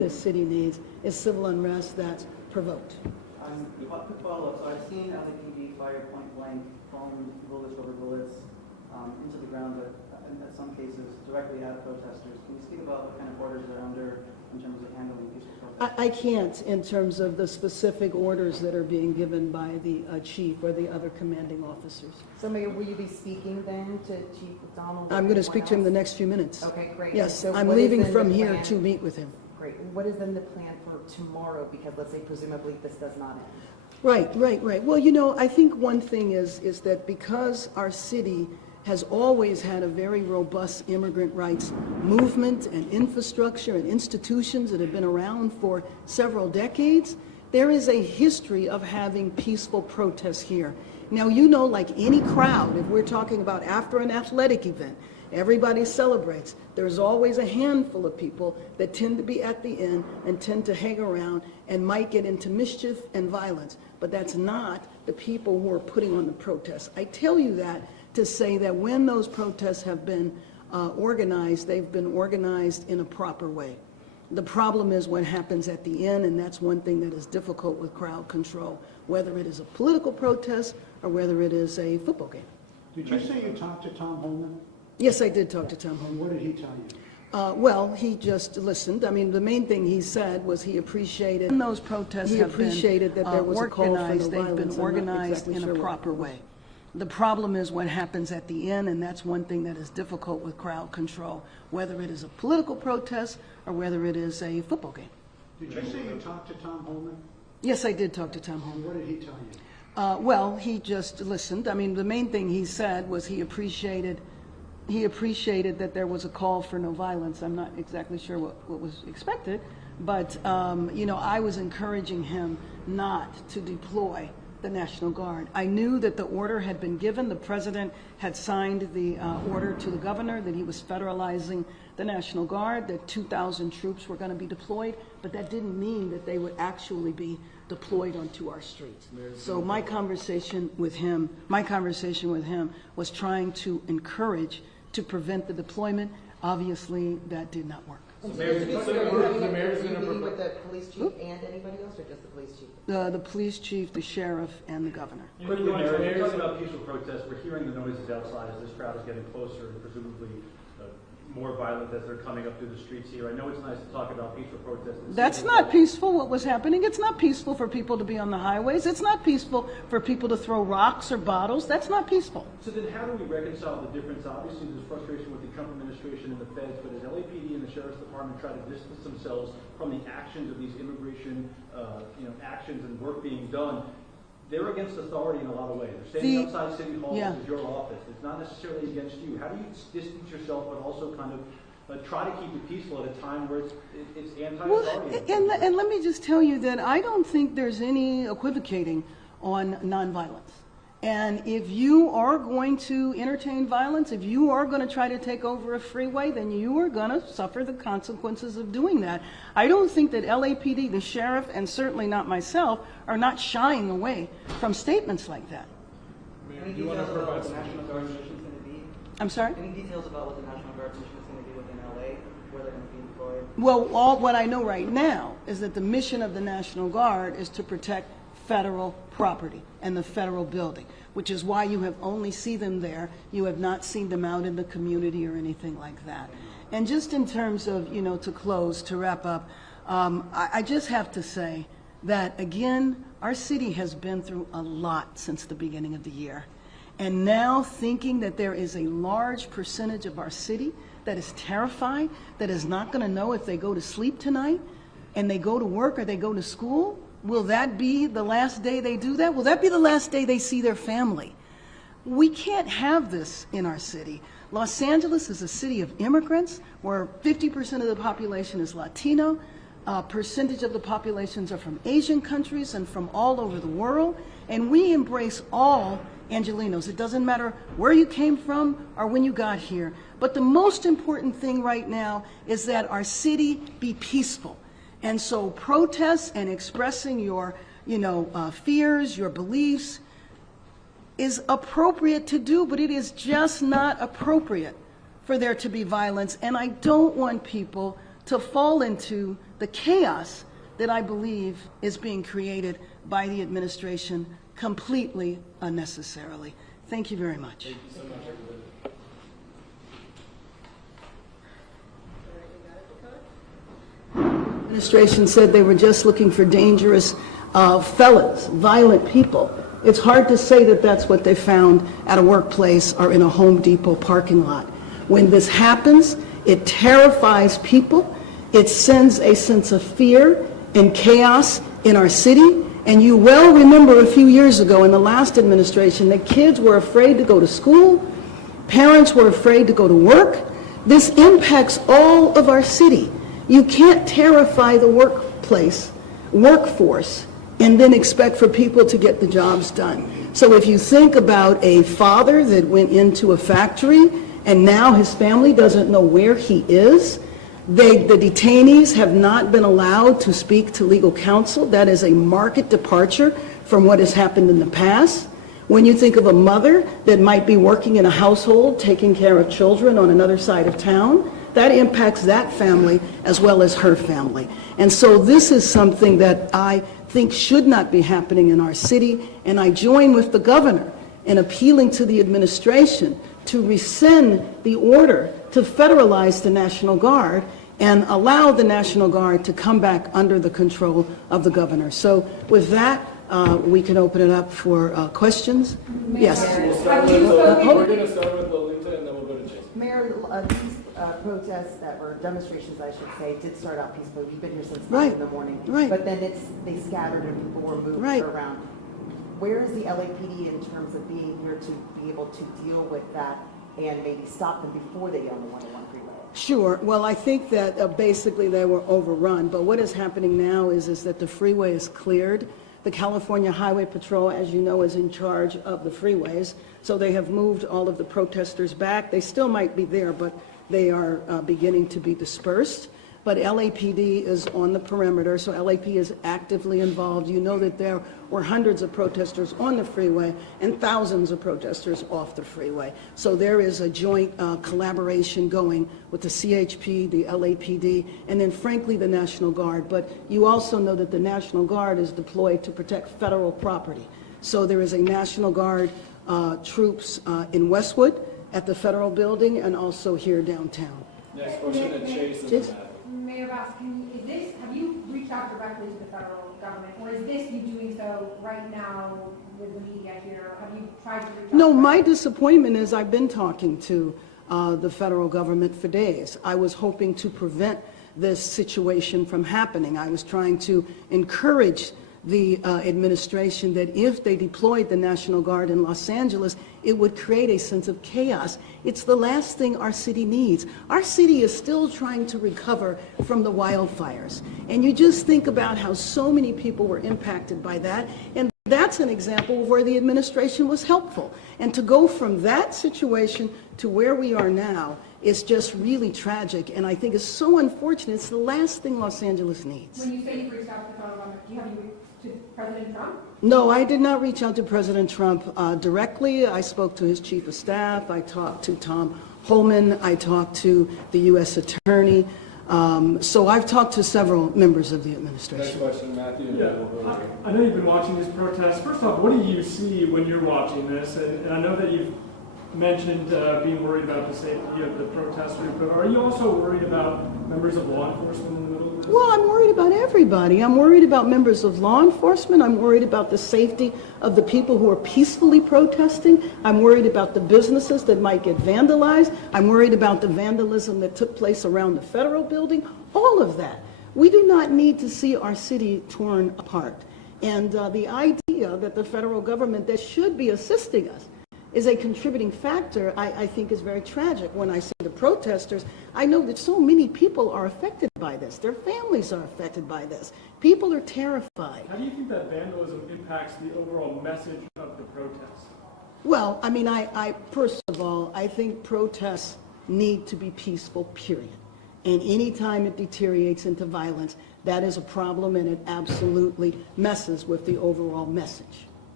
the city needs is civil unrest that's provoked. Quick follow-up. So I've seen LAPD fire point blank foam bullets over bullets into the ground, but in some cases directly at protesters. Can you speak about what kind of orders they're under in terms of handling peaceful protests? I can't in terms of the specific orders that are being given by the chief or the other commanding officers. So, Mayor, will you be speaking then to Chief McDonald? I'm going to speak to him the next few minutes. Okay, great. Yes, So I'm what is leaving then from the here plan? to meet with him. Great. What is then the plan for tomorrow? Because let's say presumably this does not end. Right. Well, you know, I think one thing is that because our city has always had a very robust immigrant rights movement and infrastructure and institutions that have been around for several decades, there is a history of having peaceful protests here. Now, you know, like any crowd, if we're talking about after an athletic event, everybody celebrates. There's always a handful of people that tend to be at the end and tend to hang around and might get into mischief and violence. But that's not the people who are putting on the protests. I tell you that to say that when those protests have been organized, they've been organized in a proper way. The problem is what happens at the end, and that's one thing that is difficult with crowd control, whether it is a political protest or whether it is a football game. Did you say you talked to Tom Holman? Yes, I did talk to Tom Holman. And what did he tell you? Well, he just listened. I mean, the main thing he said was he appreciated those protests. He appreciated that there was a call for no violence. They've been organized in a proper way. The problem is what happens at the end, and that's one thing that is difficult with crowd control, whether it is a political protest or whether it is a football game. Did you say you talked to Tom Holman? Yes, I did talk to Tom Holman. And what did he tell you? Well, he just listened. I mean, the main thing he said was he appreciated that there was a call for no violence. I'm not exactly sure what was expected, but you know, I was encouraging him not to deploy the National Guard. I knew that the order had been given. The president had signed the order to the governor that he was federalizing the National Guard, that 2,000 troops were going to be deployed, but that didn't mean that they would actually be deployed onto our streets. So my conversation with him was trying to encourage to prevent the deployment. Obviously, that did not work. So the mayor's going to meeting with the police chief and anybody else, or just the police chief? The police chief, the sheriff, and the governor. Quickly, Mayor, when you're talking about peaceful protests, we're hearing the noises outside as this crowd is getting closer and presumably more violent as they're coming up through the streets here. I know it's nice to talk about peaceful protests. That's not peaceful, what was happening. It's not peaceful for people to be on the highways. It's not peaceful for people to throw rocks or bottles. That's not peaceful. So then how do we reconcile the difference? Obviously, there's frustration with the Trump administration and the feds, but as LAPD and the Sheriff's Department try to distance themselves from the actions of these immigration actions and work being done, they're against authority in a lot of ways. They're standing outside City Hall, which is your office. It's not necessarily against you. How do you distance yourself but also kind of try to keep it peaceful at a time where it's anti-authority? Well, and let me just tell you that I don't think there's any equivocating on nonviolence. And if you are going to entertain violence, if you are going to try to take over a freeway, then you are going to suffer the consequences of doing that. I don't think that LAPD, the sheriff, and certainly not myself, are not shying away from statements like that. Any details about what the National Guard mission is going to be? I'm sorry? Any details about what the National Guard mission is going to be within LA, where they're going to be deployed? Well, what I know right now is that the mission of the National Guard is to protect federal property and the federal building, which is why you have only seen them there. You have not seen them out in the community or anything like that. And just in terms of, you know, to close, to wrap up, I just have to say that, again, our city has been through a lot since the beginning of the year. And now thinking that there is a large percentage of our city that is terrified, that is not going to know if they go to sleep tonight and they go to work or they go to school, will that be the last day they do that? Will that be the last day they see their family? We can't have this in our city. Los Angeles is a city of immigrants where 50% of the population is Latino. Percentage of the populations are from Asian countries and from all over the world. And we embrace all Angelenos. It doesn't matter where you came from or when you got here. But the most important thing right now is that our city be peaceful. And so protests and expressing your, fears, your beliefs is appropriate to do, but it is just not appropriate for there to be violence. And I don't want people to fall into the chaos that I believe is being created by the administration completely unnecessarily. Thank you very much. Thank you so much, everybody. Administration said they were just looking for dangerous felons, violent people. It's hard to say that that's what they found at a workplace or in a Home Depot parking lot. When this happens, it terrifies people. It sends a sense of fear and chaos in our city. And you well remember a few years ago in the last administration that kids were afraid to go to school, parents were afraid to go to work. This impacts all of our city. You can't terrify the workforce, and then expect for people to get the jobs done. So if you think about a father that went into a factory and now his family doesn't know where he is, the detainees have not been allowed to speak to legal counsel. That is a marked departure from what has happened in the past. When you think of a mother that might be working in a household, taking care of children on another side of town, that impacts that family as well as her family. And so this is something that I think should not be happening in our city, and I join with the governor in appealing to the administration to rescind the order to federalize the National Guard and allow the National Guard to come back under the control of the governor. So with that, we can open it up for questions. Yes. We're going to start with Lolita and then we'll go to Jason. Mayor, these protests that were demonstrations, I should say, did start out peacefully. We've been here since 9 in the morning. Right. But then they scattered and people were moved around. Where is the LAPD in terms of being here to be able to deal with that and maybe stop them before they get on the 101 freeway? Sure. Well, I think that basically they were overrun. But what is happening now is that the freeway is cleared. The California Highway Patrol, as you know, is in charge of the freeways. So they have moved all of the protesters back. They still might be there, but they are beginning to be dispersed. But LAPD is on the perimeter, so LAP is actively involved. You know that there were hundreds of protesters on the freeway and thousands of protesters off the freeway. So there is a joint collaboration going with the CHP, the LAPD, and then frankly the National Guard. But you also know that the National Guard is deployed to protect federal property. So there is a National Guard troops in Westwood at the federal building and also here downtown. Next question at Chase. Mayor Bass, have you reached out directly to the federal government, or is this you doing so right now with the media here? Have you tried to reach out? No, my disappointment is I've been talking to the federal government for days. I was hoping to prevent this situation from happening. I was trying to encourage the administration that if they deployed the National Guard in Los Angeles, it would create a sense of chaos. It's the last thing our city needs. Our city is still trying to recover from the wildfires. And you just think about how so many people were impacted by that. And that's an example of where the administration was helpful. And to go from that situation to where we are now is just really tragic. And I think it's so unfortunate. It's the last thing Los Angeles needs. When you say you've reached out to the federal government, have you reached to President Trump? No, I did not reach out to President Trump directly. I spoke to his chief of staff. I talked to Tom Holman. I talked to the U.S. Attorney. So I've talked to several members of the administration. Next question, Matthew. Yeah, I know you've been watching these protests. First off, what do you see when you're watching this? And I know that you've mentioned being worried about the safety of the protesters, but are you also worried about members of law enforcement in the middle of this? Well, I'm worried about everybody. I'm worried about members of law enforcement. I'm worried about the safety of the people who are peacefully protesting. I'm worried about the businesses that might get vandalized. I'm worried about the vandalism that took place around the federal building. All of that. We do not need to see our city torn apart. And the idea that the federal government that should be assisting us is a contributing factor, I think is very tragic. When I see the protesters, I know that so many people are affected by this. Their families are affected by this. People are terrified. How do you think that vandalism impacts the overall message of the protest? Well, I mean, I first of all, I think protests need to be peaceful, period. And any time it deteriorates into violence, that is a problem, and it absolutely messes with the overall message.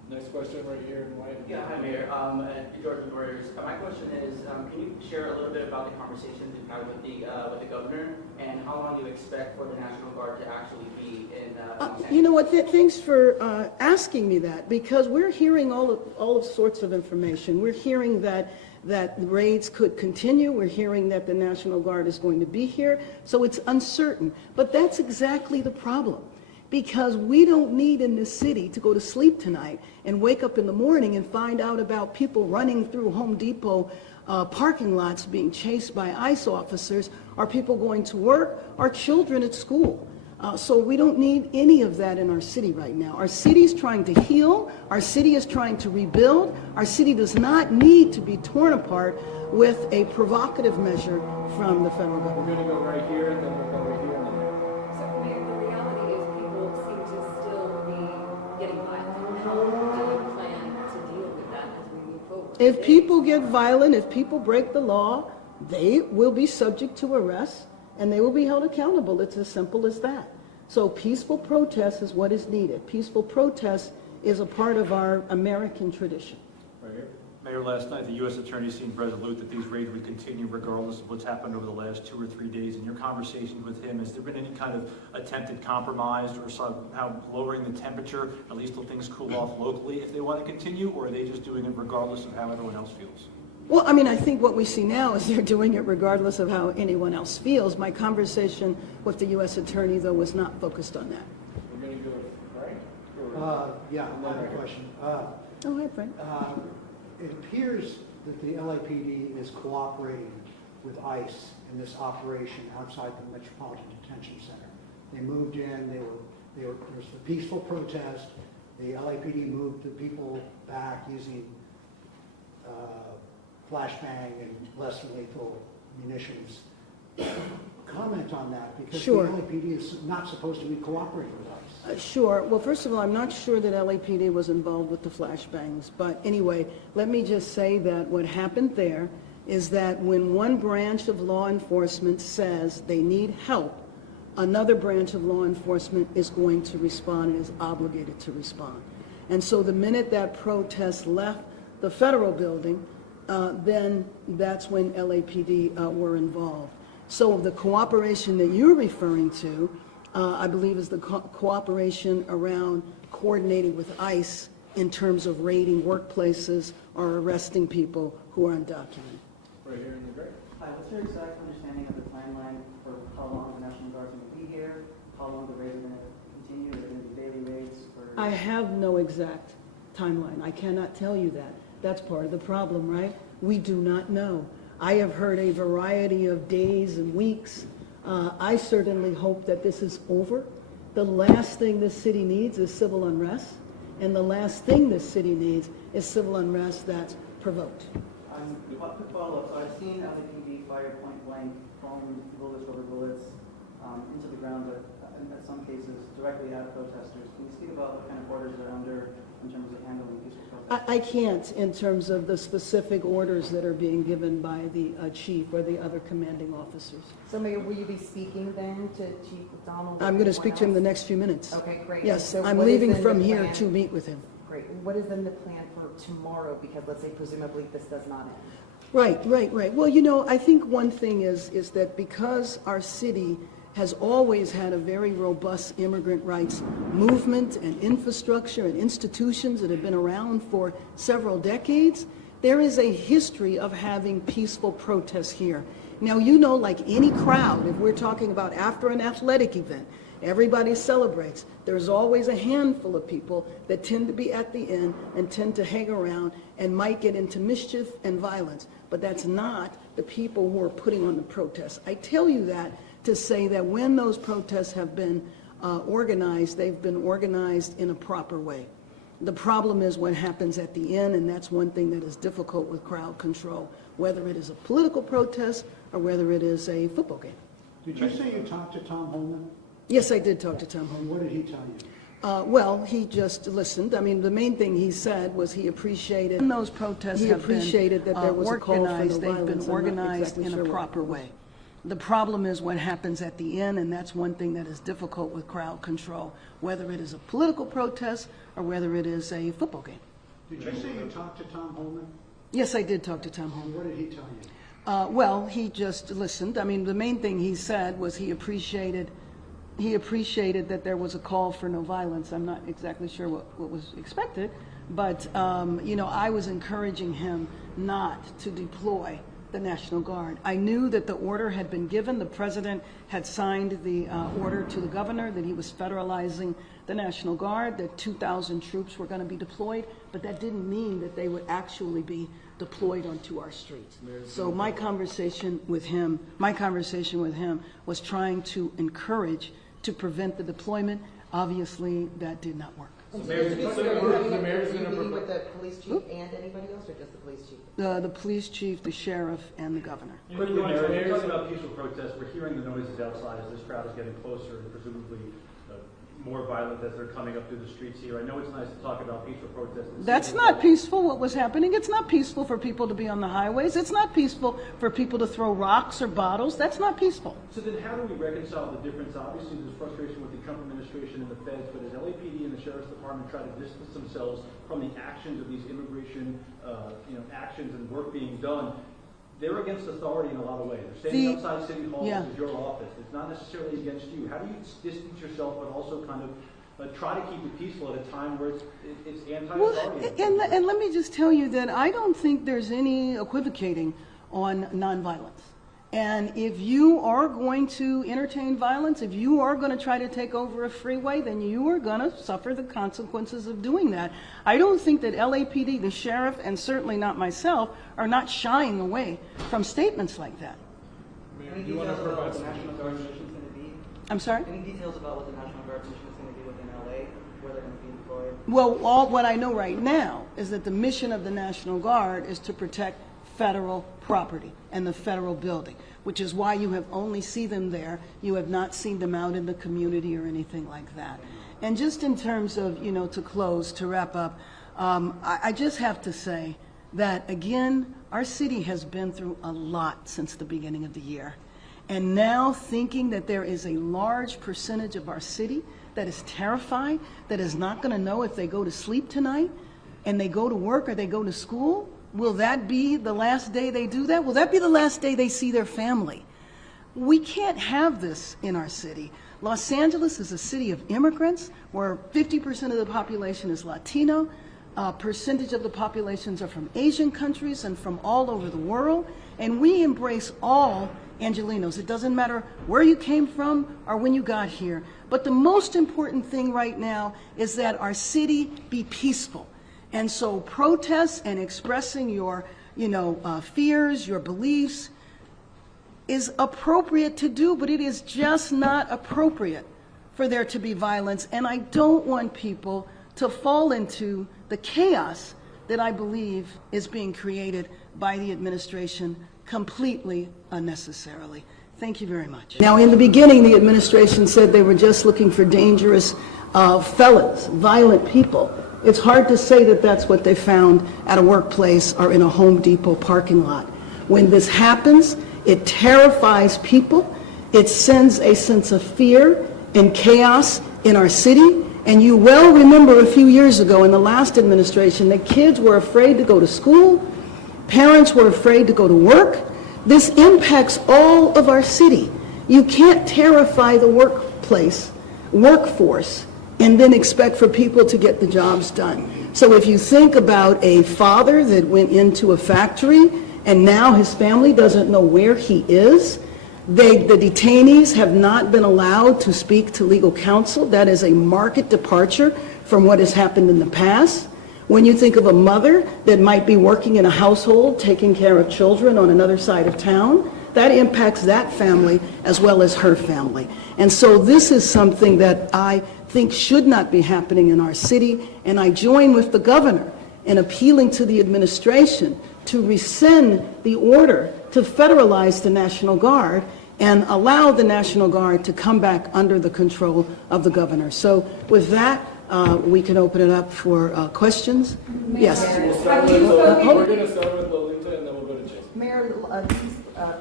Next question right here in white. Yeah, hi Mayor. George Reuters. My question is, can you share a little bit about the conversations you've had with the governor, and how long you expect for the National Guard to actually be in? You know what? Thanks for asking me that, because we're hearing all of sorts of information. We're hearing that raids could continue. We're hearing that the National Guard is going to be here. So it's uncertain. But that's exactly the problem. Because we don't need in this city to go to sleep tonight and wake up in the morning and find out about people running through Home Depot parking lots being chased by ICE officers, or people going to work, or children at school. So we don't need any of that in our city right now. Our city is trying to heal. Our city is trying to rebuild. Our city does not need to be torn apart with a provocative measure from the federal government. We're going to go right here, and then we'll go right here. So, Mayor, the reality is people seem to still be getting violent. How do you plan to deal with that as we move forward? If people get violent, if people break the law, they will be subject to arrest and they will be held accountable. It's as simple as that. So peaceful protest is what is needed. Peaceful protest is a part of our American tradition. Right here. Mayor, last night the U.S. Attorney seemed resolute that these raids would continue regardless of what's happened over the last 2 or 3 days. In your conversations with him, has there been any kind of attempted compromise or somehow lowering the temperature, at least till things cool off locally, if they want to continue, or are they just doing it regardless of how everyone else feels? Well, I mean, I think what we see now is they're doing it regardless of how anyone else feels. My conversation with the U.S. Attorney, though, was not focused on that. We're going to go with Frank? Yeah, I have a question. Oh, hi, Frank. It appears that the LAPD is cooperating with ICE in this operation outside the Metropolitan Detention Center. They moved in, there was a peaceful protest. The LAPD moved the people back using flashbang and less lethal munitions. Comment on that, because Sure. the LAPD is not supposed to be cooperating with us. Sure. Well, first of all, I'm not sure that LAPD was involved with the flashbangs. But anyway, let me just say that what happened there is that when one branch of law enforcement says they need help, another branch of law enforcement is going to respond and is obligated to respond. And so the minute that protest left the federal building, then that's when LAPD were involved. So the cooperation that you're referring to, I believe, is the cooperation around coordinating with ICE in terms of raiding workplaces or arresting people who are undocumented. Right here in the gray. Hi, what's your exact understanding of the timeline for how long the National Guard's going to be here? How long the raids are going to continue? Are there going to be daily raids? I have no exact timeline. I cannot tell you that. That's part of the problem, right? We do not know. I have heard a variety of days and weeks. I certainly hope that this is over. The last thing this city needs is civil unrest, and the last thing this city needs is civil unrest that's provoked. Quick follow-up. So I've seen LAPD fire point blank, foam bullets, rubber bullets into the ground, but in some cases directly at protesters. Can you speak about what kind of orders they're under in terms of handling peaceful protesters? I can't in terms of the specific orders that are being given by the chief or the other commanding officers. So Mayor, will you be speaking then to Chief McDonald? I'm going to speak to him in the next few minutes. Okay, great. Yes, So I'm what is leaving then from the here plan? to meet with him. Great. And what is then the plan for tomorrow? Because let's say presumably this does not end. Right. Well, you know, I think one thing is that because our city has always had a very robust immigrant rights movement and infrastructure and institutions that have been around for several decades, there is a history of having peaceful protests here. Now, you know, like any crowd, if we're talking about after an athletic event, everybody celebrates. There's always a handful of people that tend to be at the end and tend to hang around and might get into mischief and violence. But that's not the people who are putting on the protests. I tell you that to say that when those protests have been organized, they've been organized in a proper way. The problem is what happens at the end, and that's one thing that is difficult with crowd control, whether it is a political protest or whether it is a football game. Did you say you talked to Tom Holman? Yes, I did talk to Tom And Holman. what did he tell you? Well, he just listened. I mean, the main thing he said was he appreciated. When those protests He have been appreciated that there was a call for no organized, they've violence. been I'm not organized exactly in sure a what. proper way. The problem is what happens at the end, and that's one thing that is difficult with crowd control, whether it is a political protest or whether it is a football game. Did you say you talked to Tom Holman? Yes, I did talk to Tom Holman. What did he tell you? Well, he just listened. I mean, the main thing he said was he appreciated that there was a call for no violence. I'm not exactly sure what was expected, but, I was encouraging him not to deploy the National Guard. I knew that the order had been given. The president had signed the order to the governor that he was federalizing the National Guard, that 2,000 troops were going to be deployed, but that didn't mean that they would actually be deployed onto our streets. So my conversation with him was trying to encourage to prevent the deployment. Obviously, that did not work. So the mayor's gonna meeting with the police chief and anybody else, or just the police chief? The police chief, the sheriff, and the governor. Quickly, Mayor, you're talking about peaceful protests. We're hearing the noises outside as this crowd is getting closer and presumably more violent as they're coming up through the streets here. I know it's nice to talk about peaceful protests. That's not peaceful, what was happening. It's not peaceful for people to be on the highways. It's not peaceful for people to throw rocks or bottles. That's not peaceful. So then how do we reconcile the difference? Obviously, there's frustration with the Trump administration and the feds, but as LAPD and the Sheriff's Department try to distance themselves from the actions of these immigration actions and work being done, they're against authority in a lot of ways. They're standing outside City Hall, which is your office. It's not necessarily against you. How do you distance yourself, but also kind of try to keep it peaceful at a time where it's anti-authority? Well, and let me just tell you that I don't think there's any equivocating on nonviolence. And if you are going to entertain violence, if you are going to try to take over a freeway, then you are going to suffer the consequences of doing that. I don't think that LAPD, the sheriff, and certainly not myself, are not shying away from statements like that. Any details about what the National Guard mission is going to be? I'm sorry? Any details about what the National Guard mission is going to be within LA, where they're going to be deployed? Well, what I know right now is that the mission of the National Guard is to protect federal property and the federal building, which is why you have only seen them there. You have not seen them out in the community or anything like that. And just in terms of, to close, to wrap up, I just have to say that, again, our city has been through a lot since the beginning of the year. And now thinking that there is a large percentage of our city that is terrified, that is not going to know if they go to sleep tonight and they go to work or they go to school, will that be the last day they do that? Will that be the last day they see their family? We can't have this in our city. Los Angeles is a city of immigrants where 50% of the population is Latino. Percentage of the populations are from Asian countries and from all over the world. And we embrace all Angelenos. It doesn't matter where you came from or when you got here. But the most important thing right now is that our city be peaceful. And so protests and expressing your, fears, your beliefs is appropriate to do, but it is just not appropriate for there to be violence. And I don't want people to fall into the chaos that I believe is being created by the administration completely unnecessarily. Thank you very much. Now, in the beginning, the administration said they were just looking for dangerous felons, violent people. It's hard to say that that's what they found at a workplace or in a Home Depot parking lot. When this happens, it terrifies people. It sends a sense of fear and chaos in our city. And you well remember a few years ago in the last administration that kids were afraid to go to school, parents were afraid to go to work. This impacts all of our city. You can't terrify the workforce, and then expect for people to get the jobs done. So if you think about a father that went into a factory and now his family doesn't know where he is, the detainees have not been allowed to speak to legal counsel. That is a marked departure from what has happened in the past. When you think of a mother that might be working in a household, taking care of children on another side of town, that impacts that family as well as her family. And so this is something that I think should not be happening in our city, and I join with the governor in appealing to the administration to rescind the order to federalize the National Guard and allow the National Guard to come back under the control of the governor. So with that, we can open it up for questions. Yes. We're going to start with Lolita and then we'll go to Jason. Mayor, these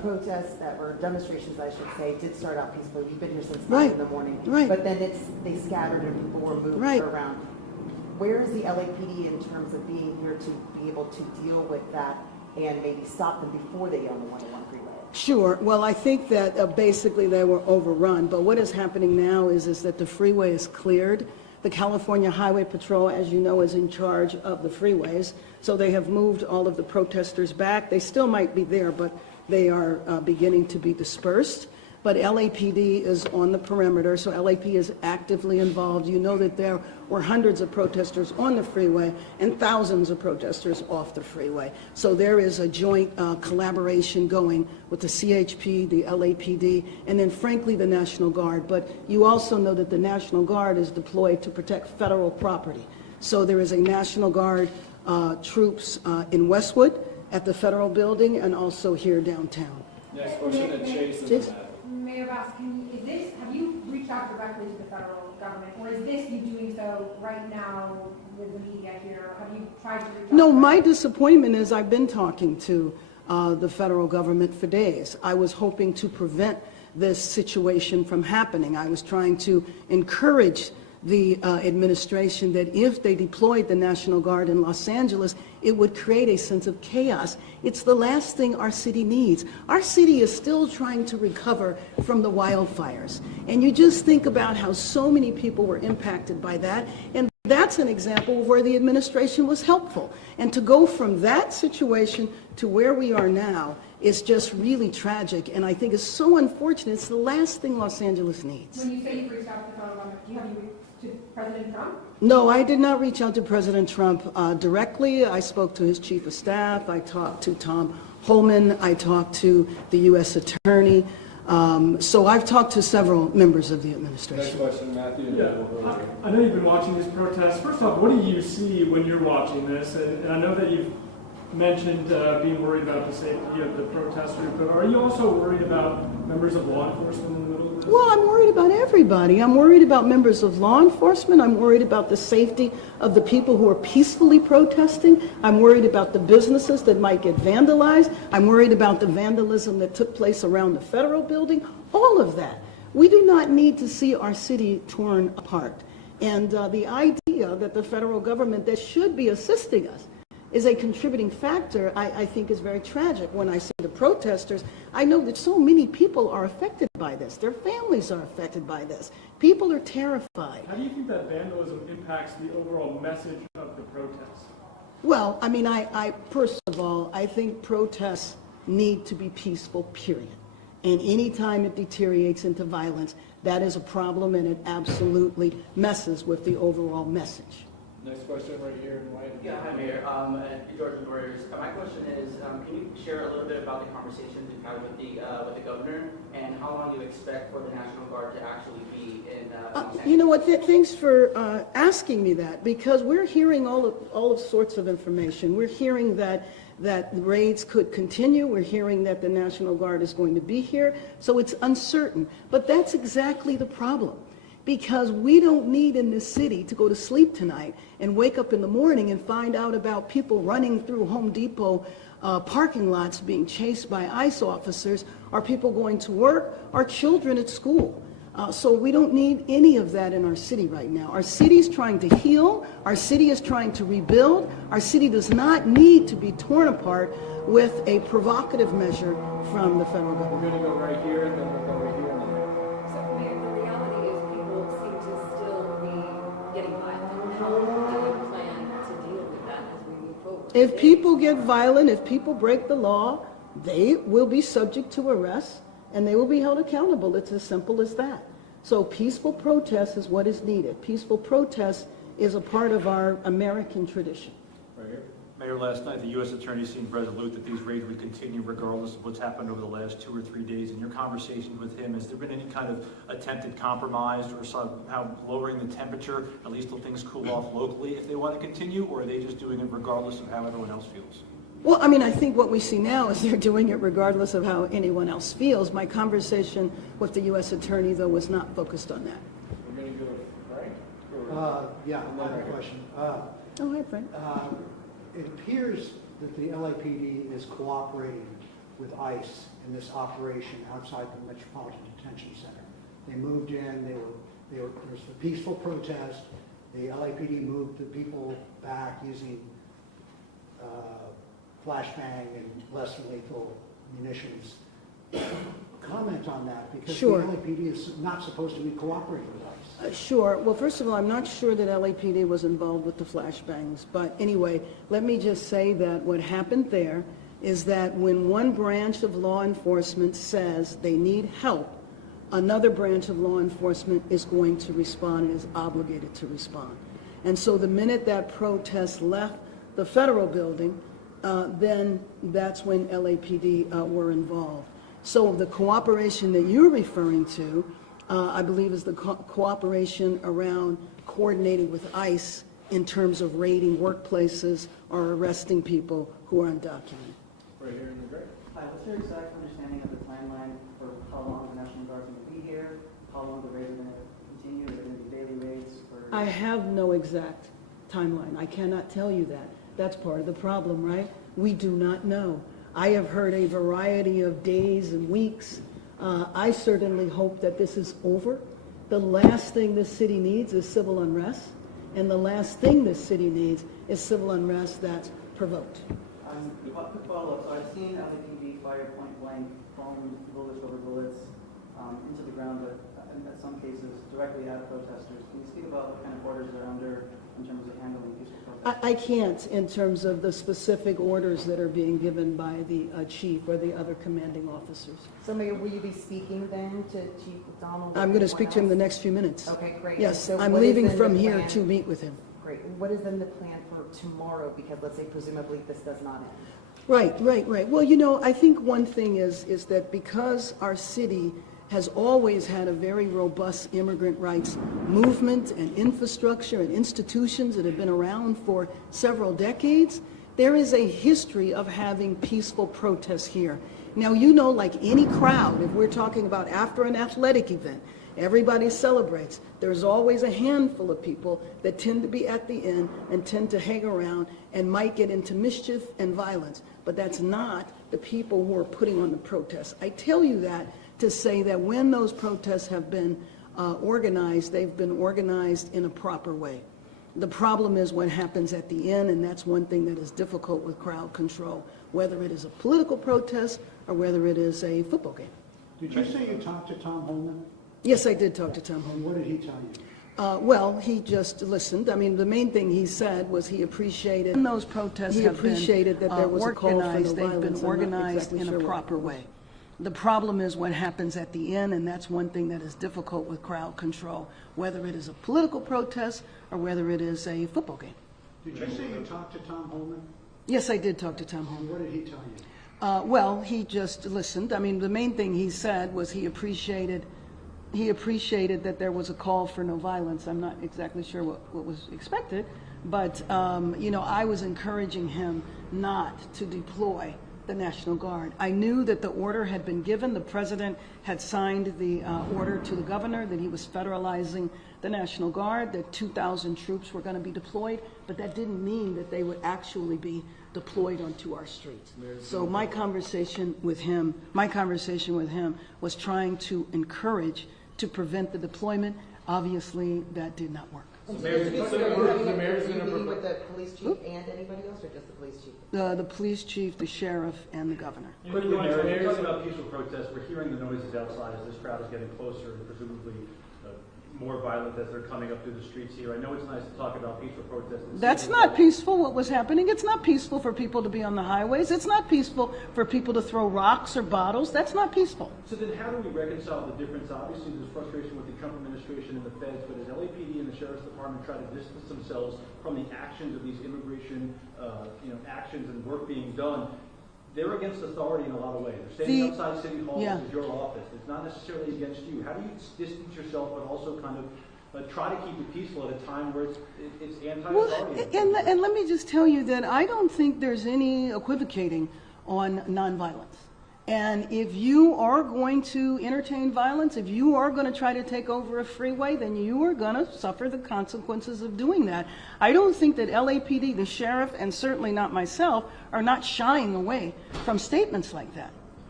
protests that were demonstrations, I should say, did start out peacefully. We've been here since 9 Right. in the morning. Right. But then they scattered and people were moved Right. around. Where is the LAPD in terms of being here to be able to deal with that and maybe stop them before they get on the 101 freeway? Sure. Well, I think that basically they were overrun. But what is happening now is that the freeway is cleared. The California Highway Patrol, as you know, is in charge of the freeways. So they have moved all of the protesters back. They still might be there, but they are beginning to be dispersed. But LAPD is on the perimeter, so LAP is actively involved. You know that there were hundreds of protesters on the freeway and thousands of protesters off the freeway. So there is a joint collaboration going with the CHP, the LAPD, and then frankly the National Guard. But you also know that the National Guard is deployed to protect federal property. So there is a National Guard troops in Westwood at the federal building and also here downtown. Next question, and Chase and Chase? Matt. Mayor Bass, have you reached out directly to the federal government, or is this you doing so right now with the media here? Have you tried to reach out? No, my disappointment is I've been talking to the federal government for days. I was hoping to prevent this situation from happening. I was trying to encourage the administration that if they deployed the National Guard in Los Angeles, it would create a sense of chaos. It's the last thing our city needs. Our city is still trying to recover from the wildfires. And you just think about how so many people were impacted by that. And that's an example of where the administration was helpful. And to go from that situation to where we are now is just really tragic. And I think it's so unfortunate. It's the last thing Los Angeles needs. When you say you've reached out to the federal government, have you reached to President Trump? No, I did not reach out to President Trump directly. I spoke to his chief of staff. I talked to Tom Holman. I talked to the U.S. Attorney. So I've talked to several members of the Next administration. question, Matthew. And then we'll go over. I know you've been watching this protest. First off, what do you see when you're watching this? And I know that you've mentioned being worried about the safety of the protesters, but are you also worried about members of law enforcement in the middle of this? Well, I'm worried about everybody. I'm worried about members of law enforcement. I'm worried about the safety of the people who are peacefully protesting. I'm worried about the businesses that might get vandalized. I'm worried about the vandalism that took place around the federal building. All of that. We do not need to see our city torn apart. And the idea that the federal government that should be assisting us is a contributing factor, I think is very tragic. When I see the protesters, I know that so many people are affected by this. Their families are affected by this. People are terrified. How do you think that vandalism impacts the overall message of the protest? Well, I mean, I first of all, I think protests need to be peaceful, period. And any time it deteriorates into violence, that is a problem, and it absolutely messes with the overall message. Next question right here in white. Yeah, hi Mayor. George Warriors. My question is, can you share a little bit about the conversations you've had with the governor, and how long you expect for the National Guard to actually be in? You know what? Thanks for asking me that, because we're hearing all of sorts of information. We're hearing that raids could continue. We're hearing that the National Guard is going to be here. So it's uncertain. But that's exactly the problem. Because we don't need in this city to go to sleep tonight and wake up in the morning and find out about people running through Home Depot parking lots being chased by ICE officers, or people going to work, or children at school. So we don't need any of that in our city right now. Our city is trying to heal. Our city is trying to rebuild. Our city does not need to be torn apart with a provocative measure from the federal government. We're going to go right here, and then we'll go right here. So, Mayor, the reality is people seem to still be getting violent. How do you plan to deal with that as we move forward? If people get violent, if people break the law, they will be subject to arrest and they will be held accountable. It's as simple as that. So peaceful protest is what is needed. Peaceful protest is a part of our American tradition. Right here. Mayor, last night the U.S. Attorney seemed resolute that these raids would continue regardless of what's happened over the last 2 or 3 days. In your conversations with him, has there been any kind of attempted compromise or somehow lowering the temperature, at least till things cool off locally, if they want to continue, or are they just doing it regardless of how everyone else feels? Well, I mean, I think what we see now is they're doing it regardless of how anyone else feels. My conversation with the U.S. Attorney, though, was not focused on that. We're going to go Frank. Yeah, another question. Oh, hi, Frank. It appears that the LAPD is cooperating with ICE in this operation outside the Metropolitan Detention Center. They moved in, there was a peaceful protest. The LAPD moved the people back using flashbang and less than lethal munitions. Comment on that, because Sure. the LAPD is not supposed to be cooperating with ICE. Sure. Well, first of all, I'm not sure that LAPD was involved with the flashbangs. But anyway, let me just say that what happened there is that when one branch of law enforcement says they need help, another branch of law enforcement is going to respond and is obligated to respond. And so the minute that protest left the federal building, then that's when LAPD were involved. So the cooperation that you're referring to, I believe, is the cooperation around coordinating with ICE in terms of raiding workplaces or arresting people who are undocumented. Right here in the gray. Hi, what's your exact understanding of the timeline for how long the National Guard is going to be here? How long the raids are going to continue? Is it going to be daily raids? I have no exact timeline. I cannot tell you that. That's part of the problem, right? We do not know. I have heard a variety of days and weeks. I certainly hope that this is over. The last thing this city needs is civil unrest, and the last thing this city needs is civil unrest that's provoked. Quick follow-up. So I've seen LAPD fire point blank, foam bullets over bullets into the ground, but in some cases directly at protesters. Can you speak about what kind of orders they're under in terms of handling peaceful protesters? I can't in terms of the specific orders that are being given by the chief or the other commanding officers. So Mayor, will you be speaking then to Chief McDonald? I'm going to speak to him in the next few minutes. Okay, great. Yes, And so I'm what is leaving then from the here plan? to meet with him. Great. And what is then the plan for tomorrow? Because let's say presumably this does not end. Right. Well, you know, I think one thing is that because our city has always had a very robust immigrant rights movement and infrastructure and institutions that have been around for several decades, there is a history of having peaceful protests here. Now, you know, like any crowd, if we're talking about after an athletic event, everybody celebrates. There's always a handful of people that tend to be at the end and tend to hang around and might get into mischief and violence. But that's not the people who are putting on the protests. I tell you that to say that when those protests have been organized, they've been organized in a proper way. The problem is what happens at the end, and that's one thing that is difficult with crowd control, whether it is a political protest or whether it is a football game. Did you say you talked to Tom Holman? Yes, I did talk to Tom And Holman. what did he tell you? Well, he just listened. I mean, the main thing he said was he appreciated those protests. He appreciated that there was a call for no violence. They've been organized in a proper way. The problem is what happens at the end, and that's one thing that is difficult with crowd control, whether it is a political protest or whether it is a football game. Did you say you talked to Tom Holman? Yes, I did talk to Tom And Holman. what did he tell you? Well, he just listened. I mean, the main thing he said was he appreciated that there was a call for no violence. I'm not exactly sure what was expected, but, you know, I was encouraging him not to deploy the National Guard. I knew that the order had been given. The president had signed the order to the governor that he was federalizing the National Guard, that 2,000 troops were going to be deployed, but that didn't mean that they would actually be deployed onto our streets. So my conversation with him was trying to encourage to prevent the deployment. Obviously, that did not work. And So Mayor, just to be so clear, the are mayor's you gonna meeting propose- with the police chief and anybody else, or just the police chief? The police chief, the sheriff, and the governor. Quickly, Mayor, when you're talking about peaceful protests, we're hearing the noises outside as this crowd is getting closer and presumably more violent as they're coming up through the streets here. I know it's nice to talk about peaceful protests. That's not peaceful, what was happening. It's not peaceful for people to be on the highways. It's not peaceful for people to throw rocks or bottles. That's not peaceful. So then how do we reconcile the difference? Obviously, there's frustration with the Trump administration and the feds, but as LAPD and the Sheriff's Department try to distance themselves from the actions of these immigration actions and work being done, they're against authority in a lot of ways. They're standing outside City Hall, Yeah. which is your office. It's not necessarily against you. How do you distance yourself but also kind of try to keep it peaceful at a time where it's anti-authority? Well, and let me just tell you that I don't think there's any equivocating on nonviolence. And if you are going to entertain violence, if you are going to try to take over a freeway, then you are going to suffer the consequences of doing that. I don't think that LAPD, the sheriff, and certainly not myself, are not shying away from statements like that.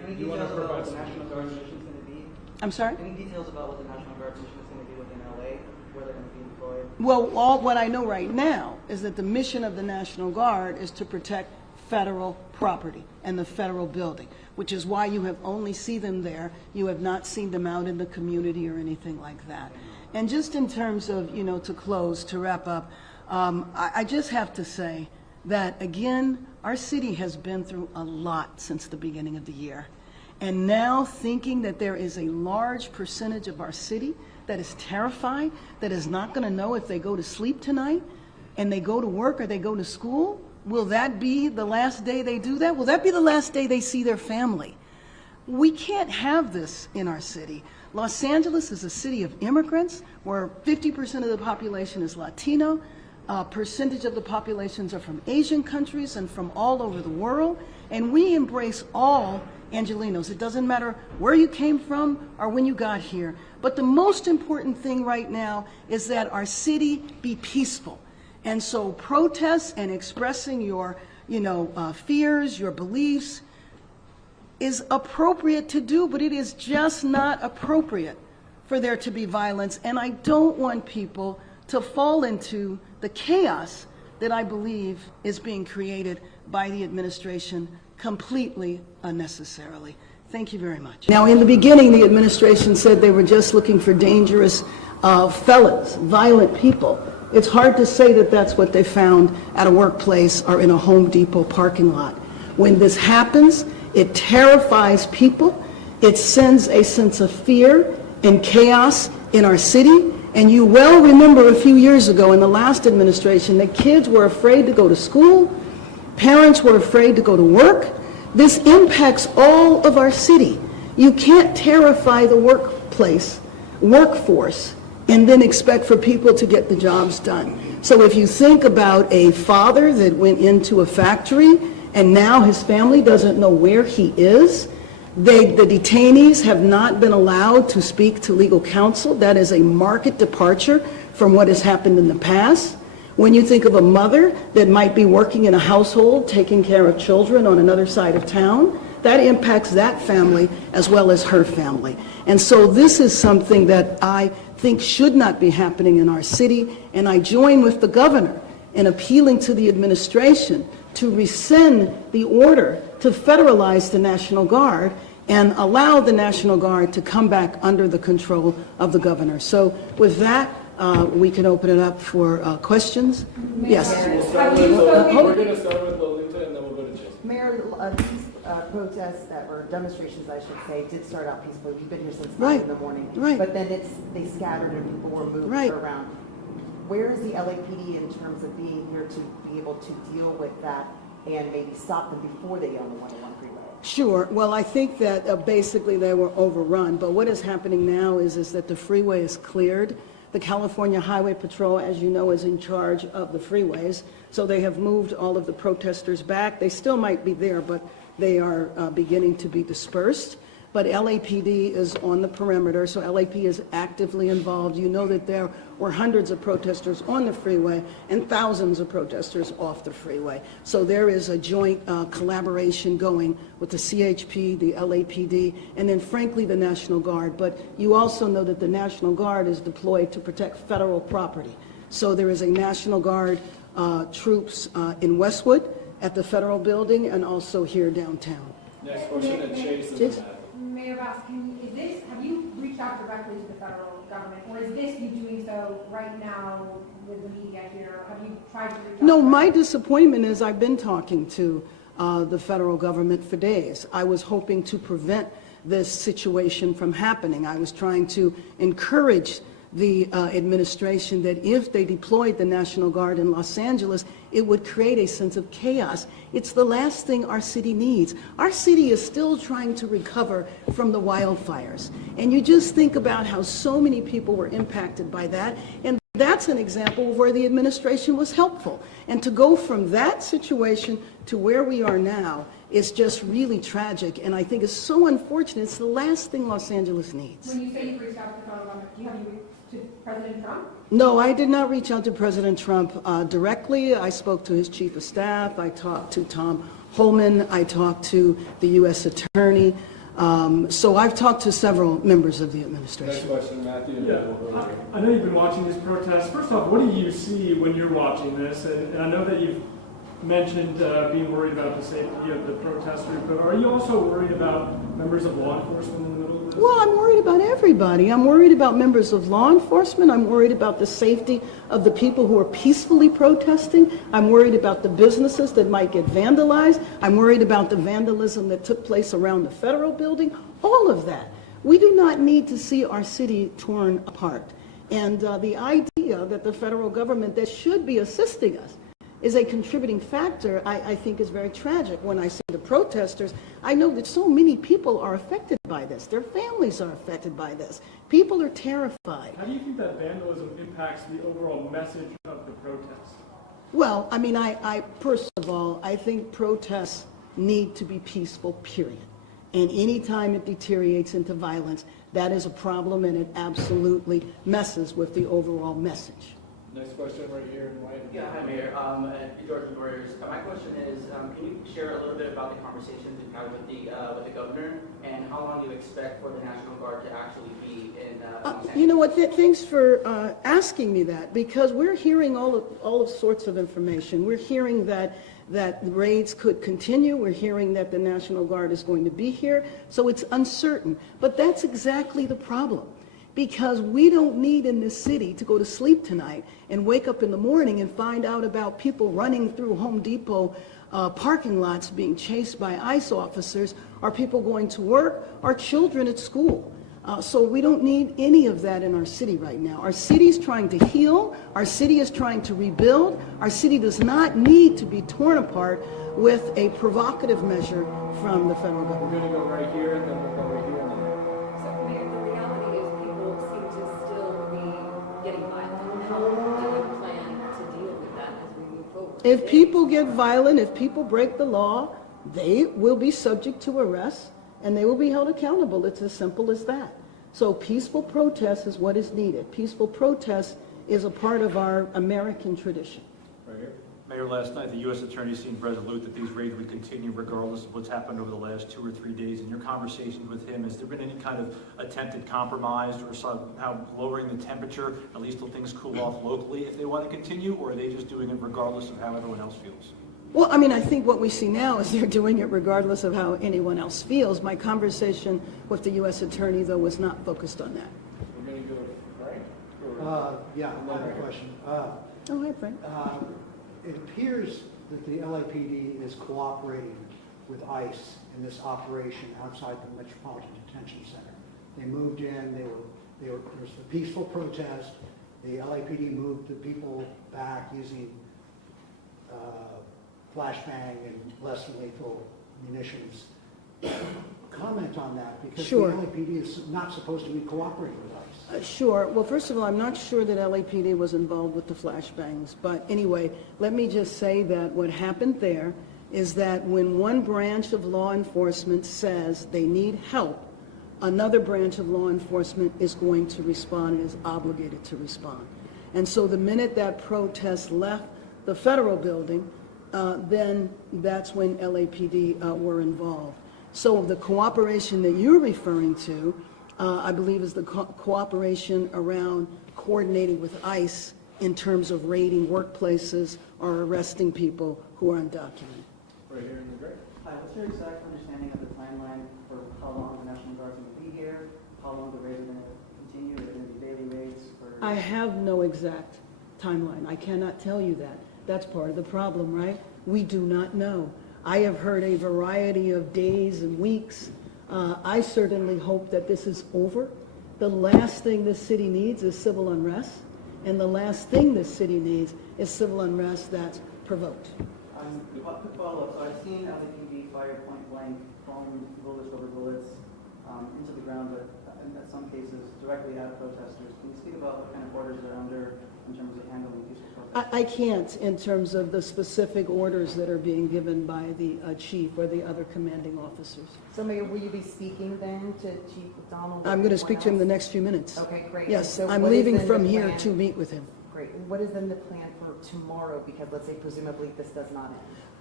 Any Do you want to details about provide what the some National Guard's mission is going to be? I'm sorry? Any details about what the National Guard's mission is going to be within LA, where they're going to be deployed? Well, what I know right now is that the mission of the National Guard is to protect federal property and the federal building, which is why you have only seen them there. You have not seen them out in the community or anything like that. And just in terms of, to close, to wrap up, I just have to say that, again, our city has been through a lot since the beginning of the year. And now thinking that there is a large percentage of our city that is terrified, that is not going to know if they go to sleep tonight and they go to work or they go to school, will that be the last day they do that? Will that be the last day they see their family? We can't have this in our city. Los Angeles is a city of immigrants where 50% of the population is Latino. A percentage of the populations are from Asian countries and from all over the world. And we embrace all Angelenos. It doesn't matter where you came from or when you got here. But the most important thing right now is that our city be peaceful. And so protests and expressing your, fears, your beliefs is appropriate to do, but it is just not appropriate for there to be violence. And I don't want people to fall into the chaos that I believe is being created by the administration completely unnecessarily. Thank you very much. Now, in the beginning, the administration said they were just looking for dangerous felons, violent people. It's hard to say that that's what they found at a workplace or in a Home Depot parking lot. When this happens, it terrifies people. It sends a sense of fear and chaos in our city. And you well remember a few years ago in the last administration that kids were afraid to go to school, parents were afraid to go to work. This impacts all of our city. You can't terrify the workforce, and then expect for people to get the jobs done. So if you think about a father that went into a factory and now his family doesn't know where he is, the detainees have not been allowed to speak to legal counsel. That is a marked departure from what has happened in the past. When you think of a mother that might be working in a household, taking care of children on another side of town, that impacts that family as well as her family. And so this is something that I think should not be happening in our city, and I join with the governor in appealing to the administration to rescind the order to federalize the National Guard and allow the National Guard to come back under the control of the governor. So with that, we can open it up for questions. Yes. We're going to start with Lolita and then we'll go to Jason. Mayor, these protests or demonstrations, I should say, did start out peacefully. We've been here since 9 in the morning. Right. But then they scattered and people were moved around. Where is the LAPD in terms of being here to be able to deal with that and maybe stop them before they get on the 101 freeway? Sure. Well, I think that basically they were overrun. But what is happening now is that the freeway is cleared. The California Highway Patrol, as you know, is in charge of the freeways. So they have moved all of the protesters back. They still might be there, but they are beginning to be dispersed. But LAPD is on the perimeter, so LAP is actively involved. You know that there were hundreds of protesters on the freeway and thousands of protesters off the freeway. So there is a joint collaboration going with the CHP, the LAPD, and then frankly the National Guard. But you also know that the National Guard is deployed to protect federal property. So there is a National Guard troops in Westwood at the federal building and also here downtown. Next question, and Chase. Mayor Bass, have you reached out directly to the federal government, or is this you doing so right now with the media here? Have you tried to reach out? No, my disappointment is I've been talking to the federal government for days. I was hoping to prevent this situation from happening. I was trying to encourage the administration that if they deployed the National Guard in Los Angeles, it would create a sense of chaos. It's the last thing our city needs. Our city is still trying to recover from the wildfires. And you just think about how so many people were impacted by that. And that's an example of where the administration was helpful. And to go from that situation to where we are now is just really tragic. And I think it's so unfortunate. It's the last thing Los Angeles needs. When you say you've reached out to the federal government, do you have you to President Trump? No, I did not reach out to President Trump directly. I spoke to his chief of staff. I talked to Tom Holman, I talked to the U.S. Attorney. So I've talked to several members of the administration. Next question, Matthew. and Yeah, then we'll go to- I know you've been watching these protests. First off, what do you see when you're watching this? And I know that you've mentioned being worried about the safety of the protesters, but are you also worried about members of law enforcement in the middle of this? Well, I'm worried about everybody. I'm worried about members of law enforcement. I'm worried about the safety of the people who are peacefully protesting. I'm worried about the businesses that might get vandalized. I'm worried about the vandalism that took place around the federal building. All of that. We do not need to see our city torn apart. And the idea that the federal government that should be assisting us is a contributing factor, I think is very tragic. When I see the protesters, I know that so many people are affected by this. Their families are affected by this. People are terrified. How do you think that vandalism impacts the overall message of the protest? Well, I mean, I first of all, I think protests need to be peaceful, period. And anytime it deteriorates into violence, that is a problem, and it absolutely messes with the overall message. Next question right here in white. Yeah, hi Mayor. Jordan Warriors. My question is, can you share a little bit about the conversations you've had with the governor, and how long you expect for the National Guard to actually be in? You know what? Thanks for asking me that, because we're hearing all sorts of information. We're hearing that raids could continue. We're hearing that the National Guard is going to be here. So it's uncertain. But that's exactly the problem. Because we don't need in this city to go to sleep tonight and wake up in the morning and find out about people running through Home Depot parking lots being chased by ICE officers, or people going to work, or children at school. So we don't need any of that in our city right now. Our city is trying to heal. Our city is trying to rebuild. Our city does not need to be torn apart with a provocative measure from the federal government. We're going to go right here, and then we'll go right here. So, Mayor, the reality is people seem to still be getting violent. How do you plan to deal with that as we move forward? If people get violent, if people break the law, they will be subject to arrest and they will be held accountable. It's as simple as that. So peaceful protest is what is needed. Peaceful protest is a part of our American tradition. Right here. Mayor, last night the U.S. Attorney seemed resolute that these raids would continue regardless of what's happened over the last 2 or 3 days. In your conversations with him, has there been any kind of attempted compromise or somehow lowering the temperature, at least till things cool off locally, if they want to continue, or are they just doing it regardless of how everyone else feels? Well, I mean, I think what we see now is they're doing it regardless of how anyone else feels. My conversation with the U.S. Attorney, though, was not focused on that. We're going to go to Frank. Yeah, I have a question. Oh, hi, Frank. It appears that the LAPD is cooperating with ICE in this operation outside the Metropolitan Detention Center. They moved in, there was a peaceful protest. The LAPD moved the people back using flashbang and less than lethal munitions. Comment on that, because Sure. the LAPD is not supposed to be cooperating with ICE. Sure. Well, first of all, I'm not sure that LAPD was involved with the flashbangs. But anyway, let me just say that what happened there is that when one branch of law enforcement says they need help, another branch of law enforcement is going to respond and is obligated to respond. And so the minute that protest left the federal building, then that's when LAPD were involved. So the cooperation that you're referring to, I believe, is the cooperation around coordinating with ICE in terms of raiding workplaces or arresting people who are undocumented. Right here in the gray. Hi, what's your exact understanding of the timeline for how long the National Guard's going to be here? How long the raids are going to continue? Are there going to be daily raids? I have no exact timeline. I cannot tell you that. That's part of the problem, right? We do not know. I have heard a variety of days and weeks. I certainly hope that this is over. The last thing this city needs is civil unrest, and the last thing this city needs is civil unrest that's provoked. Quick follow-up. So I've seen LAPD fire point blank foam bullets, rubber bullets into the ground, but in some cases directly at protesters. Can you speak about what kind of orders they're under in terms of handling peaceful protests? I can't in terms of the specific orders that are being given by the chief or the other commanding officers. So Mayor, will you be speaking then to Chief McDonald? I'm going to speak to him in the next few minutes. Okay, great. Yes, So I'm what is leaving then from the here plan? to meet with him. Great. And what is then the plan for tomorrow? Because let's say presumably this does not end.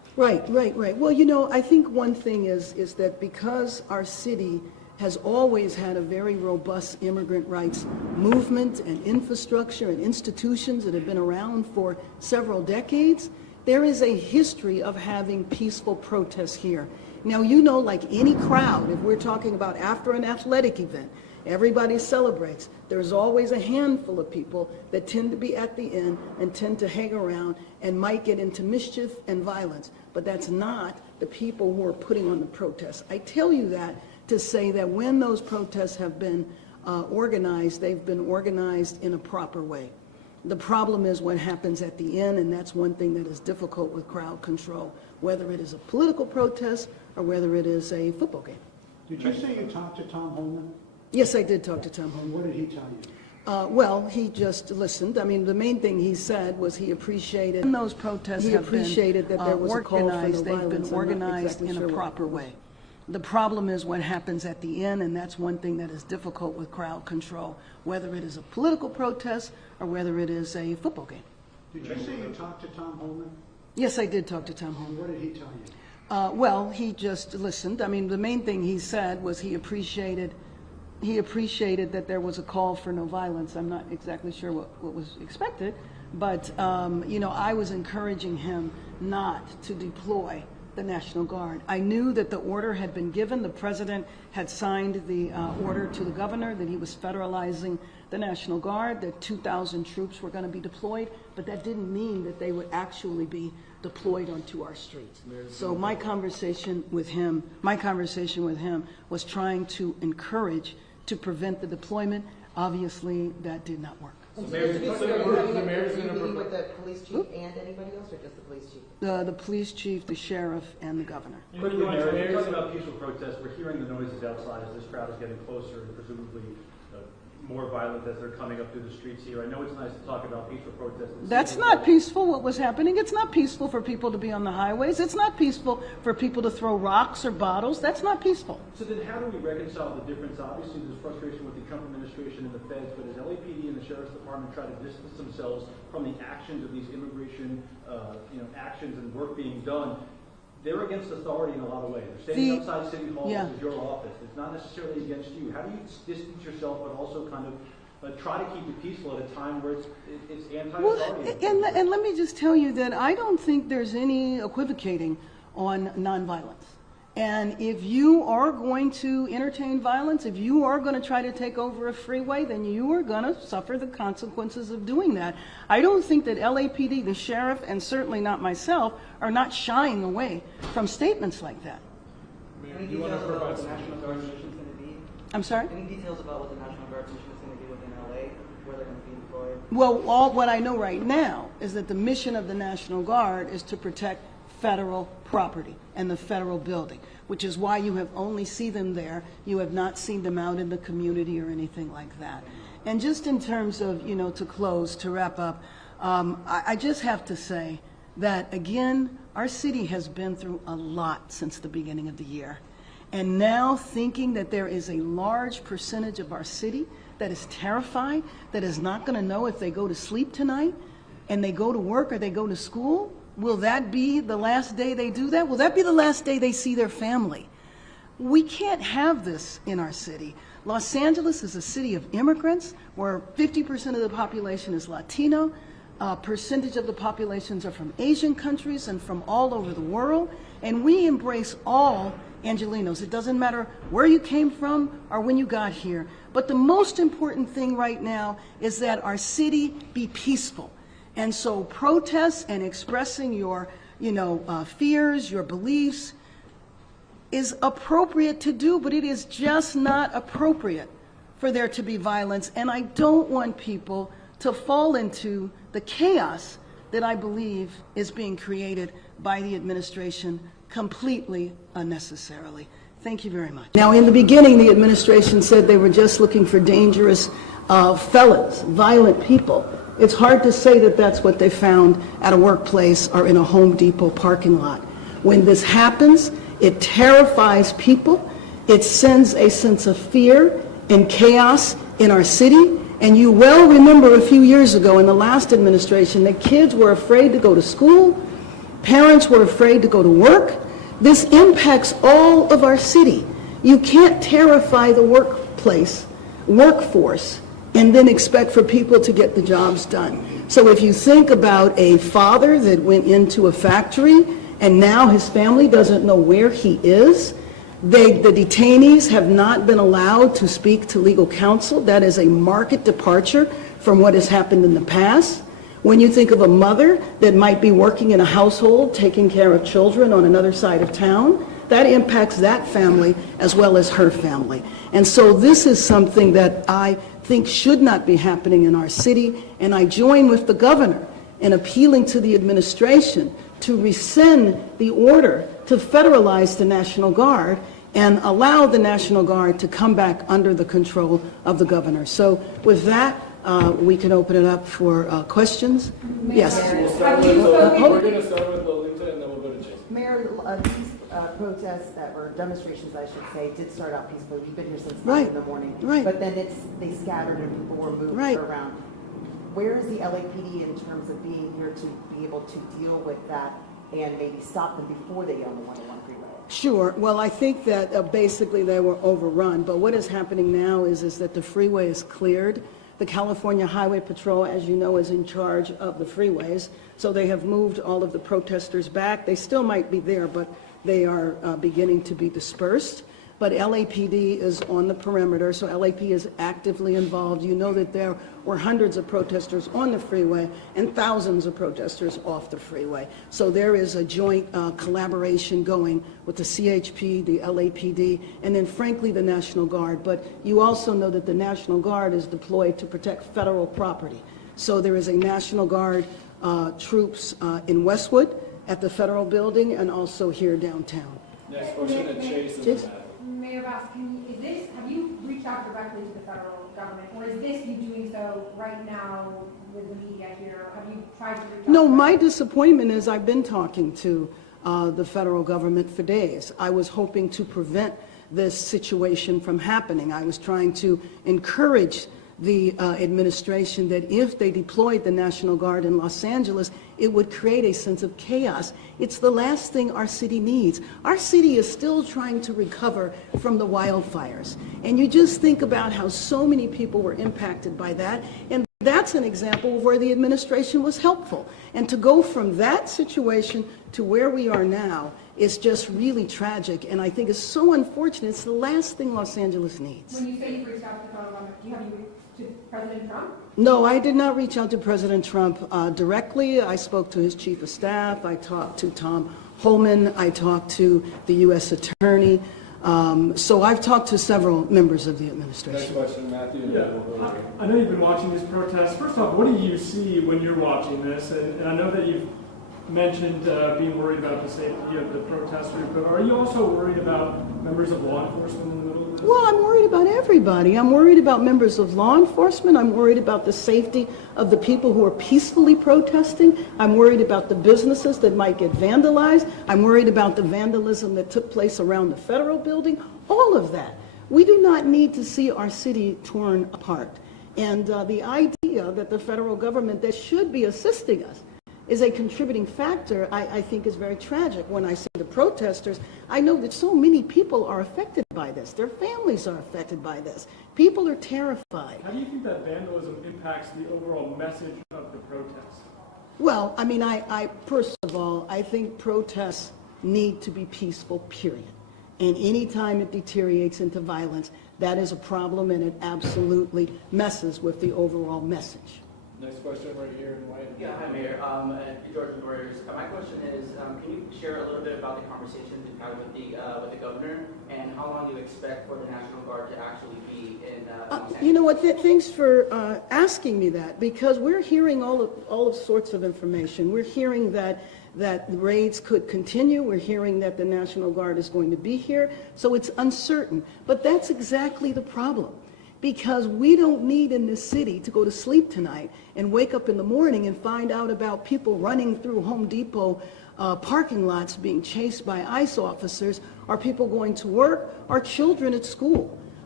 Right. Well, you know, I think one thing is that because our city has always had a very robust immigrant rights movement and infrastructure and institutions that have been around for several decades, there is a history of having peaceful protests here. Now, you know, like any crowd, if we're talking about after an athletic event, everybody celebrates. There's always a handful of people that tend to be at the end and tend to hang around and might get into mischief and violence. But that's not the people who are putting on the protests. I tell you that to say that when those protests have been organized, they've been organized in a proper way. The problem is what happens at the end, and that's one thing that is difficult with crowd control, whether it is a political protest or whether it is a football game. Did you say you talked to Tom Holman? Yes, I did talk to Tom And Holman. what did he tell you? Well, he just listened. I mean, the main thing he said was he appreciated those protests. He appreciated that there was a call for no violence. They've been organized in a proper way. The problem is what happens at the end, and that's one thing that is difficult with crowd control, whether it is a political protest or whether it is a football game. Did you say you talked to Tom Holman? Yes, I did talk to Tom And Holman. what did he tell you? Well, he just listened. I mean, the main thing he said was he appreciated that there was a call for no violence. I'm not exactly sure what was expected, but, you know, I was encouraging him not to deploy the National Guard. I knew that the order had been given. The president had signed the order to the governor that he was federalizing the National Guard, that 2,000 troops were going to be deployed, but that didn't mean that they would actually be deployed onto our streets. So my conversation with him was trying to encourage to prevent the deployment. Obviously, that did not work. And So so Mayor, just to be the clear, mayor's are you gonna meeting propose- with the police chief and anybody else, or just the police chief? The police chief, the sheriff, and the governor. Quickly, Mayor, you're talking about peaceful protests. We're hearing the noises outside as this crowd is getting closer and presumably more violent as they're coming up through the streets here. I know it's nice to talk about peaceful protests. That's not peaceful, what was happening. It's not peaceful for people to be on the highways. It's not peaceful for people to throw rocks or bottles. That's not peaceful. So then how do we reconcile the difference? Obviously, there's frustration with the Trump administration and the feds, but as LAPD and the Sheriff's Department try to distance themselves from the actions of these immigration actions and work being done, they're against authority in a lot of ways. They're standing outside City Hall, Yeah. which is your office. It's not necessarily against you. How do you distance yourself, but also kind of try to keep it peaceful at a time where it's anti-authority? Well, and let me just tell you that I don't think there's any equivocating on nonviolence. And if you are going to entertain violence, if you are going to try to take over a freeway, then you are going to suffer the consequences of doing that. I don't think that LAPD, the sheriff, and certainly not myself, are not shying away from statements like that. Mayor, Any do you want to details about provide what the some National Guard context? mission is going to be? I'm sorry? Any details about what the National Guard mission is going to be within LA, where they're going to be deployed? Well, what I know right now is that the mission of the National Guard is to protect federal property and the federal building, which is why you have only seen them there. You have not seen them out in the community or anything like that. And just in terms of, to close, to wrap up, I just have to say that, again, our city has been through a lot since the beginning of the year. And now thinking that there is a large percentage of our city that is terrified, that is not going to know if they go to sleep tonight and they go to work or they go to school, will that be the last day they do that? Will that be the last day they see their family? We can't have this in our city. Los Angeles is a city of immigrants where 50% of the population is Latino. Percentage of the populations are from Asian countries and from all over the world. And we embrace all Angelenos. It doesn't matter where you came from or when you got here. But the most important thing right now is that our city be peaceful. And so protests and expressing your, fears, your beliefs is appropriate to do, but it is just not appropriate for there to be violence. And I don't want people to fall into the chaos that I believe is being created by the administration completely unnecessarily. Thank you very much. Now, in the beginning, the administration said they were just looking for dangerous felons, violent people. It's hard to say that that's what they found at a workplace or in a Home Depot parking lot. When this happens, it terrifies people. It sends a sense of fear and chaos in our city. And you well remember a few years ago in the last administration that kids were afraid to go to school. Parents were afraid to go to work. This impacts all of our city. You can't terrify the workforce, and then expect for people to get the jobs done. So if you think about a father that went into a factory and now his family doesn't know where he is, the detainees have not been allowed to speak to legal counsel. That is a marked departure from what has happened in the past. When you think of a mother that might be working in a household, taking care of children on another side of town, that impacts that family as well as her family. And so this is something that I think should not be happening in our city, and I join with the governor in appealing to the administration to rescind the order to federalize the National Guard and allow the National Guard to come back under the control of the governor. So with that, we can open it up for questions. Yes. We're going to start with Lolita and then we'll go to Jason. Mayor, these protests or demonstrations, I should say, did start out peacefully. We've been here since 9 Right. in the morning. Right. But then they scattered and people were moved Right. around. Where is the LAPD in terms of being here to be able to deal with that and maybe stop them before they get on the 101 freeway? Sure. Well, I think that basically they were overrun. But what is happening now is that the freeway is cleared. The California Highway Patrol, as you know, is in charge of the freeways. So they have moved all of the protesters back. They still might be there, but they are beginning to be dispersed. But LAPD is on the perimeter, so LAP is actively involved. You know that there were hundreds of protesters on the freeway and thousands of protesters off the freeway. So there is a joint collaboration going with the CHP, the LAPD, and then frankly the National Guard. But you also know that the National Guard is deployed to protect federal property. So there is a National Guard troops in Westwood at the federal building and also here downtown. Next question at Chase and Chase? Matt. Mayor Bass, have you reached out directly to the federal government, or is this you doing so right now with the media here? Have you tried to reach out? No, my disappointment is I've been talking to the federal government for days. I was hoping to prevent this situation from happening. I was trying to encourage the administration that if they deployed the National Guard in Los Angeles, it would create a sense of chaos. It's the last thing our city needs. Our city is still trying to recover from the wildfires. And you just think about how so many people were impacted by that. And that's an example of where the administration was helpful. And to go from that situation to where we are now is just really tragic. And I think it's so unfortunate. It's the last thing Los Angeles needs. When you say you've reached out to the federal government, have you reached to President Trump? No, I did not reach out to President Trump directly. I spoke to his chief of staff. I talked to Tom Holman. I talked to the U.S. Attorney. So I've talked to several members of the administration. Next question, Matthew. And then we'll go to I know you've been watching these protests. First off, what do you see when you're watching this? And I know that you've mentioned being worried about the safety of the protesters, but are you also worried about members of law enforcement in the middle of this? Well, I'm worried about everybody. I'm worried about members of law enforcement. I'm worried about the safety of the people who are peacefully protesting. I'm worried about the businesses that might get vandalized. I'm worried about the vandalism that took place around the federal building. All of that. We do not need to see our city torn apart. And the idea that the federal government that should be assisting us is a contributing factor, I think is very tragic. When I see the protesters, I know that so many people are affected by this. Their families are affected by this. People are terrified. How do you think that vandalism impacts the overall message of the protest? Well, I mean, I first of all, I think protests need to be peaceful, period. And any time it deteriorates into violence, that is a problem, and it absolutely messes with the overall message. Next question right here in white. Yeah, hi Mayor. George Warriors. My question is, can you share a little bit about the conversations you've had with the governor, and how long you expect for the National Guard to actually be in? You know what? Thanks for asking me that, because we're hearing all of sorts of information. We're hearing that raids could continue. We're hearing that the National Guard is going to be here. So it's uncertain. But that's exactly the problem. Because we don't need in this city to go to sleep tonight and wake up in the morning and find out about people running through Home Depot parking lots being chased by ICE officers, or people going to work, or children at school.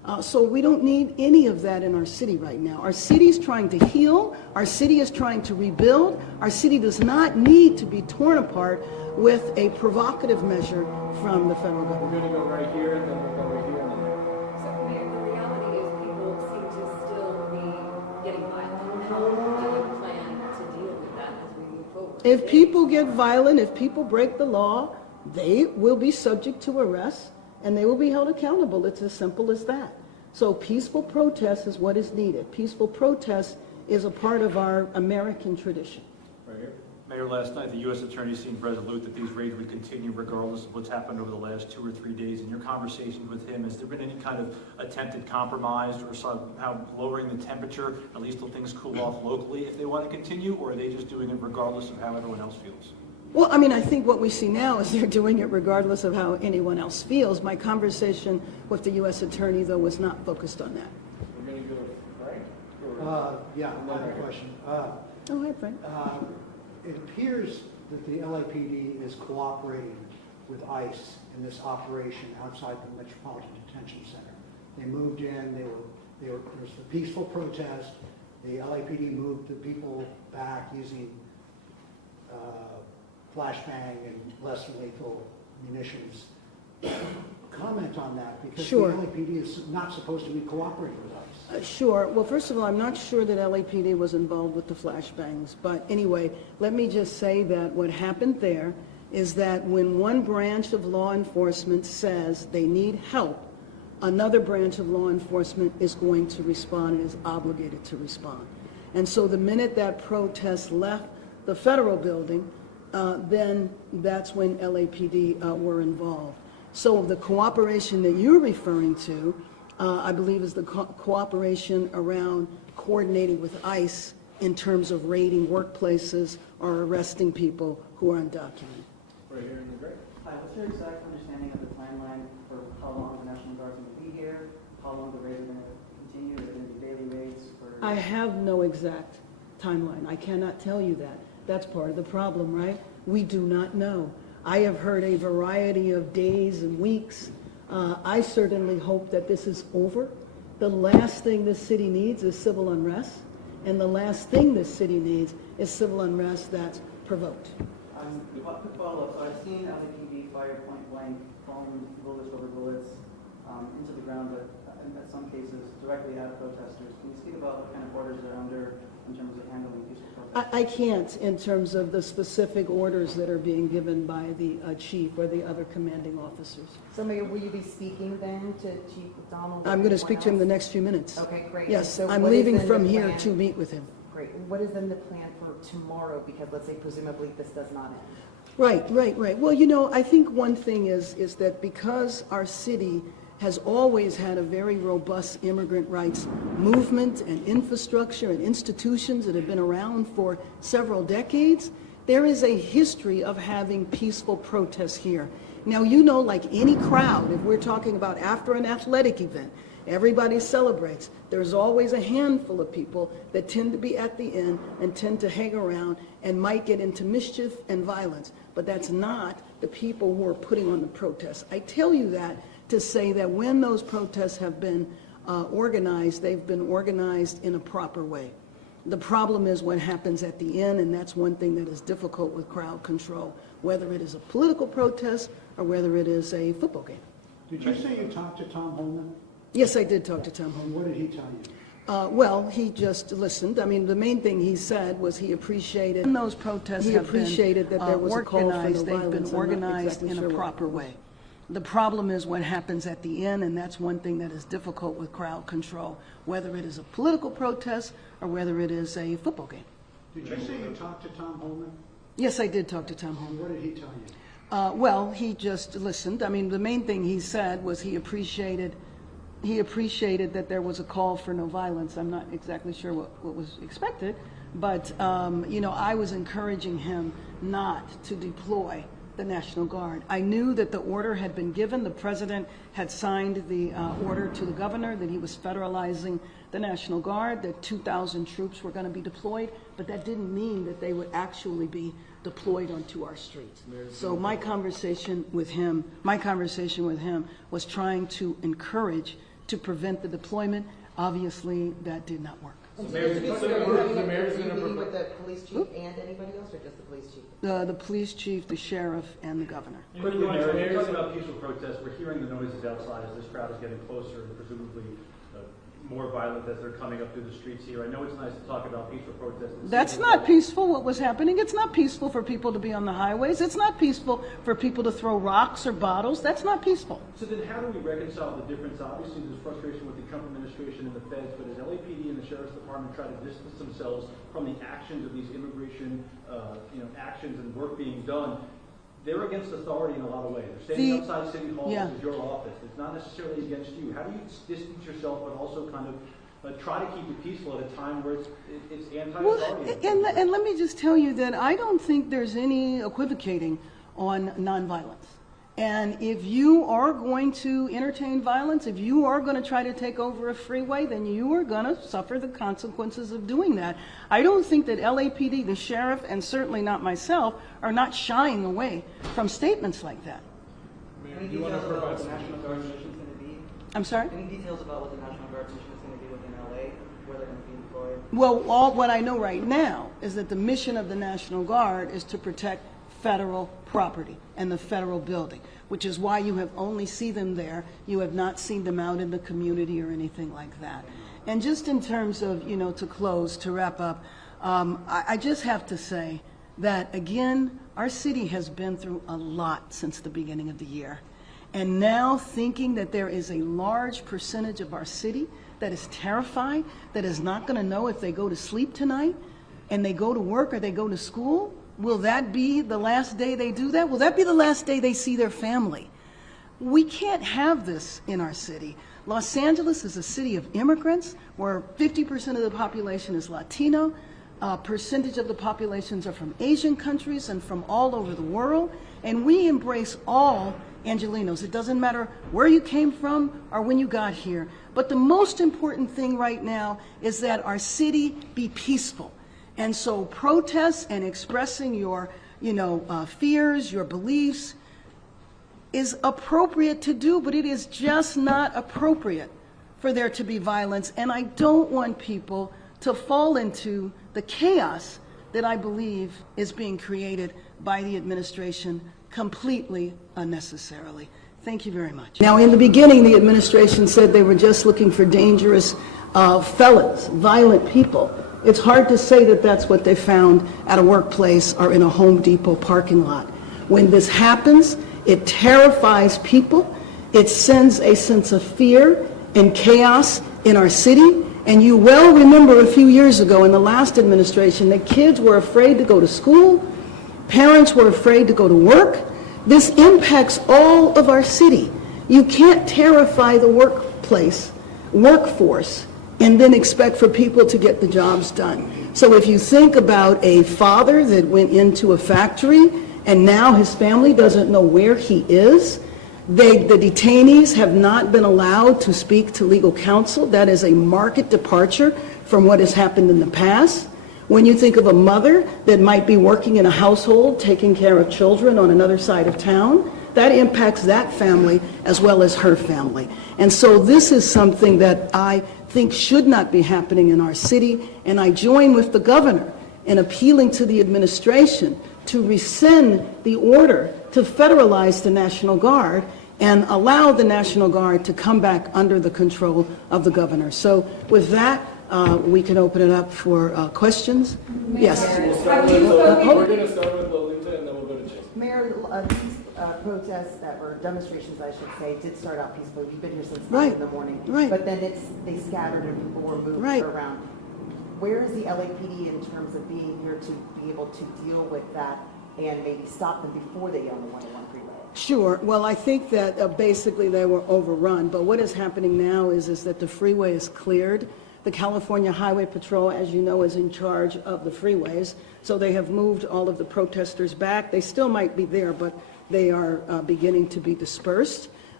So we don't need any of that in our city right now. Our city is trying to heal. Our city is trying to rebuild. Our city does not need to be torn apart with a provocative measure from the federal government. We're gonna go right here, and then we'll go right here. So Mayor, the reality is people seem to still be getting violent. How do you plan to deal with that as we move forward? If people get violent, if people break the law, they will be subject to arrest and they will be held accountable. It's as simple as that. So peaceful protest is what is needed. Peaceful protest is a part of our American tradition. Right here. Mayor, last night, the U.S. Attorney seemed resolute that these raids would continue regardless of what's happened over the last 2 or 3 days. In your conversations with him, has there been any kind of attempted compromise or somehow lowering the temperature, at least till things cool off locally, if they want to continue, or are they just doing it regardless of how everyone else feels? Well, I mean, I think what we see now is they're doing it regardless of how anyone else feels. My conversation with the U.S. Attorney, though, was not focused on that. We're gonna go Frank? Or- Yeah, I have a question. Oh, hi, Frank. It appears that the LAPD is cooperating with ICE in this operation outside the Metropolitan Detention Center. They moved in, there was a peaceful protest. The LAPD moved the people back using flashbang and less than lethal munitions. Comment on that, because Sure. the LAPD is not supposed to be cooperating with ICE. Sure. Well, first of all, I'm not sure that LAPD was involved with the flashbangs. But anyway, let me just say that what happened there is that when one branch of law enforcement says they need help, another branch of law enforcement is going to respond and is obligated to respond. And so the minute that protest left the federal building, then that's when LAPD were involved. So the cooperation that you're referring to, I believe, is the cooperation around coordinating with ICE in terms of raiding workplaces or arresting people who are undocumented. Right here in the gray. Hi, what's your exact understanding of the timeline for how long the National Guard's going to be here? How long the raids are going to continue? Is it going to be daily raids? I have no exact timeline. I cannot tell you that. That's part of the problem, right? We do not know. I have heard a variety of days and weeks. I certainly hope that this is over. The last thing this city needs is civil unrest, and the last thing this city needs is civil unrest that's provoked. Quick follow-up. So I've seen LAPD fire point blank foam bullets, rubber bullets into the ground, but in some cases directly at protesters. Can you speak about what kind of orders they're under in terms of handling peaceful protesters? I can't in terms of the specific orders that are being given by the chief or the other commanding officers. So Mayor, will you be speaking then to Chief McDonald? or I'm going to anyone speak to him else? the next few minutes. Okay, great. Yes, So I'm what is leaving then from the here plan? to meet with him. Great. What is then the plan for tomorrow? Because let's say presumably this does not end. Right. Well, you know, I think one thing is that because our city has always had a very robust immigrant rights movement and infrastructure and institutions that have been around for several decades, there is a history of having peaceful protests here. Now, you know, like any crowd, if we're talking about after an athletic event, everybody celebrates. There's always a handful of people that tend to be at the end and tend to hang around and might get into mischief and violence. But that's not the people who are putting on the protests. I tell you that to say that when those protests have been organized, they've been organized in a proper way. The problem is what happens at the end, and that's one thing that is difficult with crowd control, whether it is a political protest or whether it is a football game. Did you say you talked to Tom Holman? Yes, I did talk to Tom And Holman. what did he tell you? Well, he just listened. I mean, the main thing he said was he appreciated those protests. He appreciated that there was a call for no violence. They've been organized in a proper way. The problem is what happens at the end, and that's one thing that is difficult with crowd control, whether it is a political protest or whether it is a football game. Did you say you talked to Tom Holman? Yes, I did talk to Tom And Holman. what did he tell you? Well, he just listened. I mean, the main thing he said was he appreciated that there was a call for no violence. I'm not exactly sure what was expected, but, you know, I was encouraging him not to deploy the National Guard. I knew that the order had been given. The president had signed the order to the governor that he was federalizing the National Guard, that 2,000 troops were going to be deployed, but that didn't mean that they would actually be deployed onto our streets. So my conversation with him was trying to encourage to prevent the deployment. Obviously, that did not work. And Mayor, just to be the clear, mayor- are you the mayor's gonna meeting propose- with the police chief and anybody else, or just the police chief? The police chief, the sheriff, and the governor. Quickly, Mayor, we're talking about peaceful protests. We're hearing the noises outside as this crowd is getting closer and presumably more violent as they're coming up through the streets here. I know it's nice to talk about peaceful protests. That's not peaceful, what was happening. It's not peaceful for people to be on the highways. It's not peaceful for people to throw rocks or bottles. That's not peaceful. So then how do we reconcile the difference? Obviously, there's frustration with the Trump administration and the feds, but as LAPD and the Sheriff's Department try to distance themselves from the actions of these immigration actions and work being done, they're against authority in a lot of ways. They're standing outside City Hall, Yeah. which is your office. It's not necessarily against you. How do you distance yourself but also kind of try to keep it peaceful at a time where it's anti-authority? Well, and let me just tell you that I don't think there's any equivocating on nonviolence. And if you are going to entertain violence, if you are going to try to take over a freeway, then you are going to suffer the consequences of doing that. I don't think that LAPD, the sheriff, and certainly not myself, are not shying away from statements like that. Mayor, Any do you want to details about provide what the some National Guard mission is going to be? I'm sorry? Any details about what the National Guard mission is going to be within LA, where they're going to be deployed? Well, what I know right now is that the mission of the National Guard is to protect federal property and the federal building, which is why you have only seen them there. You have not seen them out in the community or anything like that. And just in terms of, to close, to wrap up, I just have to say that, again, our city has been through a lot since the beginning of the year. And now thinking that there is a large percentage of our city that is terrified, that is not going to know if they go to sleep tonight and they go to work or they go to school, will that be the last day they do that? Will that be the last day they see their family? We can't have this in our city. Los Angeles is a city of immigrants where 50% of the population is Latino. A percentage of the populations are from Asian countries and from all over the world. And we embrace all Angelenos. It doesn't matter where you came from or when you got here. But the most important thing right now is that our city be peaceful. And so protests and expressing your, fears, your beliefs is appropriate to do, but it is just not appropriate for there to be violence. And I don't want people to fall into the chaos that I believe is being created by the administration completely unnecessarily. Thank you very much. Now, in the beginning, the administration said they were just looking for dangerous felons, violent people. It's hard to say that that's what they found at a workplace or in a Home Depot parking lot. When this happens, it terrifies people. It sends a sense of fear and chaos in our city. And you well remember a few years ago in the last administration that kids were afraid to go to school, parents were afraid to go to work. This impacts all of our city. You can't terrify the workforce, and then expect for people to get the jobs done. So if you think about a father that went into a factory and now his family doesn't know where he is, the detainees have not been allowed to speak to legal counsel. That is a marked departure from what has happened in the past. When you think of a mother that might be working in a household, taking care of children on another side of town, that impacts that family as well as her family. And so this is something that I think should not be happening in our city, and I join with the governor in appealing to the administration to rescind the order to federalize the National Guard and allow the National Guard to come back under the control of the governor. So with that, we can open it up for questions. Yes. We're going to start with Lolita and then we'll go to Jason. Mayor, these protests or demonstrations, I should say, did start out peacefully. We've been here since 9 in the morning. Right. But then they scattered and people were moved around. Where is the LAPD in terms of being here to be able to deal with that and maybe stop them before they get on the 101 freeway? Sure. Well, I think that basically they were overrun. But what is happening now is that the freeway is cleared. The California Highway Patrol, as you know, is in charge of the freeways. So they have moved all of the protesters back. They still might be there, but they are beginning to be dispersed.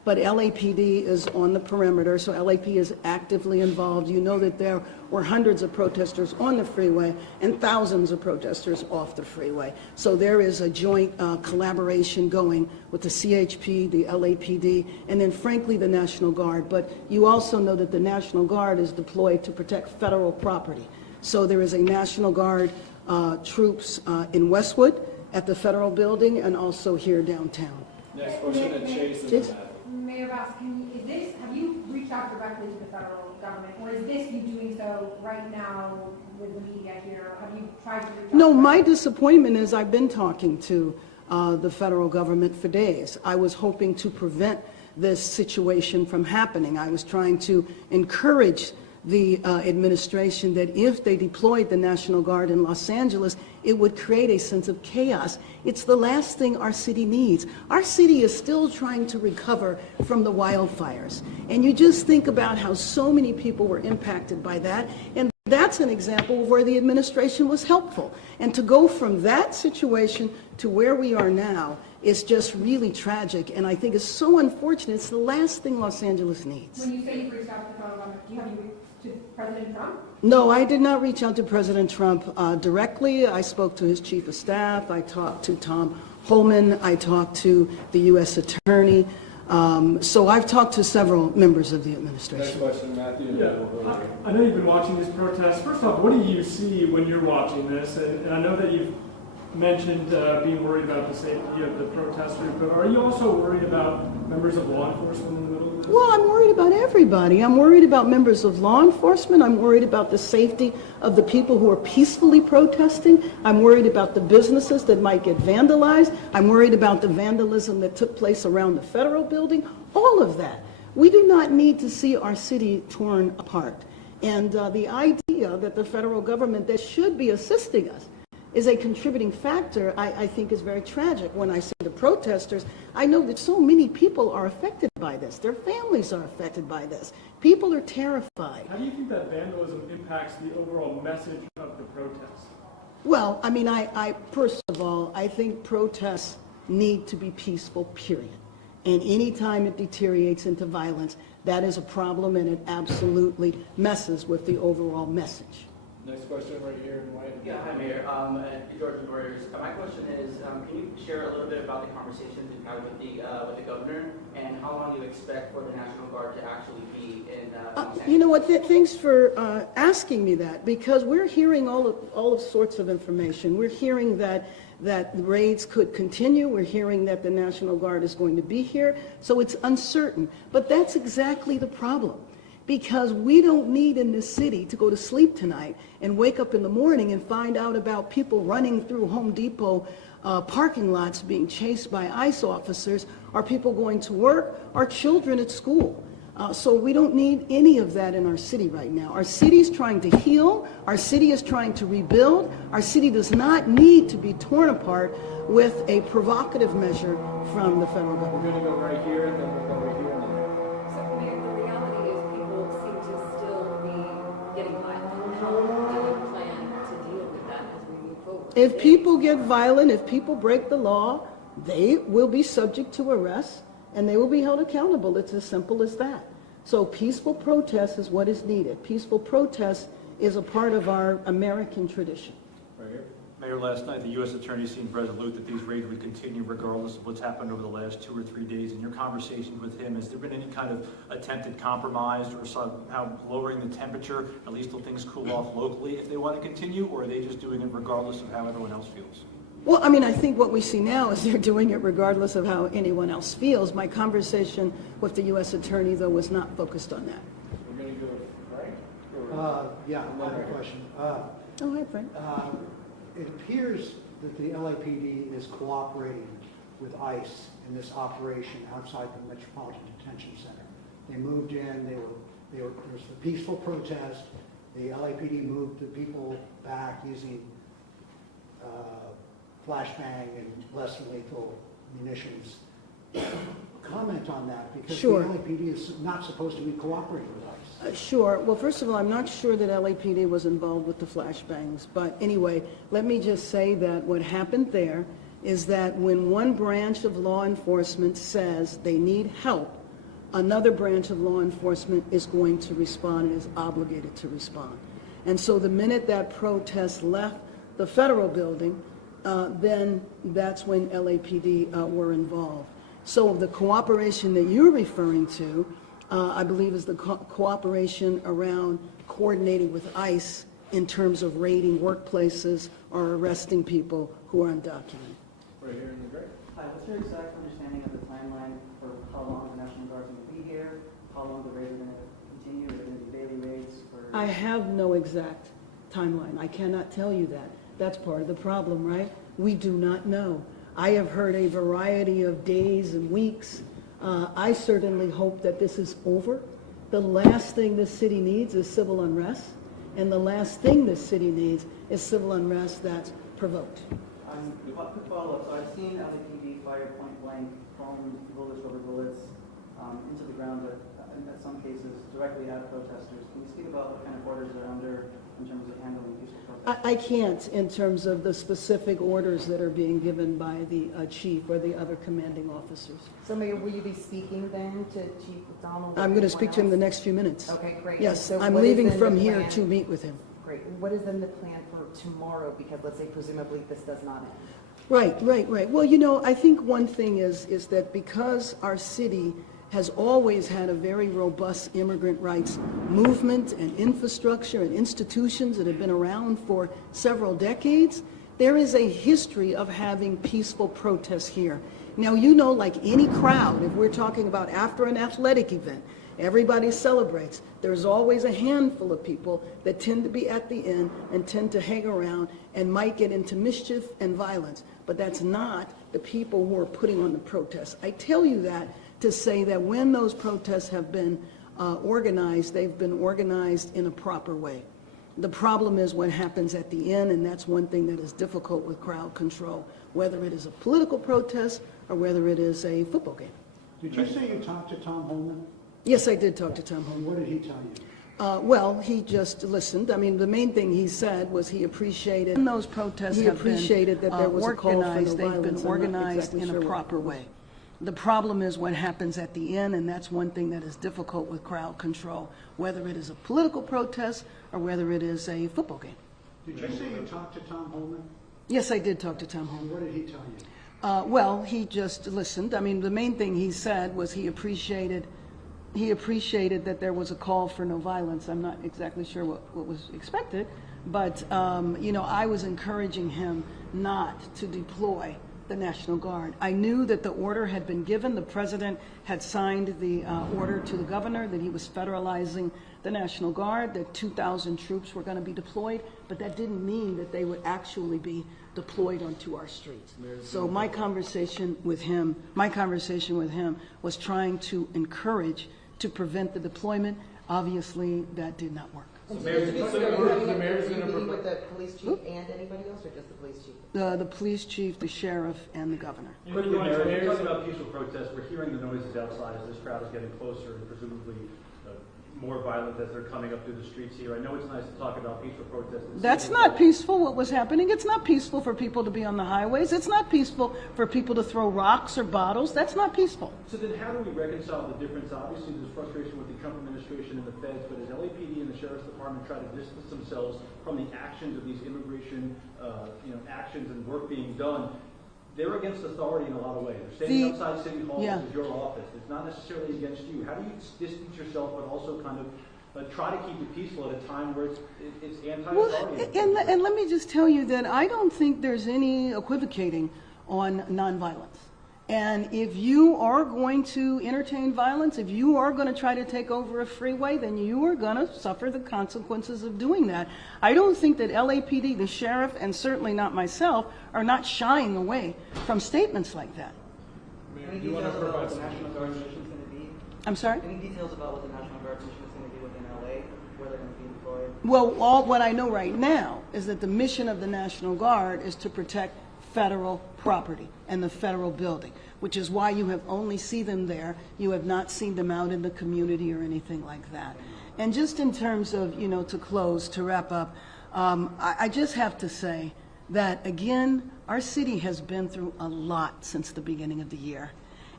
but LAPD is on the perimeter, so LAP is actively involved. You know that there were hundreds of protesters on the freeway and thousands of protesters off the freeway. So there is a joint collaboration going with the CHP, the LAPD, and then frankly the National Guard. But you also know that the National Guard is deployed to protect federal property. So there is a National Guard troops in Westwood at the federal building and also here downtown. Next question, and Chase and Chase? Matt. Mayor Bass, have you reached out directly to the federal government, or is this you doing so right now with the media here? Have you tried to reach out? No, my disappointment is I've been talking to the federal government for days. I was hoping to prevent this situation from happening. I was trying to encourage the administration that if they deployed the National Guard in Los Angeles, it would create a sense of chaos. It's the last thing our city needs. Our city is still trying to recover from the wildfires. And you just think about how so many people were impacted by that. And that's an example of where the administration was helpful. And to go from that situation to where we are now is just really tragic. And I think it's so unfortunate. It's the last thing Los Angeles needs. When you say you've reached out to the federal government, have you reached to President Trump? No, I did not reach out to President Trump directly. I spoke to his chief of staff. I talked to Tom Holman. I talked to the U.S. Attorney. So I've talked to several members of the Next administration. question, Matthew. and Yeah, then we'll go here. I know you've been watching this protest. First off, what do you see when you're watching this? And I know that you've mentioned being worried about the safety of the protesters, but are you also worried about members of law enforcement in the middle of this? Well, I'm worried about everybody. I'm worried about members of law enforcement. I'm worried about the safety of the people who are peacefully protesting. I'm worried about the businesses that might get vandalized. I'm worried about the vandalism that took place around the federal building. All of that. We do not need to see our city torn apart. And the idea that the federal government that should be assisting us is a contributing factor, I think is very tragic. When I see the protesters, I know that so many people are affected by this. Their families are affected by this. People are terrified. How do you think that vandalism impacts the overall message of the protest? Well, I mean, I first of all, I think protests need to be peaceful, period. And any time it deteriorates into violence, that is a problem, and it absolutely messes with the overall message. Next question right here in white. Yeah, hi Mayor. George Warriors. My question is, can you share a little bit about the conversations you've had with the governor, and how long you expect for the National Guard to actually be in? You know what? Thanks for asking me that, because we're hearing all of sorts of information. We're hearing that raids could continue. We're hearing that the National Guard is going to be here. So it's uncertain. But that's exactly the problem. Because we don't need in this city to go to sleep tonight and wake up in the morning and find out about people running through Home Depot parking lots being chased by ICE officers, or people going to work, or children at school. So we don't need any of that in our city right now. Our city is trying to heal. Our city is trying to rebuild. Our city does not need to be torn apart with a provocative measure from the federal government. We're going to go right here, and then we'll go right here. So, Mayor, the reality is people seem to still be getting violent. How do you plan to deal with that as we move forward? If people get violent, if people break the law, they will be subject to arrest and they will be held accountable. It's as simple as that. So peaceful protest is what is needed. Peaceful protest is a part of our American tradition. Right here. Mayor, last night the U.S. Attorney seemed resolute that these raids would continue regardless of what's happened over the last 2 or 3 days. In your conversations with him, has there been any kind of attempted compromise or somehow lowering the temperature, at least till things cool off locally, if they want to continue, or are they just doing it regardless of how everyone else feels? Well, I mean, I think what we see now is they're doing it regardless of how anyone else feels. My conversation with the U.S. Attorney, though, was not focused on that. We're going to go right. Yeah, another question. Oh, hi, Frank. It appears that the LAPD is cooperating with ICE in this operation outside the Metropolitan Detention Center. They moved in, there was a peaceful protest. The LAPD moved the people back using flashbang and less lethal munitions. Comment on that, because Sure. the LAPD is not supposed to be cooperating with ICE. Sure. Well, first of all, I'm not sure that LAPD was involved with the flashbangs. But anyway, let me just say that what happened there is that when one branch of law enforcement says they need help another branch of law enforcement is going to respond and is obligated to respond. And so the minute that protest left the federal building, then that's when LAPD were involved. So the cooperation that you're referring to, I believe, is the cooperation around coordinating with ICE in terms of raiding workplaces or arresting people who are undocumented. Right here in the gray. Hi, what's your exact understanding of the timeline for how long the National Guard's going to be here? How long the raids are going to continue? Are there going to be daily raids? I have no exact timeline. I cannot tell you that. That's part of the problem, right? We do not know. I have heard a variety of days and weeks. I certainly hope that this is over. The last thing this city needs is civil unrest, and the last thing this city needs is civil unrest that's provoked. Quick follow-up. So I've seen LAPD fire point blank, foam bullets, rubber bullets into the ground, but in some cases directly at protesters. Can you speak about what kind of orders they're under in terms of handling peaceful protests? I can't in terms of the specific orders that are being given by the chief or the other commanding officers. So Mayor, will you be speaking then to Chief McDonald? I'm going to speak to him in the next few minutes. Okay, great. Yes, So I'm what is leaving then from the here plan? to meet with him. Great. What is then the plan for tomorrow? Because let's say presumably this does not end. Right. Well, you know, I think one thing is that because our city has always had a very robust immigrant rights movement and infrastructure and institutions that have been around for several decades, there is a history of having peaceful protests here. Now, you know, like any crowd, if we're talking about after an athletic event, everybody celebrates. There's always a handful of people that tend to be at the end and tend to hang around and might get into mischief and violence. But that's not the people who are putting on the protests. I tell you that to say that when those protests have been organized, they've been organized in a proper way. The problem is what happens at the end, and that's one thing that is difficult with crowd control, whether it is a political protest or whether it is a football game. Did you say you talked to Tom Holman? Yes, I did talk to Tom And Holman. what did he tell you? Well, he just listened. I mean, the main thing he said was he appreciated those protests. He appreciated that there was a call for no violence. They've been organized in a proper way. The problem is what happens at the end, and that's one thing that is difficult with crowd control, whether it is a political protest or whether it is a football game. Did you say you talked to Tom Holman? Yes, I did talk to Tom Holman. And what did he tell you? Well, he just listened. I mean, the main thing he said was he appreciated that there was a call for no violence. I'm not exactly sure what was expected, but, you know, I was encouraging him not to deploy the National Guard. I knew that the order had been given. The president had signed the order to the governor that he was federalizing the National Guard, that 2,000 troops were going to be deployed, but that didn't mean that they would actually be deployed onto our streets. So my conversation with him was trying to encourage to prevent the deployment. Obviously, that did not work. And so Mayor's- just to be so clear, the are mayor's you gonna meeting propose- with the police chief and anybody else, or just the police chief? The police chief, the sheriff, and the governor. Quickly, Mayor, when you're talking about peaceful protests, we're hearing the noises outside as this crowd is getting closer and presumably more violent as they're coming up through the streets here. I know it's nice to talk about peaceful protests. That's not peaceful, what was happening. It's not peaceful for people to be on the highways. It's not peaceful for people to throw rocks or bottles. That's not peaceful. So then how do we reconcile the difference? Obviously, there's frustration with the Trump administration and the feds, but as LAPD and the Sheriff's Department try to distance themselves from the actions of these immigration actions and work being done, they're against authority in a lot of ways. They're standing outside City Hall, Yeah. This is your office. It's not necessarily against you. How do you distance yourself but also kind of try to keep it peaceful at a time where it's anti-authority? Well, and let me just tell you that I don't think there's any equivocating on nonviolence. And if you are going to entertain violence, if you are going to try to take over a freeway, then you are going to suffer the consequences of doing that. I don't think that LAPD, the sheriff, and certainly not myself, are not shying away from statements like that. Mayor, Any do you want to details about provide what the some National Guard mission is going to be? I'm sorry? Any details about what the National Guard mission is going to be within LA, where they're going to be deployed? Well, what I know right now is that the mission of the National Guard is to protect federal property and the federal building, which is why you have only seen them there. You have not seen them out in the community or anything like that. And just in terms of, to close, to wrap up, I just have to say that, again, our city has been through a lot since the beginning of the year.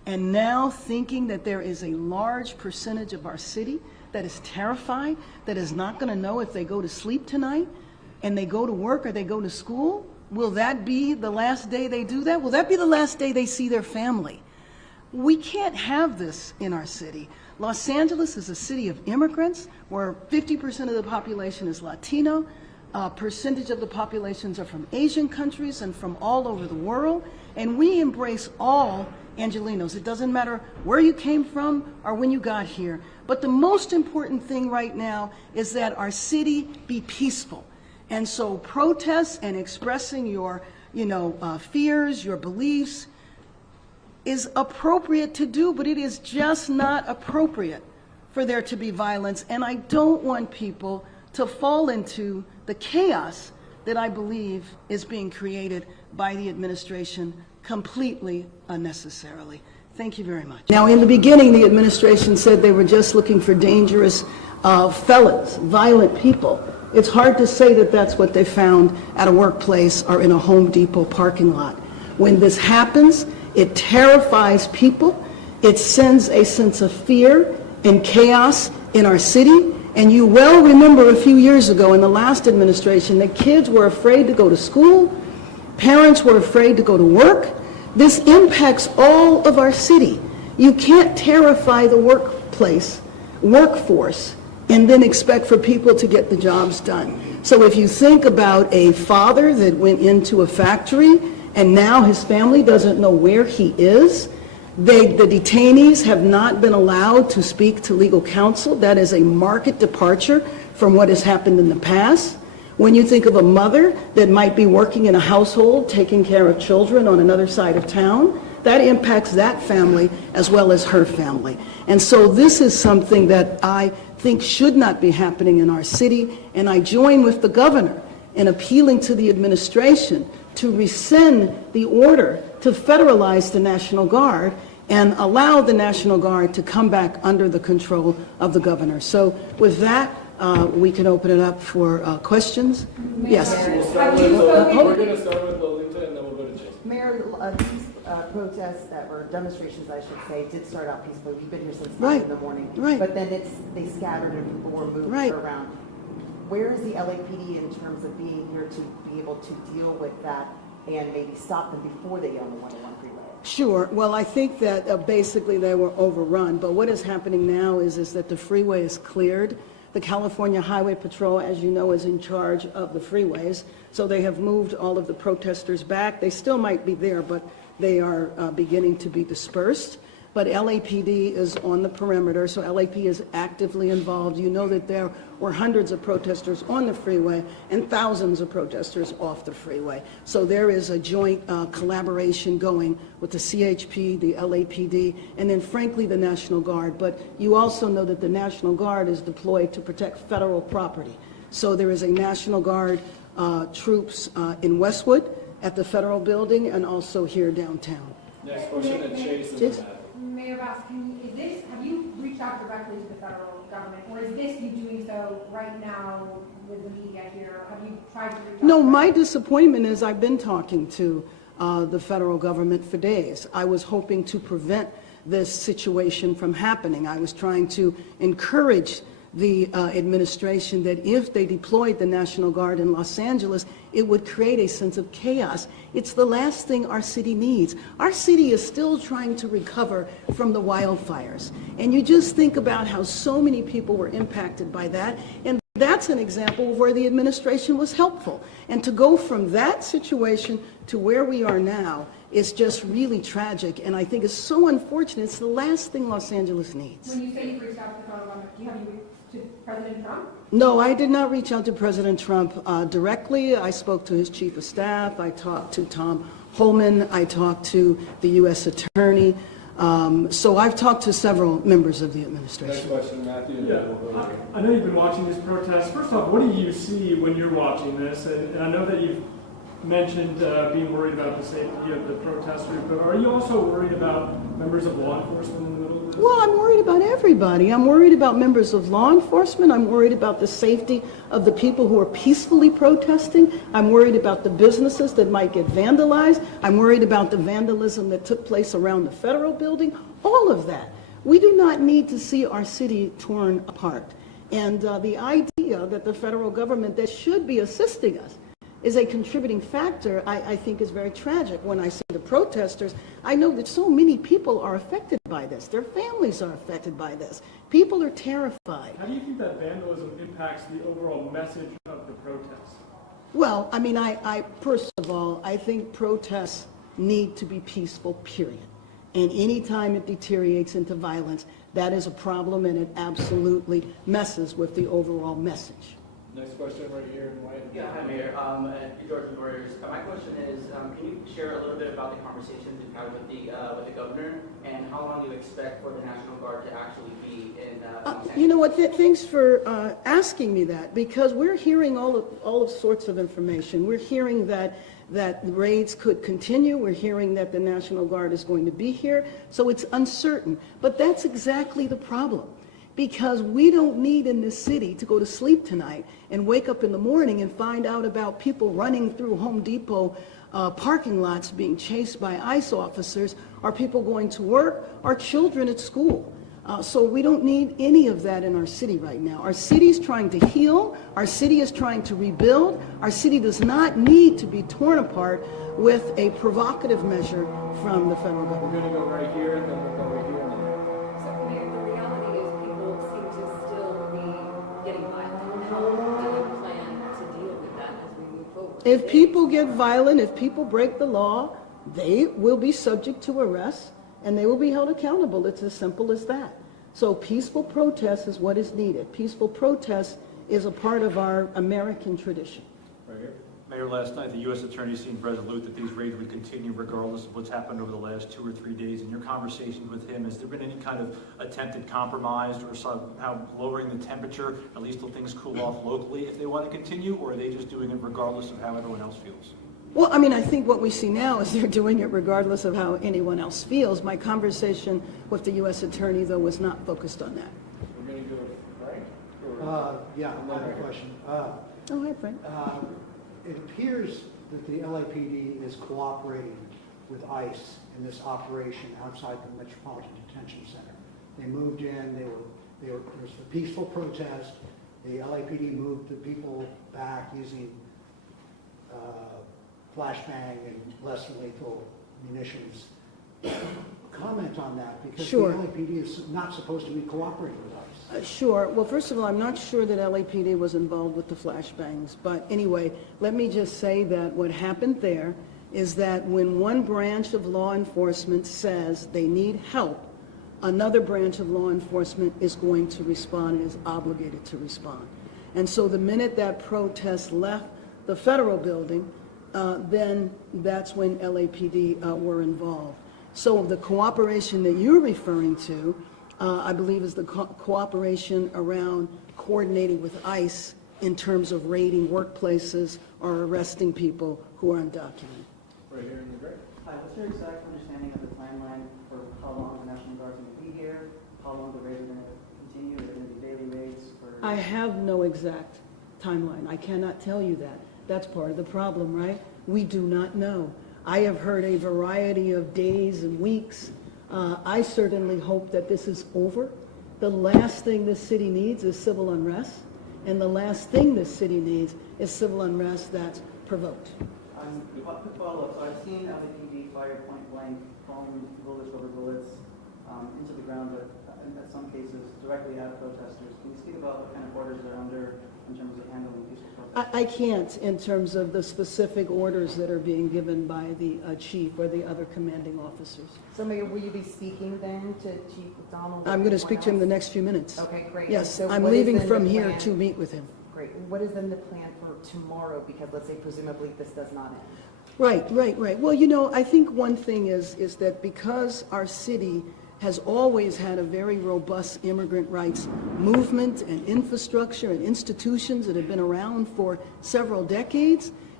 and now thinking that there is a large percentage of our city that is terrified, that is not going to know if they go to sleep tonight and they go to work or they go to school? Will that be the last day they do that? Will that be the last day they see their family? We can't have this in our city. Los Angeles is a city of immigrants where 50% of the population is Latino. A percentage of the populations are from Asian countries and from all over the world. And we embrace all Angelenos. It doesn't matter where you came from or when you got here. But the most important thing right now is that our city be peaceful. And so protests and expressing your, fears, your beliefs is appropriate to do, but it is just not appropriate for there to be violence. And I don't want people to fall into the chaos that I believe is being created by the administration completely unnecessarily. Thank you very much. Now, in the beginning, the administration said they were just looking for dangerous felons, violent people. It's hard to say that that's what they found at a workplace or in a Home Depot parking lot. When this happens, it terrifies people. It sends a sense of fear and chaos in our city. And you well remember a few years ago in the last administration that kids were afraid to go to school, parents were afraid to go to work. This impacts all of our city. You can't terrify the workforce, and then expect for people to get the jobs done. So if you think about a father that went into a factory and now his family doesn't know where he is, the detainees have not been allowed to speak to legal counsel. That is a marked departure from what has happened in the past. When you think of a mother that might be working in a household, taking care of children on another side of town, that impacts that family as well as her family. And so this is something that I think should not be happening in our city, and I join with the governor in appealing to the administration to rescind the order to federalize the National Guard and allow the National Guard to come back under the control of the governor. So with that, we can open it up for questions. Yes. We're going to start with Lolita and then we'll go to Jason. Mayor, these protests or demonstrations, I should say, did start out peacefully. We've been here since 9 in the morning. Right. But then they scattered and people were moved around. Where is the LAPD in terms of being here to be able to deal with that and maybe stop them before they get on the 101 freeway? Sure. Well, I think that basically they were overrun. But what is happening now is that the freeway is cleared. The California Highway Patrol, as you know, is in charge of the freeways. So they have moved all of the protesters back. They still might be there, but they are beginning to be dispersed. But LAPD is on the perimeter, so LAP is actively involved. You know that there were hundreds of protesters on the freeway and thousands of protesters off the freeway. So there is a joint collaboration going with the CHP, the LAPD, and then frankly the National Guard. But you also know that the National Guard is deployed to protect federal property. So there is a National Guard troops in Westwood at the federal building and also here downtown. Next question at Chase and Chase? Matt. Mayor Bass, have you reached out directly to the federal government, or is this you doing so right now with the media here? Have you tried to reach out? No, my disappointment is I've been talking to the federal government for days. I was hoping to prevent this situation from happening. I was trying to encourage the administration that if they deployed the National Guard in Los Angeles, it would create a sense of chaos. It's the last thing our city needs. Our city is still trying to recover from the wildfires. And you just think about how so many people were impacted by that. And that's an example of where the administration was helpful. And to go from that situation to where we are now is just really tragic. And I think it's so unfortunate. It's the last thing Los Angeles needs. When you say you've reached out to the federal government, do you have you to President Trump? No, I did not reach out to President Trump directly. I spoke to his chief of staff. I talked to Tom Holman. I talked to the U.S. Attorney. So I've talked to several members of the administration. Next question, Matthew. And then we'll go to I know you've been watching this protest. First off, what do you see when you're watching this? And I know that you've mentioned being worried about the safety of the protest route, but are you also worried about members of law enforcement in the middle of this? Well, I'm worried about everybody. I'm worried about members of law enforcement. I'm worried about the safety of the people who are peacefully protesting. I'm worried about the businesses that might get vandalized. I'm worried about the vandalism that took place around the federal building. All of that. We do not need to see our city torn apart. And the idea that the federal government that should be assisting us is a contributing factor, I think is very tragic. When I see the protesters, I know that so many people are affected by this. Their families are affected by this. People are terrified. How do you think that vandalism impacts the overall message of the protest? Well, I mean, first of all, I think protests need to be peaceful, period. And any time it deteriorates into violence, that is a problem, and it absolutely messes with the overall message. Next question right here in white. Yeah, hi Mayor. George Warriors. My question is, can you share a little bit about the conversations you've had with the governor, and how long you expect for the National Guard to actually be in? You know what? Thanks for asking me that, because we're hearing all of sorts of information. We're hearing that raids could continue. We're hearing that the National Guard is going to be here. So it's uncertain. But that's exactly the problem. Because we don't need in this city to go to sleep tonight and wake up in the morning and find out about people running through Home Depot parking lots being chased by ICE officers, or people going to work, or children at school. So we don't need any of that in our city right now. Our city is trying to heal. Our city is trying to rebuild. Our city does not need to be torn apart with a provocative measure from the federal government. We're going to go right here, and then we'll go right here. So, Mayor, the reality is people seem to still be getting violent. How do you plan to deal with that as we move forward? If people get violent, if people break the law, they will be subject to arrest and they will be held accountable. It's as simple as that. So peaceful protest is what is needed. Peaceful protest is a part of our American tradition. Right here. Mayor, last night the U.S. Attorney seemed resolute that these raids would continue regardless of what's happened over the last 2 or 3 days. In your conversations with him, has there been any kind of attempted compromise or somehow lowering the temperature, at least till things cool off locally, if they want to continue, or are they just doing it regardless of how everyone else feels? Well, I mean, I think what we see now is they're doing it regardless of how anyone else feels. My conversation with the U.S. Attorney, though, was not focused on that. We're going to go right? Yeah, another question. Oh, hi, Frank. It appears that the LAPD is cooperating with ICE in this operation outside the Metropolitan Detention Center. They moved in, there was a peaceful protest. The LAPD moved the people back using flashbang and less than lethal munitions. Comment on that, because Sure. the LAPD is not supposed to be cooperating with ICE. Sure. Well, first of all, I'm not sure that LAPD was involved with the flashbangs. But anyway, let me just say that what happened there is that when one branch of law enforcement says they need help, another branch of law enforcement is going to respond and is obligated to respond. And so the minute that protest left the federal building, then that's when LAPD were involved. So the cooperation that you're referring to, I believe, is the cooperation around coordinating with ICE in terms of raiding workplaces or arresting people who are undocumented. Right here in the gray. Hi, what's your exact understanding of the timeline for how long the National Guard's going to be here? How long the raids are going to continue? Are there going to be daily raids for? I have no exact timeline. I cannot tell you that. That's part of the problem, right? We do not know. I have heard a variety of days and weeks. I certainly hope that this is over. The last thing this city needs is civil unrest, and the last thing this city needs is civil unrest that's provoked. Quick follow-up. So I've seen LAPD fire point blank foam bullets, rubber bullets into the ground, but in some cases directly at protesters. Can you speak about what kind of orders they're under in terms of handling peaceful protesters? I can't in terms of the specific orders that are being given by the chief or the other commanding officers. So Mayor, will you be speaking then to Chief McDonald? I'm going to speak to him in the next few minutes. Okay, great. Yes, So I'm what is leaving then from the here plan? to meet with him. Great. What is then the plan for tomorrow? Because let's say presumably this does not end. Right. Well, you know, I think one thing is that because our city has always had a very robust immigrant rights movement and infrastructure and institutions that have been around for several decades,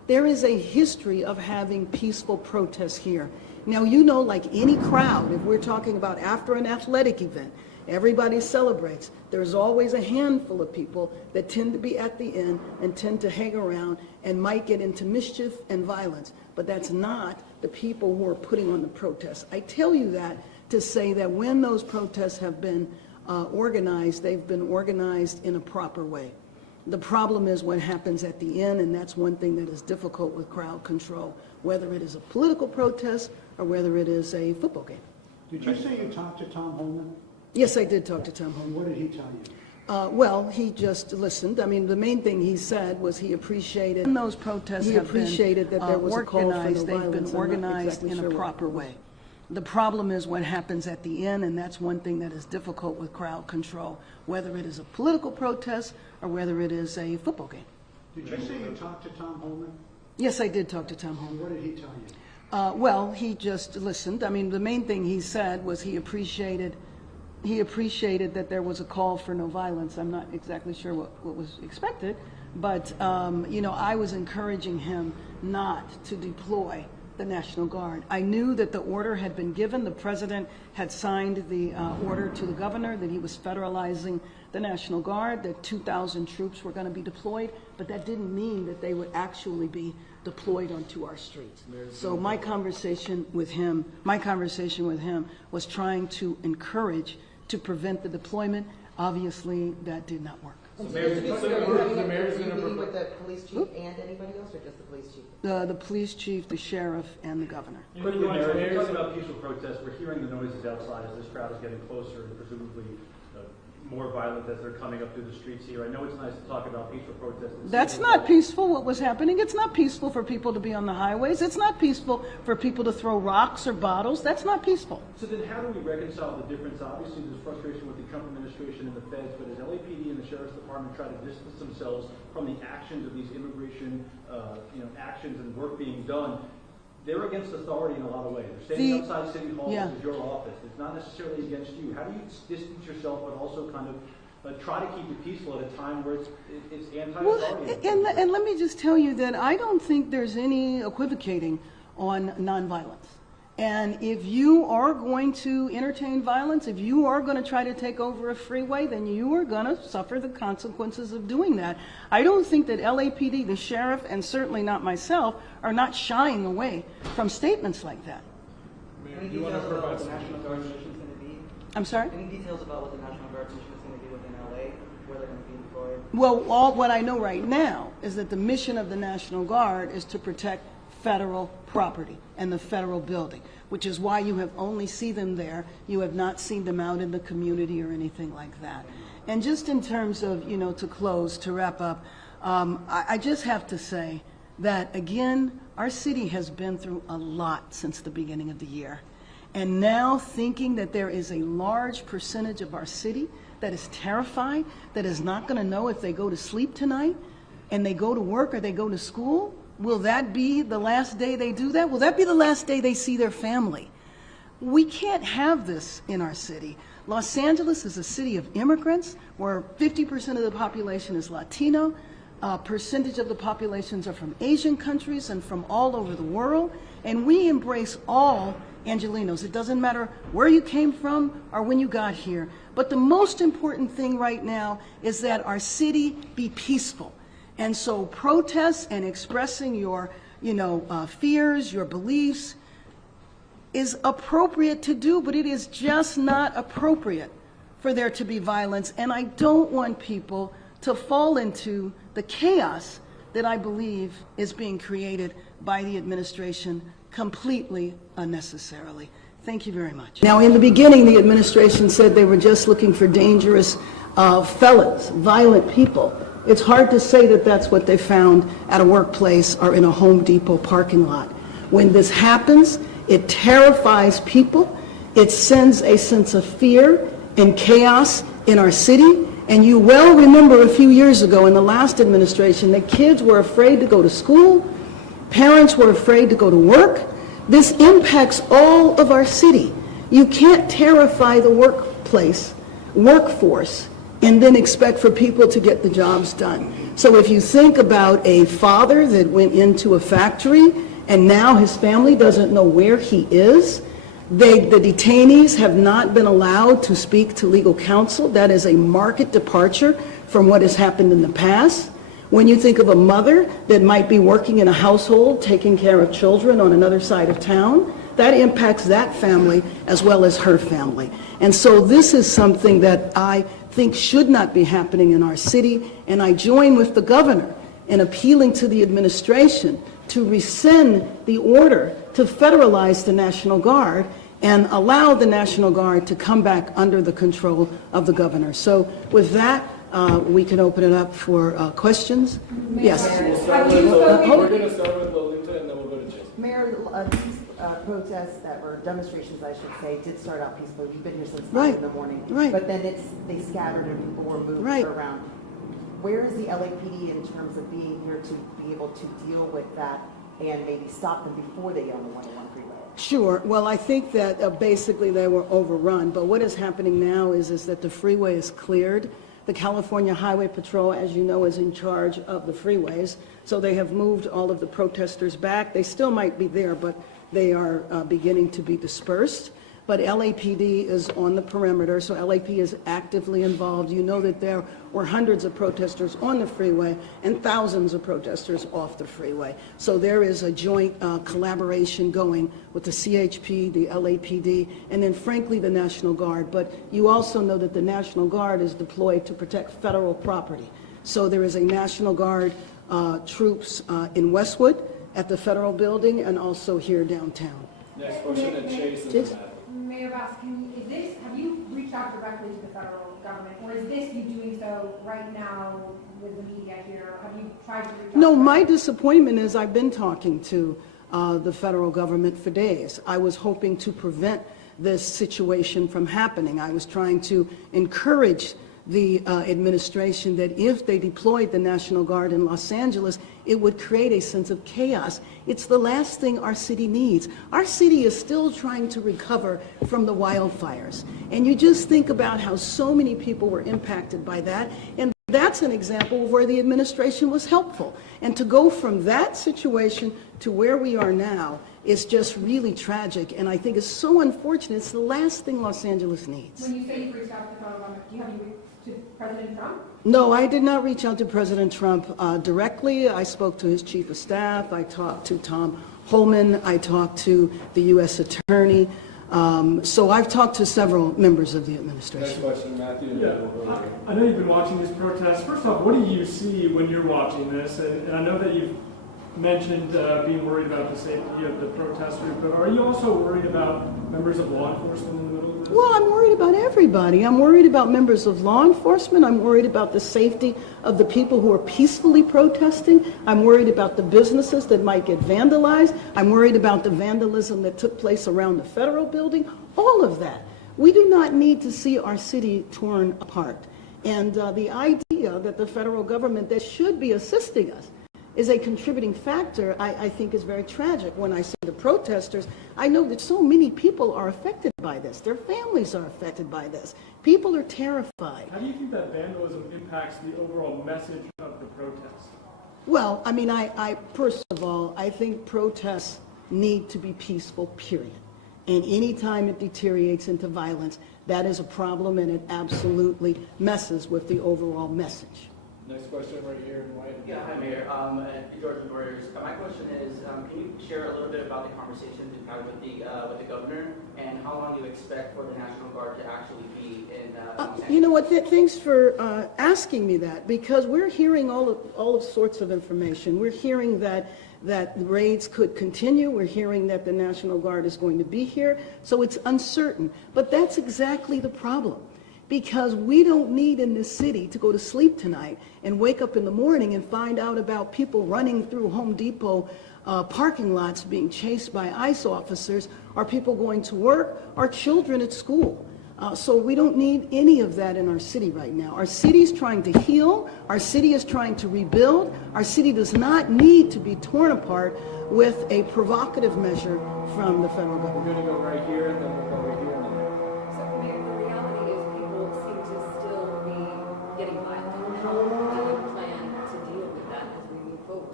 There is a history of having peaceful protests here. Now, you know, like any crowd, if we're talking about after an athletic event, everybody celebrates. There's always a handful of people that tend to be at the end and tend to hang around and might get into mischief and violence. But that's not the people who are putting on the protests. I tell you that to say that when those protests have been organized, they've been organized in a proper way. The problem is what happens at the end, and that's one thing that is difficult with crowd control, whether it is a political protest or whether it is a football game. Did you say you talked to Tom Holman? Yes, I did talk to Tom And Holman. what did he tell you? Well, he just listened. I mean, the main thing he said was he appreciated those protests. He appreciated that there was a call for no violence. They've been organized in a proper way. The problem is what happens at the end, and that's one thing that is difficult with crowd control, whether it is a political protest or whether it is a football game. Did you say you talked to Tom Holman? Yes, I did talk to Tom And Holman. what did he tell you? Well, he just listened. I mean, the main thing he said was he appreciated that there was a call for no violence. I'm not exactly sure what was expected, but, you know, I was encouraging him not to deploy the National Guard. I knew that the order had been given. The president had signed the order to the governor that he was federalizing the National Guard, that 2,000 troops were going to be deployed, but that didn't mean that they would actually be deployed onto our streets. So my conversation with him was trying to encourage to prevent the deployment. Obviously, that did not work. And The mayor's- so just to be the clear, mayor's are you gonna meeting propose- with the police chief and anybody else, or just the police chief? The police chief, the sheriff, and the governor. Quickly, Mayor, when you're talking about peaceful protests, we're hearing the noises outside as this crowd is getting closer and presumably more violent as they're coming up through the streets here. I know it's nice to talk about peaceful protests. That's not peaceful, what was happening. It's not peaceful for people to be on the highways. It's not peaceful for people to throw rocks or bottles. That's not peaceful. So then how do we reconcile the difference? Obviously, there's frustration with the Trump administration and the feds, but as LAPD and the Sheriff's Department try to distance themselves from the actions of these immigration actions and work being done, they're against authority in a lot of ways. They're standing outside City Hall, Yeah. which is your office. It's not necessarily against you. How do you distance yourself but also kind of try to keep it peaceful at a time where it's anti-authority? Well, and let me just tell you that I don't think there's any equivocating on nonviolence. And if you are going to entertain violence, if you are going to try to take over a freeway, then you are going to suffer the consequences of doing that. I don't think that LAPD, the sheriff, and certainly not myself, are not shying away from statements like that. Mayor, Any do you want to details about provide what the some National Guard details? mission is going to be? I'm sorry? Any details about what the National Guard mission is going to be within LA, where they're going to be deployed? Well, what I know right now is that the mission of the National Guard is to protect federal property and the federal building, which is why you have only seen them there. You have not seen them out in the community or anything like that. And just in terms of, to close, to wrap up, I just have to say that, again, our city has been through a lot since the beginning of the year. And now thinking that there is a large percentage of our city that is terrified, that is not going to know if they go to sleep tonight and they go to work or they go to school, will that be the last day they do that? Will that be the last day they see their family? We can't have this in our city. Los Angeles is a city of immigrants where 50% of the population is Latino. A percentage of the populations are from Asian countries and from all over the world. And we embrace all Angelenos. It doesn't matter where you came from or when you got here. But the most important thing right now is that our city be peaceful. And so protests and expressing your, fears, your beliefs is appropriate to do, but it is just not appropriate for there to be violence. And I don't want people to fall into the chaos that I believe is being created by the administration completely unnecessarily. Thank you very much. Now, in the beginning, the administration said they were just looking for dangerous felons, violent people. It's hard to say that that's what they found at a workplace or in a Home Depot parking lot. When this happens, it terrifies people. It sends a sense of fear and chaos in our city. And you well remember a few years ago in the last administration that kids were afraid to go to school, parents were afraid to go to work. This impacts all of our city. You can't terrify the workforce, and then expect for people to get the jobs done. So if you think about a father that went into a factory and now his family doesn't know where he is, the detainees have not been allowed to speak to legal counsel. That is a marked departure from what has happened in the past. When you think of a mother that might be working in a household, taking care of children on another side of town, that impacts that family as well as her family. And so this is something that I think should not be happening in our city, and I join with the governor in appealing to the administration to rescind the order to federalize the National Guard and allow the National Guard to come back under the control of the governor. So with that, we can open it up for questions. Yes. We're going to start with Lolita and then we'll go to Jason. Mayor, these protests that were demonstrations, I should say, did start out peacefully. We've been here since 9 in the morning. Right. But then they scattered and people were moved around. Where is the LAPD in terms of being here to be able to deal with that and maybe stop them before they get on the 101 freeway? Sure. Well, I think that basically they were overrun. But what is happening now is that the freeway is cleared. The California Highway Patrol, as you know, is in charge of the freeways. So they have moved all of the protesters back. They still might be there, but they are beginning to be dispersed. But LAPD is on the perimeter, so LAP is actively involved. You know that there were hundreds of protesters on the freeway and thousands of protesters off the freeway. So there is a joint collaboration going with the CHP, the LAPD, and then frankly the National Guard. But you also know that the National Guard is deployed to protect federal property. So there is a National Guard troops in Westwood at the federal building and also here downtown. Next question, and Jason. Mayor Bass, have you reached out directly to the federal government, or is this you doing so right now with the media here? Have you tried to reach out? No, my disappointment is I've been talking to the federal government for days. I was hoping to prevent this situation from happening. I was trying to encourage the administration that if they deployed the National Guard in Los Angeles, it would create a sense of chaos. It's the last thing our city needs. Our city is still trying to recover from the wildfires. And you just think about how so many people were impacted by that. And that's an example of where the administration was helpful. And to go from that situation to where we are now is just really tragic. And I think it's so unfortunate. It's the last thing Los Angeles needs. When you say you've reached out to the federal government, do you have you reached to President Trump? No, I did not reach out to President Trump directly. I spoke to his chief of staff. I talked to Tom Holman. I talked to the U.S. Attorney. So I've talked to several members of the administration. Next question, Matthew. Yeah, I know you've been watching these protests. First off, what do you see when you're watching this? And I know that you've mentioned being worried about the safety of the protesters, but are you also worried about members of law enforcement in the middle of this? Well, I'm worried about everybody. I'm worried about members of law enforcement. I'm worried about the safety of the people who are peacefully protesting. I'm worried about the businesses that might get vandalized. I'm worried about the vandalism that took place around the federal building. All of that. We do not need to see our city torn apart. And the idea that the federal government that should be assisting us is a contributing factor, I think is very tragic. When I see the protesters, I know that so many people are affected by this. Their families are affected by this. People are terrified. How do you think that vandalism impacts the overall message of the protest? Well, I mean, I first of all, I think protests need to be peaceful, period. And anytime it deteriorates into violence, that is a problem, and it absolutely messes with the overall message. Next question right here in white. Yeah, hi Mayor. George Warriors. My question is, can you share a little bit about the conversations you've had with the governor, and how long you expect for the National Guard to actually be in? You know what? Thanks for asking me that, because we're hearing all sorts of information. We're hearing that raids could continue. We're hearing that the National Guard is going to be here, so it's uncertain. But that's exactly the problem. Because we don't need in this city to go to sleep tonight and wake up in the morning and find out about people running through Home Depot parking lots being chased by ICE officers, or people going to work, or children at school. So we don't need any of that in our city right now. Our city is trying to heal. Our city is trying to rebuild. Our city does not need to be torn apart with a provocative measure from the federal government. We're going to go right here and then we'll go right here. Getting violent. How do you plan to deal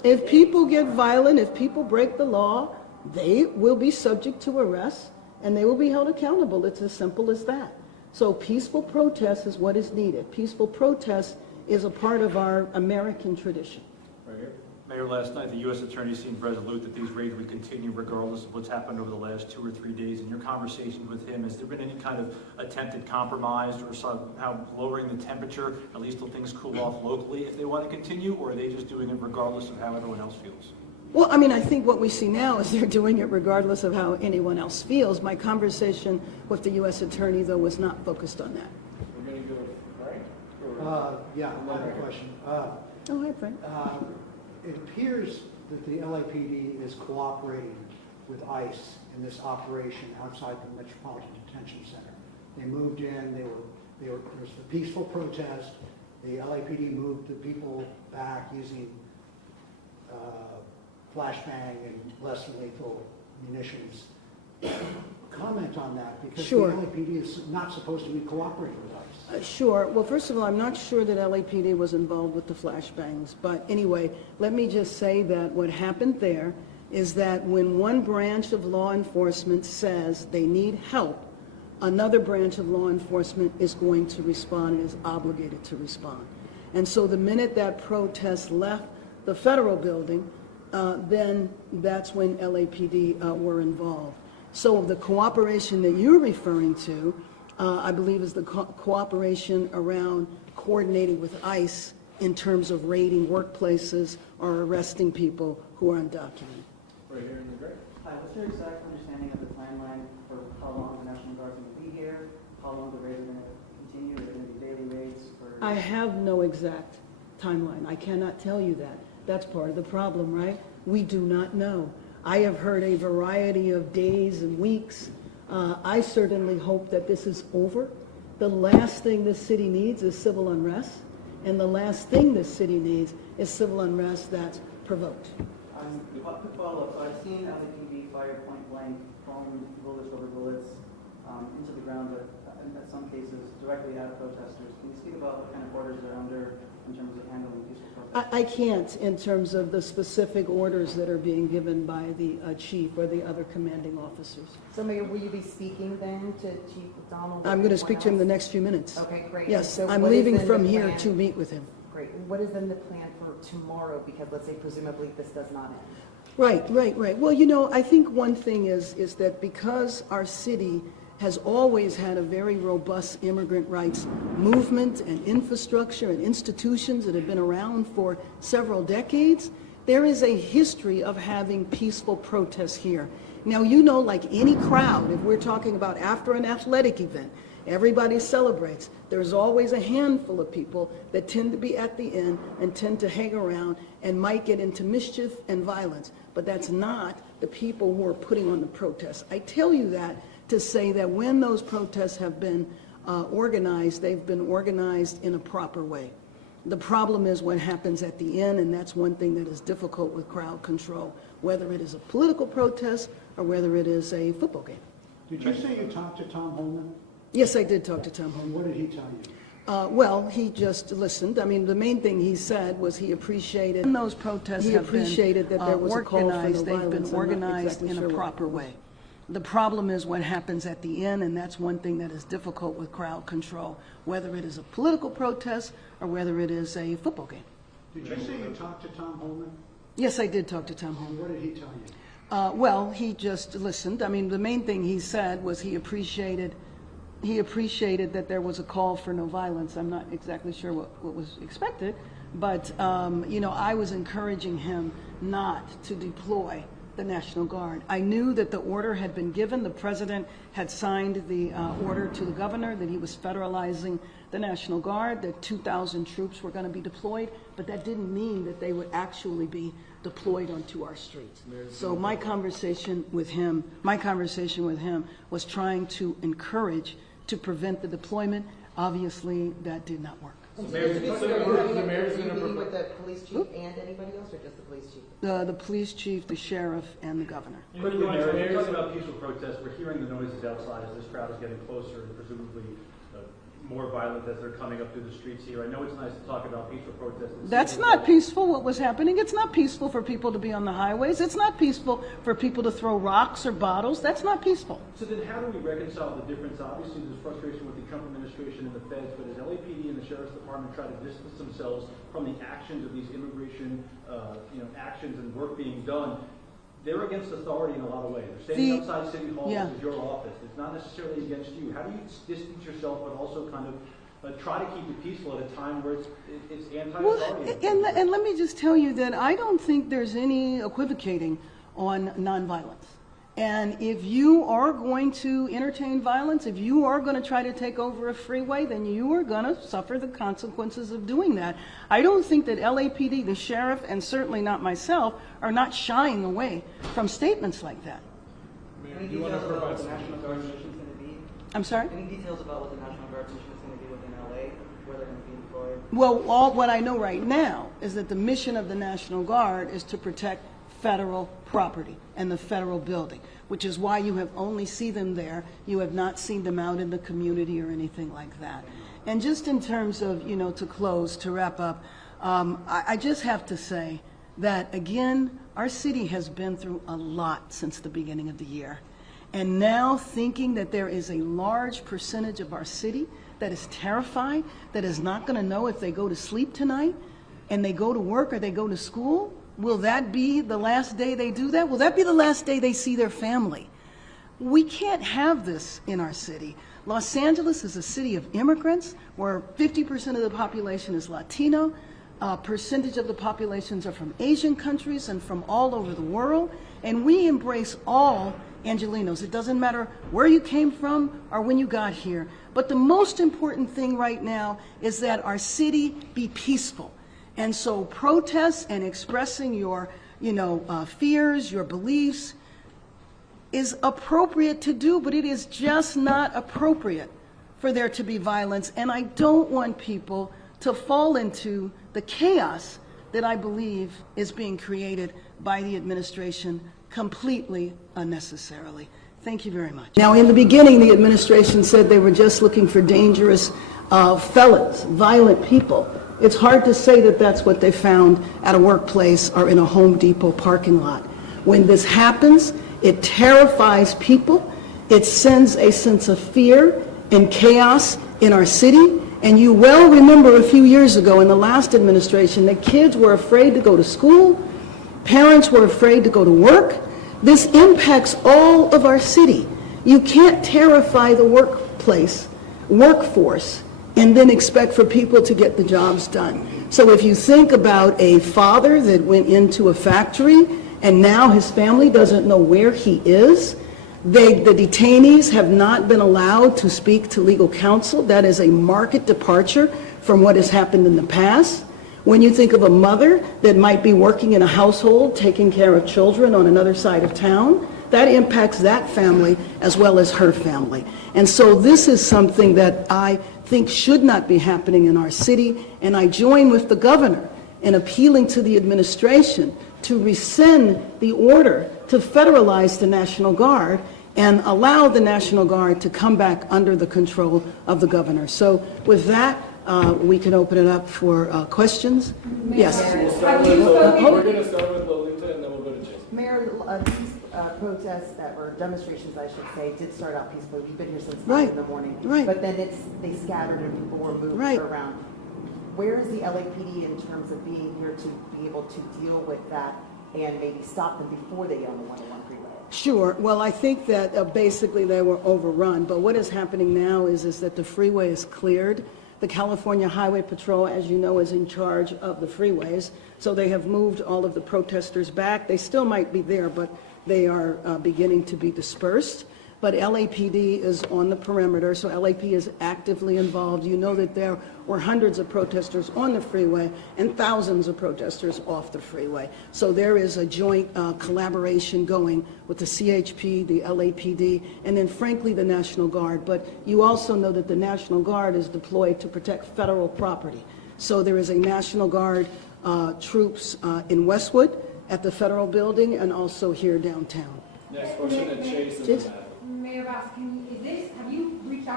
If people get violent, if people break the law, they will be subject to arrest and they will be held accountable. It's as simple as that. So peaceful protest is what is needed. Peaceful protest is a part of our American tradition. Right here. Mayor, last night, the U.S. Attorney seemed resolute that these raids would continue regardless of what's happened over the last 2 or 3 days. In your conversations with him, has there been any kind of attempted compromise or somehow lowering the temperature, at least till things cool off locally, if they want to continue, or are they just doing it regardless of how everyone else feels? Well, I mean, I think what we see now is they're doing it regardless of how anyone else feels. My conversation with the U.S. Attorney, though, was not focused on that. We're going to go with Frank? Yeah, I have a question. Oh, hi, Frank. It appears that the LAPD is cooperating with ICE in this operation outside the Metropolitan Detention Center. They moved in, there was a peaceful protest. The LAPD moved the people back using flashbang and less than lethal munitions. Comment on that, because Sure. the LAPD is not supposed to be cooperating with ICE. Sure. Well, first of all, I'm not sure that LAPD was involved with the flashbangs. But anyway, let me just say that what happened there is that when one branch of law enforcement says they need help, another branch of law enforcement is going to respond and is obligated to respond. And so the minute that protest left the federal building, then that's when LAPD were involved. So the cooperation that you're referring to, I believe, is the cooperation around coordinating with ICE in terms of raiding workplaces or arresting people who are undocumented. Right here in the gray. Hi, what's your exact understanding of the timeline for how long the National Guard is going to be here? How long the raids are going to continue? Are there going to be daily raids? I have no exact timeline. I cannot tell you that. That's part of the problem, right? We do not know. I have heard a variety of days and weeks. I certainly hope that this is over. The last thing this city needs is civil unrest, and the last thing this city needs is civil unrest that's provoked. Quick follow-up. So I've seen LAPD fire point blank, foam bullets, rubber bullets into the ground, but in some cases directly at protesters. Can you speak about what kind of orders they're under in terms of handling peaceful protests? I can't in terms of the specific orders that are being given by the chief or the other commanding officers. So Mayor, will you be speaking then to Chief McDonald? I'm going to speak to him in the next few minutes. Okay, great. Yes, So I'm what is leaving then from the here plan? to meet with him. Great. And what is then the plan for tomorrow? Because let's say presumably this does not end. Right. Well, you know, I think one thing is that because our city has always had a very robust immigrant rights movement and infrastructure and institutions that have been around for several decades, there is a history of having peaceful protests here. Now, you know, like any crowd, if we're talking about after an athletic event, everybody celebrates. There's always a handful of people that tend to be at the end and tend to hang around and might get into mischief and violence. But that's not the people who are putting on the protests. I tell you that to say that when those protests have been organized, they've been organized in a proper way. The problem is what happens at the end, and that's one thing that is difficult with crowd control, whether it is a political protest or whether it is a football game. Did you say you talked to Tom Holman? Yes, I did talk to Tom And Holman. what did he tell you? Well, he just listened. I mean, the main thing he said was he appreciated those protests. He appreciated that there was a call for no violence. They've been organized in a proper way. The problem is what happens at the end, and that's one thing that is difficult with crowd control, whether it is a political protest or whether it is a football game. Did you say you talked to Tom Holman? Yes, I did talk to Tom Holman. And what did he tell you? Well, he just listened. I mean, the main thing he said was he appreciated that there was a call for no violence. I'm not exactly sure what was expected, but, you know, I was encouraging him not to deploy the National Guard. I knew that the order had been given. The president had signed the order to the governor that he was federalizing the National Guard, that 2,000 troops were going to be deployed, but that didn't mean that they would actually be deployed onto our streets. So my conversation with him was trying to encourage to prevent the deployment. Obviously, that did not work. And So so Mayor, just to be the clear, mayor's are you gonna meeting propose- with the police chief and anybody else, or just the police chief? The police chief, the sheriff, and the governor. Quickly, Mayor, when you're talking about peaceful protests, we're hearing the noises outside as this crowd is getting closer and presumably more violent as they're coming up through the streets here? I know it's nice to talk about peaceful protests. That's not peaceful, what was happening. It's not peaceful for people to be on the highways. It's not peaceful for people to throw rocks or bottles. That's not peaceful. So then how do we reconcile the difference? Obviously, there's frustration with the Trump administration and the feds, but as LAPD and the Sheriff's Department try to distance themselves from the actions of these immigration actions and work being done, they're against authority in a lot of ways. They're standing outside City Hall, Yeah. which is your office. It's not necessarily against you. How do you distance yourself, but also kind of try to keep it peaceful at a time where it's anti-authority? Well, and let me just tell you that I don't think there's any equivocating on nonviolence. And if you are going to entertain violence, if you are going to try to take over a freeway, then you are going to suffer the consequences of doing that. I don't think that LAPD, the sheriff, and certainly not myself, are not shying away from statements like that. Any Do you want to details about provide what the some National Guard mission is going to be? I'm sorry? Any details about what the National Guard mission is going to be within LA, where they're going to be deployed? Well, what I know right now is that the mission of the National Guard is to protect federal property and the federal building, which is why you have only seen them there. You have not seen them out in the community or anything like that. And just in terms of, to close, to wrap up, I just have to say that, again, our city has been through a lot since the beginning of the year. And now thinking that there is a large percentage of our city that is terrified, that is not going to know if they go to sleep tonight and they go to work or they go to school, will that be the last day they do that? Will that be the last day they see their family? We can't have this in our city. Los Angeles is a city of immigrants where 50% of the population is Latino. A percentage of the populations are from Asian countries and from all over the world. And we embrace all Angelenos. It doesn't matter where you came from or when you got here. But the most important thing right now is that our city be peaceful. And so protests and expressing your, fears, your beliefs is appropriate to do, but it is just not appropriate for there to be violence. And I don't want people to fall into the chaos that I believe is being created by the administration completely unnecessarily. Thank you very much. Now, in the beginning, the administration said they were just looking for dangerous felons, violent people. It's hard to say that that's what they found at a workplace or in a Home Depot parking lot. When this happens, it terrifies people. It sends a sense of fear and chaos in our city. And you well remember a few years ago in the last administration that kids were afraid to go to school, parents were afraid to go to work. This impacts all of our city. You can't terrify the workforce, and then expect for people to get the jobs done. So if you think about a father that went into a factory and now his family doesn't know where he is, the detainees have not been allowed to speak to legal counsel. That is a marked departure from what has happened in the past. When you think of a mother that might be working in a household, taking care of children on another side of town, that impacts that family as well as her family. And so this is something that I think should not be happening in our city, and I join with the governor in appealing to the administration to rescind the order to federalize the National Guard and allow the National Guard to come back under the control of the governor. So with that, we can open it up for questions. Yes. We're going to start with Lolita and then we'll go to Jason. Mayor, these protests or demonstrations, I should say, did start out peacefully. We've been here since 9 in the morning. Right. But then they scattered and people were moved around. Where is the LAPD in terms of being here to be able to deal with that and maybe stop them before they get on the 101 freeway? Sure. Well, I think that basically they were overrun. But what is happening now is that the freeway is cleared. The California Highway Patrol, as you know, is in charge of the freeways. So they have moved all of the protesters back. They still might be there, but they are beginning to be dispersed. But LAPD is on the perimeter, so LAP is actively involved. You know that there were hundreds of protesters on the freeway and thousands of protesters off the freeway. So there is a joint collaboration going with the CHP, the LAPD, and then frankly the National Guard. But you also know that the National Guard is deployed to protect federal property. So there is a National Guard troops in Westwood at the federal building and also here downtown. Next question at Chase and then Matt. Mayor Bass, have you reached out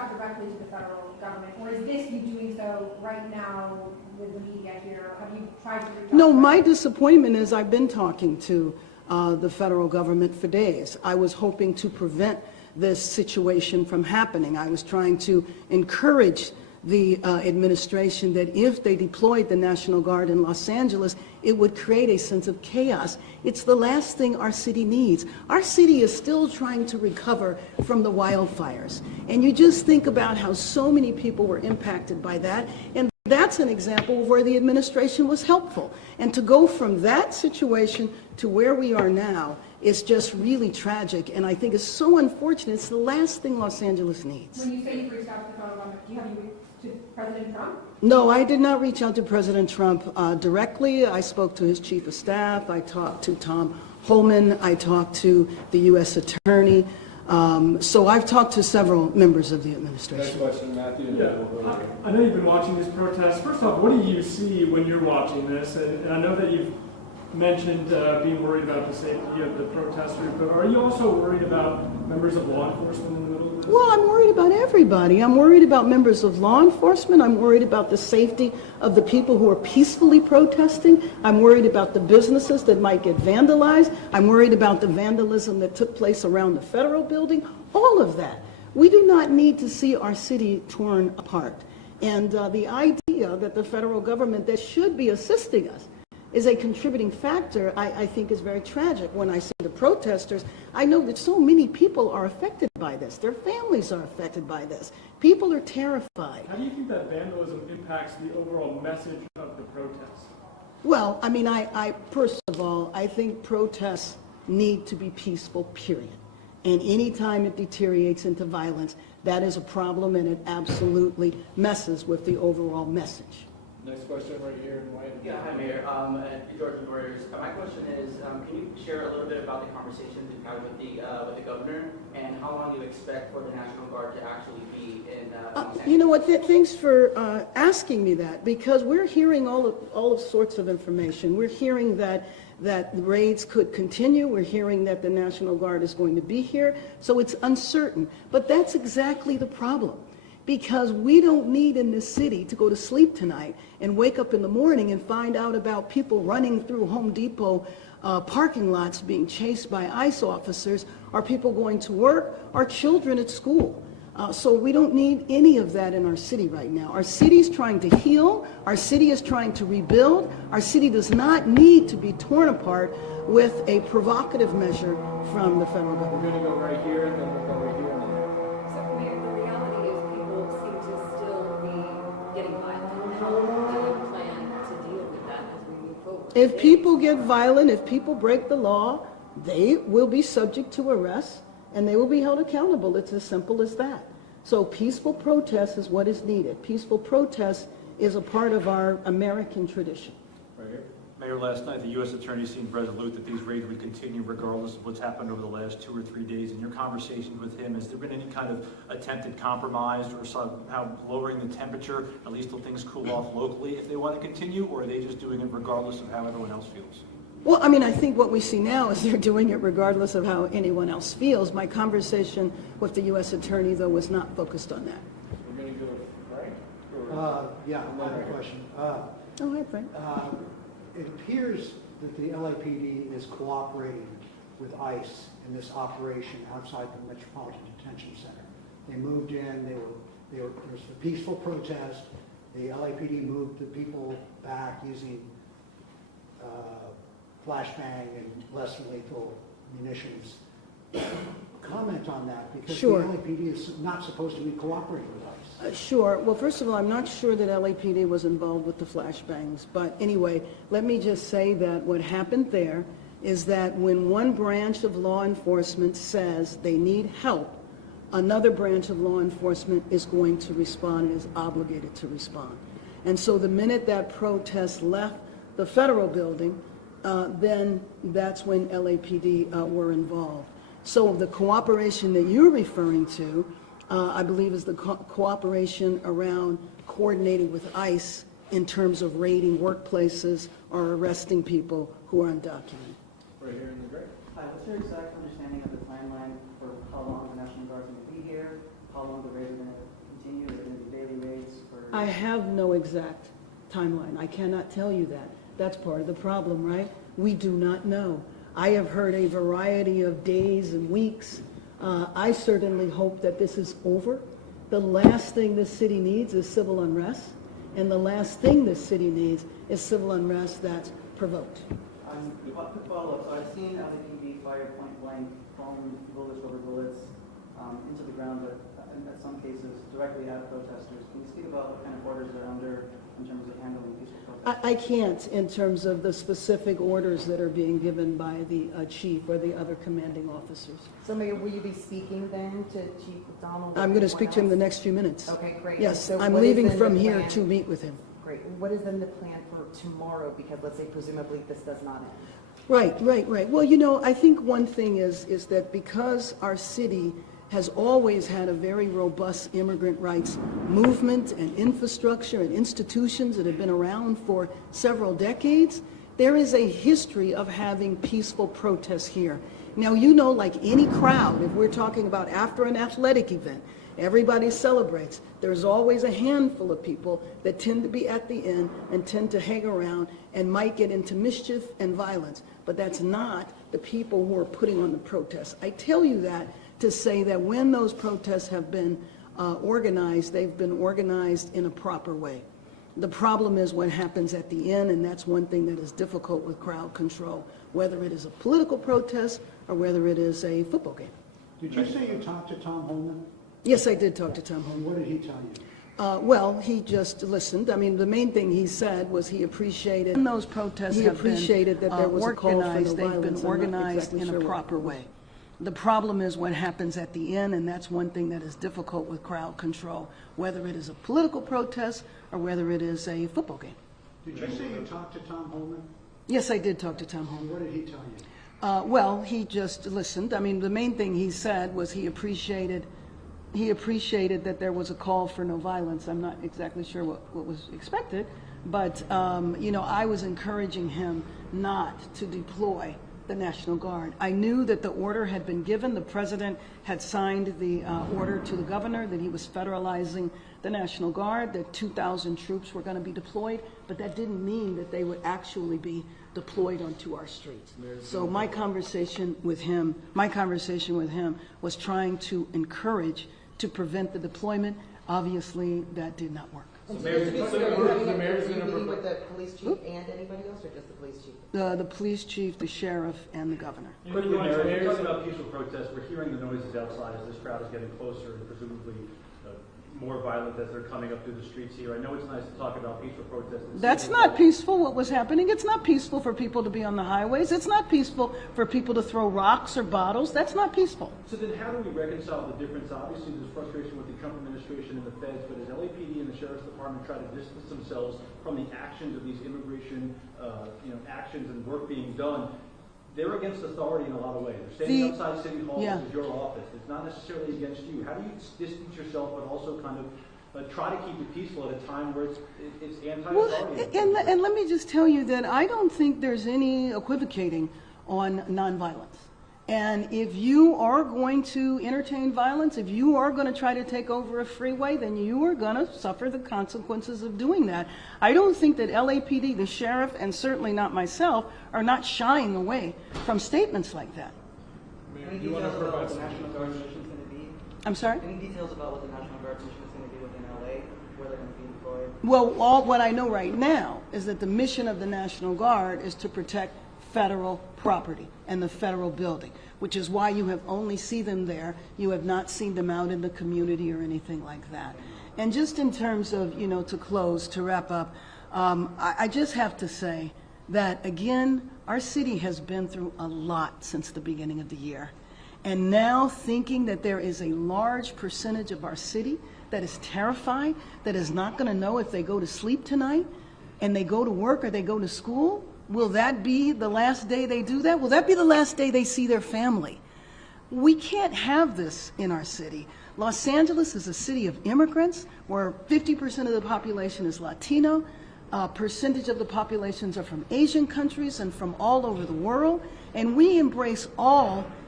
out directly to the federal government, or is this you doing so right now with the media here? Have you tried to reach out? No, my disappointment is I've been talking to the federal government for days. I was hoping to prevent this situation from happening. I was trying to encourage the administration that if they deployed the National Guard in Los Angeles, it would create a sense of chaos. It's the last thing our city needs. Our city is still trying to recover from the wildfires. And you just think about how so many people were impacted by that. And that's an example of where the administration was helpful. And to go from that situation to where we are now is just really tragic. And I think it's so unfortunate. It's the last thing Los Angeles needs. When you say you've reached out to the federal government, have you reached to President Trump? No, I did not reach out to President Trump directly. I spoke to his chief of staff. I talked to Tom Holman. I talked to the U.S. Attorney. So I've talked to several members of the administration. Next question, Matthew. And Yeah, then we'll go to I know you've been watching this protest. First off, what do you see when you're watching this? And I know that you've mentioned being worried about the safety of the protesters, but are you also worried about members of law enforcement in the middle of this? Well, I'm worried about everybody. I'm worried about members of law enforcement. I'm worried about the safety of the people who are peacefully protesting. I'm worried about the businesses that might get vandalized. I'm worried about the vandalism that took place around the federal building. All of that. We do not need to see our city torn apart. And the idea that the federal government that should be assisting us is a contributing factor, I think is very tragic. When I see the protesters, I know that so many people are affected by this. Their families are affected by this. People are terrified. How do you think that vandalism impacts the overall message of the protest? Well, I mean, I first of all, I think protests need to be peaceful, period. And any time it deteriorates into violence, that is a problem, and it absolutely messes with the overall message. Next question right here in white. Yeah, hi Mayor. George Warriors. My question is, can you share a little bit about the conversations you've had with the governor, and how long you expect for the National Guard to actually be in? You know what? Thanks for asking me that, because we're hearing all of sorts of information. We're hearing that raids could continue. We're hearing that the National Guard is going to be here. So it's uncertain. But that's exactly the problem. Because we don't need in this city to go to sleep tonight and wake up in the morning and find out about people running through Home Depot parking lots being chased by ICE officers, or people going to work, or children at school. So we don't need any of that in our city right now. Our city is trying to heal. Our city is trying to rebuild. Our city does not need to be torn apart with a provocative measure from the federal government. We're going to go right here, and then we'll go right here. So, Mayor, the reality is people seem to still be getting violent. How do you plan to deal with that as we move forward? If people get violent, if people break the law, they will be subject to arrest and they will be held accountable. It's as simple as that. So peaceful protest is what is needed. Peaceful protest is a part of our American tradition. Right here. Mayor, last night the U.S. Attorney seemed resolute that these raids would continue regardless of what's happened over the last 2 or 3 days. In your conversations with him, has there been any kind of attempted compromise or somehow lowering the temperature, at least till things cool off locally, if they want to continue, or are they just doing it regardless of how everyone else feels? Well, I mean, I think what we see now is they're doing it regardless of how anyone else feels. My conversation with the U.S. Attorney, though, was not focused on that. We're going to go with Frank? Yeah, another question. Oh, hi, Frank. It appears that the LAPD is cooperating with ICE in this operation outside the Metropolitan Detention Center. They moved in, there was a peaceful protest. The LAPD moved the people back using flashbang and less than lethal munitions. Comment on that, because Sure. the LAPD is not supposed to be cooperating with ICE. Sure. Well, first of all, I'm not sure that LAPD was involved with the flashbangs. But anyway, let me just say that what happened there is that when one branch of law enforcement says they need help, another branch of law enforcement is going to respond and is obligated to respond. And so the minute that protest left the federal building, then that's when LAPD were involved. So the cooperation that you're referring to, I believe, is the cooperation around coordinating with ICE in terms of raiding workplaces or arresting people who are undocumented. Right here in the gray. Hi, what's your exact understanding of the timeline for how long the National Guard is going to be here? how long the raids are going to continue? Is it going to be daily raids for? I have no exact timeline. I cannot tell you that. That's part of the problem, right? We do not know. I have heard a variety of days and weeks. I certainly hope that this is over. The last thing this city needs is civil unrest, and the last thing this city needs is civil unrest that's provoked. Quick follow-up. So I've seen LAPD fire point blank, foam bullets, rubber bullets into the ground, but in some cases directly at protesters. Can you speak about what kind of orders they're under in terms of handling peaceful protests? I can't in terms of the specific orders that are being given by the chief or the other commanding officers. So Mayor, will you be speaking then to Chief McDonald? I'm going to speak to him in the next few minutes. Okay, great. Yes, So I'm what is leaving then from the here plan? to meet with him. Great. What is then the plan for tomorrow? Because let's say presumably this does not end. Right. Well, you know, I think one thing is that because our city has always had a very robust immigrant rights movement and infrastructure and institutions that have been around for several decades, there is a history of having peaceful protests here. Now, you know, like any crowd, if we're talking about after an athletic event, everybody celebrates. There's always a handful of people that tend to be at the end and tend to hang around and might get into mischief and violence. But that's not the people who are putting on the protests. I tell you that to say that when those protests have been organized, they've been organized in a proper way. The problem is what happens at the end, and that's one thing that is difficult with crowd control, whether it is a political protest or whether it is a football game. Did you say you talked to Tom Holman? Yes, I did talk to Tom And Holman. what did he tell you? Well, he just listened. I mean, the main thing he said was he appreciated those protests. He appreciated that there was a call for no violence. They've been organized in a proper way. The problem is what happens at the end, and that's one thing that is difficult with crowd control, whether it is a political protest or whether it is a football game. Did you say you talked to Tom Holman? Yes, I did talk to Tom And Holman. what did he tell you? Well, he just listened. I mean, the main thing he said was he appreciated that there was a call for no violence. I'm not exactly sure what was expected, but, you know, I was encouraging him not to deploy the National Guard. I knew that the order had been given. The president had signed the order to the governor that he was federalizing the National Guard, that 2,000 troops were going to be deployed, but that didn't mean that they would actually be deployed onto our streets. So my conversation with him was trying to encourage to prevent the deployment. Obviously, that did not work. And So Mayor, just to be so clear, the are you having mayor's a gonna meeting propose- with the police chief and anybody else, or just the police chief? The police chief, the sheriff, and the governor. Quickly, Mayor, you're talking about peaceful protests. We're hearing the noises outside as this crowd is getting closer and presumably more violent as they're coming up through the streets here. I know it's nice to talk about peaceful protests. That's not peaceful, what was happening. It's not peaceful for people to be on the highways. It's not peaceful for people to throw rocks or bottles. That's not peaceful. So then how do we reconcile the difference? Obviously, there's frustration with the Trump administration and the feds, but as LAPD and the Sheriff's Department try to distance themselves from the actions of these immigration actions and work being done, they're against authority in a lot of ways. They're standing outside City Hall, Yeah. which is your office. It's not necessarily against you. How do you distance yourself but also kind of try to keep it peaceful at a time where it's anti-authority? Well, and let me just tell you that I don't think there's any equivocating on nonviolence. And if you are going to entertain violence, if you are going to try to take over a freeway, then you are going to suffer the consequences of doing that. I don't think that LAPD, the sheriff, and certainly not myself, are not shying away from statements like that. Mayor, Any do you want to details about provide what the some National Guard mission is going to be? I'm sorry? Any details about what the National Guard mission is going to be within LA, where they're going to be deployed? Well, what I know right now is that the mission of the National Guard is to protect federal property and the federal building, which is why you have only seen them there. You have not seen them out in the community or anything like that. And just in terms of, to close, to wrap up, I just have to say that, again, our city has been through a lot since the beginning of the year. And now thinking that there is a large percentage of our city that is terrified, that is not going to know if they go to sleep tonight and they go to work or they go to school, will that be the last day they do that? Will that be the last day they see their family? We can't have this in our city. Los Angeles is a city of immigrants where 50% of the population is Latino. Percentage of the populations are from Asian countries and from all over the world. And we embrace all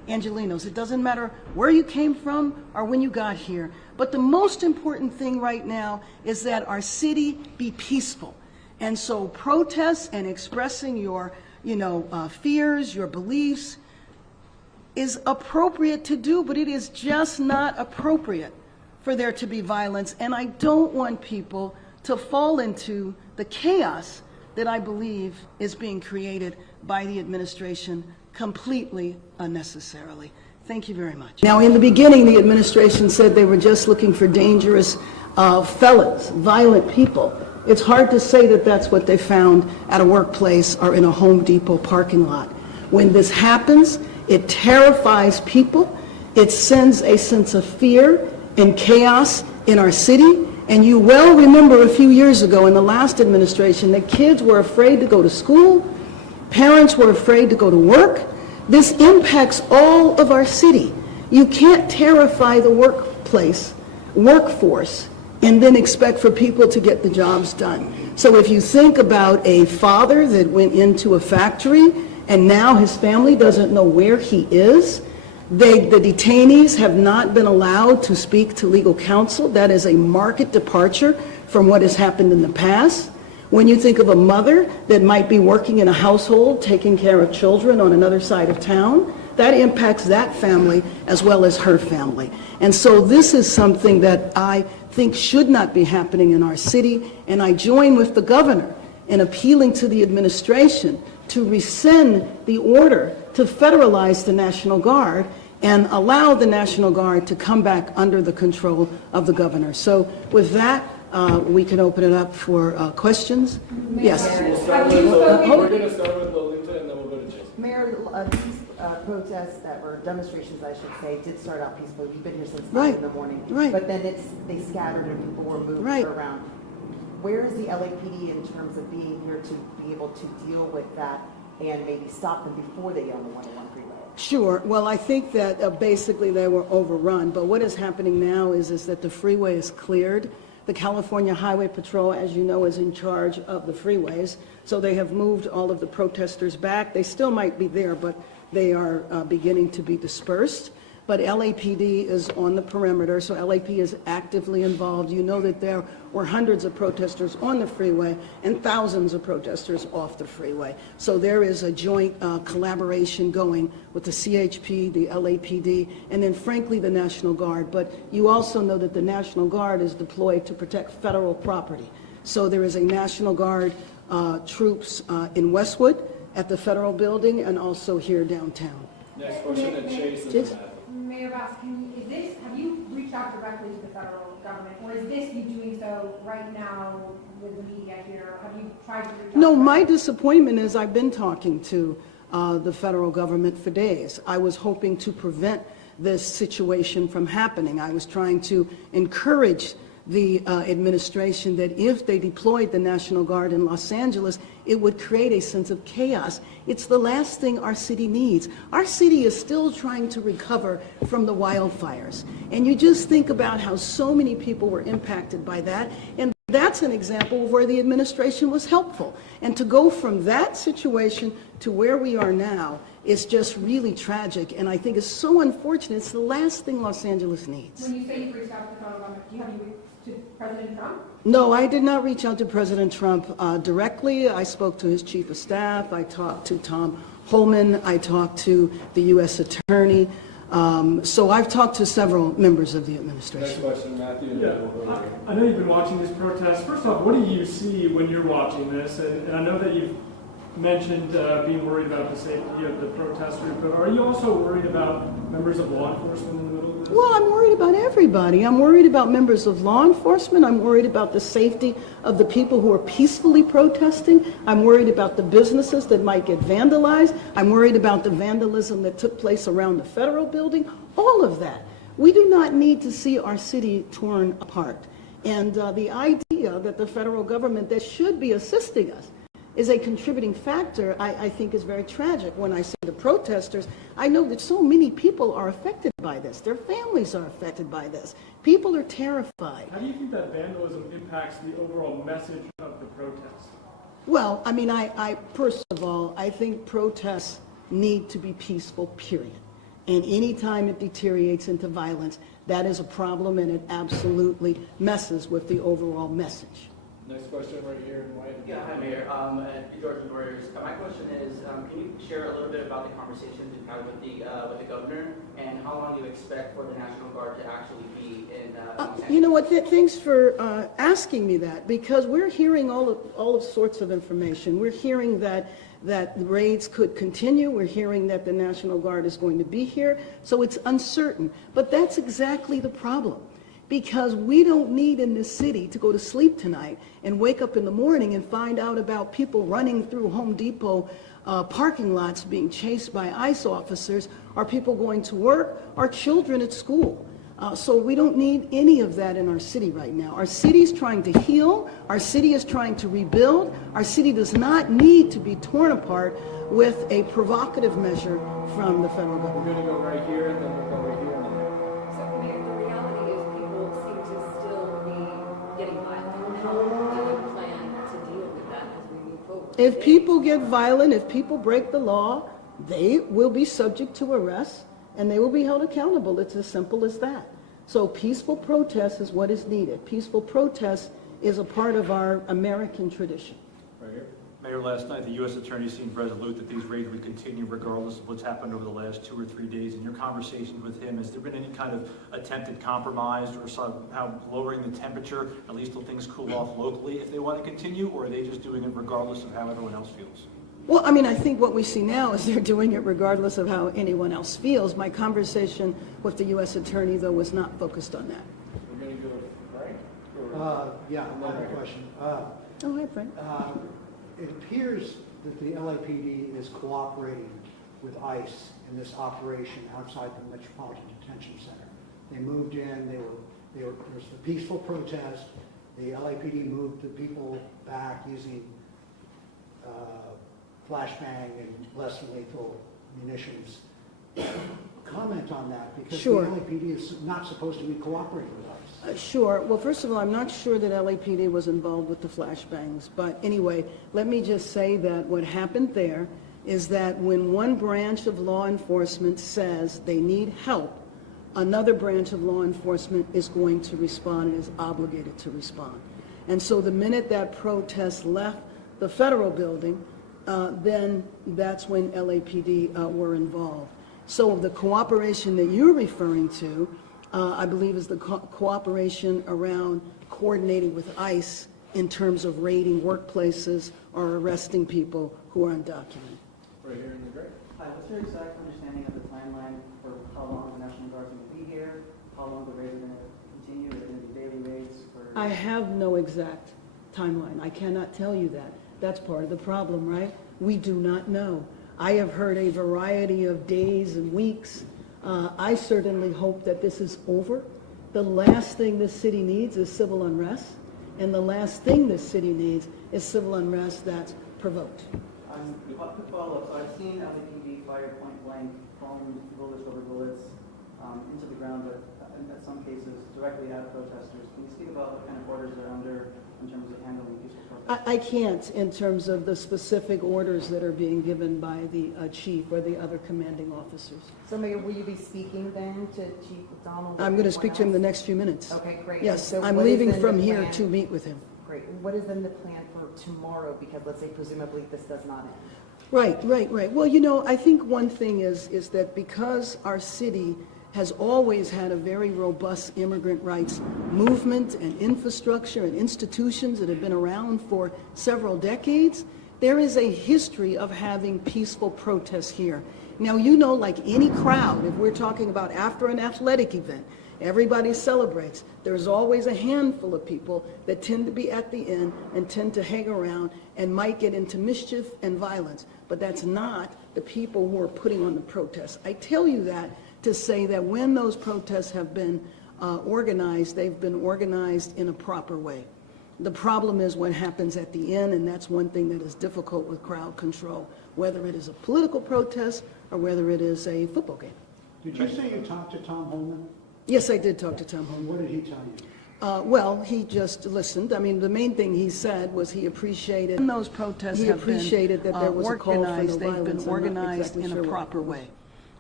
Angelenos. It doesn't matter where you came from or when you got here. But the most important thing right now is that our city be peaceful. And so protests and expressing your, fears, your beliefs is appropriate to do, but it is just not appropriate for there to be violence. And I don't want people to fall into the chaos that I believe is being created by the administration completely unnecessarily. Thank you very much. Now, in the beginning, the administration said they were just looking for dangerous felons, violent people. It's hard to say that that's what they found at a workplace or in a Home Depot parking lot. When this happens, it terrifies people. It sends a sense of fear and chaos in our city. And you well remember a few years ago in the last administration that kids were afraid to go to school, parents were afraid to go to work. This impacts all of our city. You can't terrify the workforce, and then expect for people to get the jobs done. So if you think about a father that went into a factory and now his family doesn't know where he is, the detainees have not been allowed to speak to legal counsel. That is a marked departure from what has happened in the past. When you think of a mother that might be working in a household, taking care of children on another side of town, that impacts that family as well as her family. And so this is something that I think should not be happening in our city, and I join with the governor in appealing to the administration to rescind the order to federalize the National Guard and allow the National Guard to come back under the control of the governor. So with that, we can open it up for questions. Yes. We're going to start with Lolita and then we'll go to Jason. Mayor, these protests that were demonstrations, I should say, did start out peacefully. We've been here since 9 in the morning. Right. But then they scattered and people were moved around. Where is the LAPD in terms of being here to be able to deal with that and maybe stop them before they get on the 101 freeway? Sure. Well, I think that basically they were overrun. But what is happening now is that the freeway is cleared. The California Highway Patrol, as you know, is in charge of the freeways. So they have moved all of the protesters back. They still might be there, but they are beginning to be dispersed. But LAPD is on the perimeter, so LAP is actively involved. You know that there were hundreds of protesters on the freeway and thousands of protesters off the freeway. So there is a joint collaboration going with the CHP, the LAPD, and then frankly the National Guard. But you also know that the National Guard is deployed to protect federal property. So there is a National Guard troops in Westwood at the federal building and also here downtown. Next question at Chase. Mayor Bass, have you reached out directly to the federal government, or is this you doing so right now with the media here? Have you tried to reach out? No, my disappointment is I've been talking to the federal government for days. I was hoping to prevent this situation from happening. I was trying to encourage the administration that if they deployed the National Guard in Los Angeles, it would create a sense of chaos. It's the last thing our city needs. Our city is still trying to recover from the wildfires. And you just think about how so many people were impacted by that. And that's an example of where the administration was helpful. And to go from that situation to where we are now is just really tragic. And I think it's so unfortunate. It's the last thing Los Angeles needs. When you say you've reached out to the federal government, do you have you to President Trump? No, I did not reach out to President Trump directly. I spoke to his chief of staff. I talked to Tom Holman. I talked to the U.S. Attorney. So I've talked to several members of the administration. Next question, Matthew. I know you've been watching these protests. First off, what do you see when you're watching this? And I know that you've mentioned being worried about the safety of the protesters, but are you also worried about members of law enforcement in the middle of this? Well, I'm worried about everybody. I'm worried about members of law enforcement. I'm worried about the safety of the people who are peacefully protesting. I'm worried about the businesses that might get vandalized. I'm worried about the vandalism that took place around the federal building. All of that. We do not need to see our city torn apart. And the idea that the federal government that should be assisting us is a contributing factor, I think is very tragic. When I see the protesters, I know that so many people are affected by this. Their families are affected by this. People are terrified. How do you think that vandalism impacts the overall message of the protest? Well, I mean, I first of all, I think protests need to be peaceful, period. And anytime it deteriorates into violence, that is a problem, and it absolutely messes with the overall message. Next question right here in white. Yeah, hi Mayor. George Warriors. My question is, can you share a little bit about the conversations you've had with the governor, and how long you expect for the National Guard to actually be in? You know what? Thanks for asking me that, because we're hearing all of sorts of information. We're hearing that raids could continue. We're hearing that the National Guard is going to be here, so it's uncertain. But that's exactly the problem, because we don't need in this city to go to sleep tonight and wake up in the morning and find out about people running through Home Depot parking lots being chased by ICE officers, or people going to work, or children at school. So we don't need any of that in our city right now. Our city is trying to heal. Our city is trying to rebuild. Our city does not need to be torn apart with a provocative measure from the federal government. We're going to go right here, and then we'll go right here. So, Mayor, the reality is people seem to still be getting violent. How do you plan to deal with that as we move forward? If people get violent, if people break the law, they will be subject to arrest and they will be held accountable. It's as simple as that. So peaceful protest is what is needed. Peaceful protest is a part of our American tradition. Right here. Mayor, last night the U.S. Attorney seemed resolute that these raids would continue regardless of what's happened over the last 2 or 3 days. In your conversations with him, has there been any kind of attempted compromise or somehow lowering the temperature, at least till things cool off locally, if they want to continue, or are they just doing it regardless of how everyone else feels? Well, I mean, I think what we see now is they're doing it regardless of how anyone else feels. My conversation with the U.S. Attorney, though, was not focused on that. We're going to go right? Or, Yeah, I have a question. Oh, hi, Frank. It appears that the LAPD is cooperating with ICE in this operation outside the Metropolitan Detention Center. They moved in, there was a peaceful protest. The LAPD moved the people back using flashbang and less than lethal munitions. Comment on that, because Sure. the LAPD is not supposed to be cooperating with ICE. Sure. Well, first of all, I'm not sure that LAPD was involved with the flashbangs. But anyway, let me just say that what happened there is that when one branch of law enforcement says they need help, another branch of law enforcement is going to respond and is obligated to respond. And so the minute that protest left the federal building, then that's when LAPD were involved. So the cooperation that you're referring to, I believe, is the cooperation around coordinating with ICE in terms of raiding workplaces or arresting people who are undocumented. right here in the gray. Hi, what's your exact understanding of the timeline for how long the National Guard's going to be here? How long the raids are going to continue? Are there going to be daily raids? I have no exact timeline. I cannot tell you that. That's part of the problem, right? We do not know. I have heard a variety of days and weeks. I certainly hope that this is over. The last thing this city needs is civil unrest, and the last thing this city needs is civil unrest that's provoked. Quick follow-up. So I've seen LAPD fire point blank, foamed bullets, rubber bullets into the ground, but in some cases directly at protesters. Can you speak about what kind of orders they're under in terms of handling peaceful protests? I can't in terms of the specific orders that are being given by the chief or the other commanding officers. So Mayor, will you be speaking then to Chief McDonald? I'm going to speak to him in the next few minutes. Okay, great. Yes, So I'm what is leaving then from the here plan? to meet with him. Great. What is then the plan for tomorrow? Because let's say presumably this does not end. Right. Well, you know, I think one thing is that because our city has always had a very robust immigrant rights movement and infrastructure and institutions that have been around for several decades, there is a history of having peaceful protests here. Now, you know, like any crowd, if we're talking about after an athletic event, everybody celebrates. There's always a handful of people that tend to be at the end and tend to hang around and might get into mischief and violence. But that's not the people who are putting on the protests. I tell you that to say that when those protests have been organized, they've been organized in a proper way. The problem is what happens at the end, and that's one thing that is difficult with crowd control, whether it is a political protest or whether it is a football game. Did you say you talked to Tom Holman? Yes, I did talk to Tom And Holman. what did he tell you? Well, he just listened. I mean, the main thing he said was he appreciated Those protests he have been appreciated that there was a call for no organized. They've violence. been I'm not organized exactly in sure a what- proper way.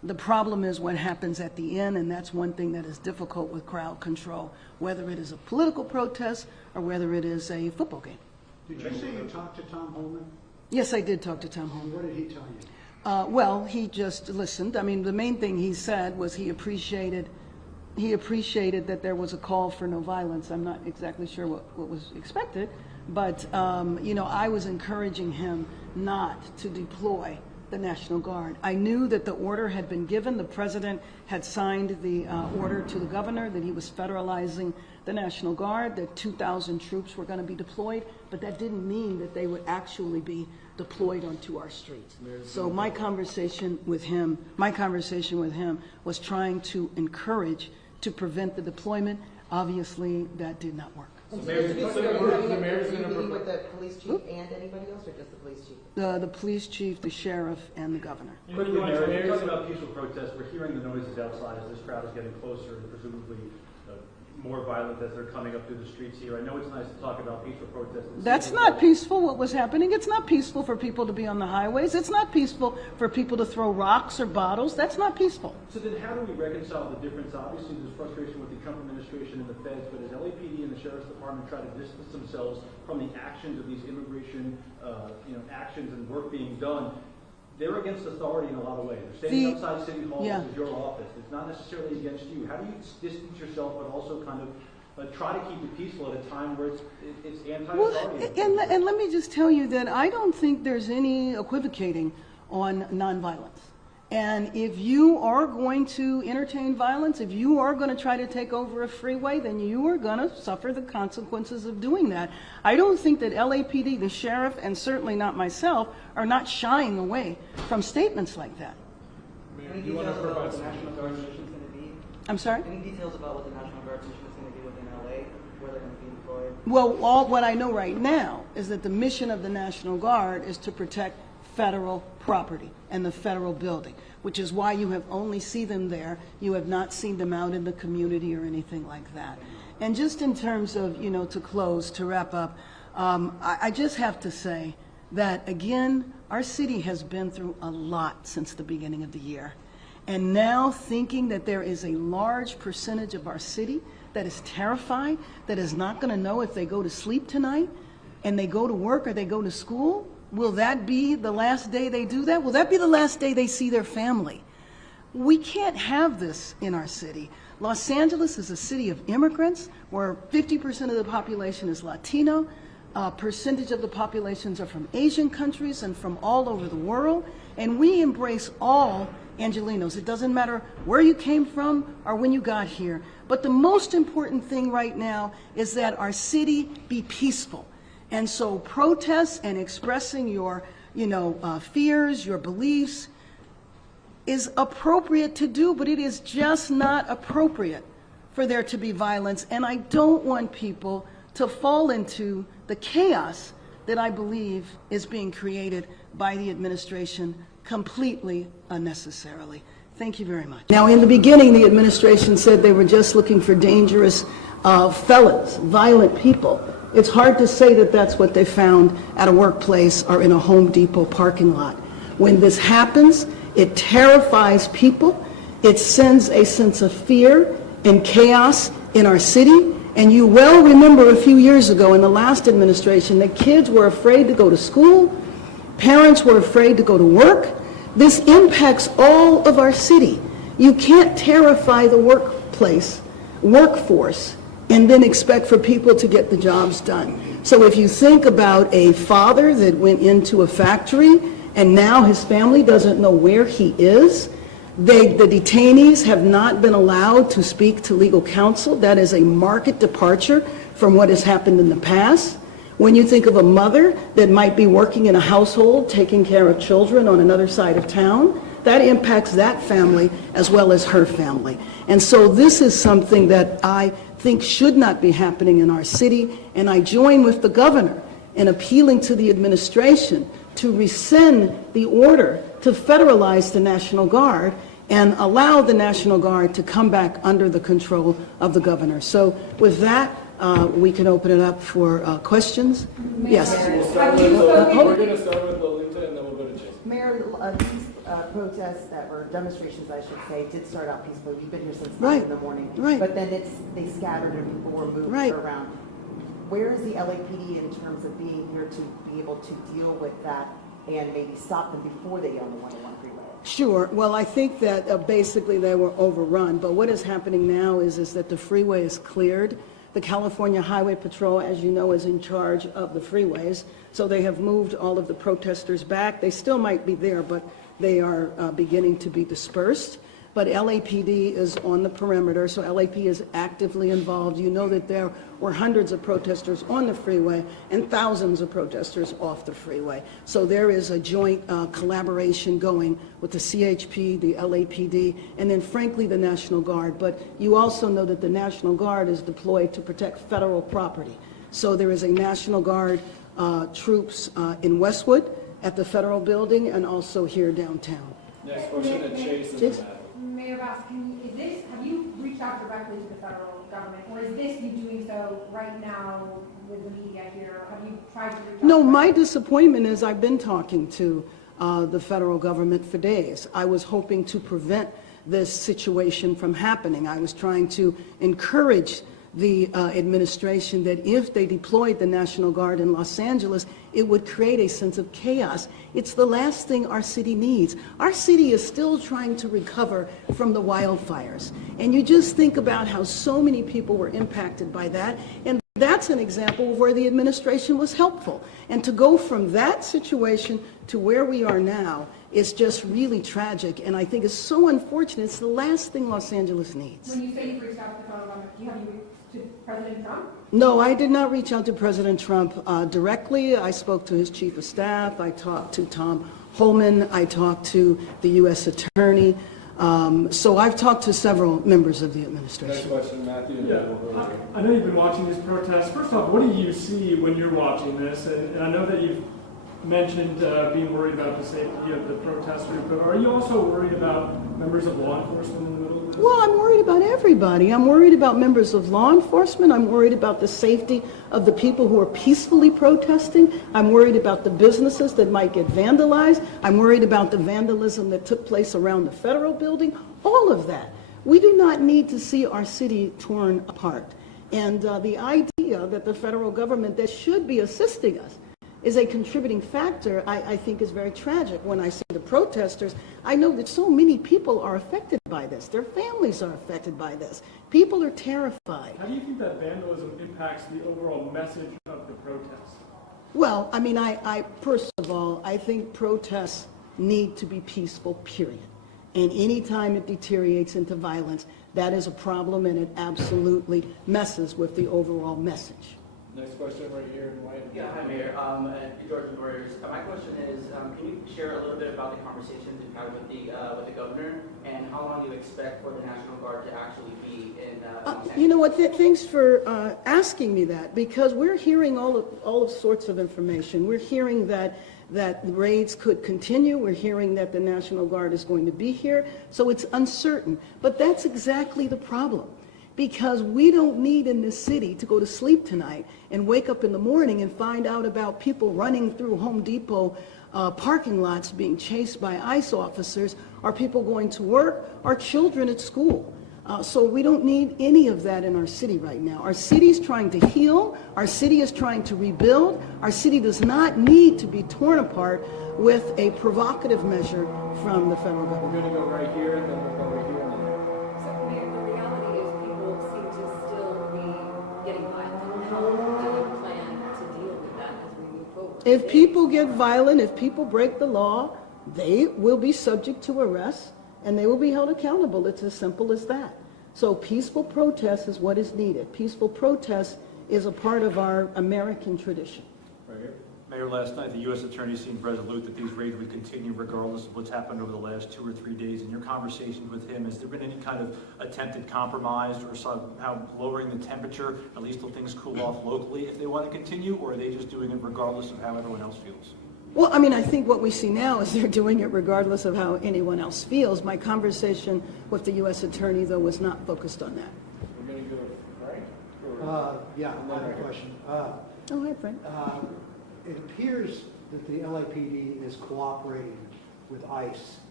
The problem is what happens at the end, and that's one thing that is difficult with crowd control, whether it is a political protest or whether it is a football game. Did you say you talked to Tom Holman? Yes, I did talk to Tom And Holman. what did he tell you? Well, he just listened. I mean, the main thing he said was he appreciated that there was a call for no violence. I'm not exactly sure what was expected, but, I was encouraging him not to deploy the National Guard. I knew that the order had been given. The president had signed the order to the governor that he was federalizing the National Guard, that 2,000 troops were going to be deployed, but that didn't mean that they would actually be deployed onto our streets. So my conversation with him was trying to encourage, to prevent the deployment. Obviously, that did not work. And so Mayor, just to be the clear, mayor's are you gonna meeting propose- with the police chief and anybody else, or just the police chief? The police chief, the sheriff, and the governor. Quickly, Mayor, you're talking about peaceful protests. We're hearing the noises outside as this crowd is getting closer and presumably more violent as they're coming up through the streets here. I know it's nice to talk about peaceful protests. That's not peaceful, what was happening. It's not peaceful for people to be on the highways. It's not peaceful for people to throw rocks or bottles. That's not peaceful. So then how do we reconcile the difference? Obviously, there's frustration with the Trump administration and the feds, but as LAPD and the Sheriff's Department try to distance themselves from the actions of these immigration actions and work being done, they're against authority in a lot of ways. They're standing outside City Hall, Yeah. which is your office. It's not necessarily against you. How do you distance yourself but also kind of try to keep it peaceful at a time where it's anti-authority? Well, and let me just tell you that I don't think there's any equivocating on nonviolence. And if you are going to entertain violence, if you are going to try to take over a freeway, then you are going to suffer the consequences of doing that. I don't think that LAPD, the sheriff, and certainly not myself, are not shying away from statements like that. Mayor, Any do you want to details about provide what the some National Guard details? mission is going to be? I'm sorry? Any details about what the National Guard mission is going to be within LA, where they're going to be deployed? Well, what I know right now is that the mission of the National Guard is to protect federal property and the federal building, which is why you have only seen them there. You have not seen them out in the community or anything like that. And just in terms of, to close, to wrap up, I just have to say that, again, our city has been through a lot since the beginning of the year. And now thinking that there is a large percentage of our city that is terrified, that is not going to know if they go to sleep tonight and they go to work or they go to school, will that be the last day they do that? Will that be the last day they see their family? We can't have this in our city. Los Angeles is a city of immigrants where 50% of the population is Latino. A percentage of the populations are from Asian countries and from all over the world. And we embrace all Angelenos. It doesn't matter where you came from or when you got here. But the most important thing right now is that our city be peaceful. And so protests and expressing your, fears, your beliefs is appropriate to do, but it is just not appropriate for there to be violence. And I don't want people to fall into the chaos that I believe is being created by the administration completely unnecessarily. Thank you very much. Now, in the beginning, the administration said they were just looking for dangerous felons, violent people. It's hard to say that that's what they found at a workplace or in a Home Depot parking lot. When this happens, it terrifies people. It sends a sense of fear and chaos in our city. And you well remember a few years ago in the last administration that kids were afraid to go to school, parents were afraid to go to work. This impacts all of our city. You can't terrify the workforce, and then expect for people to get the jobs done. So if you think about a father that went into a factory and now his family doesn't know where he is, the detainees have not been allowed to speak to legal counsel. That is a marked departure from what has happened in the past. When you think of a mother that might be working in a household, taking care of children on another side of town, that impacts that family as well as her family. And so this is something that I think should not be happening in our city, and I join with the governor in appealing to the administration to rescind the order to federalize the National Guard and allow the National Guard to come back under the control of the governor. So with that, we can open it up for questions. Yes. We're going to start with Lolita and then we'll go to Jason. Mayor, these protests that, or demonstrations, I should say, did start out peacefully. You've been here since 9 Right. in the morning. Right. But then they scattered and people were moved Right. around. Where is the LAPD in terms of being here to be able to deal with that and maybe stop them before they get on the 101 freeway? Sure. Well, I think that basically they were overrun. But what is happening now is that the freeway is cleared. The California Highway Patrol, as you know, is in charge of the freeways. So they have moved all of the protesters back. They still might be there, but they are beginning to be dispersed. But LAPD is on the perimeter, so LAP is actively involved. You know that there were hundreds of protesters on the freeway and thousands of protesters off the freeway. So there is a joint collaboration going with the CHP, the LAPD, and then frankly the National Guard. But you also know that the National Guard is deployed to protect federal property. So there is a National Guard troops in Westwood at the federal building and also here downtown. Next question, and Chase and Chase? Matt. Mayor Bass, have you reached out directly to the federal government, or is this you doing so right now with the media here? Have you tried to reach out? No, my disappointment is I've been talking to the federal government for days. I was hoping to prevent this situation from happening. I was trying to encourage the administration that if they deployed the National Guard in Los Angeles, it would create a sense of chaos. It's the last thing our city needs. Our city is still trying to recover from the wildfires. And you just think about how so many people were impacted by that. And that's an example of where the administration was helpful. And to go from that situation to where we are now is just really tragic. And I think it's so unfortunate. It's the last thing Los Angeles needs. When you say you've reached out to the federal government, have you reached to President Trump? No, I did not reach out to President Trump directly. I spoke to his chief of staff. I talked to Tom Holman. I talked to the U.S. Attorney. So I've talked to several members of the Next administration. question, Matthew. and Yeah, then we'll go to- I know you've been watching these protests. First off, what do you see when you're watching this? And I know that you've mentioned being worried about the safety of the protesters, but are you also worried about members of law enforcement in the middle of this? Well, I'm worried about everybody. I'm worried about members of law enforcement. I'm worried about the safety of the people who are peacefully protesting. I'm worried about the businesses that might get vandalized. I'm worried about the vandalism that took place around the federal building. All of that. We do not need to see our city torn apart. And the idea that the federal government that should be assisting us is a contributing factor, I think is very tragic. When I see the protesters, I know that so many people are affected by this. Their families are affected by this. People are terrified. How do you think that vandalism impacts the overall message of the protest? Well, I mean, I first of all, I think protests need to be peaceful, period. And any time it deteriorates into violence, that is a problem, and it absolutely messes with the overall message. Next question right here in white. Yeah, hi Mayor. George Warriors. My question is, can you share a little bit about the conversations you've had with the governor, and how long you expect for the National Guard to actually be in? You know what? Thanks for asking me that, because we're hearing all of sorts of information. We're hearing that raids could continue. We're hearing that the National Guard is going to be here. So it's uncertain. But that's exactly the problem. Because we don't need in this city to go to sleep tonight and wake up in the morning and find out about people running through Home Depot parking lots being chased by ICE officers, or people going to work, or children at school. So we don't need any of that in our city right now. Our city is trying to heal. Our city is trying to rebuild. Our city does not need to be torn apart with a provocative measure from the federal government. We're going to go right here, and then we'll go right here. So, Mayor, the reality is people seem to still be getting violent. How do you plan to deal with that as we move forward? If people get violent, if people break the law, they will be subject to arrest and they will be held accountable. It's as simple as that. So peaceful protest is what is needed. Peaceful protest is a part of our American tradition. Right here. Mayor, last night the U.S. Attorney seemed resolute that these raids would continue regardless of what's happened over the last 2 or 3 days. In your conversations with him, has there been any kind of attempted compromise or somehow lowering the temperature, at least till things cool off locally, if they want to continue, or are they just doing it regardless of how everyone else feels? Well, I mean, I think what we see now is they're doing it regardless of how anyone else feels. My conversation with the U.S. Attorney, though, was not focused on that. We're going to go right. Or- Yeah, another question. Oh, hi, Frank. It appears that the LAPD is cooperating with ICE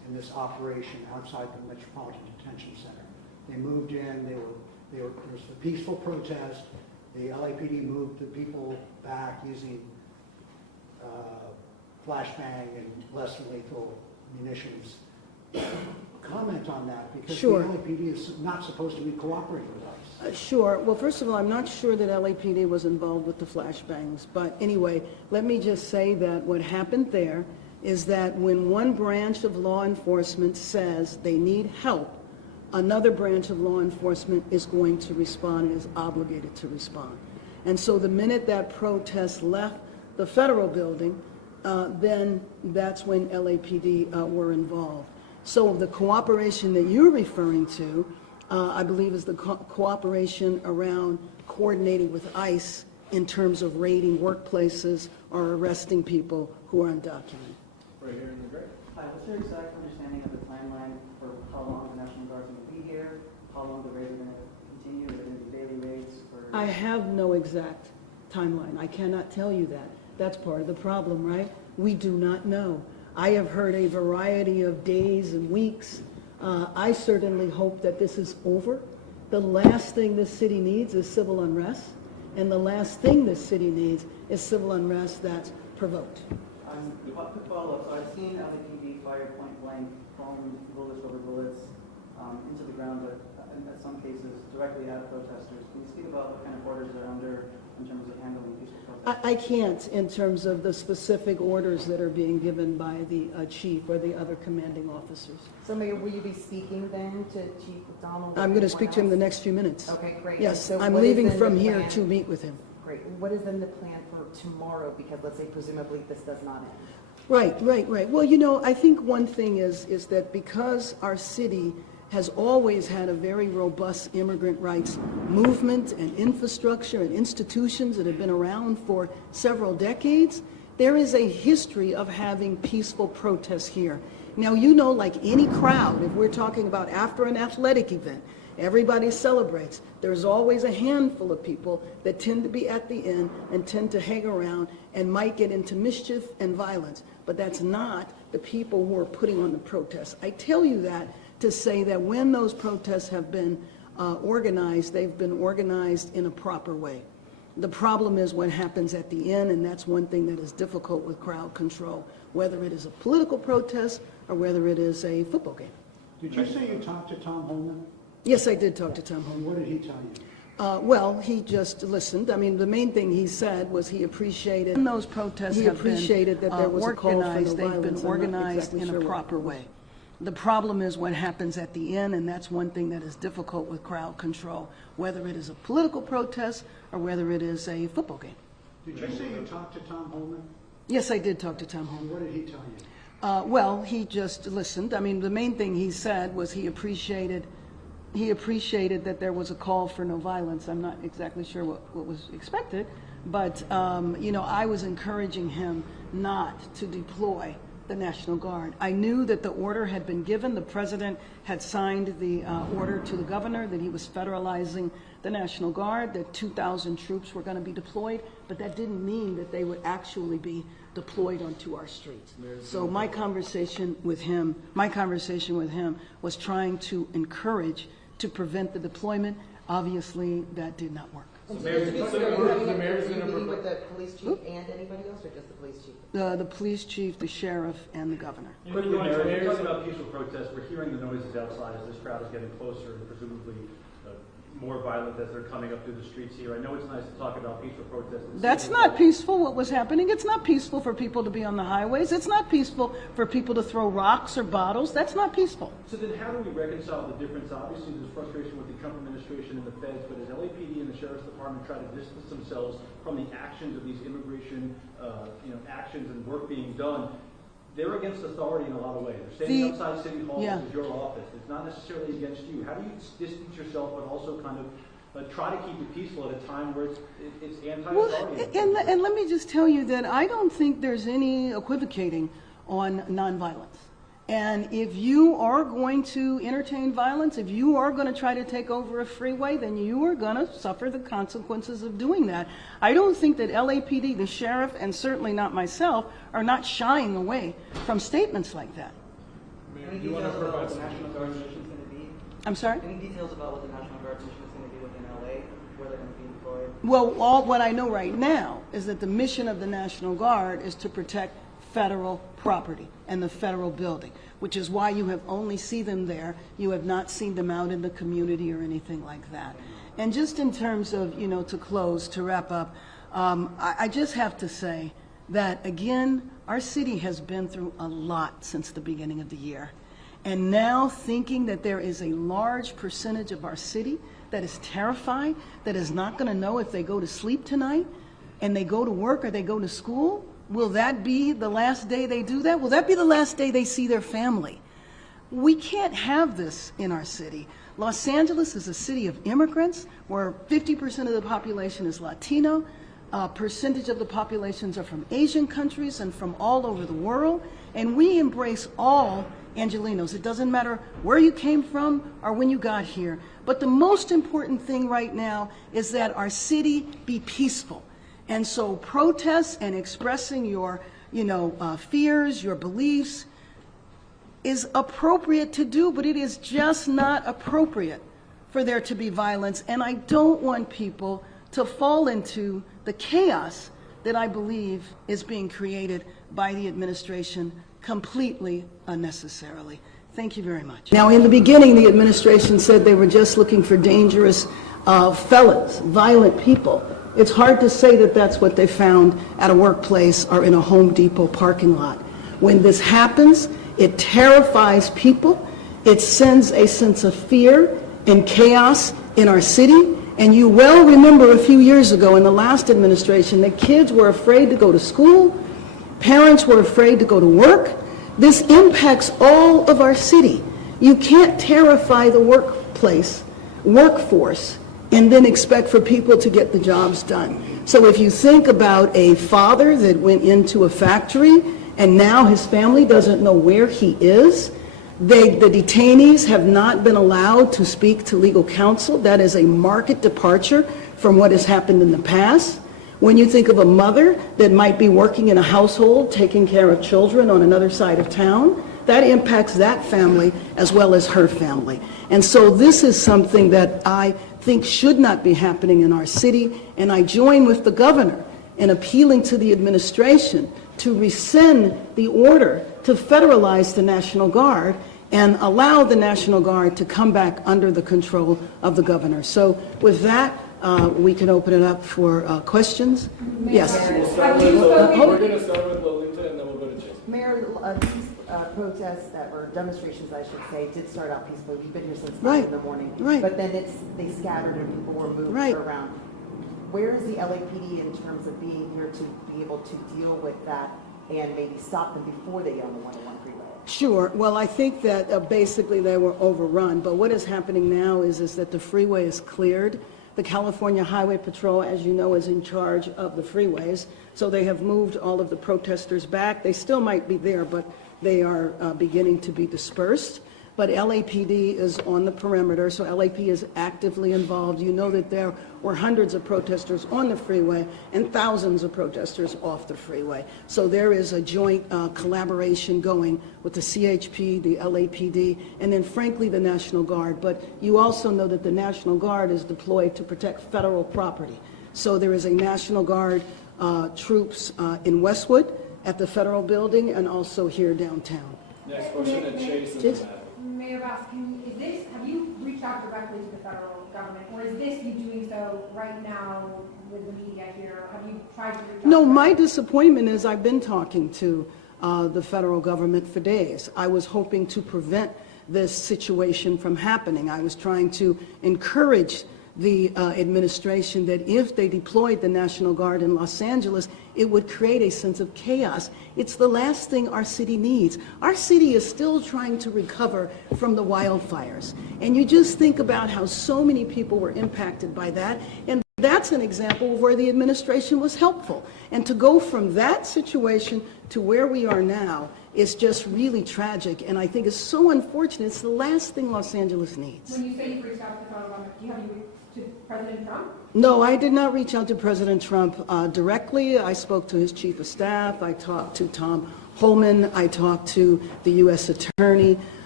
in this operation outside the Metropolitan Detention Center. They moved in, there was a peaceful protest. The LAPD moved the people back using flashbang and less lethal munitions. Comment on that, because Sure. the LAPD is not supposed to be cooperating with us. Sure. Well, first of all, I'm not sure that LAPD was involved with the flashbangs. But anyway, let me just say that what happened there is that when one branch of law enforcement says they need help, another branch of law enforcement is going to respond and is obligated to respond. And so the minute that protest left the federal building, then that's when LAPD were involved. So the cooperation that you're referring to, I believe, is the cooperation around coordinating with ICE in terms of raiding workplaces or arresting people who are undocumented. Right here in the gray. Hi, what's your exact understanding of the timeline for how long the National Guard is going to be here? How long the raids are going to continue? Is it going to be daily raids? I have no exact timeline. I cannot tell you that. That's part of the problem, right? We do not know. I have heard a variety of days and weeks. I certainly hope that this is over. The last thing this city needs is civil unrest, and the last thing this city needs is civil unrest that's provoked. Quick follow-up. So I've seen LAPD fire point blank, foam bullets over bullets into the ground, but in some cases directly at protesters. Can you speak about what kind of orders they're under in terms of handling peaceful protests? I can't in terms of the specific orders that are being given by the chief or the other commanding officers. So Mayor, will you be speaking then to Chief McDonald? I'm going to speak to him the next few minutes. Okay, great. Yes, So I'm what is leaving then from the here plan? to meet with him. Great. What is then the plan for tomorrow? Because let's say presumably this does not end. Right. Well, you know, I think one thing is that because our city has always had a very robust immigrant rights movement and infrastructure and institutions that have been around for several decades, there is a history of having peaceful protests here. Now, you know, like any crowd, if we're talking about after an athletic event, everybody celebrates. There's always a handful of people that tend to be at the end and tend to hang around and might get into mischief and violence. But that's not the people who are putting on the protests. I tell you that to say that when those protests have been organized, they've been organized in a proper way. The problem is what happens at the end, and that's one thing that is difficult with crowd control, whether it is a political protest or whether it is a football game. Did you say you talked to Tom Holman? Yes, I did talk to Tom Holman. And what did he tell you? Well, he just listened. I mean, the main thing he said was he appreciated those protests. He appreciated that there was a call for no violence. They've been organized in a proper way. The problem is what happens at the end, and that's one thing that is difficult with crowd control, whether it is a political protest or whether it is a football game. Did you say you talked to Tom Holman? Yes, I did talk to Tom And Holman. what did he tell you? Well, he just listened. I mean, the main thing he said was he appreciated that there was a call for no violence. I'm not exactly sure what was expected, but, you know, I was encouraging him not to deploy the National Guard. I knew that the order had been given. The president had signed the order to the governor that he was federalizing the National Guard, that 2,000 troops were going to be deployed, but that didn't mean that they would actually be deployed onto our streets. So my conversation with him was trying to encourage to prevent the deployment. Obviously, that did not work. And Mayor, so the mayor's are you gonna meeting propose- with the police chief and anybody else, or just the police chief? The police chief, the sheriff, and the governor. Quickly, Mayor, when you're talking about peaceful protests, we're hearing the noises outside as this crowd is getting closer and presumably more violent as they're coming up through the streets here. I know it's nice to talk about peaceful protests. That's not peaceful, what was happening. It's not peaceful for people to be on the highways. It's not peaceful for people to throw rocks or bottles. That's not peaceful. So then how do we reconcile the difference? Obviously, there's frustration with the Trump administration and the feds, but as LAPD and the Sheriff's Department try to distance themselves from the actions of these immigration actions and work being done, they're against authority in a lot of ways. They're standing outside City Hall, Yeah. which is your office. It's not necessarily against you. How do you distance yourself but also kind of try to keep it peaceful at a time where it's anti-authority? Well, and let me just tell you that I don't think there's any equivocating on nonviolence. And if you are going to entertain violence, if you are going to try to take over a freeway, then you are going to suffer the consequences of doing that. I don't think that LAPD, the sheriff, and certainly not myself, are not shying away from statements like that. Mayor, Any Do you want to details about provide what the some National Guard's mission is going to be? I'm sorry? Any details about what the National Guard's mission is going to be within LA, where they're going to be deployed? Well, what I know right now is that the mission of the National Guard is to protect federal property and the federal building, which is why you have only seen them there. You have not seen them out in the community or anything like that. And just in terms of, to close, to wrap up, I just have to say that, again, our city has been through a lot since the beginning of the year. And now thinking that there is a large percentage of our city that is terrified, that is not going to know if they go to sleep tonight and they go to work or they go to school, will that be the last day they do that? Will that be the last day they see their family? We can't have this in our city. Los Angeles is a city of immigrants where 50% of the population is Latino. A percentage of the populations are from Asian countries and from all over the world. And we embrace all Angelenos. It doesn't matter where you came from or when you got here. But the most important thing right now is that our city be peaceful. And so protests and expressing your, fears, your beliefs is appropriate to do, but it is just not appropriate for there to be violence. And I don't want people to fall into the chaos that I believe is being created by the administration completely unnecessarily. Thank you very much. Now, in the beginning, the administration said they were just looking for dangerous felons, violent people. It's hard to say that that's what they found at a workplace or in a Home Depot parking lot. When this happens, it terrifies people. It sends a sense of fear and chaos in our city. And you well remember a few years ago in the last administration that kids were afraid to go to school, parents were afraid to go to work. This impacts all of our city. You can't terrify the workforce, and then expect for people to get the jobs done. So if you think about a father that went into a factory and now his family doesn't know where he is, the detainees have not been allowed to speak to legal counsel. That is a marked departure from what has happened in the past. When you think of a mother that might be working in a household, taking care of children on another side of town, that impacts that family as well as her family. And so this is something that I think should not be happening in our city, and I join with the governor in appealing to the administration to rescind the order to federalize the National Guard and allow the National Guard to come back under the control of the governor. So with that, we can open it up for questions. Yes. We're going to start with Lolita and then we'll go to Jason. Mayor, these protests or demonstrations, I should say, did start out peacefully. We've been here since 9 in the morning. Right. But then they scattered and people were moved around. Where is the LAPD in terms of being here to be able to deal with that and maybe stop them before they get on the 101 freeway? Sure. Well, I think that basically they were overrun. But what is happening now is that the freeway is cleared. The California Highway Patrol, as you know, is in charge of the freeways. So they have moved all of the protesters back. They still might be there, but they are beginning to be dispersed. But LAPD is on the perimeter, so LAP is actively involved. You know that there were hundreds of protesters on the freeway and thousands of protesters off the freeway. So there is a joint collaboration going with the CHP, the LAPD, and then frankly the National Guard. But you also know that the National Guard is deployed to protect federal property. So there is a National Guard troops in Westwood at the federal building and also here downtown. Next question at Chase. Mayor Bass, have you reached out directly to the federal government, or is this you doing so right now with the media here? Have you tried to reach out? No, my disappointment is I've been talking to the federal government for days. I was hoping to prevent this situation from happening. I was trying to encourage the administration that if they deployed the National Guard in Los Angeles, it would create a sense of chaos. It's the last thing our city needs. Our city is still trying to recover from the wildfires. And you just think about how so many people were impacted by that. And that's an example of where the administration was helpful. And to go from that situation to where we are now is just really tragic. And I think it's so unfortunate. It's the last thing Los Angeles needs. When you say you've reached out to the federal government, do you have you to President Trump? No, I did not reach out to President Trump directly. I spoke to his chief of staff. I talked to Tom Holman. I talked to the U.S. Attorney.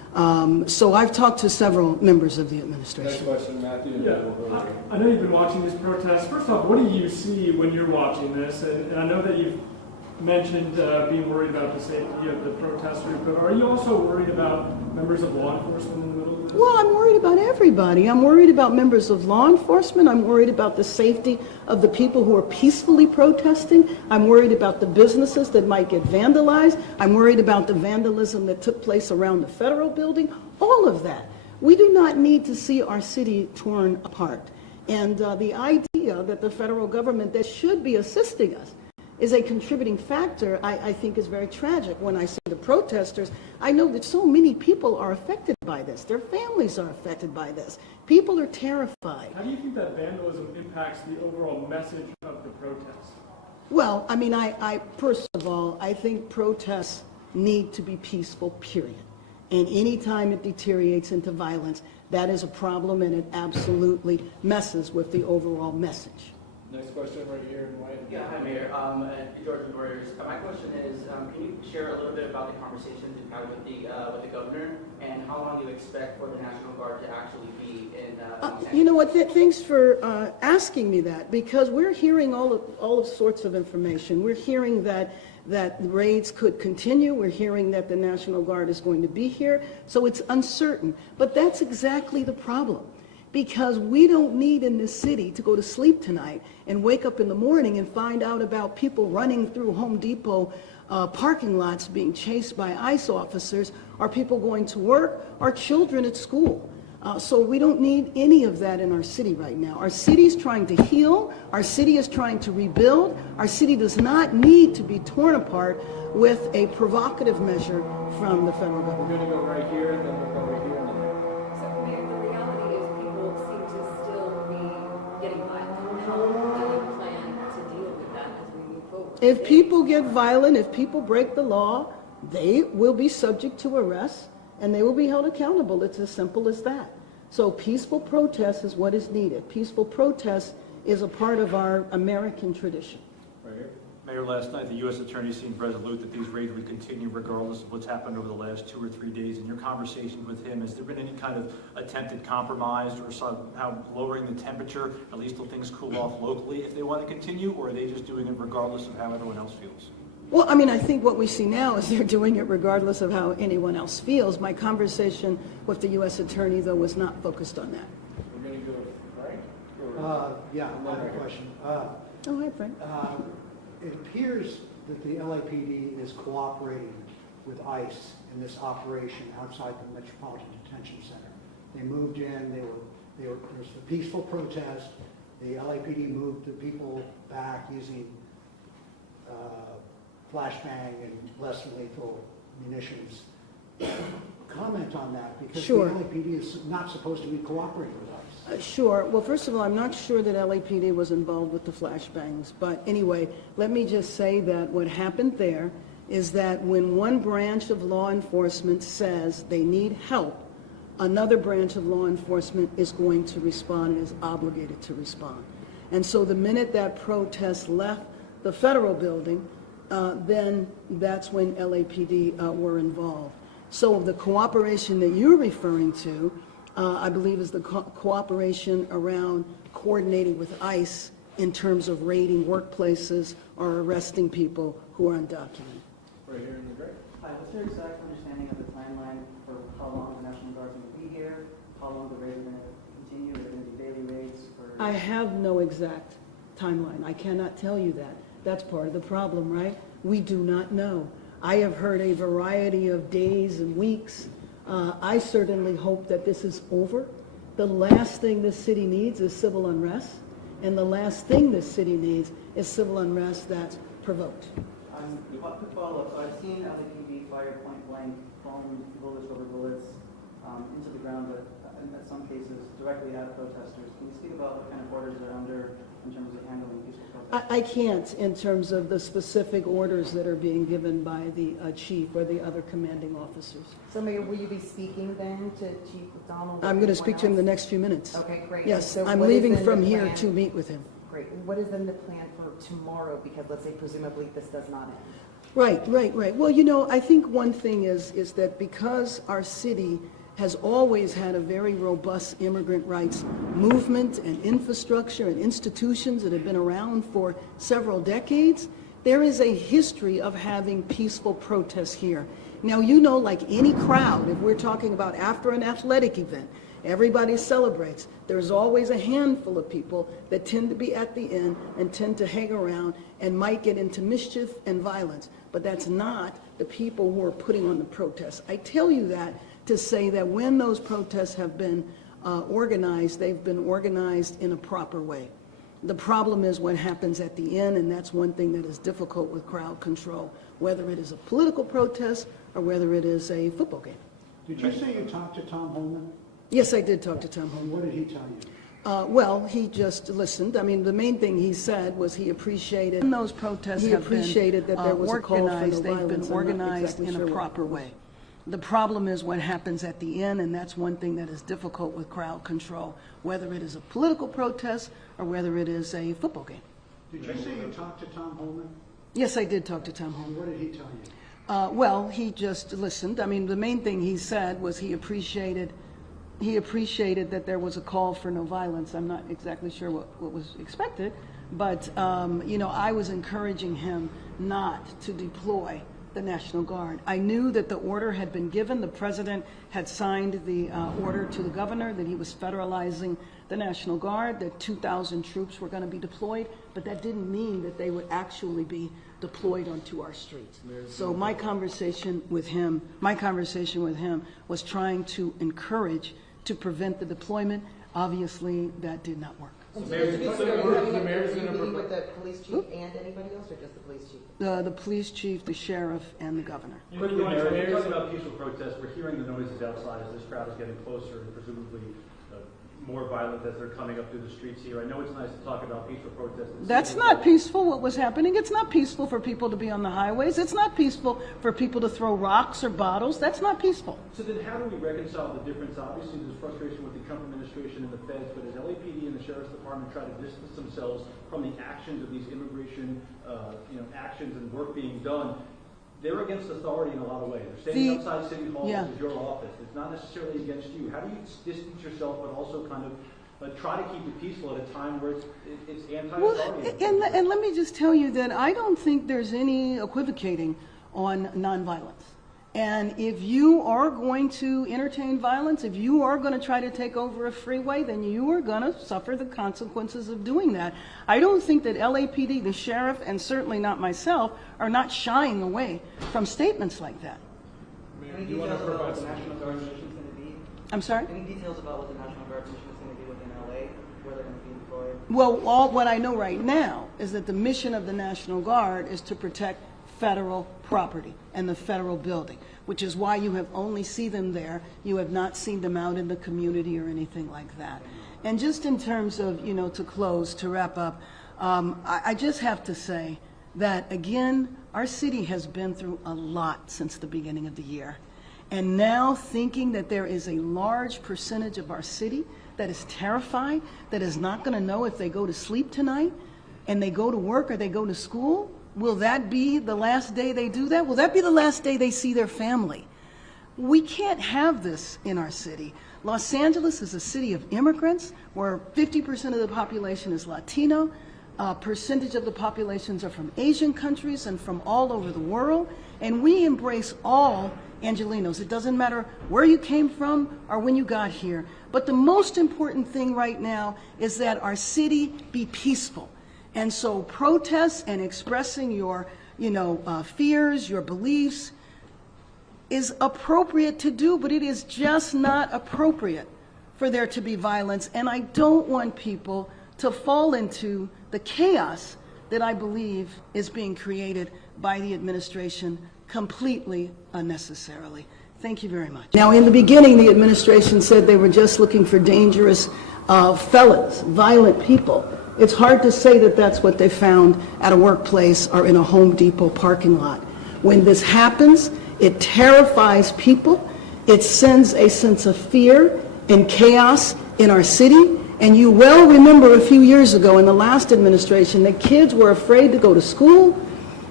So I've talked to several members of the Next administration. question, Matthew. and Yeah, then we'll go to- I know you've been watching this protest. First off, what do you see when you're watching this? And I know that you've mentioned being worried about the safety of the protesters, but are you also worried about members of law enforcement in the middle of this? Well, I'm worried about everybody. I'm worried about members of law enforcement. I'm worried about the safety of the people who are peacefully protesting. I'm worried about the businesses that might get vandalized. I'm worried about the vandalism that took place around the federal building. All of that. We do not need to see our city torn apart. And the idea that the federal government that should be assisting us is a contributing factor, I think is very tragic. When I see the protesters, I know that so many people are affected by this. Their families are affected by this. People are terrified. How do you think that vandalism impacts the overall message of the protest? Well, I mean, I first of all, I think protests need to be peaceful, period. And any time it deteriorates into violence, that is a problem, and it absolutely messes with the overall message. Next question right here in white. Yeah, hi Mayor. George Warriors. My question is, can you share a little bit about the conversations you've had with the governor, and how long you expect for the National Guard to actually be in? You know what? Thanks for asking me that, because we're hearing all sorts of information. We're hearing that raids could continue. We're hearing that the National Guard is going to be here. So it's uncertain. But that's exactly the problem. Because we don't need in this city to go to sleep tonight and wake up in the morning and find out about people running through Home Depot parking lots being chased by ICE officers, or people going to work, or children at school. So we don't need any of that in our city right now. Our city is trying to heal. Our city is trying to rebuild. Our city does not need to be torn apart with a provocative measure from the federal government. We're going to go right here, and then we'll go right here. And then... So, Mayor, the reality is people seem to still be getting violent. How do you plan to deal with that as we move forward? If people get violent, if people break the law, they will be subject to arrest and they will be held accountable. It's as simple as that. So peaceful protest is what is needed. Peaceful protest is a part of our American tradition. Right here. Mayor, last night the U.S. Attorney seemed resolute that these raids would continue regardless of what's happened over the last 2 or 3 days. In your conversations with him, has there been any kind of attempted compromise or somehow lowering the temperature, at least till things cool off locally, if they want to continue, or are they just doing it regardless of how everyone else feels? Well, I mean, I think what we see now is they're doing it regardless of how anyone else feels. My conversation with the U.S. Attorney, though, was not focused on that. We're going to go Frank? Or... Yeah, I have a question. Oh, hi, Frank. It appears that the LAPD is cooperating with ICE in this operation outside the Metropolitan Detention Center. They moved in, there was a peaceful protest. The LAPD moved the people back using flashbang and less lethal munitions. Comment on that, because Sure. the LAPD is not supposed to be cooperating with ICE. Sure. Well, first of all, I'm not sure that LAPD was involved with the flashbangs. But anyway, let me just say that what happened there is that when one branch of law enforcement says they need help, another branch of law enforcement is going to respond and is obligated to respond. And so the minute that protest left the federal building, then that's when LAPD were involved. So the cooperation that you're referring to, I believe, is the cooperation around coordinating with ICE in terms of raiding workplaces or arresting people who are undocumented. Right here in the gray. Hi, what's your exact understanding of the timeline for how long the National Guard's going to be here? How long the raids are going to continue? Are there going to be daily raids? I have no exact timeline. I cannot tell you that. That's part of the problem, right? We do not know. I have heard a variety of days and weeks. I certainly hope that this is over. The last thing this city needs is civil unrest, and the last thing this city needs is civil unrest that's provoked. Quick follow-up. So I've seen LAPD fire point blank, foam bullets, rubber bullets into the ground, but in some cases directly at protesters. Can you speak about what kind of orders they're under in terms of handling peaceful protests? I can't in terms of the specific orders that are being given by the chief or the other commanding officers. So Mayor, will you be speaking then to Chief McDonald? I'm going to speak to him in the next few minutes. Okay, great. Yes, So I'm what is leaving then from the here plan? to meet with him. Great. What is then the plan for tomorrow? Because let's say presumably this does not end. Right. Well, you know, I think one thing is that because our city has always had a very robust immigrant rights movement and infrastructure and institutions that have been around for several decades, there is a history of having peaceful protests here. Now, you know, like any crowd, if we're talking about after an athletic event, everybody celebrates. There's always a handful of people that tend to be at the end and tend to hang around and might get into mischief and violence. But that's not the people who are putting on the protests. I tell you that to say that when those protests have been organized, they've been organized in a proper way. The problem is what happens at the end, and that's one thing that is difficult with crowd control, whether it is a political protest or whether it is a football game. Did you say you talked to Tom Holman? Yes, I did talk to Tom And Holman. what did he tell you? Well, he just listened. I mean, the main thing he said was he appreciated those protests. He appreciated that there was a call for no violence. They've been organized in a proper way. The problem is what happens at the end, and that's one thing that is difficult with crowd control, whether it is a political protest or whether it is a football game. Did you say you talked to Tom Holman? Yes, I did talk to Tom And Holman. what did he tell you? Well, he just listened. I mean, the main thing he said was he appreciated that there was a call for no violence. I'm not exactly sure what was expected, but, you know, I was encouraging him not to deploy the National Guard. I knew that the order had been given. The president had signed the order to the governor that he was federalizing the National Guard, that 2,000 troops were going to be deployed, but that didn't mean that they would actually be deployed onto our streets. So my conversation with him was trying to encourage to prevent the deployment. Obviously, that did not work. And The mayor's meeting gonna with the police chief and anybody else, or just the police chief? The police chief, the sheriff, and the governor. Quickly, Mayor, you're talking about peaceful protests. We're hearing the noises outside as this crowd is getting closer and presumably more violent as they're coming up through the streets here. I know it's nice to talk about peaceful protests. That's not peaceful, what was happening. It's not peaceful for people to be on the highways. It's not peaceful for people to throw rocks or bottles. That's not peaceful. So then how do we reconcile the difference? Obviously, there's frustration with the Trump administration and the feds, but as LAPD and the Sheriff's Department try to distance themselves from the actions of these immigration actions and work being done, they're against authority in a lot of ways. They're standing outside City Hall, Yeah. which is your office. It's not necessarily against you. How do you distance yourself but also kind of try to keep it peaceful at a time where it's anti-authority? Well, and let me just tell you that I don't think there's any equivocating on nonviolence. And if you are going to entertain violence, if you are going to try to take over a freeway, then you are going to suffer the consequences of doing that. I don't think that LAPD, the sheriff, and certainly not myself, are not shying away from statements like that. Any details about what the National Guard mission is going to be? I'm sorry? Any details about what the National Guard mission is going to be within LA, where they're going to be deployed? Well, what I know right now is that the mission of the National Guard is to protect federal property and the federal building, which is why you have only seen them there. You have not seen them out in the community or anything like that. And just in terms of, to close, to wrap up, I just have to say that, again, our city has been through a lot since the beginning of the year. And now thinking that there is a large percentage of our city that is terrified, that is not going to know if they go to sleep tonight and they go to work or they go to school, will that be the last day they do that? Will that be the last day they see their family? We can't have this in our city. Los Angeles is a city of immigrants where 50% of the population is Latino. A percentage of the populations are from Asian countries and from all over the world. And we embrace all Angelenos. It doesn't matter where you came from or when you got here. But the most important thing right now is that our city be peaceful. And so protests and expressing your, fears, your beliefs is appropriate to do, but it is just not appropriate for there to be violence. And I don't want people to fall into the chaos that I believe is being created by the administration completely unnecessarily. Thank you very much. Now, in the beginning, the administration said they were just looking for dangerous felons, violent people. It's hard to say that that's what they found at a workplace or in a Home Depot parking lot. When this happens, it terrifies people. It sends a sense of fear and chaos in our city. And you well remember a few years ago in the last administration that kids were afraid to go to school.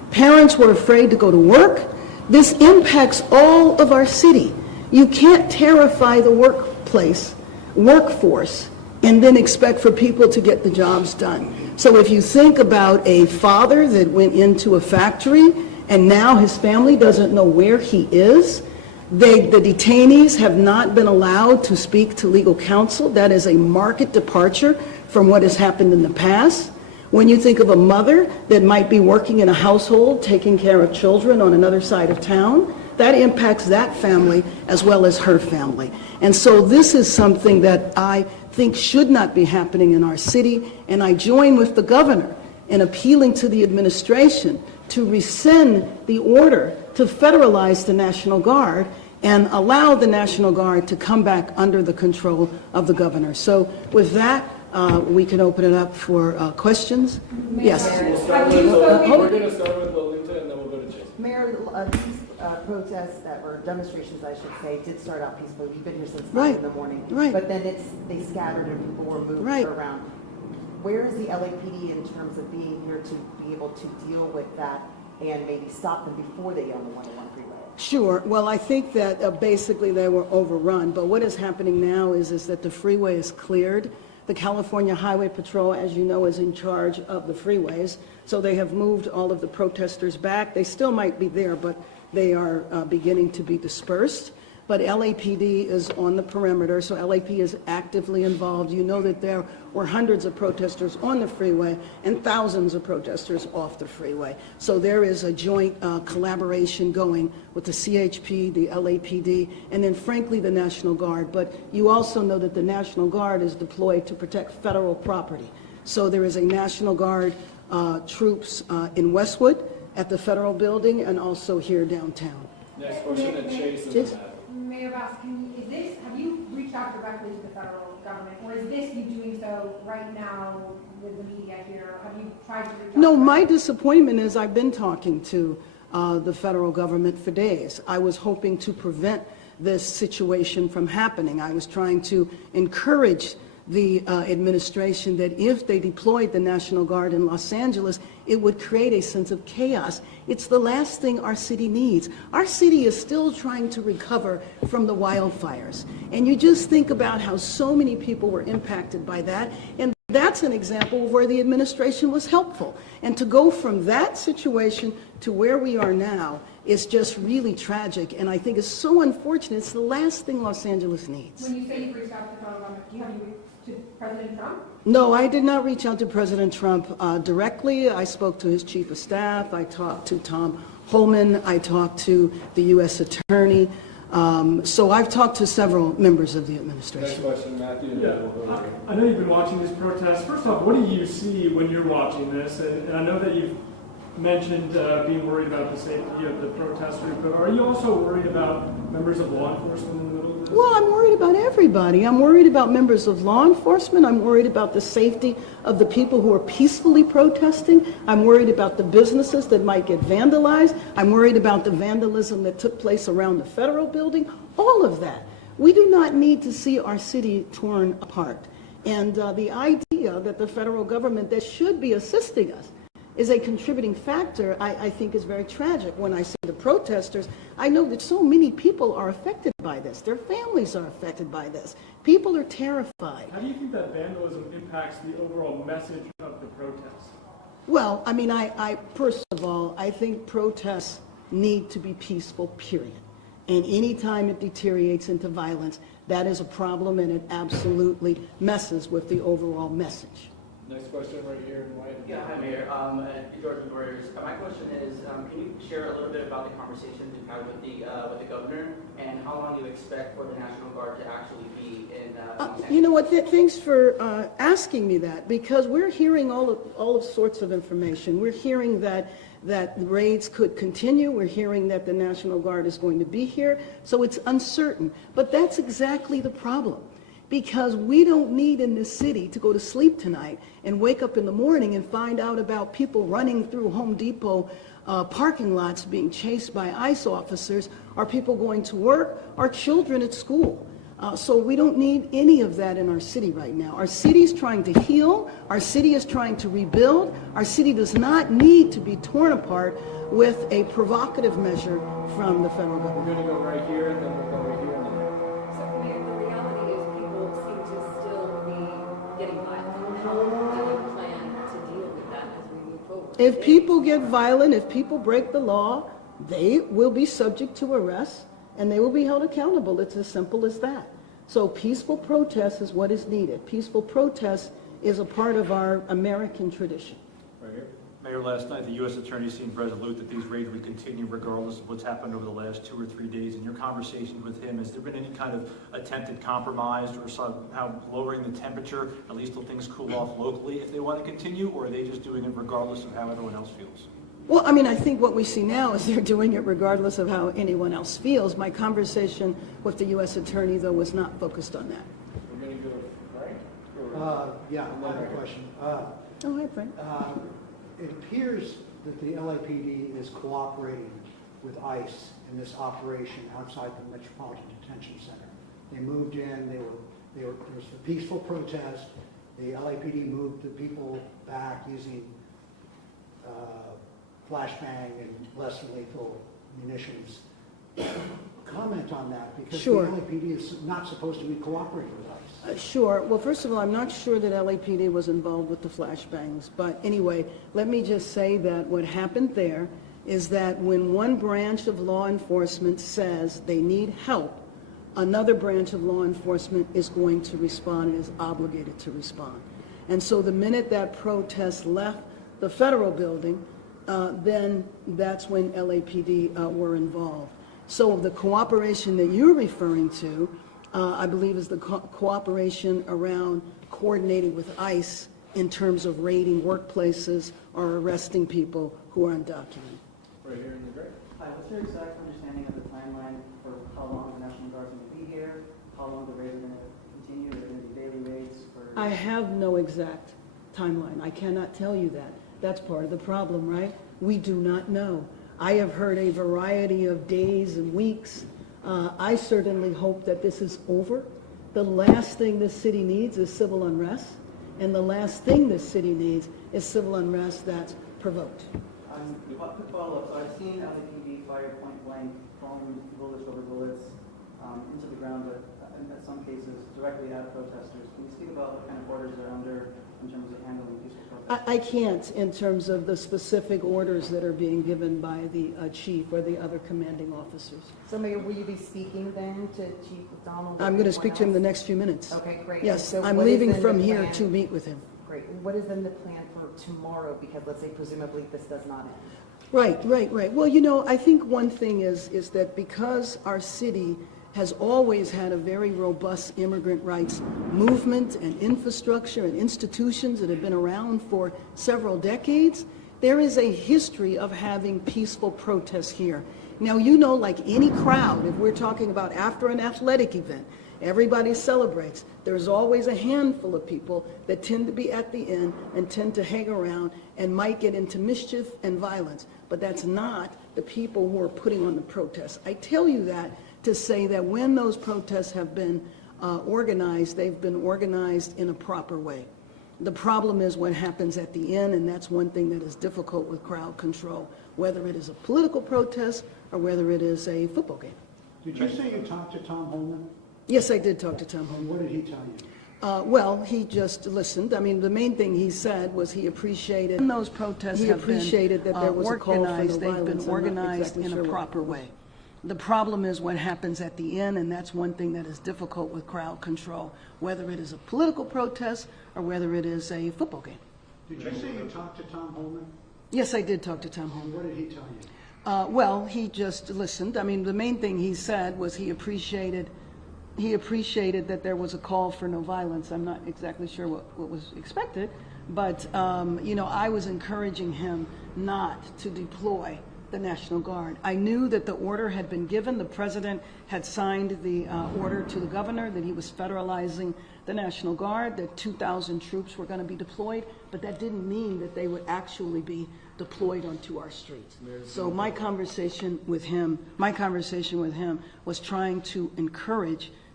Parents were afraid to go to work. This impacts all of our city. You can't terrify the workforce, and then expect for people to get the jobs done. So if you think about a father that went into a factory and now his family doesn't know where he is, the detainees have not been allowed to speak to legal counsel. That is a marked departure from what has happened in the past. When you think of a mother that might be working in a household, taking care of children on another side of town, that impacts that family as well as her family. And so this is something that I think should not be happening in our city, and I join with the governor in appealing to the administration to rescind the order to federalize the National Guard and allow the National Guard to come back under the control of the governor. So with that, we can open it up for questions. Yes. We're going to start with Lolita and then we'll go to Jason. Mayor, these protests or demonstrations, I should say, did start out peacefully. We've been here since 9 in the morning. Right. But then they scattered and people were moved around. Where is the LAPD in terms of being here to be able to deal with that and maybe stop them before they get on the 101 freeway? Sure. Well, I think that basically they were overrun. But what is happening now is that the freeway is cleared. The California Highway Patrol, as you know, is in charge of the freeways. So they have moved all of the protesters back. They still might be there, but they are beginning to be dispersed. But LAPD is on the perimeter, so LAP is actively involved. You know that there were hundreds of protesters on the freeway and thousands of protesters off the freeway. So there is a joint collaboration going with the CHP, the LAPD, and then frankly the National Guard. But you also know that the National Guard is deployed to protect federal property. So there is a National Guard troops in Westwood at the federal building and also here downtown. Next question at Chase and Chase? then Matt. Mayor Bass, have you reached out directly to the federal government, or is this you doing so right now with the media here? Have you tried to reach out? No, my disappointment is I've been talking to the federal government for days. I was hoping to prevent this situation from happening. I was trying to encourage the administration that if they deployed the National Guard in Los Angeles, it would create a sense of chaos. It's the last thing our city needs. Our city is still trying to recover from the wildfires. And you just think about how so many people were impacted by that. And that's an example of where the administration was helpful. And to go from that situation to where we are now is just really tragic. And I think it's so unfortunate. It's the last thing Los Angeles needs. When you say you've reached out to the federal government, do you have any to President Trump? No, I did not reach out to President Trump directly. I spoke to his chief of staff. I talked to Tom Holman. I talked to the U.S. Attorney. So I've talked to several members of the administration. Next question, Matthew. And then we'll go to I know you've been watching these protests. First off, what do you see when you're watching this? And I know that you've mentioned being worried about the safety of the protesters, but are you also worried about members of law enforcement in the middle of this? Well, I'm worried about everybody. I'm worried about members of law enforcement. I'm worried about the safety of the people who are peacefully protesting. I'm worried about the businesses that might get vandalized. I'm worried about the vandalism that took place around the federal building. All of that. We do not need to see our city torn apart. And the idea that the federal government that should be assisting us is a contributing factor, I think is very tragic. When I see the protesters, I know that so many people are affected by this. Their families are affected by this. People are terrified. How do you think that vandalism impacts the overall message of the protest? Well, I mean, I first of all, I think protests need to be peaceful, period. And any time it deteriorates into violence, that is a problem, and it absolutely messes with the overall message. Next question right here in white. Yeah, hi Mayor. George Warriors. My question is, can you share a little bit about the conversations you've had with the governor, and how long you expect for the National Guard to actually be in? You know what? Thanks for asking me that, because we're hearing all of sorts of information. We're hearing that raids could continue. We're hearing that the National Guard is going to be here. So it's uncertain. But that's exactly the problem. Because we don't need in this city to go to sleep tonight and wake up in the morning and find out about people running through Home Depot parking lots being chased by ICE officers, or people going to work, or children at school. So we don't need any of that in our city right now. Our city is trying to heal. Our city is trying to rebuild. Our city does not need to be torn apart with a provocative measure from the federal government. We're going to go right here, and then we'll go right here. And then... So, Mayor, the reality is people seem to still be getting violent. How do you plan to deal with that as we move forward? If people get violent, if people break the law, they will be subject to arrest and they will be held accountable. It's as simple as that. So peaceful protest is what is needed. Peaceful protest is a part of our American tradition. Right here. Mayor, last night the U.S. Attorney seemed resolute that these raids would continue regardless of what's happened over the last 2 or 3 days. In your conversations with him, has there been any kind of attempted compromise or somehow lowering the temperature, at least till things cool off locally, if they want to continue, or are they just doing it regardless of how everyone else feels? Well, I mean, I think what we see now is they're doing it regardless of how anyone else feels. My conversation with the U.S. Attorney, though, was not focused on that. We're going to go right? Yeah, another question. Oh, hi, Frank. It appears that the LAPD is cooperating with ICE in this operation outside the Metropolitan Detention Center. They moved in, there was a peaceful protest. The LAPD moved the people back using flashbang and less than lethal munitions. Comment on that, because Sure. the LAPD is not supposed to be cooperating with ICE. Sure. Well, first of all, I'm not sure that LAPD was involved with the flashbangs. But anyway, let me just say that what happened there is that when one branch of law enforcement says they need help, another branch of law enforcement is going to respond and is obligated to respond. And so the minute that protest left the federal building, then that's when LAPD were involved. So the cooperation that you're referring to, I believe, is the cooperation around coordinating with ICE in terms of raiding workplaces or arresting people who are undocumented. Right here in the gray. Hi, what's your exact understanding of the timeline for how long the National Guard is going to be here? How long the raids are going to continue? Are there going to be daily raids? I have no exact timeline. I cannot tell you that. That's part of the problem, right? We do not know. I have heard a variety of days and weeks. I certainly hope that this is over. The last thing this city needs is civil unrest, and the last thing this city needs is civil unrest that's provoked. Quick follow-up. So I've seen LAPD fire point blank, foam bullets over bullets into the ground, but in some cases directly at protesters. Can you speak about what kind of orders they're under in terms of handling peaceful protesters? I can't in terms of the specific orders that are being given by the chief or the other commanding officers. So Mayor, will you be speaking then to Chief McDonald? I'm going to speak to him in the next few minutes. Okay, great. Yes, So I'm what is leaving then from the here plan? to meet with him. Great. What is then the plan for tomorrow? Because let's say presumably this does not end. Right. Well, you know, I think one thing is that because our city has always had a very robust immigrant rights movement and infrastructure and institutions that have been around for several decades, there is a history of having peaceful protests here. Now, you know, like any crowd, if we're talking about after an athletic event, everybody celebrates. There's always a handful of people that tend to be at the end and tend to hang around and might get into mischief and violence. But that's not the people who are putting on the protests. I tell you that to say that when those protests have been organized, they've been organized in a proper way. The problem is what happens at the end, and that's one thing that is difficult with crowd control, whether it is a political protest or whether it is a football game. Did you say you talked to Tom Holman? Yes, I did talk to Tom Holman. And what did he tell you? Well, he just listened. I mean, the main thing he said was he appreciated those protests. He appreciated that there was a call for no violence. They've been organized in a proper way. The problem is what happens at the end, and that's one thing that is difficult with crowd control, whether it is a political protest or whether it is a football game. Did you say you talked to Tom Holman? Yes, I did talk to Tom Holman. And what did he tell you? Well, he just listened. I mean, the main thing he said was he appreciated that there was a call for no violence. I'm not exactly sure what was expected, but, you know, I was encouraging him not to deploy the National Guard. I knew that the order had been given. The president had signed the order to the governor that he was federalizing the National Guard, that 2,000 troops were going to be deployed, but that didn't mean that they would actually be deployed onto our streets. So my conversation with him was trying to encourage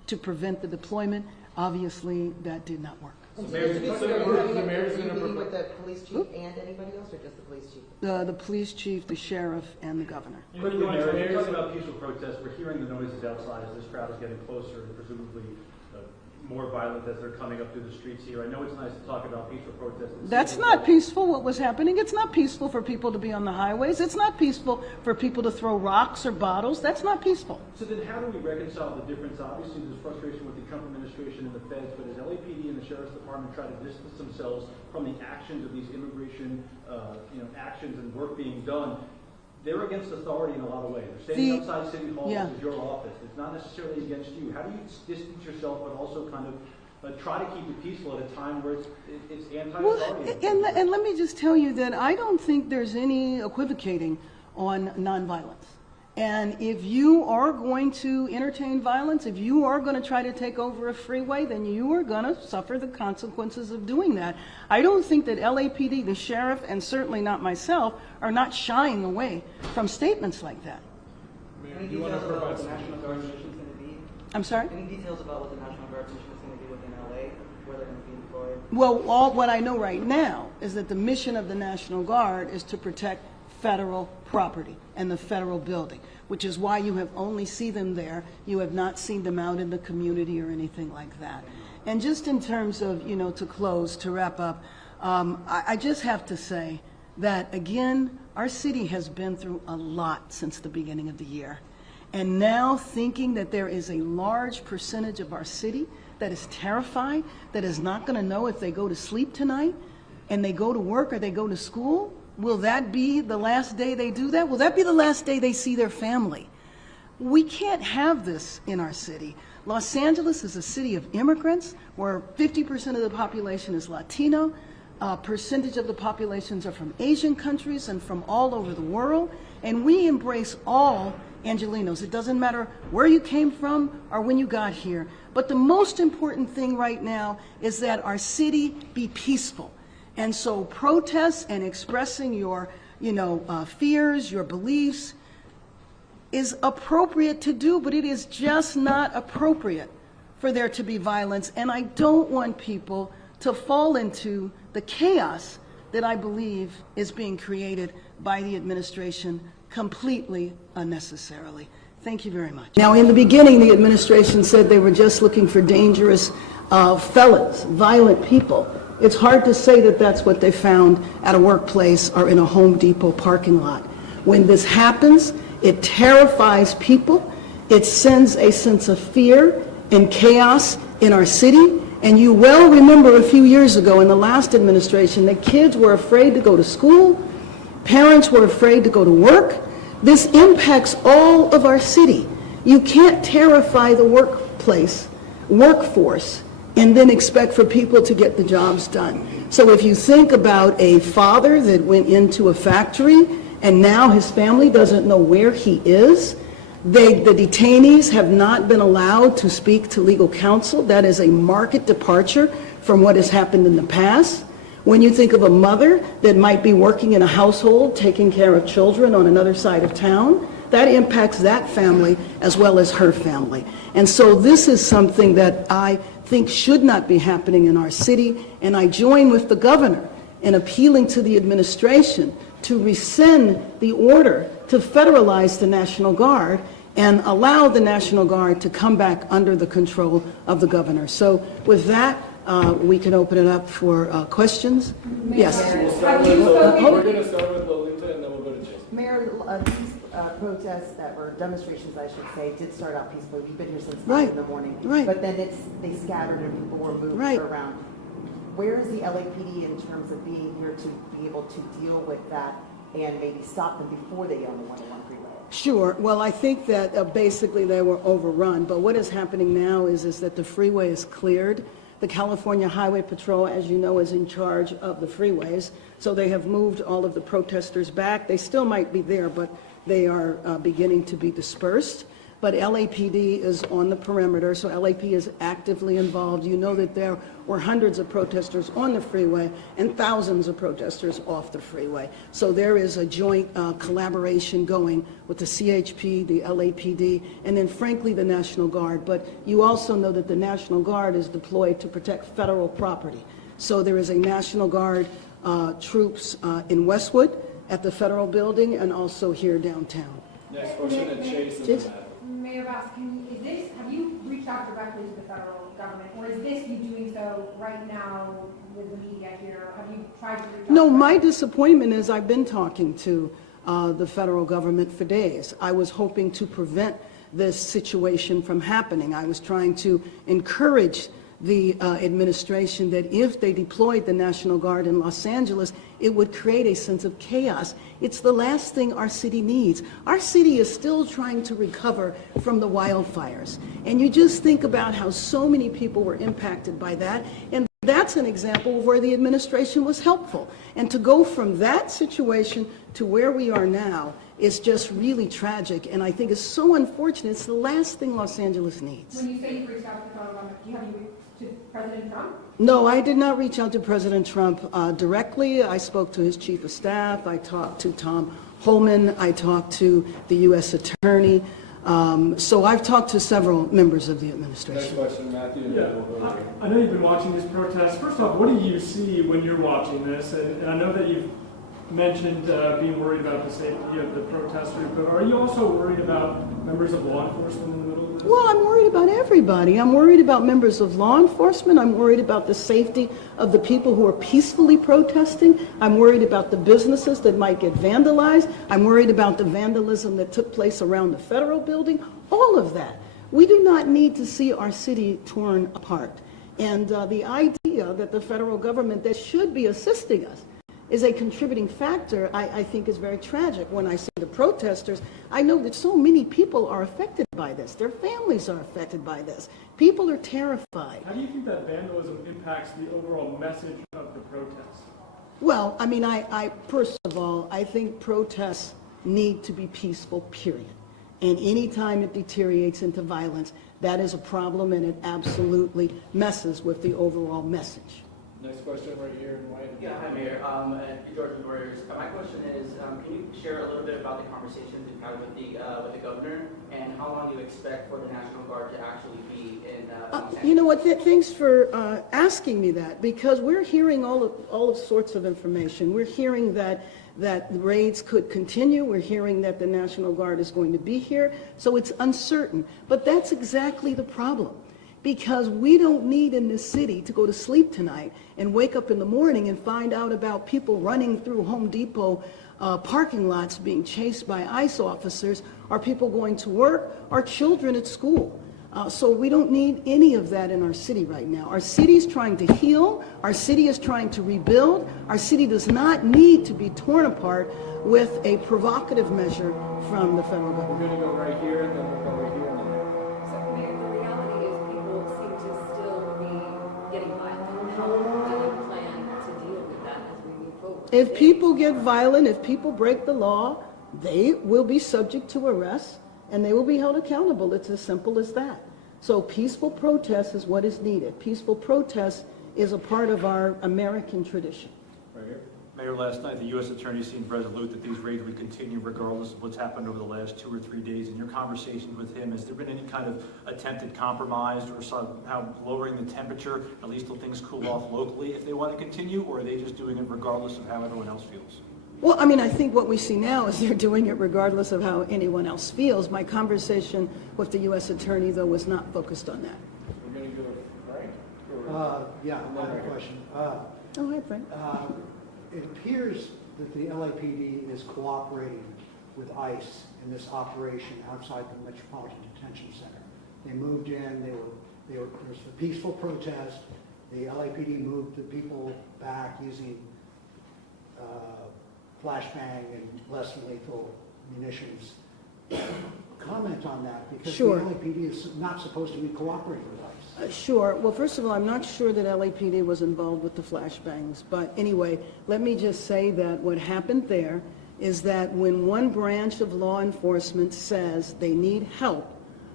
to prevent the deployment. Obviously, that did not work. And Mayor, just to be so clear, the mayor's are you gonna meeting propose- with the police chief and anybody else, or just the police chief? The police chief, the sheriff, and the governor. Quickly, Mayor, when you're talking about peaceful protests, we're hearing the noises outside as this crowd is getting closer and presumably more violent as they're coming up through the streets here. I know it's nice to talk about peaceful protests. That's not peaceful, what was happening. It's not peaceful for people to be on the highways. It's not peaceful for people to throw rocks or bottles. That's not peaceful. So then how do we reconcile the difference? Obviously, there's frustration with the Trump administration and the feds, but as LAPD and the Sheriff's Department try to distance themselves from the actions of these immigration actions and work being done, they're against authority in a lot of ways. They're standing outside City Hall, Yeah. which is your office. It's not necessarily against you. How do you distance yourself but also kind of try to keep it peaceful at a time where it's anti-authority? Well, and let me just tell you that I don't think there's any equivocating on nonviolence. And if you are going to entertain violence, if you are going to try to take over a freeway, then you are going to suffer the consequences of doing that. I don't think that LAPD, the sheriff, and certainly not myself, are not shying away from statements like that. Mayor, Any do you want to details about provide what the some National Guard mission is going to be? I'm sorry? Any details about what the National Guard mission is going to be within LA, where they're going to be deployed? Well, what I know right now is that the mission of the National Guard is to protect federal property and the federal building, which is why you have only seen them there. You have not seen them out in the community or anything like that. And just in terms of, to close, to wrap up, I just have to say that, again, our city has been through a lot since the beginning of the year. And now thinking that there is a large percentage of our city that is terrified, that is not going to know if they go to sleep tonight and they go to work or they go to school, will that be the last day they do that? Will that be the last day they see their family? We can't have this in our city. Los Angeles is a city of immigrants where 50% of the population is Latino. A percentage of the populations are from Asian countries and from all over the world. And we embrace all Angelenos. It doesn't matter where you came from or when you got here. But the most important thing right now is that our city be peaceful. And so protests and expressing your, fears, your beliefs is appropriate to do, but it is just not appropriate for there to be violence. And I don't want people to fall into the chaos that I believe is being created by the administration completely unnecessarily. Thank you very much. Now, in the beginning, the administration said they were just looking for dangerous felons, violent people. It's hard to say that that's what they found at a workplace or in a Home Depot parking lot. When this happens, it terrifies people. It sends a sense of fear and chaos in our city. And you well remember a few years ago in the last administration that kids were afraid to go to school, parents were afraid to go to work. This impacts all of our city. You can't terrify the workforce, and then expect for people to get the jobs done. So if you think about a father that went into a factory and now his family doesn't know where he is, the detainees have not been allowed to speak to legal counsel. That is a marked departure from what has happened in the past. When you think of a mother that might be working in a household, taking care of children on another side of town, that impacts that family as well as her family. And so this is something that I think should not be happening in our city, and I join with the governor in appealing to the administration to rescind the order to federalize the National Guard and allow the National Guard to come back under the control of the governor. So with that, we can open it up for questions. Yes. We're going to start with Lolita and then we'll go to Jason. Mayor, these protests or demonstrations, I should say, did start out peacefully. We've been here since 9 in the morning. Right. But then they scattered and people were moved around. Where is the LAPD in terms of being here to be able to deal with that and maybe stop them before they get on the 101 freeway? Sure. Well, I think that basically they were overrun. But what is happening now is that the freeway is cleared. The California Highway Patrol, as you know, is in charge of the freeways. So they have moved all of the protesters back. They still might be there, but they are beginning to be dispersed. but LAPD is on the perimeter, so LAP is actively involved. You know that there were hundreds of protesters on the freeway and thousands of protesters off the freeway. So there is a joint collaboration going with the CHP, the LAPD, and then frankly the National Guard. But you also know that the National Guard is deployed to protect federal property. So there is a National Guard troops in Westwood at the federal building and also here downtown. Next question, and Chase and Chase? Matt. Mayor Bass, have you reached out directly to the federal government, or is this you doing so right now with the media here? Have you tried to reach out? No, my disappointment is I've been talking to the federal government for days. I was hoping to prevent this situation from happening. I was trying to encourage the administration that if they deployed the National Guard in Los Angeles, it would create a sense of chaos. It's the last thing our city needs. Our city is still trying to recover from the wildfires. And you just think about how so many people were impacted by that. And that's an example of where the administration was helpful. And to go from that situation to where we are now is just really tragic. And I think it's so unfortunate. It's the last thing Los Angeles needs. When you say you've reached out to the federal government, have you reached to President Trump? No, I did not reach out to President Trump directly. I spoke to his chief of staff. I talked to Tom Holman. I talked to the U.S. Attorney. So I've talked to several members of the Next administration. question, Matthew. and Yeah, then we'll go to you. I know you've been watching these protests. First off, what do you see when you're watching this? And I know that you've mentioned being worried about the safety of the protesters, but are you also worried about members of law enforcement in the middle of this? Well, I'm worried about everybody. I'm worried about members of law enforcement. I'm worried about the safety of the people who are peacefully protesting. I'm worried about the businesses that might get vandalized. I'm worried about the vandalism that took place around the federal building. All of that. We do not need to see our city torn apart. And the idea that the federal government that should be assisting us is a contributing factor, I think is very tragic. When I see the protesters, I know that so many people are affected by this. Their families are affected by this. People are terrified. How do you think that vandalism impacts the overall message of the protests? Well, I mean, I first of all, I think protests need to be peaceful, period. And any time it deteriorates into violence, that is a problem, and it absolutely messes with the overall message. Next question right here in white. Yeah, hi Mayor. George Warriors. My question is, can you share a little bit about the conversations you've had with the governor, and how long you expect for the National Guard to actually be in? You know what? Thanks for asking me that, because we're hearing all of sorts of information. We're hearing that raids could continue. We're hearing that the National Guard is going to be here. So it's uncertain. But that's exactly the problem. Because we don't need in this city to go to sleep tonight and wake up in the morning and find out about people running through Home Depot parking lots being chased by ICE officers, or people going to work, or children at school. So we don't need any of that in our city right now. Our city is trying to heal. Our city is trying to rebuild. Our city does not need to be torn apart with a provocative measure from the federal We're government. going to go right here, and then we'll go right here. So, Mayor, the reality is people seem to still be getting violent. How do you plan to deal with that as we move forward? If people get violent, if people break the law, they will be subject to arrest and they will be held accountable. It's as simple as that. So peaceful protest is what is needed. Peaceful protest is a part of our American tradition. Right here. Mayor, last night, the U.S. Attorney seemed resolute that these raids would continue regardless of what's happened over the last 2 or 3 days. In your conversations with him, has there been any kind of attempted compromise or somehow lowering the temperature, at least till things cool off locally, if they want to continue, or are they just doing it regardless of how everyone else feels? Well, I mean, I think what we see now is they're doing it regardless of how anyone else feels. My conversation with the U.S. Attorney, though, was not focused on that. We're going to go right? Or- Yeah, another question. Oh, hi, Frank. It appears that the LAPD is cooperating with ICE in this operation outside the Metropolitan Detention Center. They moved in, there was a peaceful protest. The LAPD moved the people back using flashbang and less than lethal munitions. Comment on that, because Sure. the LAPD is not supposed to be cooperating with ICE. Sure. Well, first of all, I'm not sure that LAPD was involved with the flashbangs. But anyway, let me just say that what happened there is that when one branch of law enforcement says they need help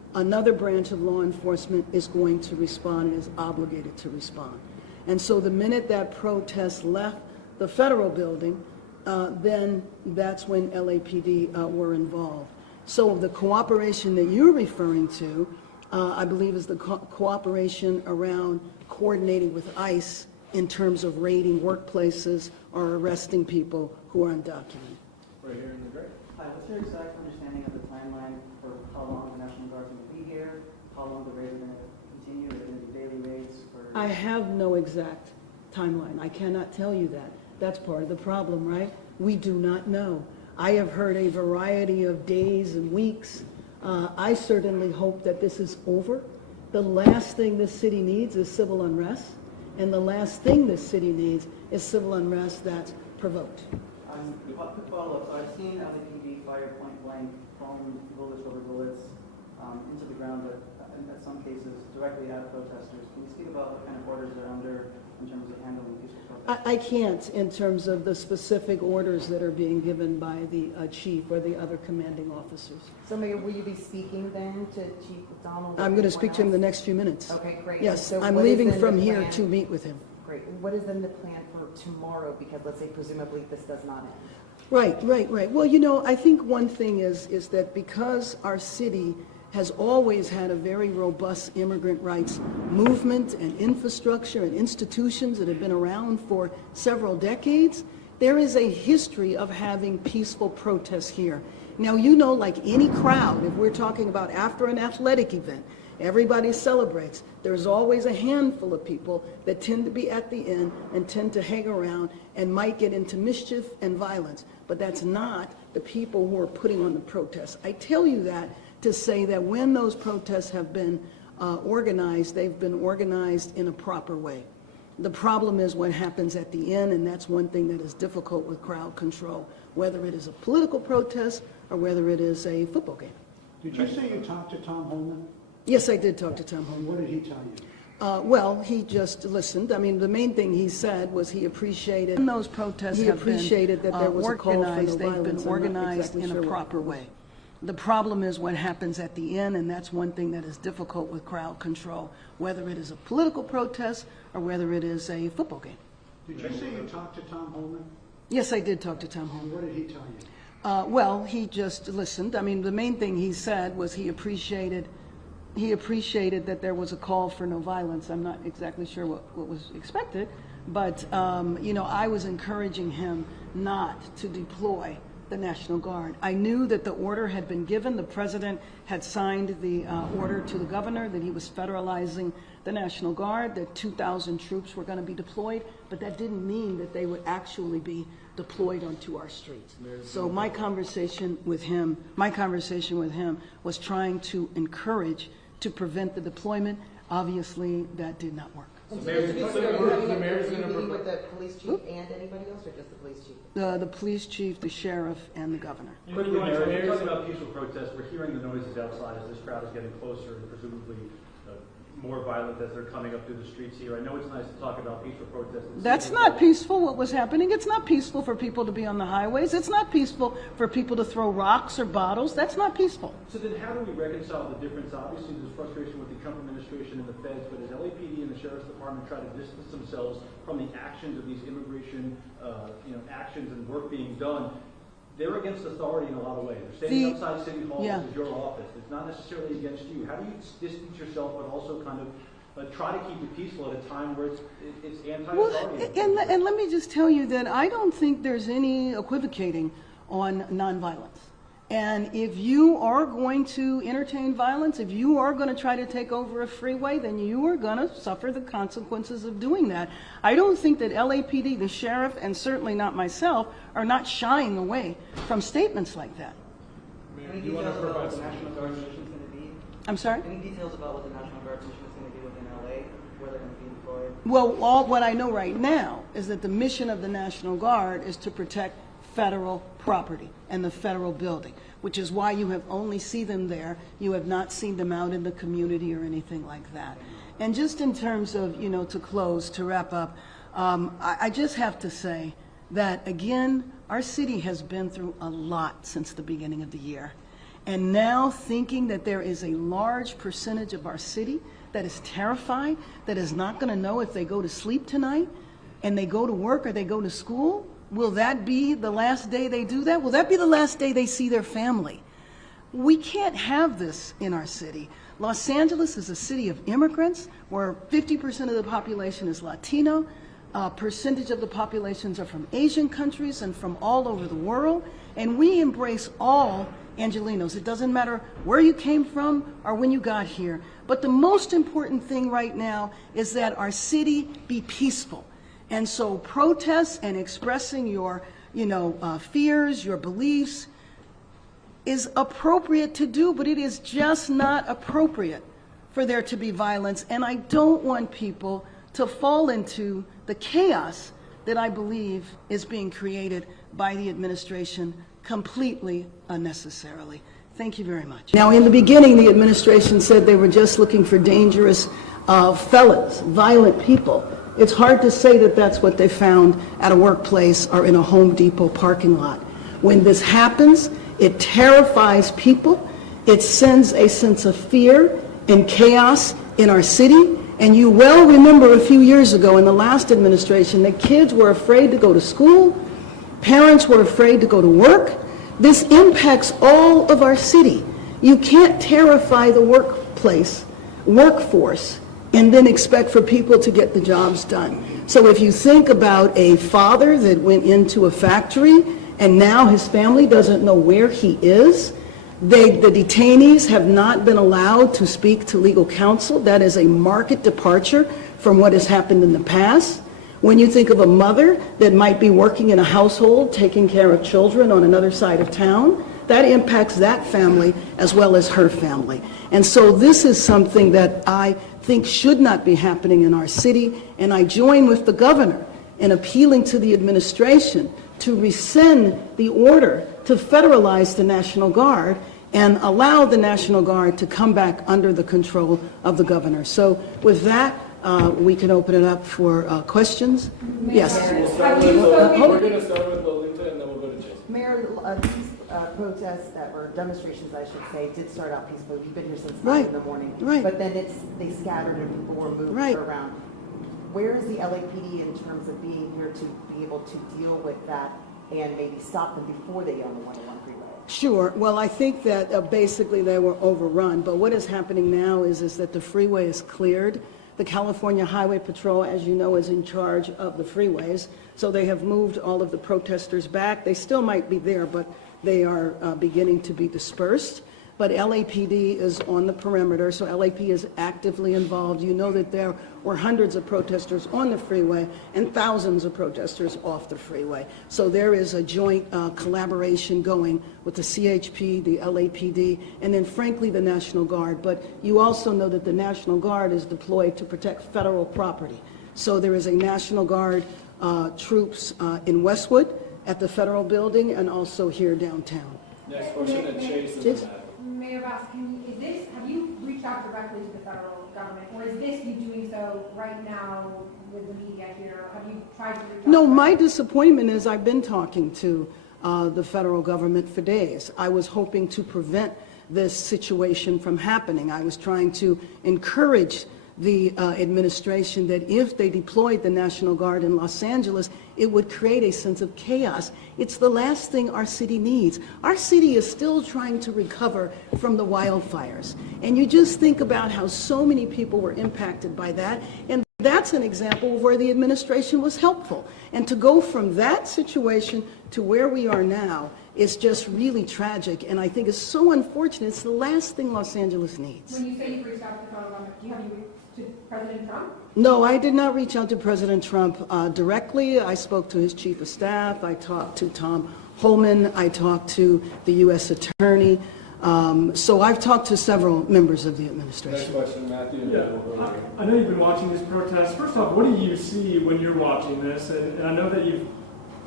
another branch of law enforcement is going to respond and is obligated to respond. And so the minute that protest left the federal building, then that's when LAPD were involved. So the cooperation that you're referring to, I believe, is the cooperation around coordinating with ICE in terms of raiding workplaces or arresting people who are undocumented. Right here in the gray. Hi, what's your exact understanding of the timeline for how long the National Guard's going to be here? How long the raids are going to continue? Are they going to be daily raids? I have no exact timeline. I cannot tell you that. That's part of the problem, right? We do not know. I have heard a variety of days and weeks. I certainly hope that this is over. The last thing this city needs is civil unrest, and the last thing this city needs is civil unrest that's provoked. Quick follow-up. So I've seen LAPD fire point blank, foam bullets, rubber bullets into the ground, but in some cases directly at protesters. Can you speak about what kind of orders they're under in terms of handling peaceful protests? I can't in terms of the specific orders that are being given by the chief or the other commanding officers. So Mayor, will you be speaking then to Chief McDonald? I'm going to speak to him in the next few minutes. Okay, great. Yes, So I'm what is leaving in from the here plan? to meet with him. Great. What is in the plan for tomorrow? Because let's say presumably this does not end. Right. Well, you know, I think one thing is that because our city has always had a very robust immigrant rights movement and infrastructure and institutions that have been around for several decades, there is a history of having peaceful protests here. Now, you know, like any crowd, if we're talking about after an athletic event, everybody celebrates. There's always a handful of people that tend to be at the end and tend to hang around and might get into mischief and violence. But that's not the people who are putting on the protests. I tell you that to say that when those protests have been organized, they've been organized in a proper way. The problem is what happens at the end, and that's one thing that is difficult with crowd control, whether it is a political protest or whether it is a football game. Did you say you talked to Tom Holman? Yes, I did talk to Tom Holman. And what did he tell you? Well, he just listened. I mean, the main thing he said was he appreciated when those protests he have appreciated been that there was a call for no organized. They've violence. been I'm not organized exactly in sure a what- proper way. The problem is what happens at the end, and that's one thing that is difficult with crowd control, whether it is a political protest or whether it is a football game. Did you say you talked to Tom Holman? Yes, I did talk to Tom And Holman. what did he tell you? Well, he just listened. I mean, the main thing he said was he appreciated that there was a call for no violence. I'm not exactly sure what was expected, but, you know, I was encouraging him not to deploy the National Guard. I knew that the order had been given. The president had signed the order to the governor that he was federalizing the National Guard, that 2,000 troops were going to be deployed, but that didn't mean that they would actually be deployed onto our streets. So my conversation with him was trying to encourage to prevent the deployment. Obviously, that did not work. And Mayor, just to be so clear, the mayor's are you gonna meeting propose- with the police chief and anybody else, or just the police chief? The police chief, the sheriff, and the governor. Quickly, Mayor, when you're talking about peaceful protests, we're hearing the noises outside as this crowd is getting closer and presumably more violent as they're coming up through the streets here. I know it's nice to talk about peaceful protests. That's not peaceful, what was happening. It's not peaceful for people to be on the highways. It's not peaceful for people to throw rocks or bottles. That's not peaceful. So then how do we reconcile the difference? Obviously, there's frustration with the Trump administration and the feds, but as LAPD and the Sheriff's Department try to distance themselves from the actions of these immigration actions and work being done, they're against authority in a lot of ways. They're standing outside City Hall, Yeah. which is your office. It's not necessarily against you. How do you distance yourself but also kind of try to keep it peaceful at a time where it's anti-authority? Well, and let me just tell you that I don't think there's any equivocating on nonviolence. And if you are going to entertain violence, if you are going to try to take over a freeway, then you are going to suffer the consequences of doing that. I don't think that LAPD, the sheriff, and certainly not myself, are not shying away from statements like that. Mayor, Any do you want to details about provide what the some National Guard mission is going to be? I'm sorry? Any details about what the National Guard mission is going to be within LA, where they're going to be deployed? Well, what I know right now is that the mission of the National Guard is to protect federal property and the federal building, which is why you have only seen them there. You have not seen them out in the community or anything like that. And just in terms of, you know, to close, to wrap up, I just have to say that, again, our city has been through a lot since the beginning of the year. and now thinking that there is a large percentage of our city that is terrified, that is not going to know if they go to sleep tonight and they go to work or they go to school? Will that be the last day they do that? Will that be the last day they see their family? We can't have this in our city. Los Angeles is a city of immigrants where 50% of the population is Latino. A percentage of the populations are from Asian countries and from all over the world. And we embrace all Angelenos. It doesn't matter where you came from or when you got here. But the most important thing right now is that our city be peaceful. And so protests and expressing your, fears, your beliefs is appropriate to do, but it is just not appropriate for there to be violence. And I don't want people to fall into the chaos that I believe is being created by the administration completely unnecessarily. Thank you very much. Now, in the beginning, the administration said they were just looking for dangerous felons, violent people. It's hard to say that that's what they found at a workplace or in a Home Depot parking lot. When this happens, it terrifies people. It sends a sense of fear and chaos in our city. And you well remember a few years ago in the last administration that kids were afraid to go to school, parents were afraid to go to work. This impacts all of our city. You can't terrify the workforce, and then expect for people to get the jobs done. So if you think about a father that went into a factory and now his family doesn't know where he is, the detainees have not been allowed to speak to legal counsel. That is a marked departure from what has happened in the past. When you think of a mother that might be working in a household, taking care of children on another side of town, that impacts that family as well as her family. And so this is something that I think should not be happening in our city, and I join with the governor in appealing to the administration to rescind the order to federalize the National Guard and allow the National Guard to come back under the control of the governor. So with that, we can open it up for questions. Yes. We're going to start with Lolita and then we'll go to Jason. Mayor, these protests or demonstrations, I should say, did start out peacefully. We've been here since 9 in the morning. Right. But then they scattered and people were moved around. Where is the LAPD in terms of being here to be able to deal with that and maybe stop them before they get on the 101 freeway? Sure. Well, I think that basically they were overrun. But what is happening now is that the freeway is cleared. The California Highway Patrol, as you know, is in charge of the freeways. So they have moved all of the protesters back. They still might be there, but they are beginning to be dispersed. But LAPD is on the perimeter, so LAP is actively involved. You know that there were hundreds of protesters on the freeway and thousands of protesters off the freeway. So there is a joint collaboration going with the CHP, the LAPD, and then frankly the National Guard. But you also know that the National Guard is deployed to protect federal property. So there is a National Guard troops in Westwood at the federal building and also here downtown. Next question at Chase. Mayor Bass, have you reached out directly to the federal government, or is this you doing so right now with the media here? Have you tried to reach out? No, my disappointment is I've been talking to the federal government for days. I was hoping to prevent this situation from happening. I was trying to encourage the administration that if they deployed the National Guard in Los Angeles, it would create a sense of chaos. It's the last thing our city needs. Our city is still trying to recover from the wildfires. And you just think about how so many people were impacted by that. And that's an example of where the administration was helpful. And to go from that situation to where we are now is just really tragic. And I think it's so unfortunate. It's the last thing Los Angeles needs. When you say you've reached out to the federal government, do you have you to President Trump? No, I did not reach out to President Trump directly. I spoke to his chief of staff. I talked to Tom Holman. I talked to the U.S. Attorney. So I've talked to several members of the administration. Next question, Matthew. Yeah, I know you've been watching these protests. First off, what do you see when you're watching this? And I know that you've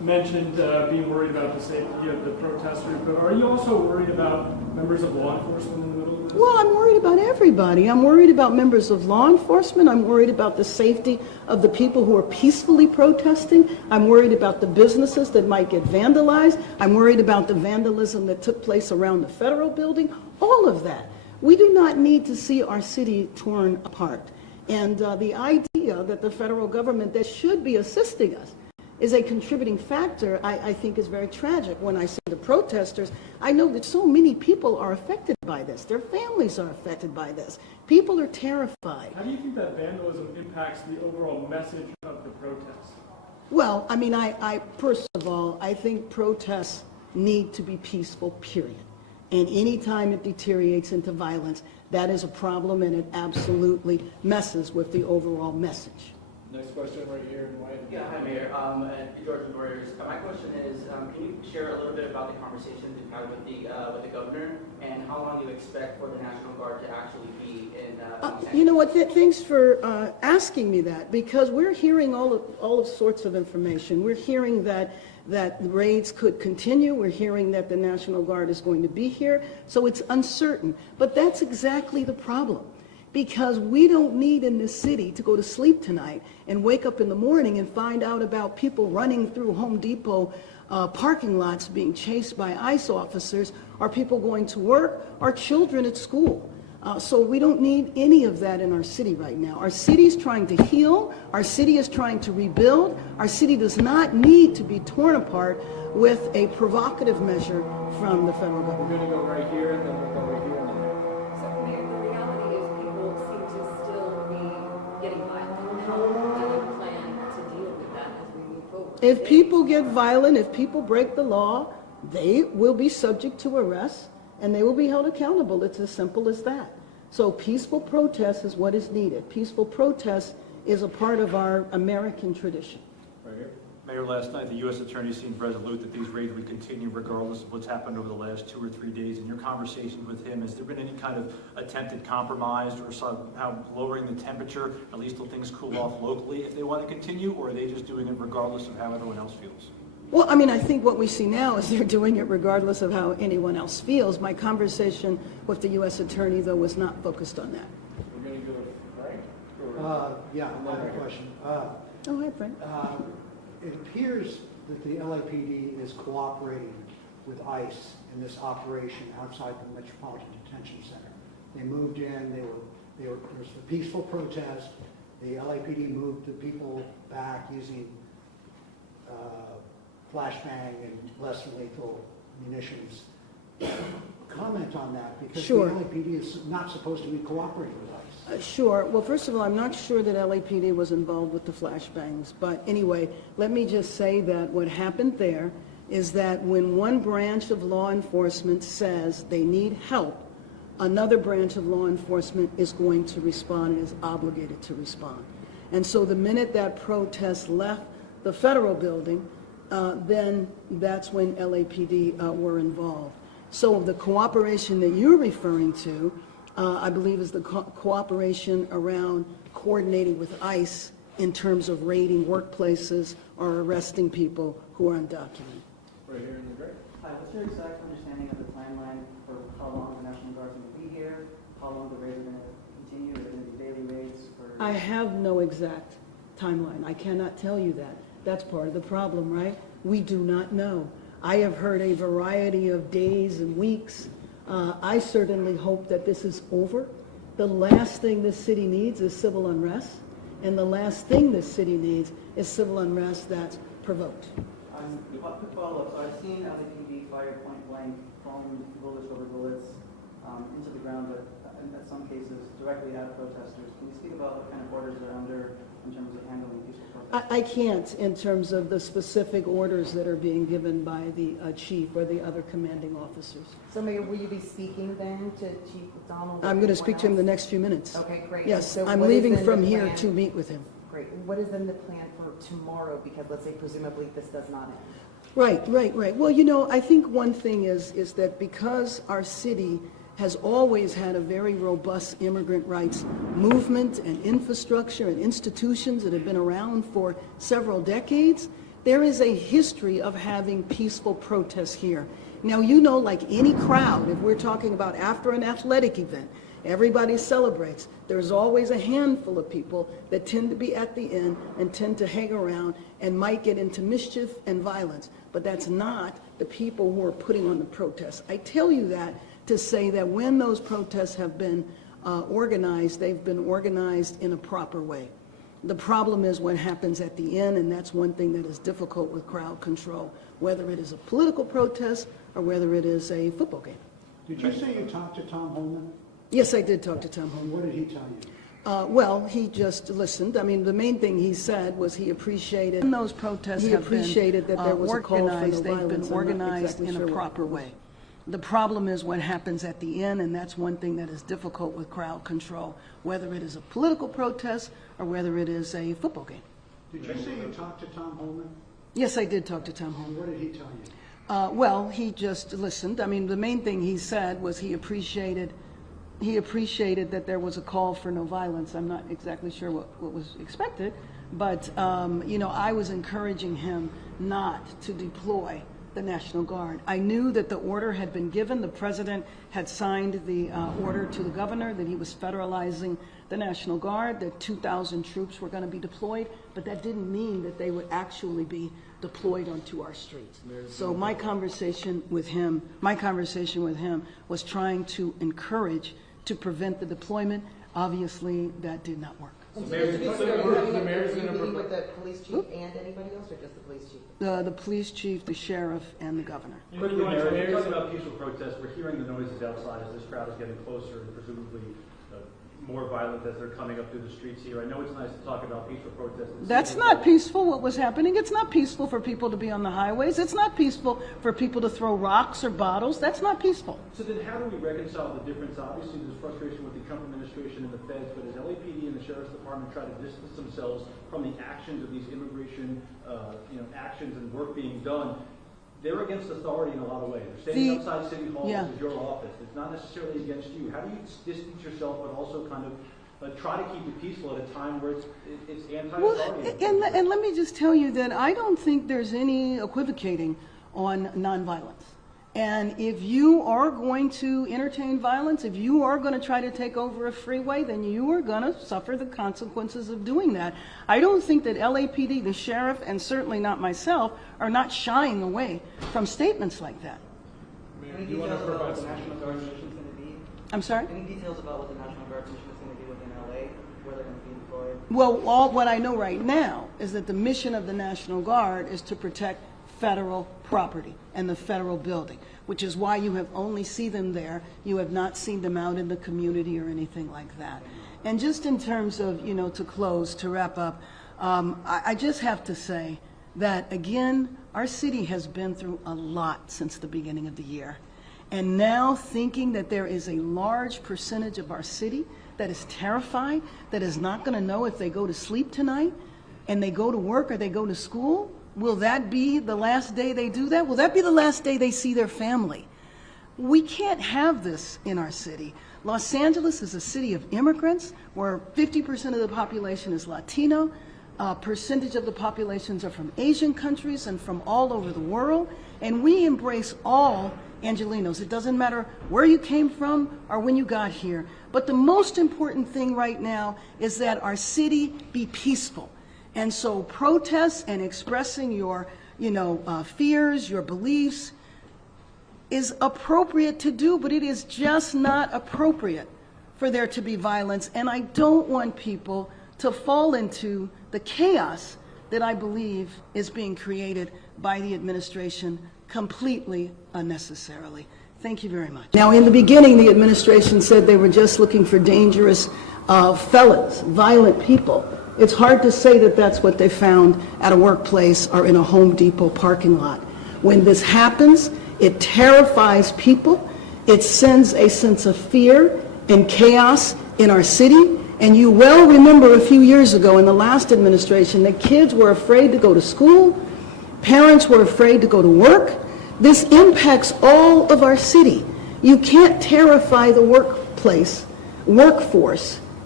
mentioned being worried about the safety of the protesters, but are you also worried about members of law enforcement in the middle of this? Well, I'm worried about everybody. I'm worried about members of law enforcement. I'm worried about the safety of the people who are peacefully protesting. I'm worried about the businesses that might get vandalized. I'm worried about the vandalism that took place around the federal building. All of that. We do not need to see our city torn apart. And the idea that the federal government that should be assisting us is a contributing factor, I think is very tragic. When I see the protesters, I know that so many people are affected by this. Their families are affected by this. People are terrified. How do you think that vandalism impacts the overall message of the protest? Well, I mean, first of all, I think protests need to be peaceful, period. And any time it deteriorates into violence, that is a problem, and it absolutely messes with the overall message. Next question right here in white. Yeah, hi Mayor. George Warriors. My question is, can you share a little bit about the conversations you've had with the governor, and how long you expect for the National Guard to actually be in? You know what? Thanks for asking me that, because we're hearing all of sorts of information. We're hearing that raids could continue. We're hearing that the National Guard is going to be here. So it's uncertain. But that's exactly the problem. Because we don't need in this city to go to sleep tonight and wake up in the morning and find out about people running through Home Depot parking lots being chased by ICE officers, or people going to work, or children at school. So we don't need any of that in our city right now. Our city is trying to heal. Our city is trying to rebuild. Our city does not need to be torn apart with a provocative measure from the federal government. We're going to go right here, and then we'll go right here. So, Mayor, the reality is people seem to still be getting violent. How do you plan to deal with that as we move forward? If people get violent, if people break the law, they will be subject to arrest and they will be held accountable. It's as simple as that. So peaceful protest is what is needed. Peaceful protest is a part of our American tradition. Right here. Mayor, last night the U.S. Attorney seemed resolute that these raids would continue regardless of what's happened over the last 2 or 3 days. In your conversations with him, has there been any kind of attempted compromise or somehow lowering the temperature, at least till things cool off locally, if they want to continue, or are they just doing it regardless of how everyone else feels? Well, I mean, I think what we see now is they're doing it regardless of how anyone else feels. My conversation with the U.S. Attorney, though, was not focused on that. We're going to go right. Yeah, another question. Oh, hi, Frank. It appears that the LAPD is cooperating with ICE in this operation outside the Metropolitan Detention Center. They moved in, there was a peaceful protest. The LAPD moved the people back using flashbang and less than lethal munitions. Comment on that, because Sure. the LAPD is not supposed to be cooperating with ICE. Sure. Well, first of all, I'm not sure that LAPD was involved with the flashbangs. But anyway, let me just say that what happened there is that when one branch of law enforcement says they need help, another branch of law enforcement is going to respond and is obligated to respond. And so the minute that protest left the federal building, then that's when LAPD were involved. So the cooperation that you're referring to, I believe, is the cooperation around coordinating with ICE in terms of raiding workplaces or arresting people who are undocumented. Right here in the gray. Hi, what's your exact understanding of the timeline for how long the National Guard's going to be here? How long the raids are going to continue? Are there going to be daily raids? I have no exact timeline. I cannot tell you that. That's part of the problem, right? We do not know. I have heard a variety of days and weeks. I certainly hope that this is over. The last thing this city needs is civil unrest, and the last thing this city needs is civil unrest that's provoked. Quick follow-up. So I've seen LAPD fire point blank, foam bullets over bullets into the ground, but in some cases directly at protesters. Can you speak about what kind of orders they're under in terms of handling peaceful protesters? I can't in terms of the specific orders that are being given by the chief or the other commanding officers. So Mayor, will you be speaking then to Chief McDonald? I'm going to speak to him in the next few minutes. Okay, great. Yes, So I'm what is leaving in from the here plan? to meet with him. Great. What is then the plan for tomorrow? Because let's say presumably this does not end. Right. Well, you know, I think one thing is that because our city has always had a very robust immigrant rights movement and infrastructure and institutions that have been around for several decades, There is a history of having peaceful protests here. Now, you know, like any crowd, if we're talking about after an athletic event, everybody celebrates. There's always a handful of people that tend to be at the end and tend to hang around and might get into mischief and violence. But that's not the people who are putting on the protests. I tell you that to say that when those protests have been organized, they've been organized in a proper way. The problem is what happens at the end, and that's one thing that is difficult with crowd control, whether it is a political protest or whether it is a football game. Did you say you talked to Tom Holman? Yes, I did talk to Tom And Holman. what did he tell you? Well, he just listened. I mean, the main thing he said was he appreciated those protests. He appreciated that there was a call for no violence. They've been organized in a proper way. The problem is what happens at the end, and that's one thing that is difficult with crowd control, whether it is a political protest or whether it is a football game. Did you say you talked to Tom Holman? Yes, I did talk to Tom And Holman. what did he tell you? Well, he just listened. I mean, the main thing he said was he appreciated that there was a call for no violence. I'm not exactly sure what was expected, but, you know, I was encouraging him not to deploy the National Guard. I knew that the order had been given. The president had signed the order to the governor that he was federalizing the National Guard, that 2,000 troops were going to be deployed, but that didn't mean that they would actually be deployed onto our streets. So my conversation with him was trying to encourage to prevent the deployment. Obviously, that did not work. And Mayor, just to be so clear, the are mayor's you gonna meeting propose- with the police chief and anybody else, or just the police chief? The police chief, the sheriff, and the governor. Quickly, Mayor, when you're talking about peaceful protests, we're hearing the noises outside as this crowd is getting closer and presumably more violent as they're coming up through the streets here. I know it's nice to talk about peaceful protests. That's not peaceful, what was happening. It's not peaceful for people to be on the highways. It's not peaceful for people to throw rocks or bottles. That's not peaceful. So then how do we reconcile the difference? Obviously, there's frustration with the Trump administration and the feds, but as LAPD and the Sheriff's Department try to distance themselves from the actions of these immigration actions and work being done, they're against authority in a lot of ways. They're standing outside City Hall, Yeah. which is your office. It's not necessarily against you. How do you distance yourself but also kind of try to keep it peaceful at a time where it's anti-authority? Well, and let me just tell you that I don't think there's any equivocating on nonviolence. And if you are going to entertain violence, if you are going to try to take over a freeway, then you are going to suffer the consequences of doing that. I don't think that LAPD, the sheriff, and certainly not myself, are not shying away from statements like that. Mayor, Any do you want to details about provide what the some National Guard mission is going to be? I'm sorry? Any details about what the National Guard mission is going to be within LA, where they're going to be deployed? Well, what I know right now is that the mission of the National Guard is to protect federal property and the federal building, which is why you have only seen them there. You have not seen them out in the community or anything like that. And just in terms of, to close, to wrap up, I just have to say that, again, our city has been through a lot since the beginning of the year. And now thinking that there is a large percentage of our city that is terrified, that is not going to know if they go to sleep tonight and they go to work or they go to school, will that be the last day they do that? Will that be the last day they see their family? We can't have this in our city. Los Angeles is a city of immigrants where 50% of the population is Latino. A percentage of the populations are from Asian countries and from all over the world. And we embrace all Angelenos. It doesn't matter where you came from or when you got here. But the most important thing right now is that our city be peaceful. And so protests and expressing your, fears, your beliefs is appropriate to do, but it is just not appropriate for there to be violence. And I don't want people to fall into the chaos that I believe is being created by the administration completely unnecessarily. Thank you very much. Now, in the beginning, the administration said they were just looking for dangerous felons, violent people. It's hard to say that that's what they found at a workplace or in a Home Depot parking lot. When this happens, it terrifies people. It sends a sense of fear and chaos in our city. And you well remember a few years ago in the last administration that kids were afraid to go to school, parents were afraid to go to work. This impacts all of our city. You can't terrify the workforce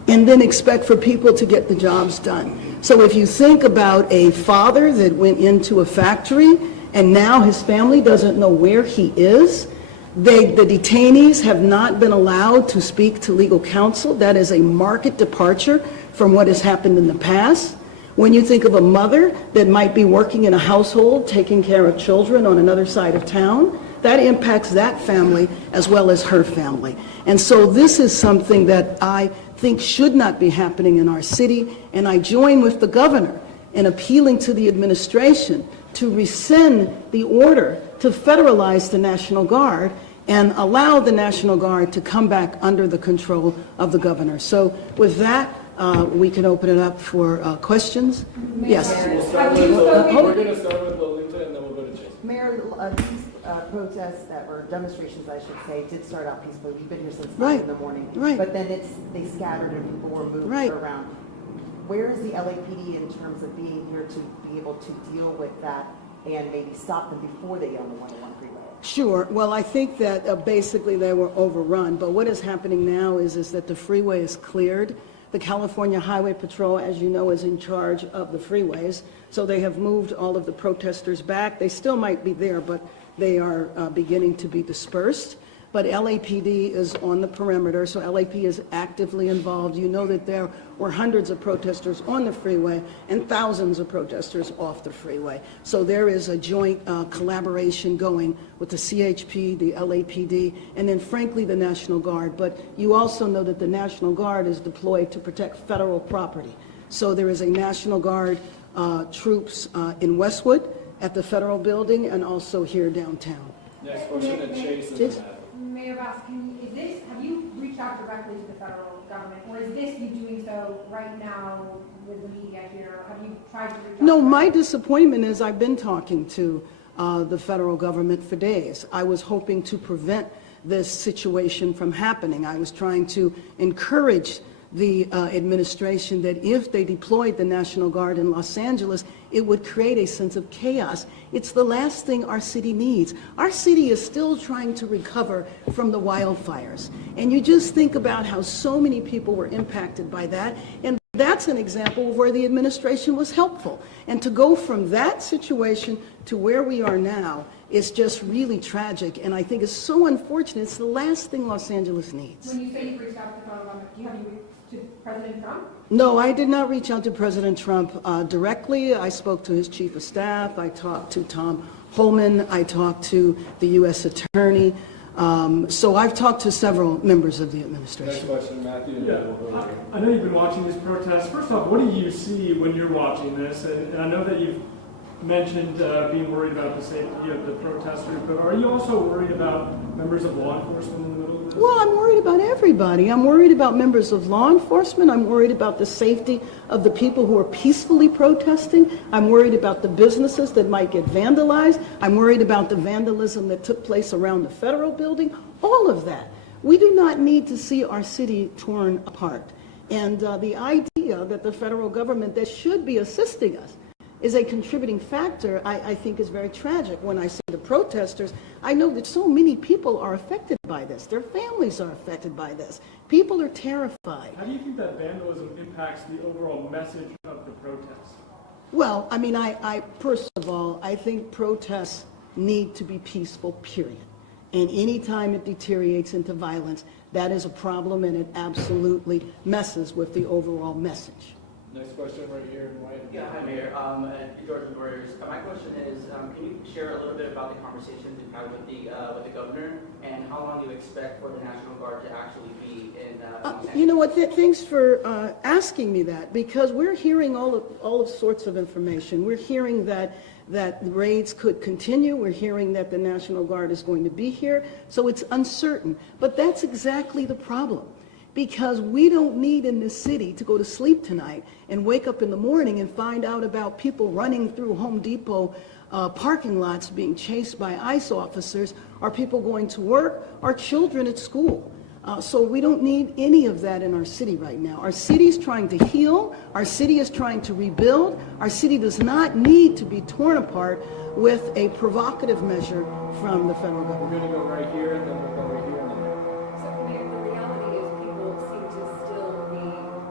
and then expect for people to get the jobs done. So if you think about a father that went into a factory and now his family doesn't know where he is, the detainees have not been allowed to speak to legal counsel. That is a marked departure from what has happened in the past. When you think of a mother that might be working in a household, taking care of children on another side of town, that impacts that family as well as her family. And so this is something that I think should not be happening in our city, and I join with the governor in appealing to the administration to rescind the order to federalize the National Guard and allow the National Guard to come back under the control of the governor. So with that, we can open it up for questions. Yes. We're going to start with Lolita and then we'll go to Chase. Mayor, these protests that were demonstrations, I should say, did start out peacefully. We've been here since 9 in the morning. Right. But then they scattered and people were moved around. Where is the LAPD in terms of being here to be able to deal with that and maybe stop them before they get on the 101 freeway? Sure. Well, I think that basically they were overrun. But what is happening now is that the freeway is cleared. The California Highway Patrol, as you know, is in charge of the freeways. So they have moved all of the protesters back. They still might be there, but they are beginning to be dispersed. But LAPD is on the perimeter, so LAP is actively involved. You know that there were hundreds of protesters on the freeway and thousands of protesters off the freeway. So there is a joint collaboration going with the CHP, the LAPD, and then frankly the National Guard. But you also know that the National Guard is deployed to protect federal property. So there is a National Guard troops in Westwood at the federal building and also here downtown. Next question at Chase. Chase? Mayor Bass, have you reached out directly to the federal government, or is this you doing so right now with the media here? Have you tried to reach out? No, my disappointment is I've been talking to the federal government for days. I was hoping to prevent this situation from happening. I was trying to encourage the administration that if they deployed the National Guard in Los Angeles, it would create a sense of chaos. It's the last thing our city needs. Our city is still trying to recover from the wildfires. And you just think about how so many people were impacted by that. And that's an example of where the administration was helpful. And to go from that situation to where we are now is just really tragic. And I think it's so unfortunate. It's the last thing Los Angeles needs. When you say you've reached out to the federal government, have you reached to President Trump? No, I did not reach out to President Trump directly. I spoke to his chief of staff. I talked to Tom Holman. I talked to the U.S. Attorney. So I've talked to several members of the administration. Next question, Matthew. And then we'll go to I know you've been watching these protests. First off, what do you see when you're watching this? And I know that you've mentioned being worried about the safety of the protesters, but are you also worried about members of law enforcement in the middle of this? Well, I'm worried about everybody. I'm worried about members of law enforcement. I'm worried about the safety of the people who are peacefully protesting. I'm worried about the businesses that might get vandalized. I'm worried about the vandalism that took place around the federal building. All of that. We do not need to see our city torn apart. And the idea that the federal government that should be assisting us is a contributing factor, I think is very tragic. When I see the protesters, I know that so many people are affected by this. Their families are affected by this. People are terrified. How do you think that vandalism impacts the overall message of the protests? Well, I mean, I first of all, I think protests need to be peaceful, period. And any time it deteriorates into violence, that is a problem, and it absolutely messes with the overall message. Next question right here in white. Yeah, hi Mayor. George Warriors. My question is, can you share a little bit about the conversations you've had with the governor, and how long you expect for the National Guard to actually be in? You know what? Thanks for asking me that, because we're hearing all of sorts of information. We're hearing that raids could continue. We're hearing that the National Guard is going to be here. So it's uncertain. But that's exactly the problem. Because we don't need in this city to go to sleep tonight and wake up in the morning and find out about people running through Home Depot parking lots being chased by ICE officers, or people going to work, or children at school. So we don't need any of that in our city right now. Our city is trying to heal. Our city is trying to rebuild. Our city does not need to be torn apart with a provocative measure from the federal government. We're going to go right here, and then we'll go right here. So, Mayor, the reality is people seem to still be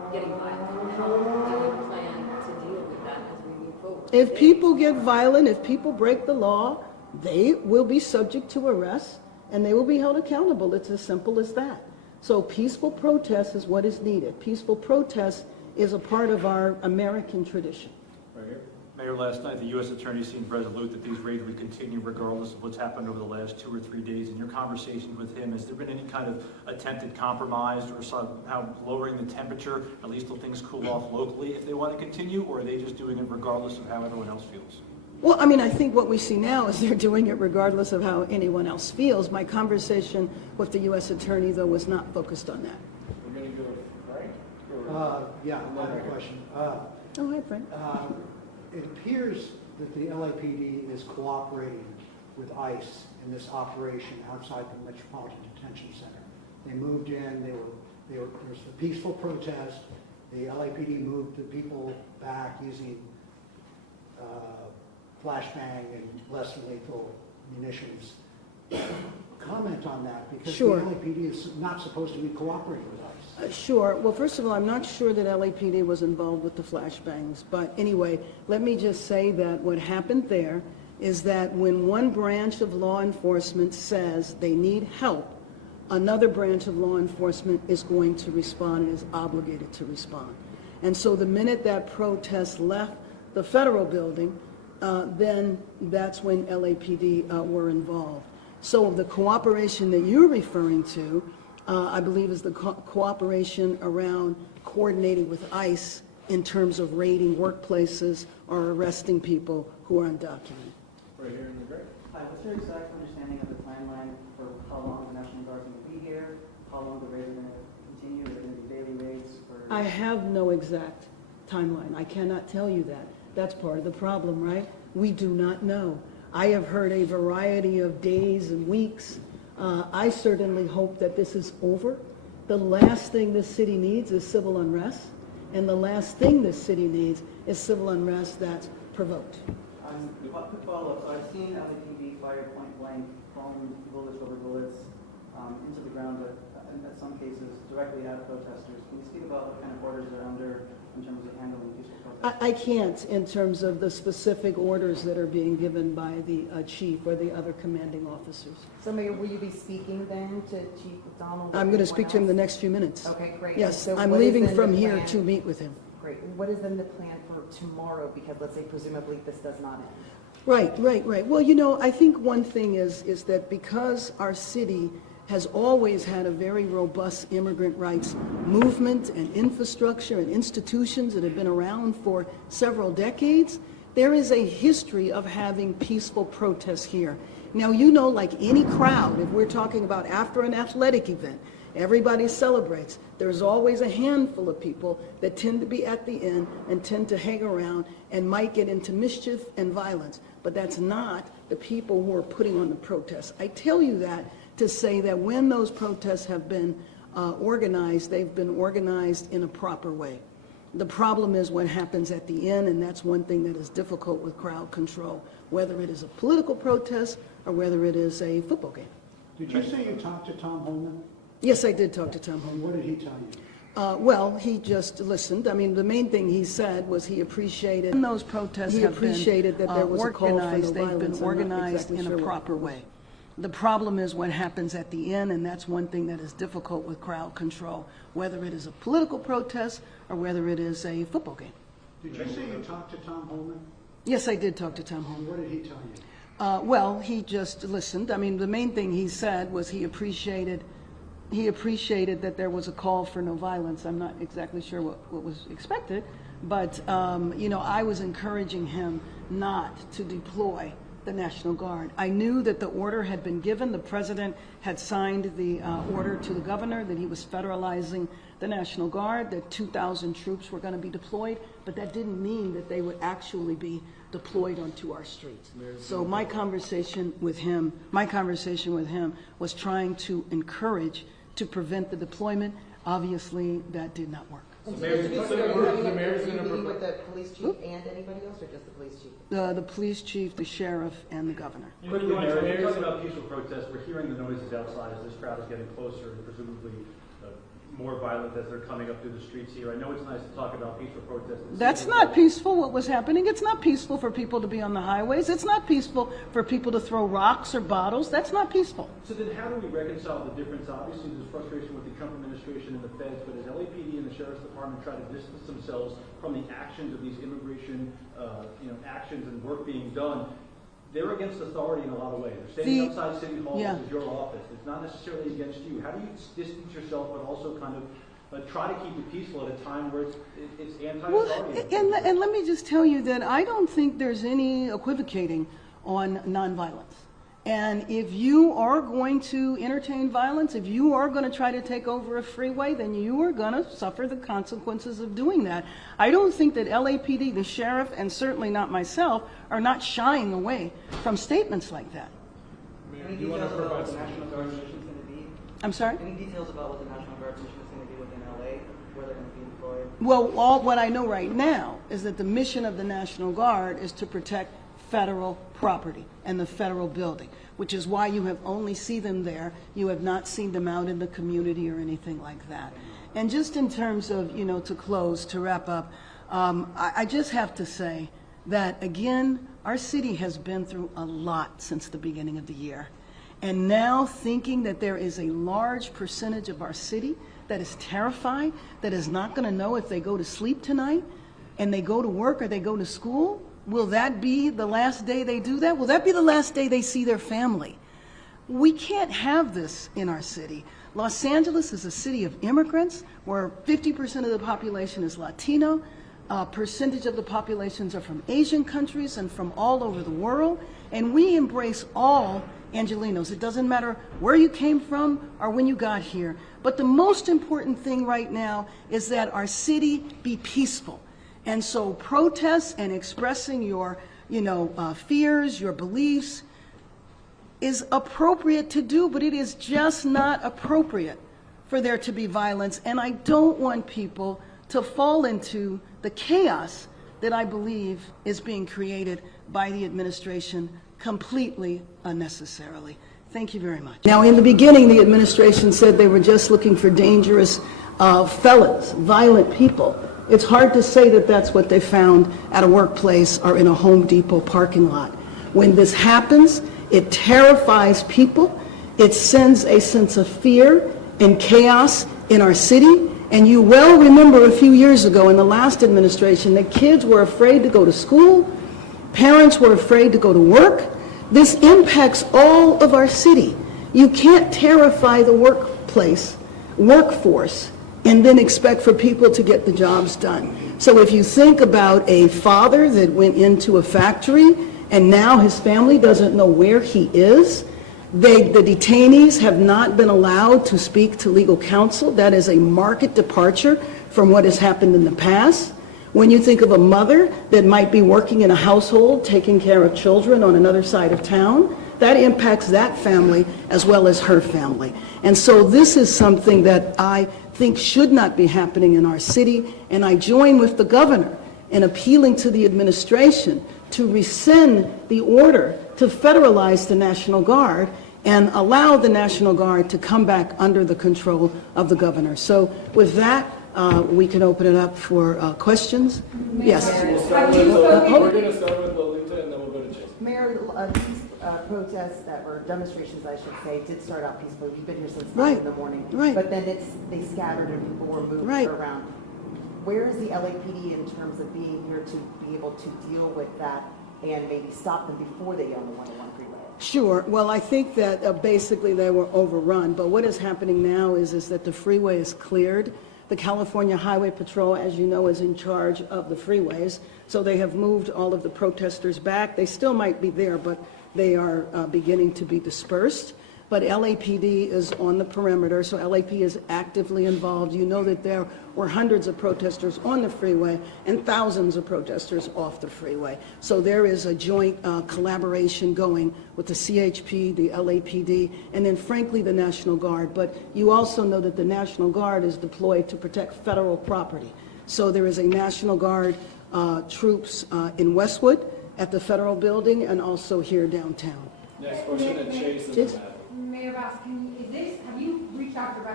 If people get violent, if people break the law, they will be subject to arrest and they will be held accountable. It's as simple as that. So peaceful protest is what is needed. Peaceful protest is a part of our American tradition. Right here. Mayor, last night the U.S. Attorney seemed resolute that these raids would continue regardless of what's happened over the last 2 or 3 days. In your conversations with him, has there been any kind of attempted compromise or somehow lowering the temperature, at least till things cool off locally, if they want to continue, or are they just doing it regardless of how everyone else feels? Well, I mean, I think what we see now is they're doing it regardless of how anyone else feels. My conversation with the U.S. Attorney, though, was not focused on that. We're going to go with Frank? Yeah, I have a question. Oh, hi, Frank. It appears that the LAPD is cooperating with ICE in this operation outside the Metropolitan Detention Center. They moved in, there was a peaceful protest. The LAPD moved the people back using flashbang and less lethal munitions. Comment on that, because Sure. the LAPD is not supposed to be cooperating with ICE. Sure. Well, first of all, I'm not sure that LAPD was involved with the flashbangs. But anyway, let me just say that what happened there is that when one branch of law enforcement says they need help, another branch of law enforcement is going to respond and is obligated to respond. And so the minute that protest left the federal building, then that's when LAPD were involved. So the cooperation that you're referring to, I believe, is the cooperation around coordinating with ICE in terms of raiding workplaces or arresting people who are undocumented. Right here in the gray. Hi, what's your exact understanding of the timeline for how long the National Guard is going to be here? How long the raids are going to continue? Is it going to be daily raids? I have no exact timeline. I cannot tell you that. That's part of the problem, right? We do not know. I have heard a variety of days and weeks. I certainly hope that this is over. The last thing this city needs is civil unrest, and the last thing this city needs is civil unrest that's provoked. Quick follow-up. So I've seen LAPD fire point blank, foam bullets over bullets into the ground, but in some cases directly at protesters. Can you speak about what kind of orders they're under in terms of handling peaceful protesters? I can't in terms of the specific orders that are being given by the chief or the other commanding officers. So Mayor, will you be speaking then to Chief McDonald? I'm going to speak to him in the next few minutes. Okay, great. Yes, So I'm what is leaving then from the here plan? to meet with him. Great. What is then the plan for tomorrow? Because let's say presumably this does not end. Right. Well, you know, I think one thing is that because our city has always had a very robust immigrant rights movement and infrastructure and institutions that have been around for several decades, there is a history of having peaceful protests here. Now, you know, like any crowd, if we're talking about after an athletic event, everybody celebrates. There's always a handful of people that tend to be at the end and tend to hang around and might get into mischief and violence. But that's not the people who are putting on the protests. I tell you that to say that when those protests have been organized, they've been organized in a proper way. The problem is what happens at the end, and that's one thing that is difficult with crowd control, whether it is a political protest or whether it is a football game. Did you say you talked to Tom Holman? Yes, I did talk to Tom And Holman. what did he tell you? Well, he just listened. I mean, the main thing he said was he appreciated those protests. He appreciated that there was a call for no violence. They've been organized in a proper way. The problem is what happens at the end, and that's one thing that is difficult with crowd control, whether it is a political protest or whether it is a football game. Did you say you talked to Tom Holman? Yes, I did talk to Tom And Holman. what did he tell you? Well, he just listened. I mean, the main thing he said was he appreciated that there was a call for no violence. I'm not exactly sure what was expected, but, you know, I was encouraging him not to deploy the National Guard. I knew that the order had been given. The president had signed the order to the governor that he was federalizing the National Guard, that 2,000 troops were going to be deployed, but that didn't mean that they would actually be deployed onto our streets. So my conversation with him was trying to encourage to prevent the deployment. Obviously, that did not work. And Mayor, just to be the clear, mayor- are you the mayor's gonna meeting prov- with the police chief and anybody else, or just the police chief? The police chief, the sheriff, and the governor. Quickly, Mayor, you're talking about peaceful protests. We're hearing the noises outside as this crowd is getting closer and presumably more violent as they're coming up through the streets here? I know it's nice to talk about peaceful protests. That's not peaceful, what was happening. It's not peaceful for people to be on the highways. It's not peaceful for people to throw rocks or bottles. That's not peaceful. So then how do we reconcile the difference? Obviously, there's frustration with the Trump administration and the feds, but as LAPD and the Sheriff's Department try to distance themselves from the actions of these immigration actions and work being done, they're against authority in a lot of ways. They're standing outside City Hall, which is your office. It's not necessarily against you. How do you distance yourself, but also kind of try to keep it peaceful at a time where it's anti-authority? Well, and let me just tell you that I don't think there's any equivocating on nonviolence. And if you are going to entertain violence, if you are going to try to take over a freeway, then you are going to suffer the consequences of doing that. I don't think that LAPD, the sheriff, and certainly not myself, are not shying away from statements like that. Any details about what the National Guard mission is going to be? I'm sorry? Any details about what the National Guard mission is going to be within LA, where they're going to be deployed? Well, what I know right now is that the mission of the National Guard is to protect federal property and the federal building, which is why you have only seen them there. You have not seen them out in the community or anything like that. And just in terms of, to close, to wrap up, I just have to say that, again, our city has been through a lot since the beginning of the year. And now thinking that there is a large percentage of our city that is terrified, that is not going to know if they go to sleep tonight and they go to work or they go to school, will that be the last day they do that? Will that be the last day they see their family? We can't have this in our city. Los Angeles is a city of immigrants where 50% of the population is Latino. A percentage of the populations are from Asian countries and from all over the world. And we embrace all Angelenos. It doesn't matter where you came from or when you got here. But the most important thing right now is that our city be peaceful. And so protests and expressing your, fears, your beliefs is appropriate to do, but it is just not appropriate for there to be violence. And I don't want people to fall into the chaos that I believe is being created by the administration completely unnecessarily. Thank you very much. Now, in the beginning, the administration said they were just looking for dangerous felons, violent people. It's hard to say that that's what they found at a workplace or in a Home Depot parking lot. When this happens, it terrifies people. It sends a sense of fear and chaos in our city. And you well remember a few years ago in the last administration that kids were afraid to go to school, parents were afraid to go to work. This impacts all of our city. You can't terrify the workforce, and then expect for people to get the jobs done. So if you think about a father that went into a factory and now his family doesn't know where he is, the detainees have not been allowed to speak to legal counsel. That is a marked departure from what has happened in the past. When you think of a mother that might be working in a household, taking care of children on another side of town, that impacts that family as well as her family. And so this is something that I think should not be happening in our city, and I join with the governor in appealing to the administration to rescind the order to federalize the National Guard and allow the National Guard to come back under the control of the governor. So with that, we can open it up for questions. Yes. We're going to start with Lolita and then we'll go to Jason. Mayor, these protests that were demonstrations, I should say, did start out peacefully. We've been here since 9 in the morning. Right. But then they scattered and people were moved around. Where is the LAPD in terms of being here to be able to deal with that and maybe stop them before they get on the 101 freeway? Sure. Well, I think that basically they were overrun. But what is happening now is that the freeway is cleared. The California Highway Patrol, as you know, is in charge of the freeways. So they have moved all of the protesters back. They still might be there, but they are beginning to be dispersed. But LAPD is on the perimeter, so LAP is actively involved. You know that there were hundreds of protesters on the freeway and thousands of protesters off the freeway. So there is a joint collaboration going with the CHP, the LAPD, and then frankly the National Guard. But you also know that the National Guard is deployed to protect federal property. So there is a National Guard troops in Westwood at the federal building and also here downtown. Next question, and Chase and Matt. Mayor Bass, have you reached out directly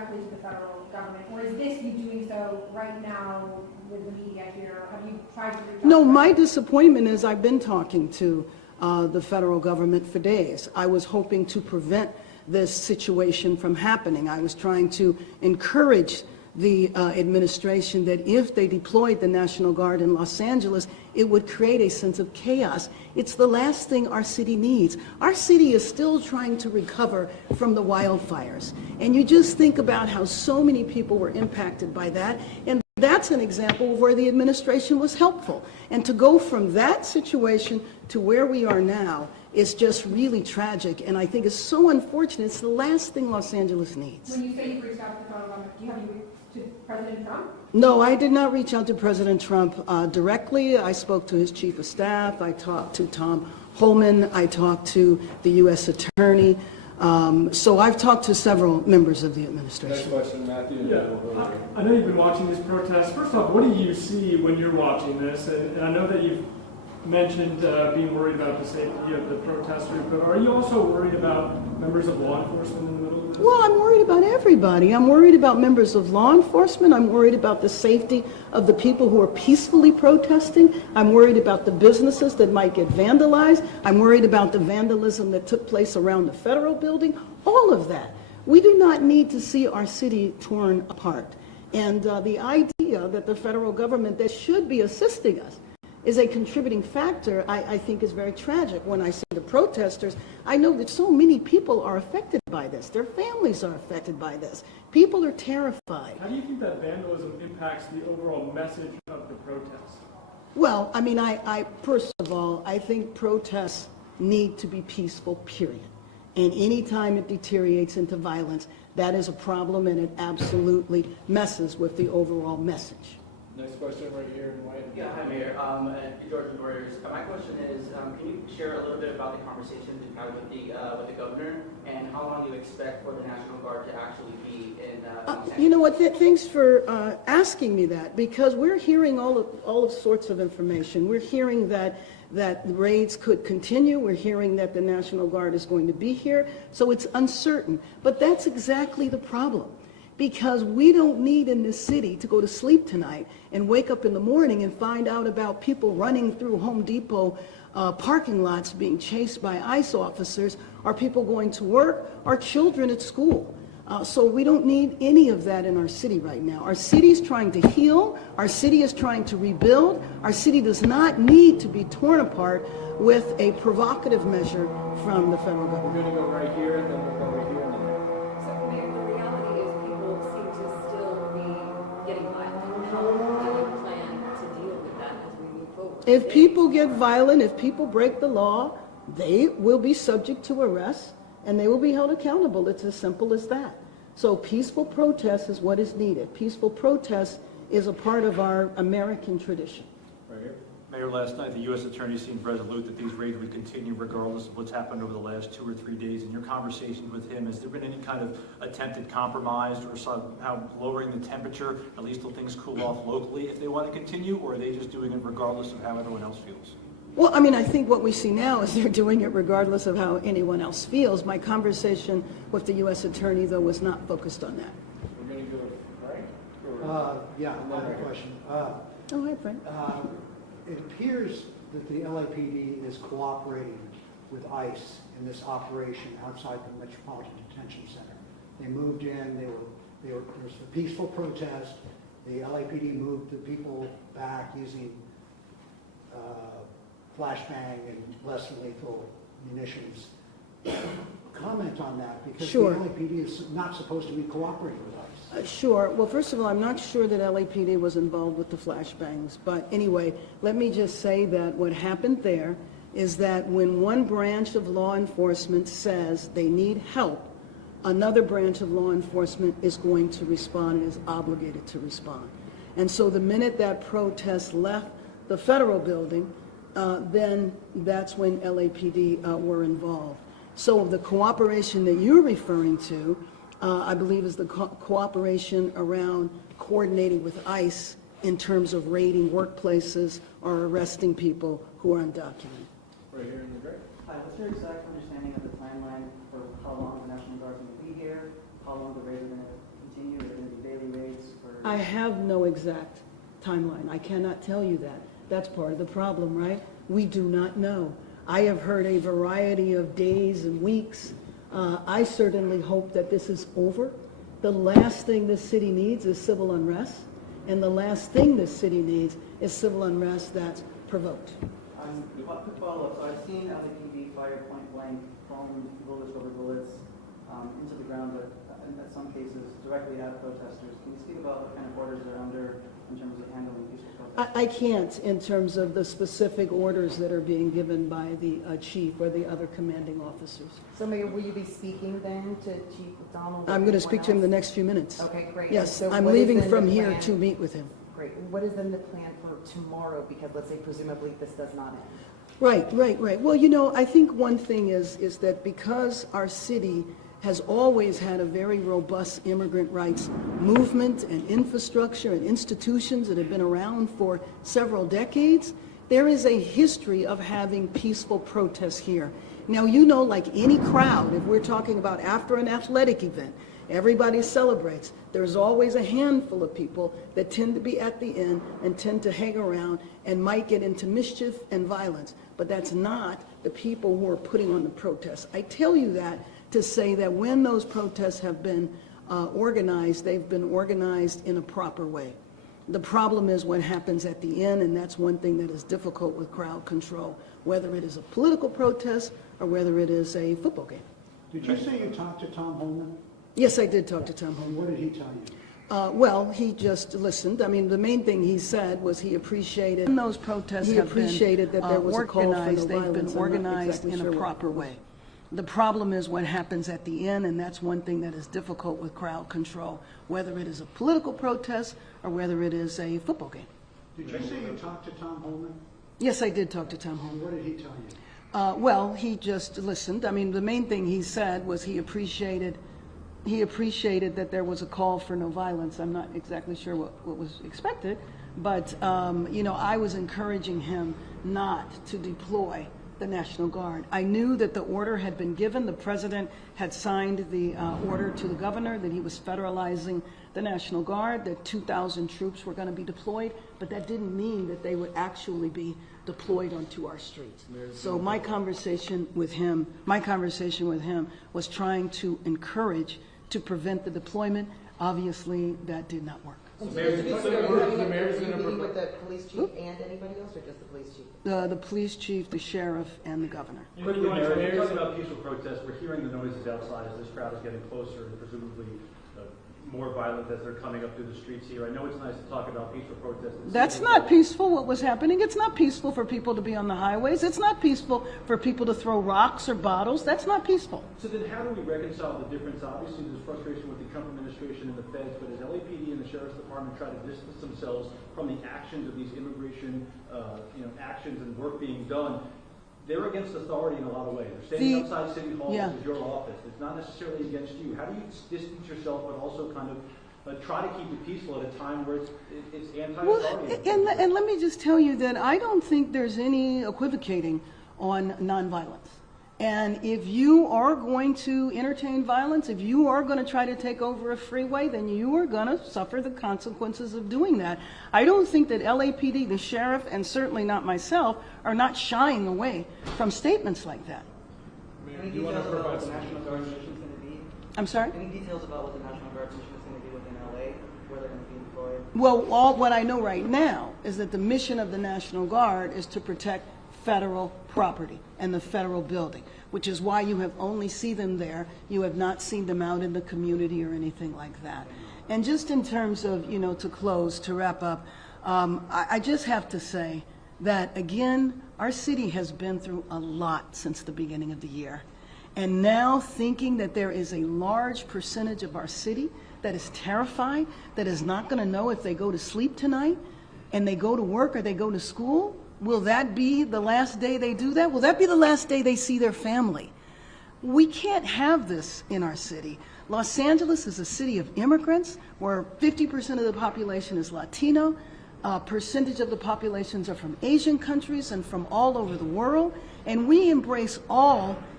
directly to the federal government, or is this you doing so right now with the media here? Have you tried to reach out? No, my disappointment is I've been talking to the federal government for days. I was hoping to prevent this situation from happening. I was trying to encourage the administration that if they deployed the National Guard in Los Angeles, it would create a sense of chaos. It's the last thing our city needs. Our city is still trying to recover from the wildfires. And you just think about how so many people were impacted by that. And that's an example of where the administration was helpful. And to go from that situation to where we are now is just really tragic. And I think it's so unfortunate. It's the last thing Los Angeles needs. When you say you've reached out to the federal government, do you have you to President Trump? No, I did not reach out to President Trump directly. I spoke to his chief of staff. I talked to Tom Holman. I talked to the U.S. Attorney. So I've talked to several members of the administration. Next question, Matthew. Yeah, I know you've been watching this protest. First off, what do you see when you're watching this? And I know that you've mentioned being worried about the safety of the protesters, but are you also worried about members of law enforcement in the middle of this? Well, I'm worried about everybody. I'm worried about members of law enforcement. I'm worried about the safety of the people who are peacefully protesting. I'm worried about the businesses that might get vandalized. I'm worried about the vandalism that took place around the federal building. All of that. We do not need to see our city torn apart. And the idea that the federal government that should be assisting us is a contributing factor, I think is very tragic. When I see the protesters, I know that so many people are affected by this. Their families are affected by this. People are terrified. How do you think that vandalism impacts the overall message of the protest? Well, I mean, I first of all, I think protests need to be peaceful, period. And any time it deteriorates into violence, that is a problem, and it absolutely messes with the overall message. Next question right here in white. Yeah, hi Mayor. George Warriors. My question is, can you share a little bit about the conversations you've had with the governor, and how long you expect for the National Guard to actually be in? You know what? Thanks for asking me that, because we're hearing all of sorts of information. We're hearing that raids could continue. We're hearing that the National Guard is going to be here. So it's uncertain. But that's exactly the problem. Because we don't need in this city to go to sleep tonight and wake up in the morning and find out about people running through Home Depot parking lots being chased by ICE officers, or people going to work, or children at school. So we don't need any of that in our city right now. Our city is trying to heal. Our city is trying to rebuild. Our city does not need to be torn apart with a provocative measure from the federal government. We're going to go right here, and then we'll go right here. So, Mayor, the reality is people seem to still be getting violent. How do you plan to deal with that as we move forward? If people get violent, if people break the law, they will be subject to arrest and they will be held accountable. It's as simple as that. So peaceful protest is what is needed. Peaceful protest is a part of our American tradition. Right here. Mayor, last night the U.S. Attorney seemed resolute that these raids would continue regardless of what's happened over the last 2 or 3 days. In your conversations with him, has there been any kind of attempted compromise or somehow lowering the temperature, at least till things cool off locally, if they want to continue, or are they just doing it regardless of how everyone else feels? Well, I mean, I think what we see now is they're doing it regardless of how anyone else feels. My conversation with the U.S. Attorney, though, was not focused on that. We're going to go right? Yeah, another question. Oh, hi, Frank. It appears that the LAPD is cooperating with ICE in this operation outside the Metropolitan Detention Center. They moved in, there was a peaceful protest. The LAPD moved the people back using flashbang and less lethal munitions. Comment on that, because Sure. the LAPD is not supposed to be cooperating with ICE. Sure. Well, first of all, I'm not sure that LAPD was involved with the flashbangs. But anyway, let me just say that what happened there is that when one branch of law enforcement says they need help, another branch of law enforcement is going to respond and is obligated to respond. And so the minute that protest left the federal building, then that's when LAPD were involved. So the cooperation that you're referring to, I believe, is the cooperation around coordinating with ICE in terms of raiding workplaces or arresting people who are undocumented. Right here in the gray. Hi, what's your exact understanding of the timeline for how long the National Guard is going to be here, how long the raids are going to continue? Are there going to be daily raids? I have no exact timeline. I cannot tell you that. That's part of the problem, right? We do not know. I have heard a variety of days and weeks. I certainly hope that this is over. The last thing this city needs is civil unrest, and the last thing this city needs is civil unrest that's provoked. Quick follow-up. So I've seen LAPD fire point blank, foam bullets over bullets into the ground, but in some cases directly at protesters. Can you speak about what kind of orders they're under in terms of handling peaceful protests? I can't in terms of the specific orders that are being given by the chief or the other commanding officers. So Mayor, will you be speaking then to Chief McDonald? I'm going to speak to him in the next few minutes. Okay, great. Yes, So I'm what is leaving then from the here plan? to meet with him. Great. What is then the plan for tomorrow? Because let's say presumably this does not end. Right. Well, you know, I think one thing is that because our city has always had a very robust immigrant rights movement and infrastructure and institutions that have been around for several decades, there is a history of having peaceful protests here. Now, you know, like any crowd, if we're talking about after an athletic event, everybody celebrates. There's always a handful of people that tend to be at the end and tend to hang around and might get into mischief and violence. But that's not the people who are putting on the protests. I tell you that to say that when those protests have been organized, they've been organized in a proper way. The problem is what happens at the end, and that's one thing that is difficult with crowd control, whether it is a political protest or whether it is a football game. Did you say you talked to Tom Holman? Yes, I did talk to Tom And Holman. what did he tell you? Well, he just listened. I mean, the main thing he said was he appreciated those protests. He appreciated that there was a call for no violence. They've been organized in a proper way. The problem is what happens at the end, and that's one thing that is difficult with crowd control, whether it is a political protest or whether it is a football game. Did you say you talked to Tom Holman? Yes, I did talk to Tom And Holman. what did he tell you? Well, he just listened. I mean, the main thing he said was he appreciated that there was a call for no violence. I'm not exactly sure what was expected, but, you know, I was encouraging him not to deploy the National Guard. I knew that the order had been given. The president had signed the order to the governor that he was federalizing the National Guard, that 2,000 troops were going to be deployed, but that didn't mean that they would actually be deployed onto our streets. So my conversation with him was trying to encourage to prevent the deployment. Obviously, that did not work. So the mayor's going to meet with the police chief and anybody else, or just the police chief? The police chief, the sheriff, and the governor. Quickly, Mayor, you're talking about peaceful protests. We're hearing the noises outside as this crowd is getting closer and presumably more violent as they're coming up through the streets here. I know it's nice to talk about peaceful protests. That's not peaceful, what was happening. It's not peaceful for people to be on the highways. It's not peaceful for people to throw rocks or bottles. That's not peaceful. So then how do we reconcile the difference? Obviously, there's frustration with the Trump administration and the feds, but as LAPD and the Sheriff's Department try to distance themselves from the actions of these immigration actions and work being done, they're against authority in a lot of ways. They're standing outside City Hall, which is your office. It's not necessarily against you. How do you distance yourself, but also kind of try to keep it peaceful at a time where it's anti-authority? Well, and let me just tell you that I don't think there's any equivocating on nonviolence. And if you are going to entertain violence, if you are going to try to take over a freeway, then you are going to suffer the consequences of doing that. I don't think that LAPD, the sheriff, and certainly not myself, are not shying away from statements like that. Any details about what the National Guard mission is going to be? I'm sorry? Any details about what the National Guard mission is going to be within LA, where they're going to be deployed? Well, what I know right now is that the mission of the National Guard is to protect federal property and the federal building, which is why you have only seen them there. You have not seen them out in the community or anything like that. And just in terms of, you know, to close, to wrap up, I just have to say that, again, our city has been through a lot since the beginning of the year. And now thinking that there is a large percentage of our city that is terrified, that is not going to know if they go to sleep tonight and they go to work or they go to school, will that be the last day they do that? Will that be the last day they see their family? We can't have this in our city. Los Angeles is a city of immigrants where 50% of the population is Latino. Percentage of the populations are from Asian countries and from all over the world. And we embrace all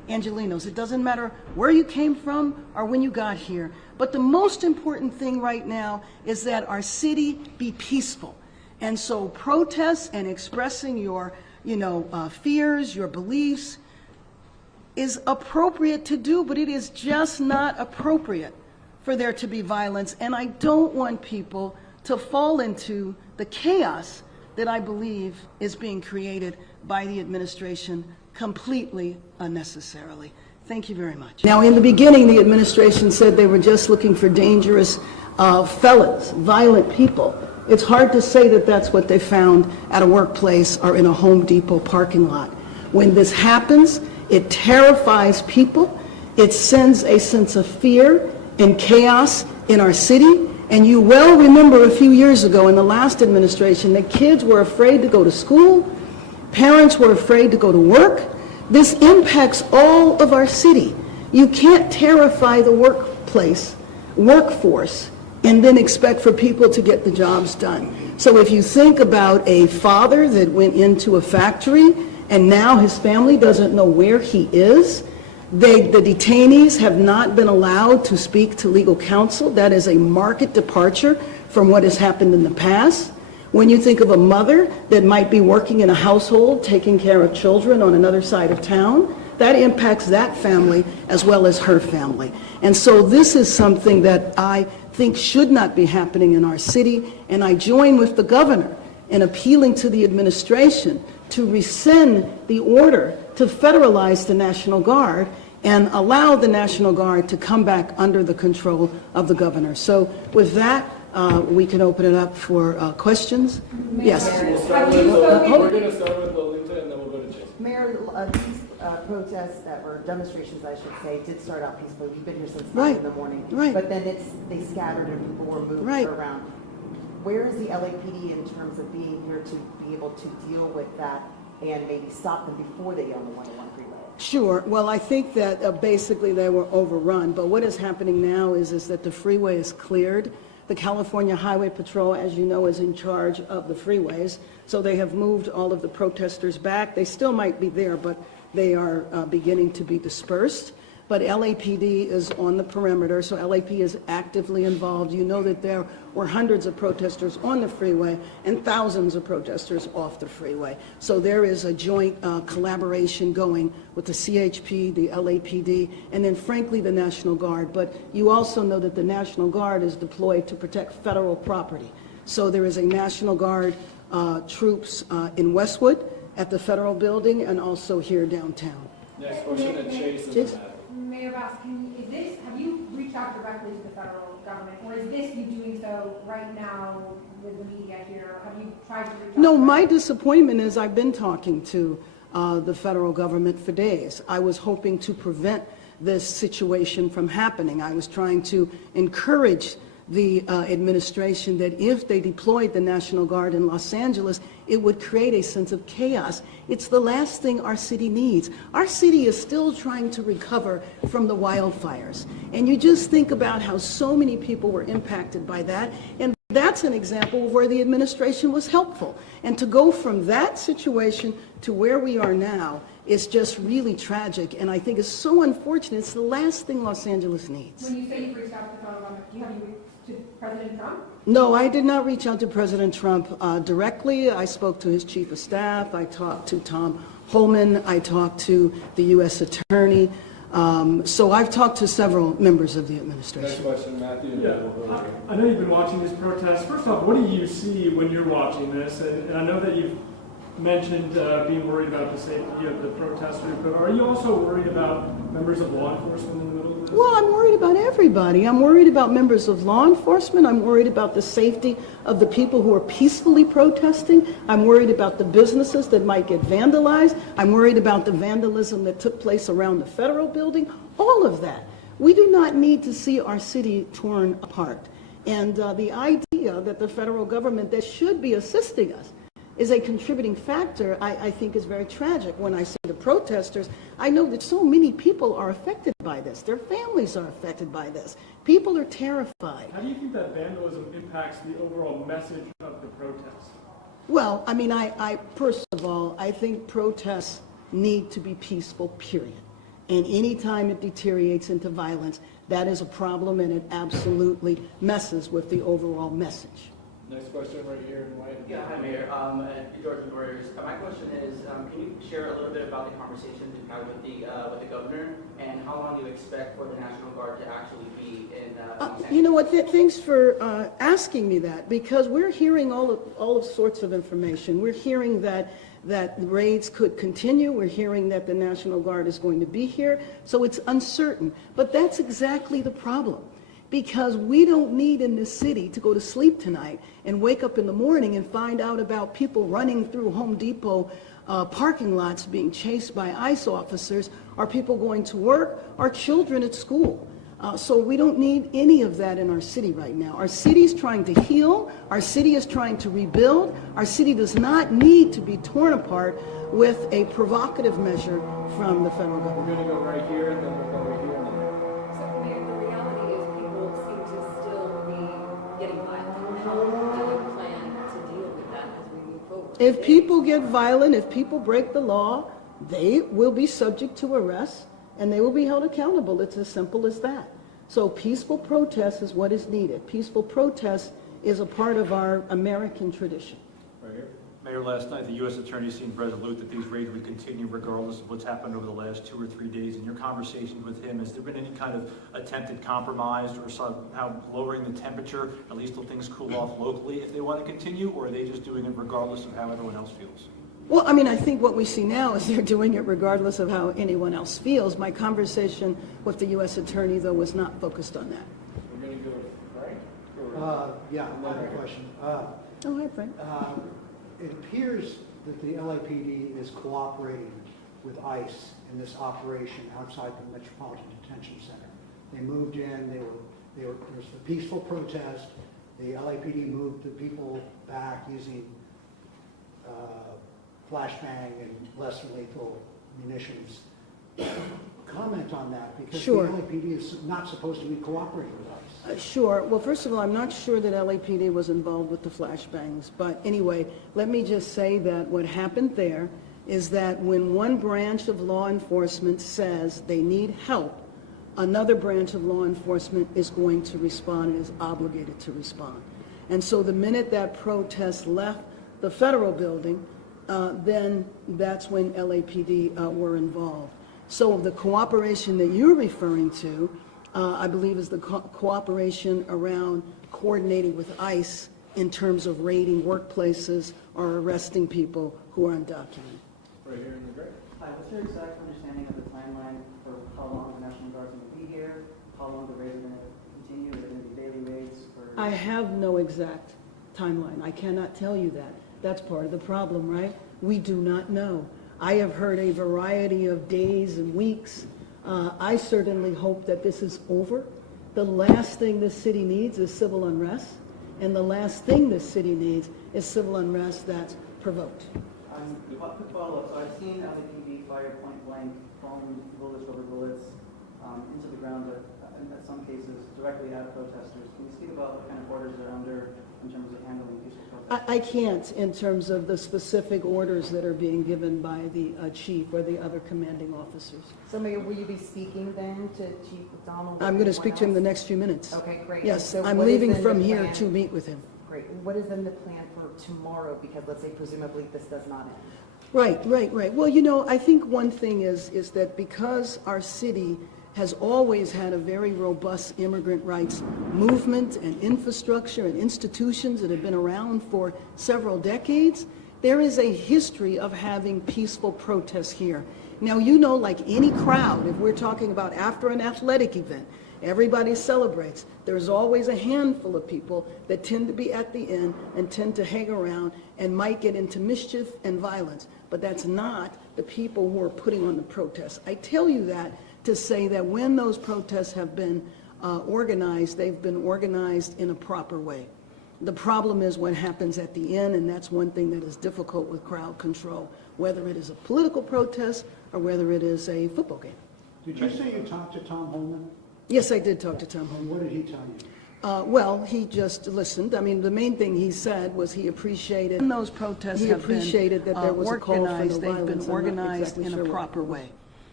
Angelenos. It doesn't matter where you came from or when you got here. But the most important thing right now is that our city be peaceful. And so protests and expressing your, fears, your beliefs is appropriate to do, but it is just not appropriate for there to be violence. And I don't want people to fall into the chaos that I believe is being created by the administration completely unnecessarily. Thank you very much. Now, in the beginning, the administration said they were just looking for dangerous felons, violent people. It's hard to say that that's what they found at a workplace or in a Home Depot parking lot. When this happens, it terrifies people. It sends a sense of fear and chaos in our city. And you well remember a few years ago in the last administration that kids were afraid to go to school, parents were afraid to go to work. This impacts all of our city. You can't terrify the workforce, and then expect for people to get the jobs done. So if you think about a father that went into a factory and now his family doesn't know where he is, the detainees have not been allowed to speak to legal counsel. That is a marked departure from what has happened in the past. When you think of a mother that might be working in a household, taking care of children on another side of town, that impacts that family as well as her family. And so this is something that I think should not be happening in our city, and I join with the governor in appealing to the administration to rescind the order to federalize the National Guard and allow the National Guard to come back under the control of the governor. So with that, we can open it up for questions. Yes. We're going to start with Lolita and then we'll go to Chase. Mayor, these protests or demonstrations, I should say, did start out peacefully. We've been here since 9 in the morning. Right. But then they scattered and people were moved around. Where is the LAPD in terms of being here to be able to deal with that and maybe stop them before they get on the 101 freeway? Sure. Well, I think that basically they were overrun. But what is happening now is that the freeway is cleared. The California Highway Patrol, as you know, is in charge of the freeways. So they have moved all of the protesters back. They still might be there, but they are beginning to be dispersed. But LAPD is on the perimeter, so LAP is actively involved. You know that there were hundreds of protesters on the freeway and thousands of protesters off the freeway. So there is a joint collaboration going with the CHP, the LAPD, and then frankly the National Guard. But you also know that the National Guard is deployed to protect federal property. So there is a National Guard troops in Westwood at the federal building and also here downtown. Next question at Chase. Mayor Bass, have you reached out directly to the federal government, or is this you doing so right now with the media here? Have you tried to reach out? No, my disappointment is I've been talking to the federal government for days. I was hoping to prevent this situation from happening. I was trying to encourage the administration that if they deployed the National Guard in Los Angeles, it would create a sense of chaos. It's the last thing our city needs. Our city is still trying to recover from the wildfires. And you just think about how so many people were impacted by that. And that's an example of where the administration was helpful. And to go from that situation to where we are now is just really tragic. And I think it's so unfortunate. It's the last thing Los Angeles needs. When you say you've reached out to the federal government, have you reached to President Trump? No, I did not reach out to President Trump directly. I spoke to his chief of staff. I talked to Tom Holman. I talked to the U.S. Attorney. So I've talked to several members of the administration. Next question, Matthew. Yeah, I know you've been watching these protests. First off, what do you see when you're watching this? And I know that you've mentioned being worried about the safety of the protesters, but are you also worried about members of law enforcement in the middle of this? Well, I'm worried about everybody. I'm worried about members of law enforcement. I'm worried about the safety of the people who are peacefully protesting. I'm worried about the businesses that might get vandalized. I'm worried about the vandalism that took place around the federal building. All of that. We do not need to see our city torn apart. And the idea that the federal government that should be assisting us is a contributing factor, I think is very tragic. When I say the protesters, I know that so many people are affected by this. Their families are affected by this. People are terrified. How do you think that vandalism impacts the overall message of the protest? Well, I first of all, I think protests need to be peaceful, period. And anytime it deteriorates into violence, that is a problem, and it absolutely messes with the overall message. Next question right here in white. Yeah, hi Mayor. George Warriors. My question is, can you share a little bit about the conversations you've had with the governor, and how long you expect for the National Guard to actually be in? You know what? Thanks for asking me that, because we're hearing all of sorts of information. We're hearing that raids could continue. We're hearing that the National Guard is going to be here. So it's uncertain. But that's exactly the problem. Because we don't need in this city to go to sleep tonight and wake up in the morning and find out about people running through Home Depot parking lots being chased by ICE officers, or people going to work, or children at school. So we don't need any of that in our city right now. Our city is trying to heal. Our city is trying to rebuild. Our city does not need to be torn apart with a provocative measure from the federal government. We're going to go right here, and then we'll go right here. So, Mayor, the reality is people seem to still be getting violent. How do you plan to deal with that as we move forward? If people get violent, if people break the law, they will be subject to arrest and they will be held accountable. It's as simple as that. So peaceful protest is what is needed. Peaceful protest is a part of our American tradition. Right here. Mayor, last night the U.S. Attorney seemed resolute that these raids would continue regardless of what's happened over the last 2 or 3 days. In your conversations with him, has there been any kind of attempted compromise or somehow lowering the temperature, at least till things cool off locally, if they want to continue, or are they just doing it regardless of how everyone else feels? Well, I mean, I think what we see now is they're doing it regardless of how anyone else feels. My conversation with the U.S. Attorney, though, was not focused on that. We're going to go right? Or Yeah, another question. Oh, hi, Frank. It appears that the LAPD is cooperating with ICE in this operation outside the Metropolitan Detention Center. They moved in, there was a peaceful protest. The LAPD moved the people back using flashbang and less lethal munitions. Comment on that, because Sure. the LAPD is not supposed to be cooperating with ICE. Sure. Well, first of all, I'm not sure that LAPD was involved with the flashbangs. But anyway, let me just say that what happened there is that when one branch of law enforcement says they need help, another branch of law enforcement is going to respond and is obligated to respond. And so the minute that protest left the federal building, then that's when LAPD were involved. So the cooperation that you're referring to, I believe, is the cooperation around coordinating with ICE in terms of raiding workplaces or arresting people who are undocumented. right here in the gray. Hi, what's your exact understanding of the timeline for how long the National Guard's going to be here? How long the raids are going to continue? Is it going to be daily raids? I have no exact timeline. I cannot tell you that. That's part of the problem, right? We do not know. I have heard a variety of days and weeks. I certainly hope that this is over. The last thing this city needs is civil unrest, and the last thing this city needs is civil unrest that's provoked. Quick follow-up. So I've seen LAPD fire point blank, foam bullets, rubber bullets into the ground, in some cases directly at protesters. Can you speak about what kind of orders they're under in terms of handling peaceful protesters? I can't in terms of the specific orders that are being given by the chief or the other commanding officers. So Mayor, will you be speaking then to Chief McDonald? I'm going to speak to him the next few minutes. Okay, great. Yes, So I'm what is leaving in from the here plan? to meet with him. Great. What is in the plan for tomorrow? Because let's say presumably this does not end. Right. Well, you know, I think one thing is that because our city has always had a very robust immigrant rights movement and infrastructure and institutions that have been around for several decades, there is a history of having peaceful protests here. Now, you know, like any crowd, if we're talking about after an athletic event, everybody celebrates. There's always a handful of people that tend to be at the end and tend to hang around and might get into mischief and violence. But that's not the people who are putting on the protests. I tell you that to say that when those protests have been organized, they've been organized in a proper way. The problem is what happens at the end, and that's one thing that is difficult with crowd control, whether it is a political protest or whether it is a football game. Did you say you talked to Tom Holman? Yes, I did talk to Tom And Holman. what did he tell you? Well, he just listened. I mean, the main thing he said was he appreciated those protests. He appreciated that there was a call for no violence. They've been organized exactly in sure a what. proper way.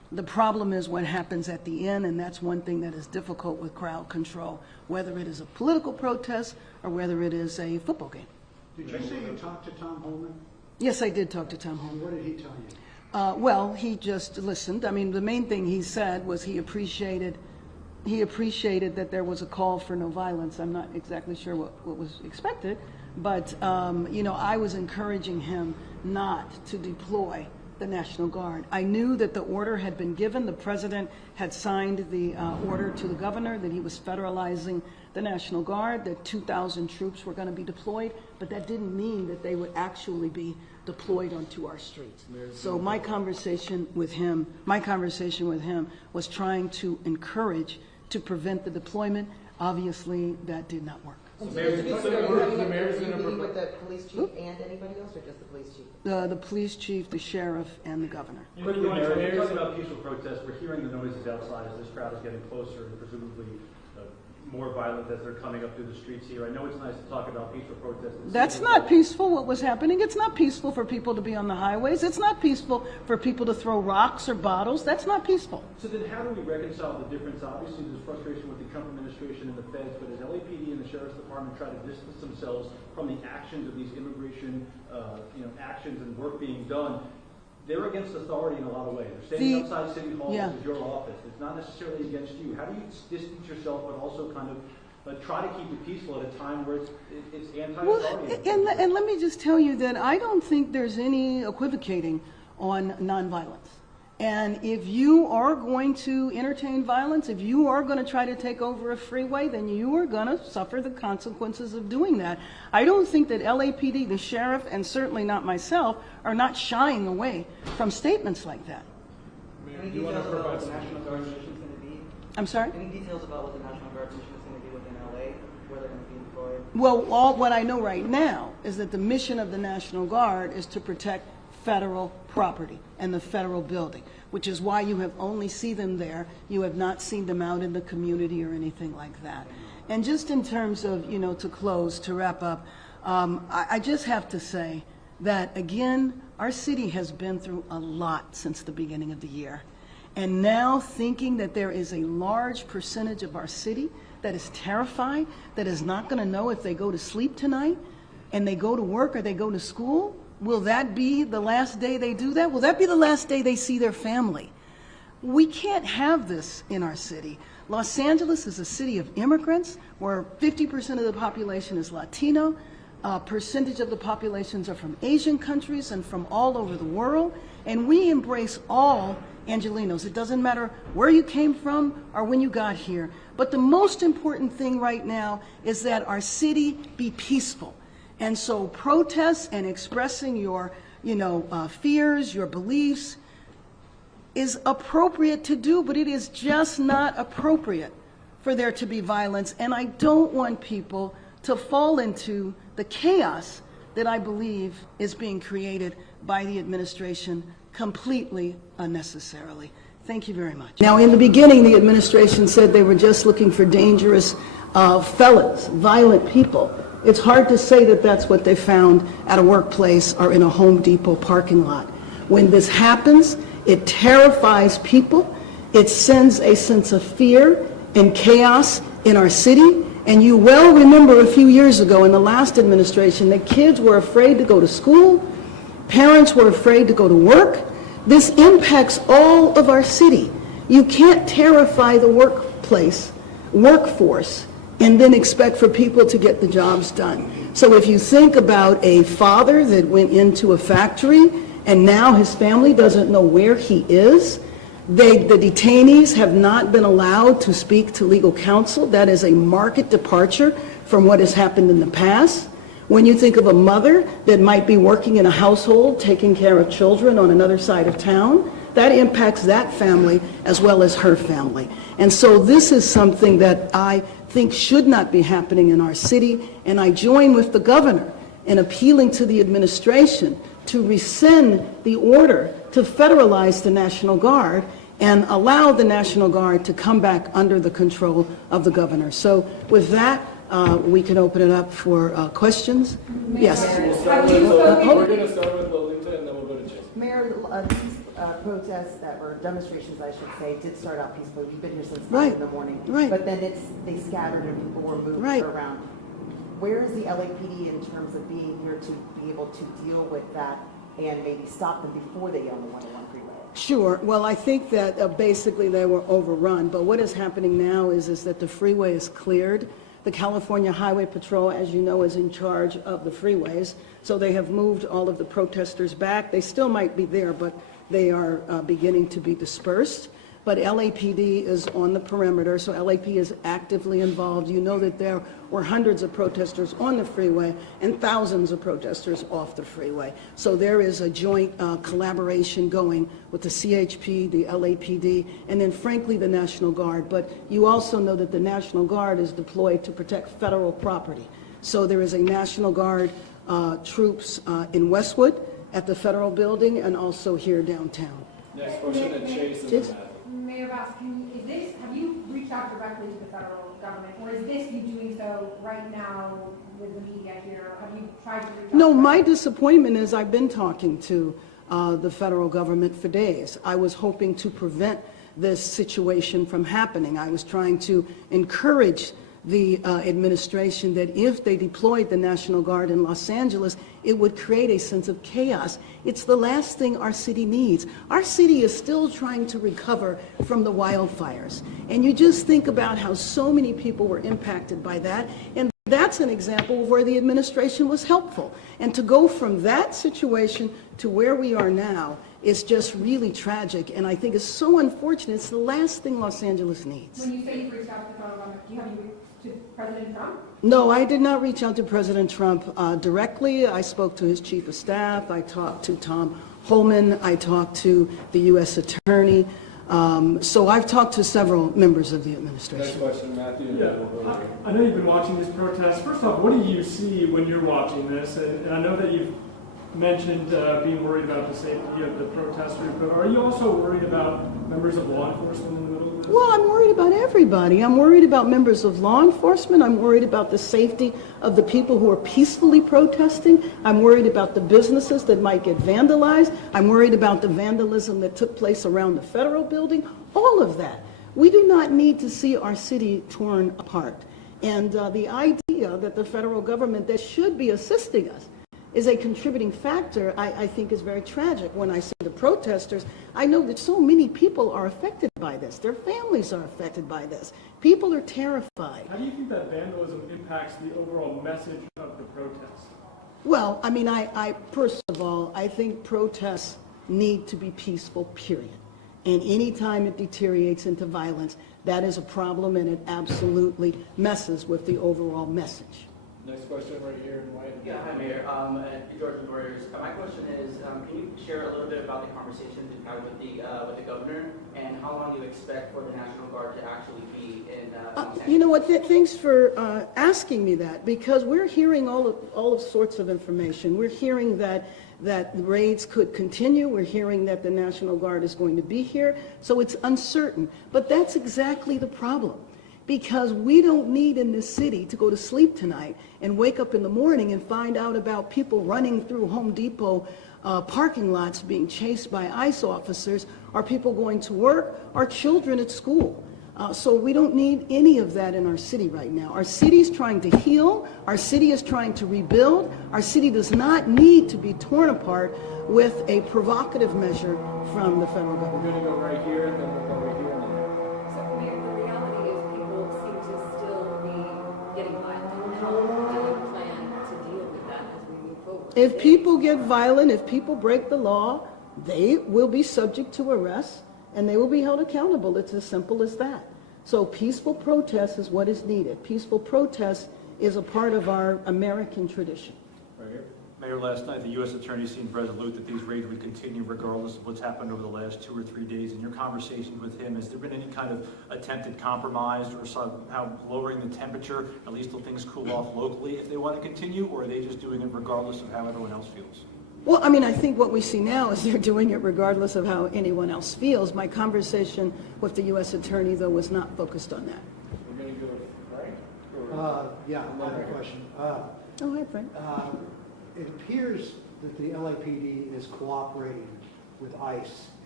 The problem is what happens at the end, and that's one thing that is difficult with crowd control, whether it is a political protest or whether it is a football game. Did you say you talked to Tom Holman? Yes, I did talk to Tom Holman. What did he tell you? Well, he just listened. I mean, the main thing he said was he appreciated that there was a call for no violence. I'm not exactly sure what was expected, but, I was encouraging him not to deploy the National Guard. I knew that the order had been given. The president had signed the order to the governor that he was federalizing the National Guard, that 2,000 troops were going to be deployed, but that didn't mean that they would actually be deployed onto our streets. So my conversation with him was trying to encourage to prevent the deployment. Obviously, that did not work. So the mayor's gonna meeting with the police chief and anybody else, or just the police chief? The police chief, the sheriff, and the governor. Quickly, Mayor, you're talking about peaceful protests. We're hearing the noises outside as this crowd is getting closer and presumably more violent as they're coming up through the streets here. I know it's nice to talk about peaceful protests. That's not peaceful, what was happening. It's not peaceful for people to be on the highways. It's not peaceful for people to throw rocks or bottles. That's not peaceful. So then how do we reconcile the difference? Obviously, there's frustration with the Trump administration and the feds, but as LAPD and the Sheriff's Department try to distance themselves from the actions of these immigration actions and work being done, they're against authority in a lot of ways. They're standing outside City Hall, which is your office. It's not necessarily against you. How do you distance yourself but also kind of try to keep it peaceful at a time where it's anti-authority? Well, and let me just tell you that I don't think there's any equivocating on nonviolence. And if you are going to entertain violence, if you are going to try to take over a freeway, then you are going to suffer the consequences of doing that. I don't think that LAPD, the sheriff, and certainly not myself, are not shying away from statements like that. Any details about what the National Guard mission is going to be? I'm sorry? Any details about what the National Guard mission is going to be within LA, where they're going to be deployed? Well, what I know right now is that the mission of the National Guard is to protect federal property and the federal building, which is why you have only seen them there. You have not seen them out in the community or anything like that. And just in terms of, to wrap up, I just have to say that, again, our city has been through a lot since the beginning of the year. And now thinking that there is a large percentage of our city that is terrified, that is not going to know if they go to sleep tonight and they go to work or they go to school, will that be the last day they do that? Will that be the last day they see their family? We can't have this in our city. Los Angeles is a city of immigrants where 50% of the population is Latino. A percentage of the populations are from Asian countries and from all over the world. And we embrace all Angelenos. It doesn't matter where you came from or when you got here. But the most important thing right now is that our city be peaceful. And so protests and expressing your, fears, your beliefs is appropriate to do, but it is just not appropriate for there to be violence. And I don't want people to fall into the chaos that I believe is being created by the administration completely unnecessarily. Thank you very much. Now, in the beginning, the administration said they were just looking for dangerous felons, violent people. It's hard to say that that's what they found at a workplace or in a Home Depot parking lot. When this happens, it terrifies people. It sends a sense of fear and chaos in our city. And you well remember a few years ago in the last administration that kids were afraid to go to school, parents were afraid to go to work. This impacts all of our city. You can't terrify the workforce, and then expect for people to get the jobs done. So if you think about a father that went into a factory and now his family doesn't know where he is, the detainees have not been allowed to speak to legal counsel. That is a marked departure from what has happened in the past. When you think of a mother that might be working in a household, taking care of children on another side of town, that impacts that family as well as her family. And so this is something that I think should not be happening in our city, and I join with the governor in appealing to the administration to rescind the order to federalize the National Guard and allow the National Guard to come back under the control of the governor. So with that, we can open it up for questions. Yes. We're going to start with Lolita and then we'll go to Chase. Mayor, these protests that were demonstrations, I should say, did start out peacefully. We've been here since 9 Right. in the morning. Right. But then they scattered and people were moved Right. around. Where is the LAPD in terms of being here to be able to deal with that and maybe stop them before they get on the 101 freeway? Sure. Well, I think that basically they were overrun. But what is happening now is that the freeway is cleared. The California Highway Patrol, as you know, is in charge of the freeways. So they have moved all of the protesters back. They still might be there, but they are beginning to be dispersed. But LAPD is on the perimeter, so LAP is actively involved. You know that there were hundreds of protesters on the freeway and thousands of protesters off the freeway. So there is a joint collaboration going with the CHP, the LAPD, and then frankly the National Guard. But you also know that the National Guard is deployed to protect federal property. So there is a National Guard troops in Westwood at the federal building and also here downtown. Next question, and Chase and Chase? Matthew. Mayor Bass, have you reached out directly to the federal government, or is this you doing so right now with the media here? Have you tried to reach out? No, my disappointment is I've been talking to the federal government for days. I was hoping to prevent this situation from happening. I was trying to encourage the administration that if they deployed the National Guard in Los Angeles, it would create a sense of chaos. It's the last thing our city needs. Our city is still trying to recover from the wildfires. And you just think about how so many people were impacted by that. And that's an example of where the administration was helpful. And to go from that situation to where we are now is just really tragic. And I think it's so unfortunate. It's the last thing Los Angeles needs. When you say you've reached out to the federal government, have you reached to President Trump? No, I did not reach out to President Trump directly. I spoke to his chief of staff. I talked to Tom Holman. I talked to the U.S. Attorney. So I've talked to several members of the Next administration. question, Matthew. and Yeah, then we'll go to- I know you've been watching this protest. First off, what do you see when you're watching this? And I know that you've mentioned being worried about the safety of the protesters, but are you also worried about members of law enforcement in the middle of this? Well, I'm worried about everybody. I'm worried about members of law enforcement. I'm worried about the safety of the people who are peacefully protesting. I'm worried about the businesses that might get vandalized. I'm worried about the vandalism that took place around the federal building. All of that. We do not need to see our city torn apart. And the idea that the federal government that should be assisting us is a contributing factor, I think is very tragic. When I see the protesters, I know that so many people are affected by this. Their families are affected by this. People are terrified. How do you think that vandalism impacts the overall message of the protest? Well, I mean, I first of all, I think protests need to be peaceful, period. And any time it deteriorates into violence, that is a problem, and it absolutely messes with the overall message. Next question right here in white. Yeah, hi Mayor. George and Warriors. My question is, can you share a little bit about the conversations you've had with the governor, and how long you expect for the National Guard to actually be in? You know what? Thanks for asking me that, because we're hearing all of sorts of information. We're hearing that raids could continue. We're hearing that the National Guard is going to be here. So it's uncertain. But that's exactly the problem. Because we don't need in this city to go to sleep tonight and wake up in the morning and find out about people running through Home Depot parking lots being chased by ICE officers, or people going to work, or children at school. So we don't need any of that in our city right now. Our city is trying to heal. Our city is trying to rebuild. Our city does not need to be torn apart with a provocative measure from the federal government. We're going to go right here, and then we'll go right here. So, Mayor, the reality is people seem to still be getting violent. How do you plan to deal with that as we move forward? If people get violent, if people break the law, they will be subject to arrest and they will be held accountable. It's as simple as that. So peaceful protest is what is needed. Peaceful protest is a part of our American tradition. Right here. Mayor, last night the U.S. Attorney seemed resolute that these raids would continue regardless of what's happened over the last 2 or 3 days. In your conversations with him, has there been any kind of attempted compromise or somehow lowering the temperature, at least till things cool off locally, if they want to continue, or are they just doing it regardless of how everyone else feels? Well, I mean, I think what we see now is they're doing it regardless of how anyone else feels. My conversation with the U.S. Attorney, though, was not focused on that. We're going to go right? Or- Yeah, another question. Oh, hi, Frank. It appears that the LAPD is cooperating with ICE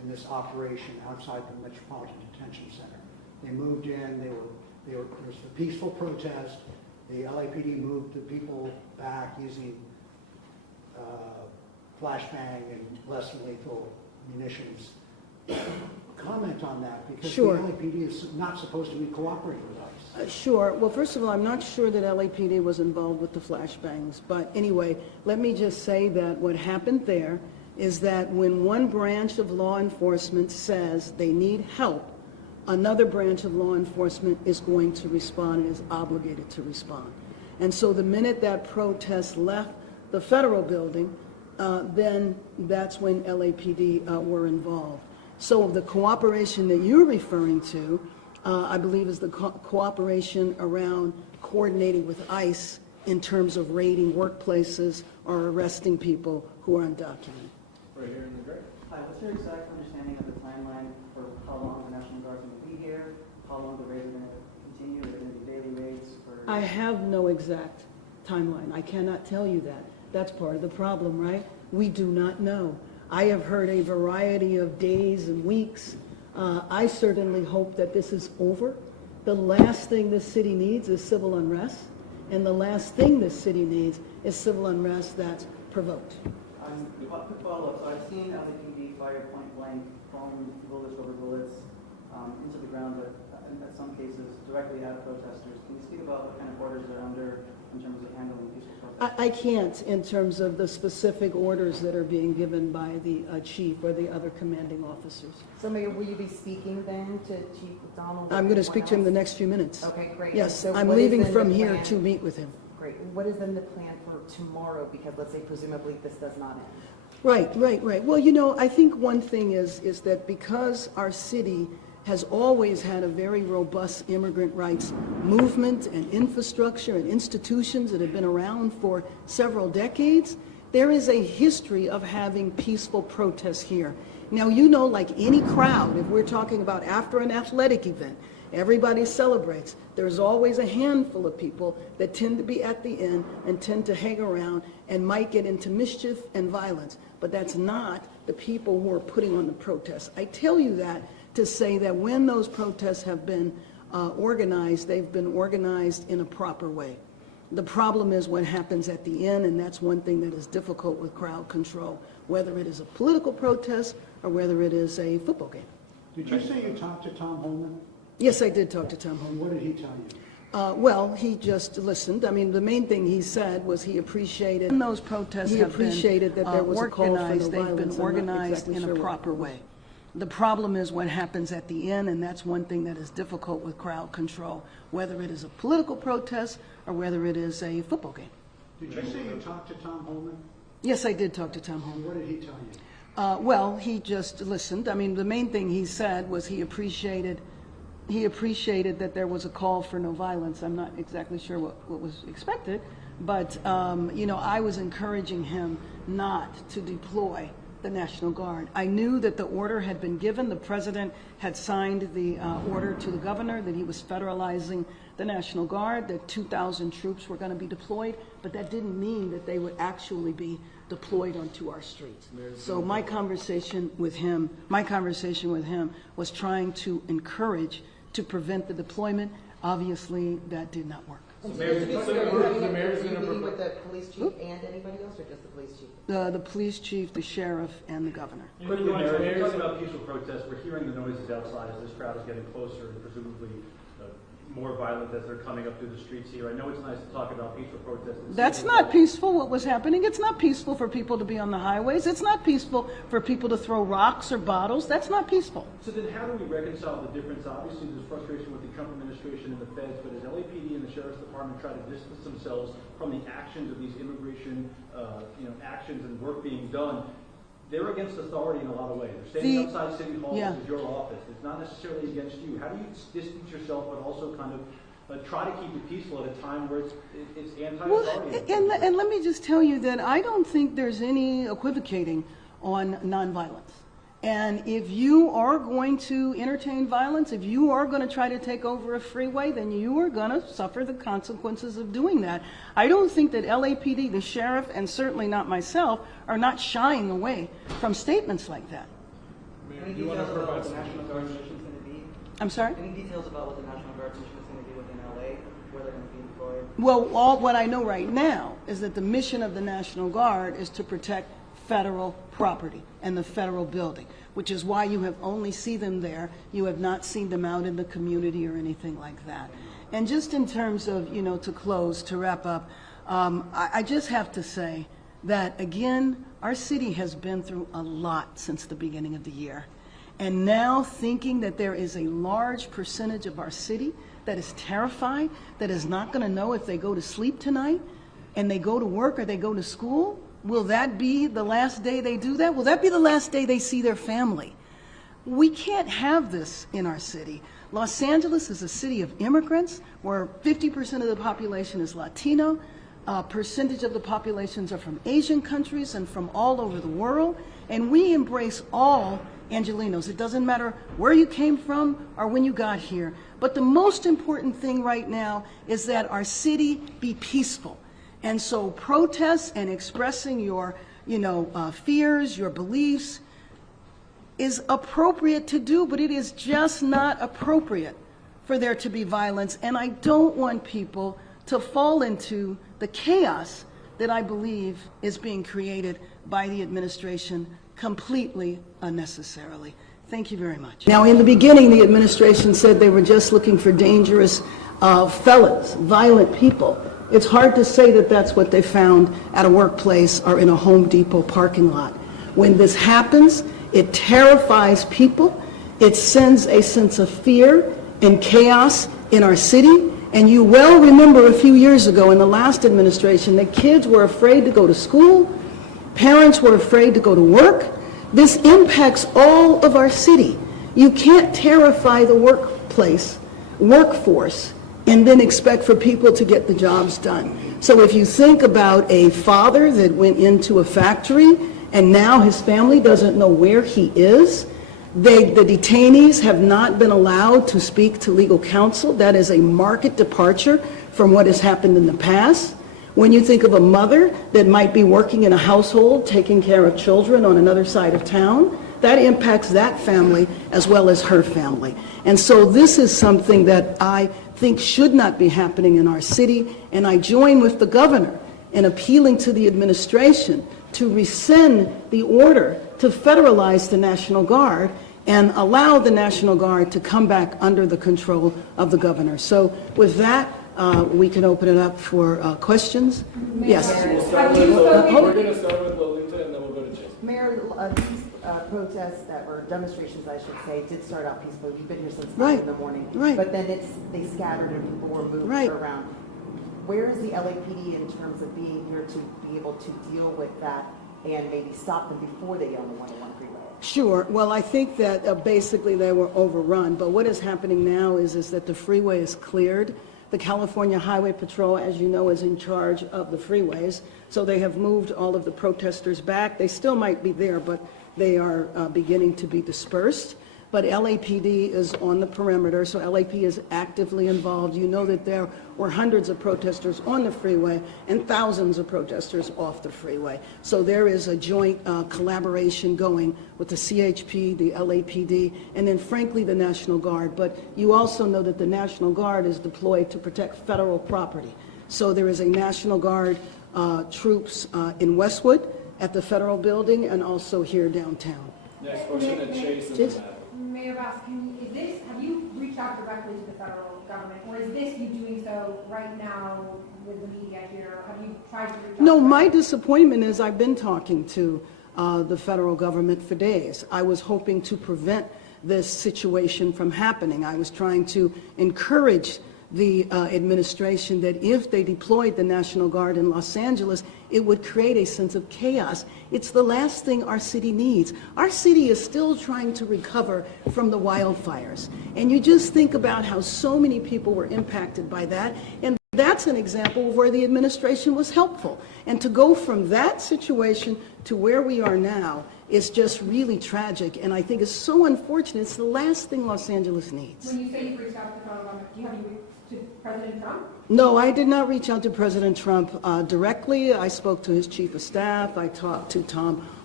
in this operation outside the Metropolitan Detention Center. They moved in, there was a peaceful protest. The LAPD moved the people back using flashbang and less than lethal munitions. Comment on that, because Sure. the LAPD is not supposed to be cooperating with us. Sure. Well, first of all, I'm not sure that LAPD was involved with the flashbangs. But anyway, let me just say that what happened there is that when one branch of law enforcement says they need help, another branch of law enforcement is going to respond and is obligated to respond. And so the minute that protest left the federal building, then that's when LAPD were involved. So the cooperation that you're referring to, I believe, is the cooperation around coordinating with ICE in terms of raiding workplaces or arresting people who are undocumented. Right here in the gray. Hi, what's your exact understanding of the timeline for how long the National Guard's going to be here? How long the raids are going to continue? Are there going to be daily raids? I have no exact timeline. I cannot tell you that. That's part of the problem, right? We do not know. I have heard a variety of days and weeks. I certainly hope that this is over. The last thing this city needs is civil unrest, and the last thing this city needs is civil unrest that's provoked. Quick follow-up. So I've seen LAPD fire point blank foam bullets over bullets into the ground, but in some cases directly at protesters. Can you speak about what kind of orders they're under in terms of handling peaceful protests? I can't in terms of the specific orders that are being given by the chief or the other commanding officers. So Mayor, will you be speaking then to Chief McDonald? or I'm going to anyone speak to him else? the next few minutes. Okay, great. Yes, So I'm what is leaving then from the here plan? to meet with him. Great. What is then the plan for tomorrow? Because let's say presumably this does not end. Right. Well, you know, I think one thing is that because our city has always had a very robust immigrant rights movement and infrastructure and institutions that have been around for several decades, there is a history of having peaceful protests here. Now, you know, like any crowd, if we're talking about after an athletic event, everybody celebrates. There's always a handful of people that tend to be at the end and tend to hang around and might get into mischief and violence. But that's not the people who are putting on the protests. I tell you that to say that when those protests have been organized, they've been organized in a proper way. The problem is what happens at the end, and that's one thing that is difficult with crowd control, whether it is a political protest or whether it is a football game. Did you say you talked to Tom Holman? Yes, I did talk to Tom Holman. And what did he tell you? Well, he just listened. I mean, the main thing he said was he appreciated those protests. He appreciated that there was a call for no violence. They've been organized in a proper way. The problem is what happens at the end, and that's one thing that is difficult with crowd control, whether it is a political protest or whether it is a football game. Did you say you talked to Tom Holman? Yes, I did talk to Tom And Holman. what did he tell you? Well, he just listened. I mean, the main thing he said was he appreciated that there was a call for no violence. I'm not exactly sure what was expected, but, you know, I was encouraging him not to deploy the National Guard. I knew that the order had been given. The president had signed the order to the governor that he was federalizing the National Guard, that 2,000 troops were going to be deployed, but that didn't mean that they would actually be deployed onto our streets. So my conversation with him was trying to encourage to prevent the deployment. Obviously, that did not work. So Mayor, the mayor's going to meeting with the police chief and anybody else, or just the police chief? The police chief, the sheriff, and the governor. Quickly, Mayor, you're talking about peaceful protests. We're hearing the noises outside as this crowd is getting closer and presumably more violent as they're coming up through the streets here. I know it's nice to talk about peaceful protests. That's not peaceful, what was happening. It's not peaceful for people to be on the highways. It's not peaceful for people to throw rocks or bottles. That's not peaceful. So then how do we reconcile the difference? Obviously, there's frustration with the Trump administration and the feds, but as LAPD and the Sheriff's Department try to distance themselves from the actions of these immigration actions and work being done, they're against authority in a lot of ways. They're standing outside City Hall, which is your office. It's not necessarily against you. How do you distance yourself, but also kind of try to keep it peaceful at a time where it's anti-authority? Well, and let me just tell you that I don't think there's any equivocating on nonviolence. And if you are going to entertain violence, if you are going to try to take over a freeway, then you are going to suffer the consequences of doing that. I don't think that LAPD, the sheriff, and certainly not myself, are not shying away from statements like that. Any Do you want to details about what provide the some National Guard mission is going to be? I'm sorry? Any details about what the National Guard mission is going to be within LA, where they're going to be deployed? Well, what I know right now is that the mission of the National Guard is to protect federal property and the federal building, which is why you have only seen them there. You have not seen them out in the community or anything like that. And just in terms of, to close, to wrap up, I just have to say that, again, our city has been through a lot since the beginning of the year. And now thinking that there is a large percentage of our city that is terrified, that is not going to know if they go to sleep tonight and they go to work or they go to school, will that be the last day they do that? Will that be the last day they see their family? We can't have this in our city. Los Angeles is a city of immigrants where 50% of the population is Latino. Percentage of the populations are from Asian countries and from all over the world. And we embrace all Angelenos. It doesn't matter where you came from or when you got here. But the most important thing right now is that our city be peaceful. And so protests and expressing your, fears, your beliefs is appropriate to do, but it is just not appropriate for there to be violence. And I don't want people to fall into the chaos that I believe is being created by the administration completely unnecessarily. Thank you very much. Now, in the beginning, the administration said they were just looking for dangerous felons, violent people. It's hard to say that that's what they found at a workplace or in a Home Depot parking lot. When this happens, it terrifies people. It sends a sense of fear and chaos in our city. And you well remember a few years ago in the last administration that kids were afraid to go to school, parents were afraid to go to work. This impacts all of our city. You can't terrify the workforce, and then expect for people to get the jobs done. So if you think about a father that went into a factory and now his family doesn't know where he is, the detainees have not been allowed to speak to legal counsel. That is a marked departure from what has happened in the past. When you think of a mother that might be working in a household, taking care of children on another side of town, that impacts that family as well as her family. And so this is something that I think should not be happening in our city, and I join with the governor in appealing to the administration to rescind the order to federalize the National Guard and allow the National Guard to come back under the control of the governor. So with that, we can open it up for questions. Yes. We're going to start with Lolita and then we'll go to Jason. Mayor, these protests or demonstrations, I should say, did start out peaceful. You've been here since 9 Right. in the morning. Right. But then they scattered and people were moved Right. around. Where is the LAPD in terms of being here to be able to deal with that and maybe stop them before they get on the 101 freeway? Sure. Well, I think that basically they were overrun. But what is happening now is that the freeway is cleared. The California Highway Patrol, as you know, is in charge of the freeways. So they have moved all of the protesters back. They still might be there, but they are beginning to be dispersed. But LAPD is on the perimeter, so LAP is actively involved. You know that there were hundreds of protesters on the freeway and thousands of protesters off the freeway. So there is a joint collaboration going with the CHP, the LAPD, and then frankly the National Guard. But you also know that the National Guard is deployed to protect federal property. So there is a National Guard troops in Westwood at the federal building and also here downtown. Next question at Chase and Chase? Matt. Mayor Bass, have you reached out directly to the federal government, or is this you doing so right now with the media here? Have you tried to reach out? No, my disappointment is I've been talking to the federal government for days. I was hoping to prevent this situation from happening. I was trying to encourage the administration that if they deployed the National Guard in Los Angeles, it would create a sense of chaos. It's the last thing our city needs. Our city is still trying to recover from the wildfires. And you just think about how so many people were impacted by that. And that's an example of where the administration was helpful. And to go from that situation to where we are now is just really tragic. And I think it's so unfortunate. It's the last thing Los Angeles needs. When you say you've reached out to the federal government, do you have any to President Trump? No, I did not reach out to President Trump directly. I spoke to his chief of staff. I talked to Tom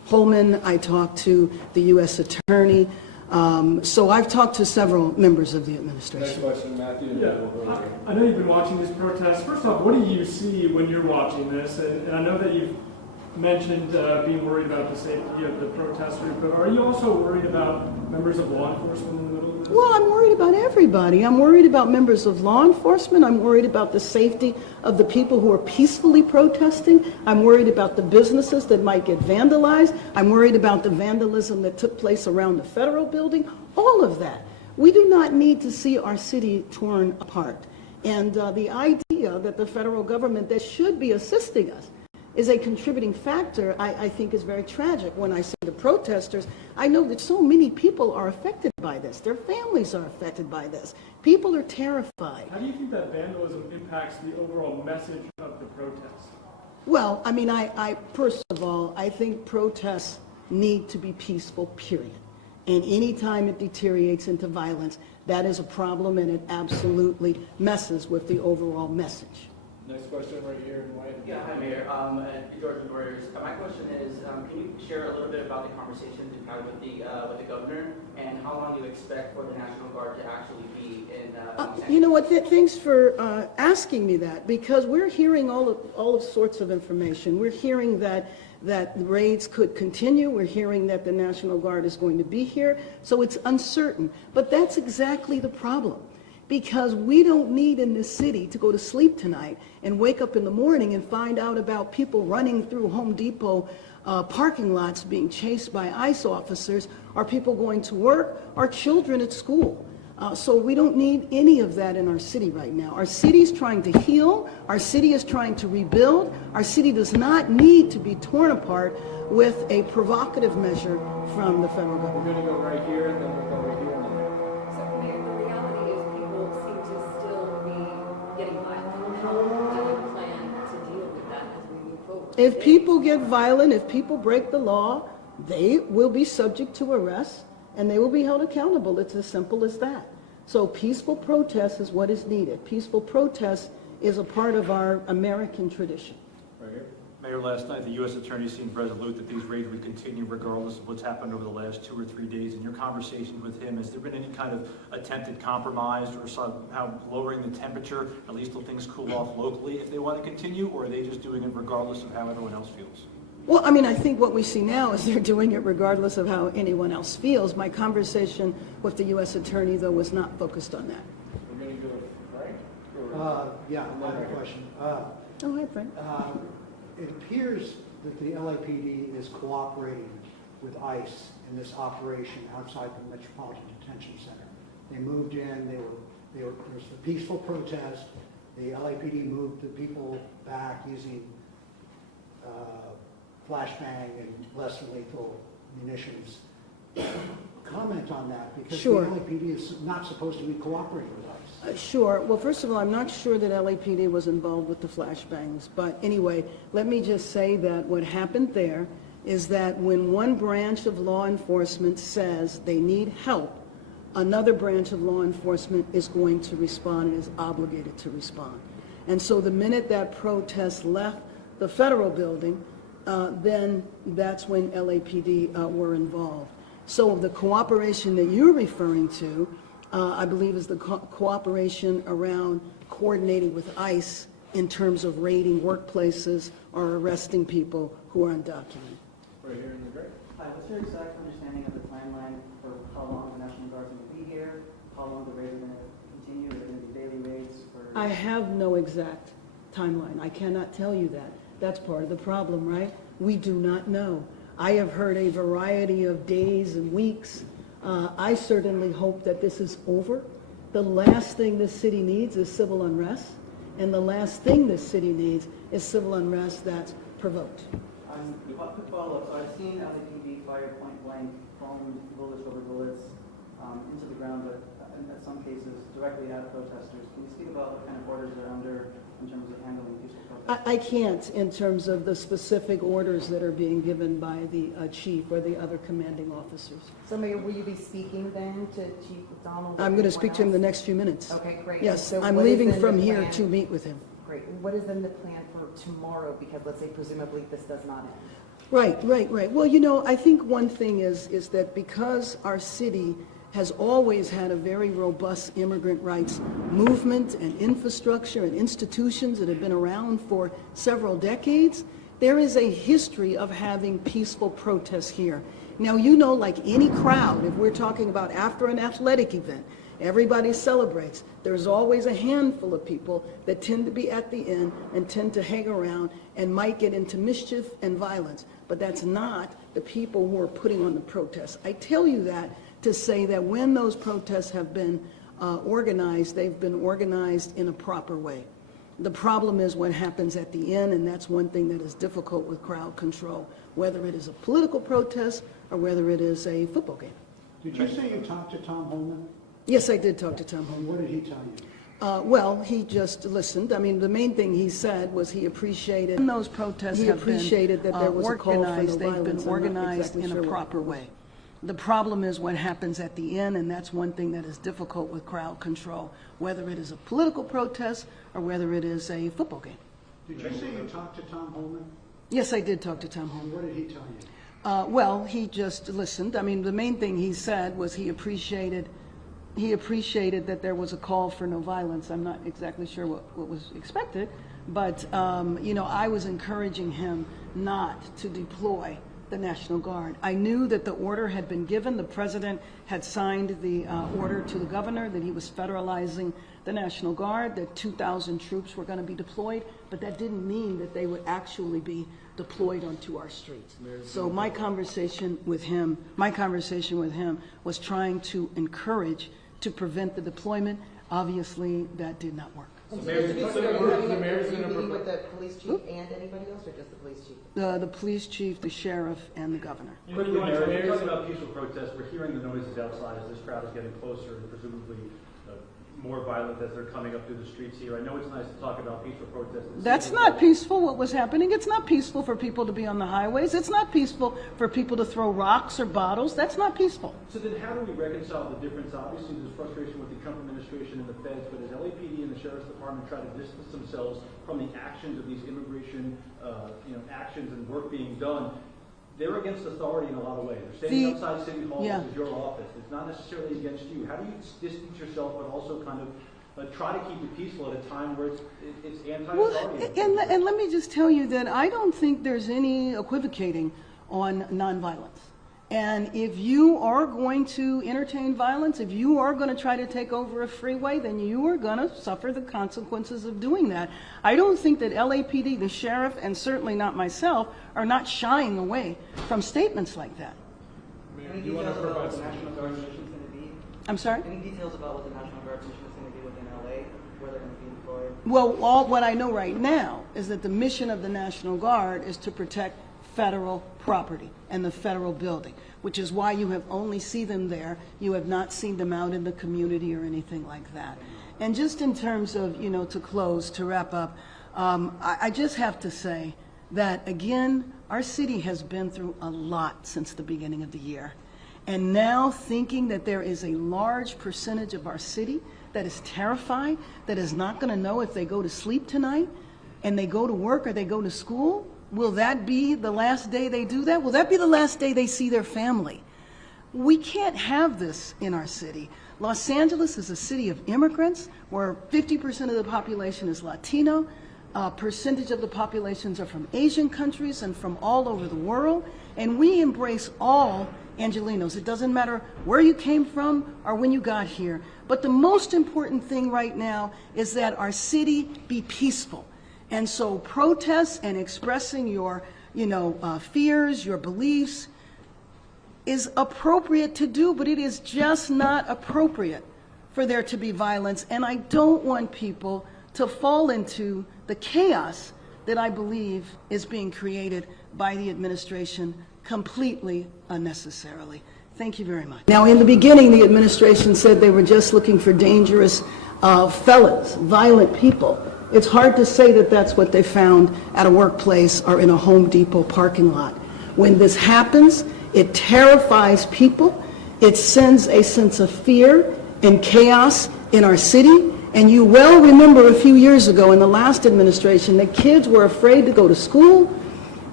Holman, I talked to the U.S. Attorney. So I've talked to several members of the Next administration. question, Matthew. and Yeah, then we'll go to- I know you've been watching these protests. First off, what do you see when you're watching this? And I know that you've mentioned being worried about the safety of the protesters, but are you also worried about members of law enforcement in the middle of this? Well, I'm worried about everybody. I'm worried about members of law enforcement. I'm worried about the safety of the people who are peacefully protesting. I'm worried about the businesses that might get vandalized. I'm worried about the vandalism that took place around the federal building. All of that. We do not need to see our city torn apart. And the idea that the federal government that should be assisting us is a contributing factor, I think is very tragic. When I see the protesters, I know that so many people are affected by this. Their families are affected by this. People are terrified. How do you think that vandalism impacts the overall message of the protest? Well, I mean, I first of all, I think protests need to be peaceful, period. And any time it deteriorates into violence, that is a problem, and it absolutely messes with the overall message. Next question right here in white. Yeah, hi Mayor. George Warriors. My question is, can you share a little bit about the conversations you've had with the governor, and how long you expect for the National Guard to actually be in? You know what? Thanks for asking me that, because we're hearing all of sorts of information. We're hearing that raids could continue. We're hearing that the National Guard is going to be here. So it's uncertain. But that's exactly the problem. Because we don't need in this city to go to sleep tonight and wake up in the morning and find out about people running through Home Depot parking lots being chased by ICE officers, or people going to work, or children at school. So we don't need any of that in our city right now. Our city is trying to heal. Our city is trying to rebuild. Our city does not need to be torn apart with a provocative measure from the federal government. We're going to go right here, and then we'll go right here. So, Mayor, the reality is people seem to still be getting violent. How do you plan to deal with that as we move forward? If people get violent, if people break the law, they will be subject to arrest and they will be held accountable. It's as simple as that. So peaceful protest is what is needed. Peaceful protest is a part of our American tradition. Right here. Mayor, last night, the U.S. Attorney seemed resolute that these raids would continue regardless of what's happened over the last 2 or 3 days. In your conversations with him, has there been any kind of attempted compromise or somehow lowering the temperature, at least till things cool off locally, if they want to continue, or are they just doing it regardless of how everyone else feels? Well, I mean, I think what we see now is they're doing it regardless of how anyone else feels. My conversation with the U.S. Attorney, though, was not focused on that. We're going to go Frank? Yeah, another question. Oh, hi, Frank. It appears that the LAPD is cooperating with ICE in this operation outside the Metropolitan Detention Center. They moved in, there was a peaceful protest. The LAPD moved the people back using flashbang and less than lethal munitions. Comment on that, because Sure. the LAPD is not supposed to be cooperating with ICE. Sure. Well, first of all, I'm not sure that LAPD was involved with the flashbangs. But anyway, let me just say that what happened there is that when one branch of law enforcement says they need help, another branch of law enforcement is going to respond and is obligated to respond. And so the minute that protest left the federal building, then that's when LAPD were involved. So the cooperation that you're referring to, I believe, is the cooperation around coordinating with ICE in terms of raiding workplaces or arresting people who are undocumented. Right here in the gray. Hi, what's your exact understanding of the timeline for how long the National Guard's going to be here? How long the raids are going to continue? Are there going to be daily raids for? I have no exact timeline. I cannot tell you that. That's part of the problem, right? We do not know. I have heard a variety of days and weeks. I certainly hope that this is over. The last thing this city needs is civil unrest, and the last thing this city needs is civil unrest that's provoked. Quick follow-up. So I've seen LAPD fire point blank, foamed bullets over bullets into the ground, but in some cases directly at protesters. Can you speak about what kind of orders they're under in terms of handling peaceful protesters? I can't in terms of the specific orders that are being given by the chief or the other commanding officers. So Mayor, will you be speaking then to Chief McDonald? I'm going to speak to him the next few minutes. Okay, great. Yes, So I'm what is leaving then from the here plan? to meet with him. Great. What is then the plan for tomorrow? Because let's say presumably this does not end. Right. Well, you know, I think one thing is that because our city has always had a very robust immigrant rights movement and infrastructure and institutions that have been around for several decades, there is a history of having peaceful protests here. Now, you know, like any crowd, if we're talking about after an athletic event, everybody celebrates. There's always a handful of people that tend to be at the end and tend to hang around and might get into mischief and violence. But that's not the people who are putting on the protests. I tell you that to say that when those protests have been organized, they've been organized in a proper way. The problem is what happens at the end, and that's one thing that is difficult with crowd control, whether it is a political protest or whether it is a football game. Did you say you talked to Tom Holman? Yes, I did talk to Tom Holman. And what did he tell you? Well, he just listened. I mean, the main thing he said was he appreciated those protests. He appreciated that there was a call for no violence. They've been organized in a proper way. The problem is what happens at the end, and that's one thing that is difficult with crowd control, whether it is a political protest or whether it is a football game. Did you say you talked to Tom Holman? Yes, I did talk to Tom Holman. And what did he tell you? Well, he just listened. I mean, the main thing he said was he appreciated that there was a call for no violence. I'm not exactly sure what was expected, but, you know, I was encouraging him not to deploy the National Guard. I knew that the order had been given. The president had signed the order to the governor that he was federalizing the National Guard, that 2,000 troops were going to be deployed, but that didn't mean that they would actually be deployed onto our streets. So my conversation with him was trying to encourage to prevent the deployment. Obviously, that did not work. And so just to be clear, are you meeting with the police chief and anybody else, or just the police chief? The police chief, the sheriff, and the governor. Quickly, Mayor, you're talking about peaceful protests. We're hearing the noises outside as this crowd is getting closer and presumably more violent as they're coming up through the streets here. I know it's nice to talk about peaceful protests. That's not peaceful, what was happening. It's not peaceful for people to be on the highways. It's not peaceful for people to throw rocks or bottles. That's not peaceful. So then how do we reconcile the difference? Obviously, there's frustration with the Trump administration and the feds, but as LAPD and the Sheriff's Department try to distance themselves from the actions of these immigration actions and work being done, they're against authority in a lot of ways. They're standing outside City Hall, which is your office. It's not necessarily against you. How do you distance yourself but also kind of try to keep it peaceful at a time where it's anti-authority? Well, and let me just tell you that I don't think there's any equivocating on nonviolence. And if you are going to entertain violence, if you are going to try to take over a freeway, then you are going to suffer the consequences of doing that. I don't think that LAPD, the sheriff, and certainly not myself, are not shying away from statements like that. Any details about what the National Guard mission is going to be? I'm sorry? Any details about what the National Guard mission is going to be within LA, where they're going to be deployed? Well, what I know right now is that the mission of the National Guard is to protect federal property and the federal building, which is why you have only seen them there. You have not seen them out in the community or anything like that. And just in terms of, to close, to wrap up, I just have to say that, again, our city has been through a lot since the beginning of the year. And now thinking that there is a large percentage of our city that is terrified, that is not going to know if they go to sleep tonight and they go to work or they go to school, will that be the last day they do that? Will that be the last day they see their family? We can't have this in our city. Los Angeles is a city of immigrants where 50% of the population is Latino. A percentage of the populations are from Asian countries and from all over the world. And we embrace all Angelenos. It doesn't matter where you came from or when you got here. But the most important thing right now is that our city be peaceful. And so protests and expressing your, fears, your beliefs is appropriate to do, but it is just not appropriate for there to be violence. And I don't want people to fall into the chaos that I believe is being created by the administration completely unnecessarily. Thank you very much. Now, in the beginning, the administration said they were just looking for dangerous felons, violent people. It's hard to say that that's what they found at a workplace or in a Home Depot parking lot. When this happens, it terrifies people. It sends a sense of fear and chaos in our city. And you well remember a few years ago in the last administration that kids were afraid to go to school.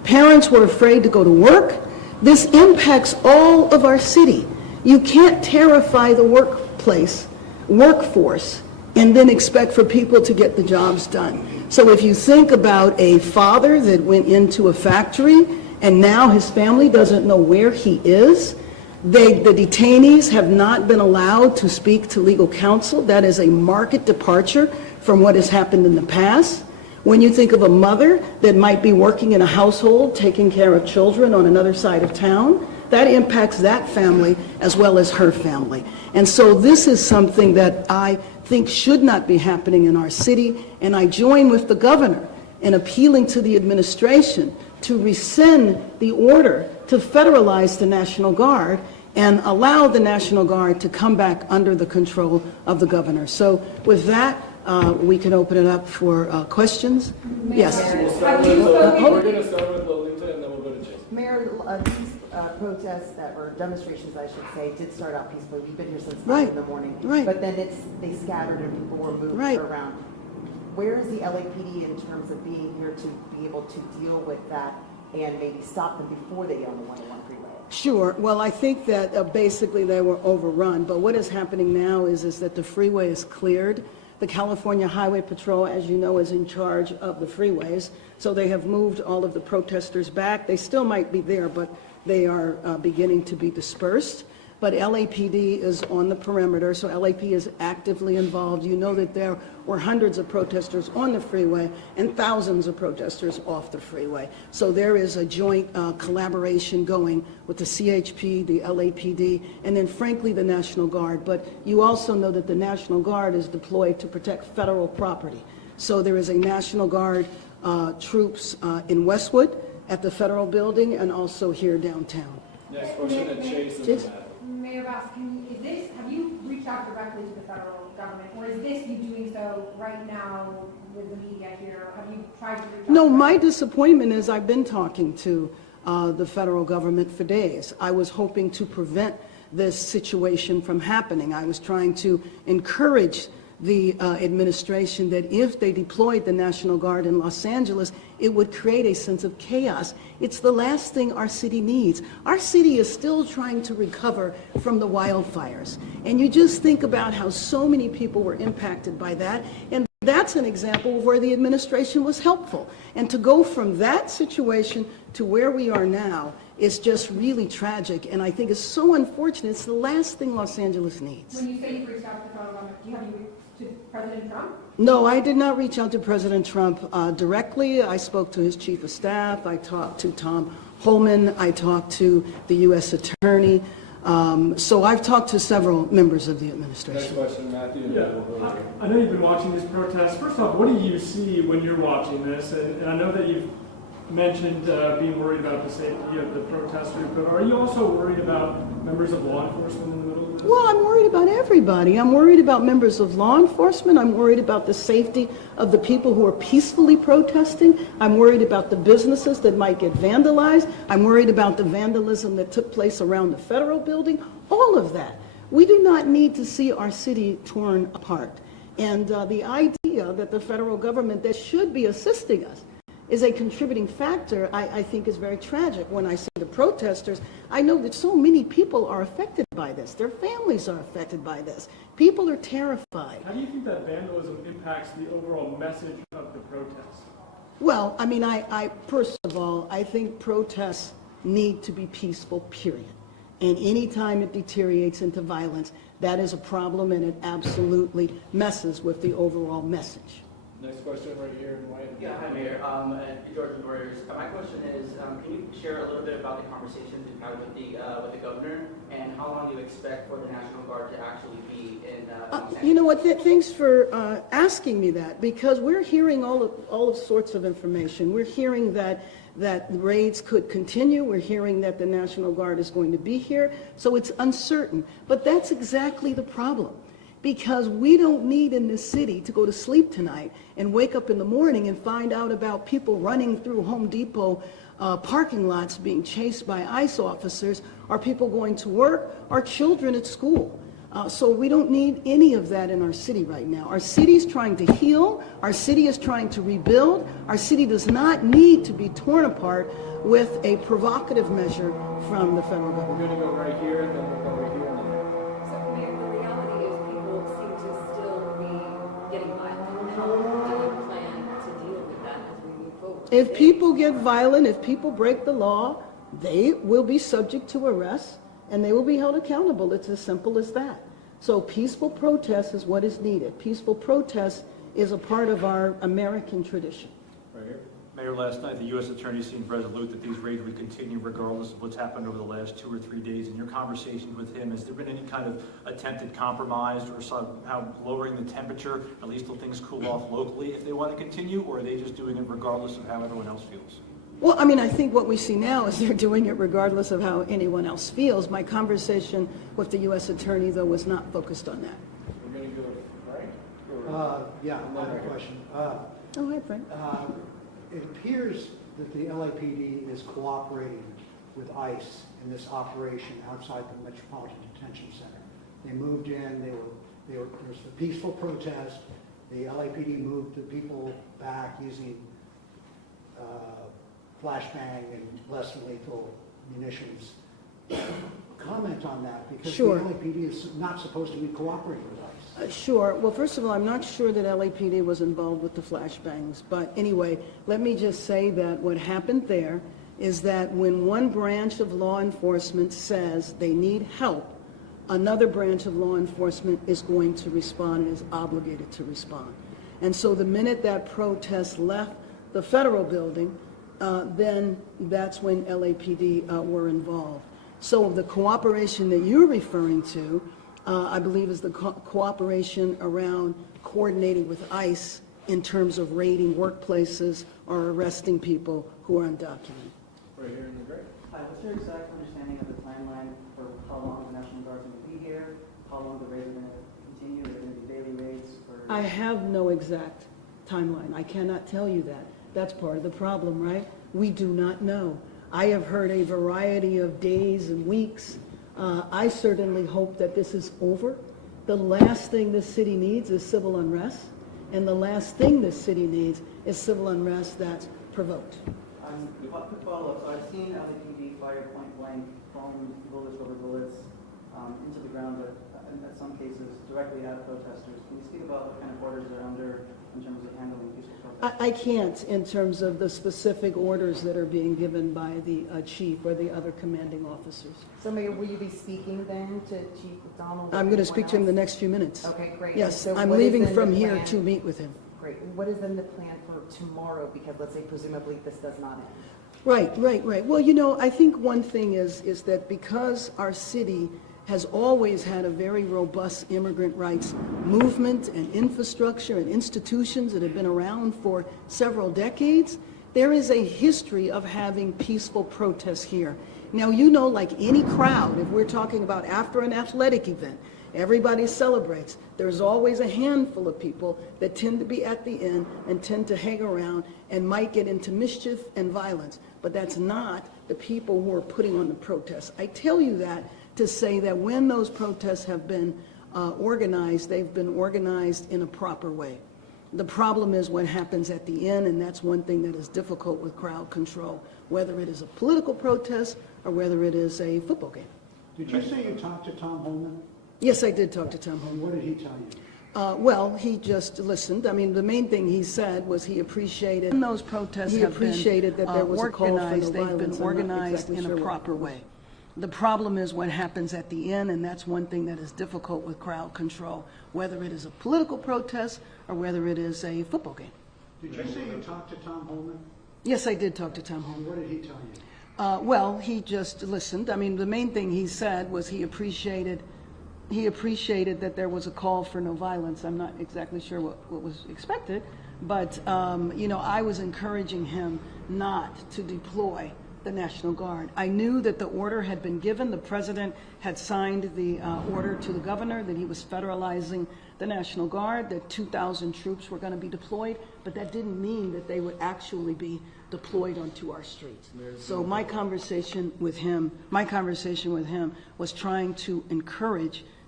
Parents were afraid to go to work. This impacts all of our city. You can't terrify the workforce, and then expect for people to get the jobs done. So if you think about a father that went into a factory and now his family doesn't know where he is, the detainees have not been allowed to speak to legal counsel. That is a marked departure from what has happened in the past. When you think of a mother that might be working in a household, taking care of children on another side of town, that impacts that family as well as her family. And so this is something that I think should not be happening in our city, and I join with the governor in appealing to the administration to rescind the order to federalize the National Guard and allow the National Guard to come back under the control of the governor. So with that, we can open it up for questions. Yes. We're going to start with Lolita and then we'll go to Jason. Mayor, these protests or demonstrations, I should say, did start out peacefully. We've been here since 9 in the morning. Right. But then they scattered and people were moved around. Where is the LAPD in terms of being here to be able to deal with that and maybe stop them before they get on the 101 freeway? Sure. Well, I think that basically they were overrun. But what is happening now is that the freeway is cleared. The California Highway Patrol, as you know, is in charge of the freeways. So they have moved all of the protesters back. They still might be there, but they are beginning to be dispersed. But LAPD is on the perimeter, so LAP is actively involved. You know that there were hundreds of protesters on the freeway and thousands of protesters off the freeway. So there is a joint collaboration going with the CHP, the LAPD, and then frankly the National Guard. But you also know that the National Guard is deployed to protect federal property. So there is a National Guard troops in Westwood at the federal building and also here downtown. Next question at Chase. Mayor Bass, have you reached out directly to the federal government, or is this you doing so right now with the media here? Have you tried to reach out? No, my disappointment is I've been talking to the federal government for days. I was hoping to prevent this situation from happening. I was trying to encourage the administration that if they deployed the National Guard in Los Angeles, it would create a sense of chaos. It's the last thing our city needs. Our city is still trying to recover from the wildfires. And you just think about how so many people were impacted by that. And that's an example of where the administration was helpful. And to go from that situation to where we are now is just really tragic. And I think it's so unfortunate. It's the last thing Los Angeles needs. When you say you've reached out to the federal government, have you reached to President Trump? No, I did not reach out to President Trump directly. I spoke to his chief of staff. I talked to Tom Holman. I talked to the U.S. Attorney. So I've talked to several members of the administration. Next question, Matthew. Yeah, I know you've been watching these protests. First off, what do you see when you're watching this? And I know that you've mentioned being worried about the safety of the protesters, but are you also worried about members of law enforcement in the middle of this? Well, I'm worried about everybody. I'm worried about members of law enforcement. I'm worried about the safety of the people who are peacefully protesting. I'm worried about the businesses that might get vandalized. I'm worried about the vandalism that took place around the federal building. All of that. We do not need to see our city torn apart. And the idea that the federal government that should be assisting us is a contributing factor, I think is very tragic. When I see the protesters, I know that so many people are affected by this. Their families are affected by this. People are terrified. How do you think that vandalism impacts the overall message of the protests? Well, I mean, I first of all, I think protests need to be peaceful, period. And any time it deteriorates into violence, that is a problem, and it absolutely messes with the overall message. Next question right here in white. Yeah, hi Mayor. George Warriors. My question is, can you share a little bit about the conversations you've had with the governor, and how long you expect for the National Guard to actually be in? You know what? Thanks for asking me that, because we're hearing all of sorts of information. We're hearing that raids could continue. We're hearing that the National Guard is going to be here. So it's uncertain. But that's exactly the problem. Because we don't need in this city to go to sleep tonight and wake up in the morning and find out about people running through Home Depot parking lots being chased by ICE officers, or people going to work, or children at school. So we don't need any of that in our city right now. Our city is trying to heal. Our city is trying to rebuild. Our city does not need to be torn apart with a provocative measure from the federal government. We're gonna go right here, and then we'll go right here. So, Mayor, the reality is people seem to still be getting violent. How do you plan to deal with that as we move forward? If people get violent, if people break the law, they will be subject to arrest and they will be held accountable. It's as simple as that. So peaceful protest is what is needed. Peaceful protest is a part of our American tradition. Right here. Mayor, last night, the U.S. Attorney seemed resolute that these raids would continue regardless of what's happened over the last 2 or 3 days. In your conversations with him, has there been any kind of attempted compromise or somehow lowering the temperature, at least till things cool off locally, if they want to continue, or are they just doing it regardless of how everyone else feels? Well, I mean, I think what we see now is they're doing it regardless of how anyone else feels. My conversation with the U.S. Attorney, though, was not focused on that. We're gonna go right? Or- Yeah, I have a question. Oh, hi, Frank. It appears that the LAPD is cooperating with ICE in this operation outside the Metropolitan Detention Center. They moved in, there was a peaceful protest. The LAPD moved the people back using flashbang and less lethal munitions. Comment on that, because Sure. the LAPD is not supposed to be cooperating with ICE. Sure. Well, first of all, I'm not sure that LAPD was involved with the flashbangs. But anyway, let me just say that what happened there is that when one branch of law enforcement says they need help, another branch of law enforcement is going to respond and is obligated to respond. And so the minute that protest left the federal building, then that's when LAPD were involved. So the cooperation that you're referring to, I believe, is the cooperation around coordinating with ICE in terms of raiding workplaces or arresting people who are undocumented. Right here in the gray. Hi, what's your exact understanding of the timeline for how long the National Guard's going to be here? How long the raids are going to continue? Is it going to be daily raids? I have no exact timeline. I cannot tell you that. That's part of the problem, right? We do not know. I have heard a variety of days and weeks. I certainly hope that this is over. The last thing this city needs is civil unrest, and the last thing this city needs is civil unrest that's provoked. Quick follow-up. So I've seen LAPD fire point blank foam bullets, rubber bullets into the ground, but in some cases directly at protesters. Can you speak about what kind of orders they're under in terms of handling peaceful protests? I can't in terms of the specific orders that are being given by the chief or the other commanding officers. So Mayor, will you be speaking then to Chief McDonald? I'm going to speak to him in the next few minutes. Okay, great. Yes, So I'm what is leaving then from the here plan? to meet with him. Great. What is then the plan for tomorrow? Because let's say presumably this does not end. Right. Well, you know, I think one thing is that because our city has always had a very robust immigrant rights movement and infrastructure and institutions that have been around for several decades, there is a history of having peaceful protests here. Now, you know, like any crowd, if we're talking about after an athletic event, everybody celebrates. There's always a handful of people that tend to be at the end and tend to hang around and might get into mischief and violence. But that's not the people who are putting on the protests. I tell you that to say that when those protests have been organized, they've been organized in a proper way. The problem is what happens at the end, and that's one thing that is difficult with crowd control, whether it is a political protest or whether it is a football game. Did you say you talked to Tom Holman? Yes, I did talk to Tom And Holman. what did he tell you? Well, he just listened. I mean, the main thing he said was he appreciated those protests. He appreciated that there was a call for no violence. They've been organized in a proper way. The problem is what happens at the end, and that's one thing that is difficult with crowd control, whether it is a political protest or whether it is a football game. Did you say you talked to Tom Holman? Yes, I did talk to Tom And Holman. what did he tell you? Well, he just listened. I mean, the main thing he said was he appreciated that there was a call for no violence. I'm not exactly sure what was expected, but, you know, I was encouraging him not to deploy the National Guard. I knew that the order had been given. The president had signed the order to the governor that he was federalizing the National Guard, that 2,000 troops were going to be deployed, but that didn't mean that they would actually be deployed onto our streets. So my conversation with him was trying to encourage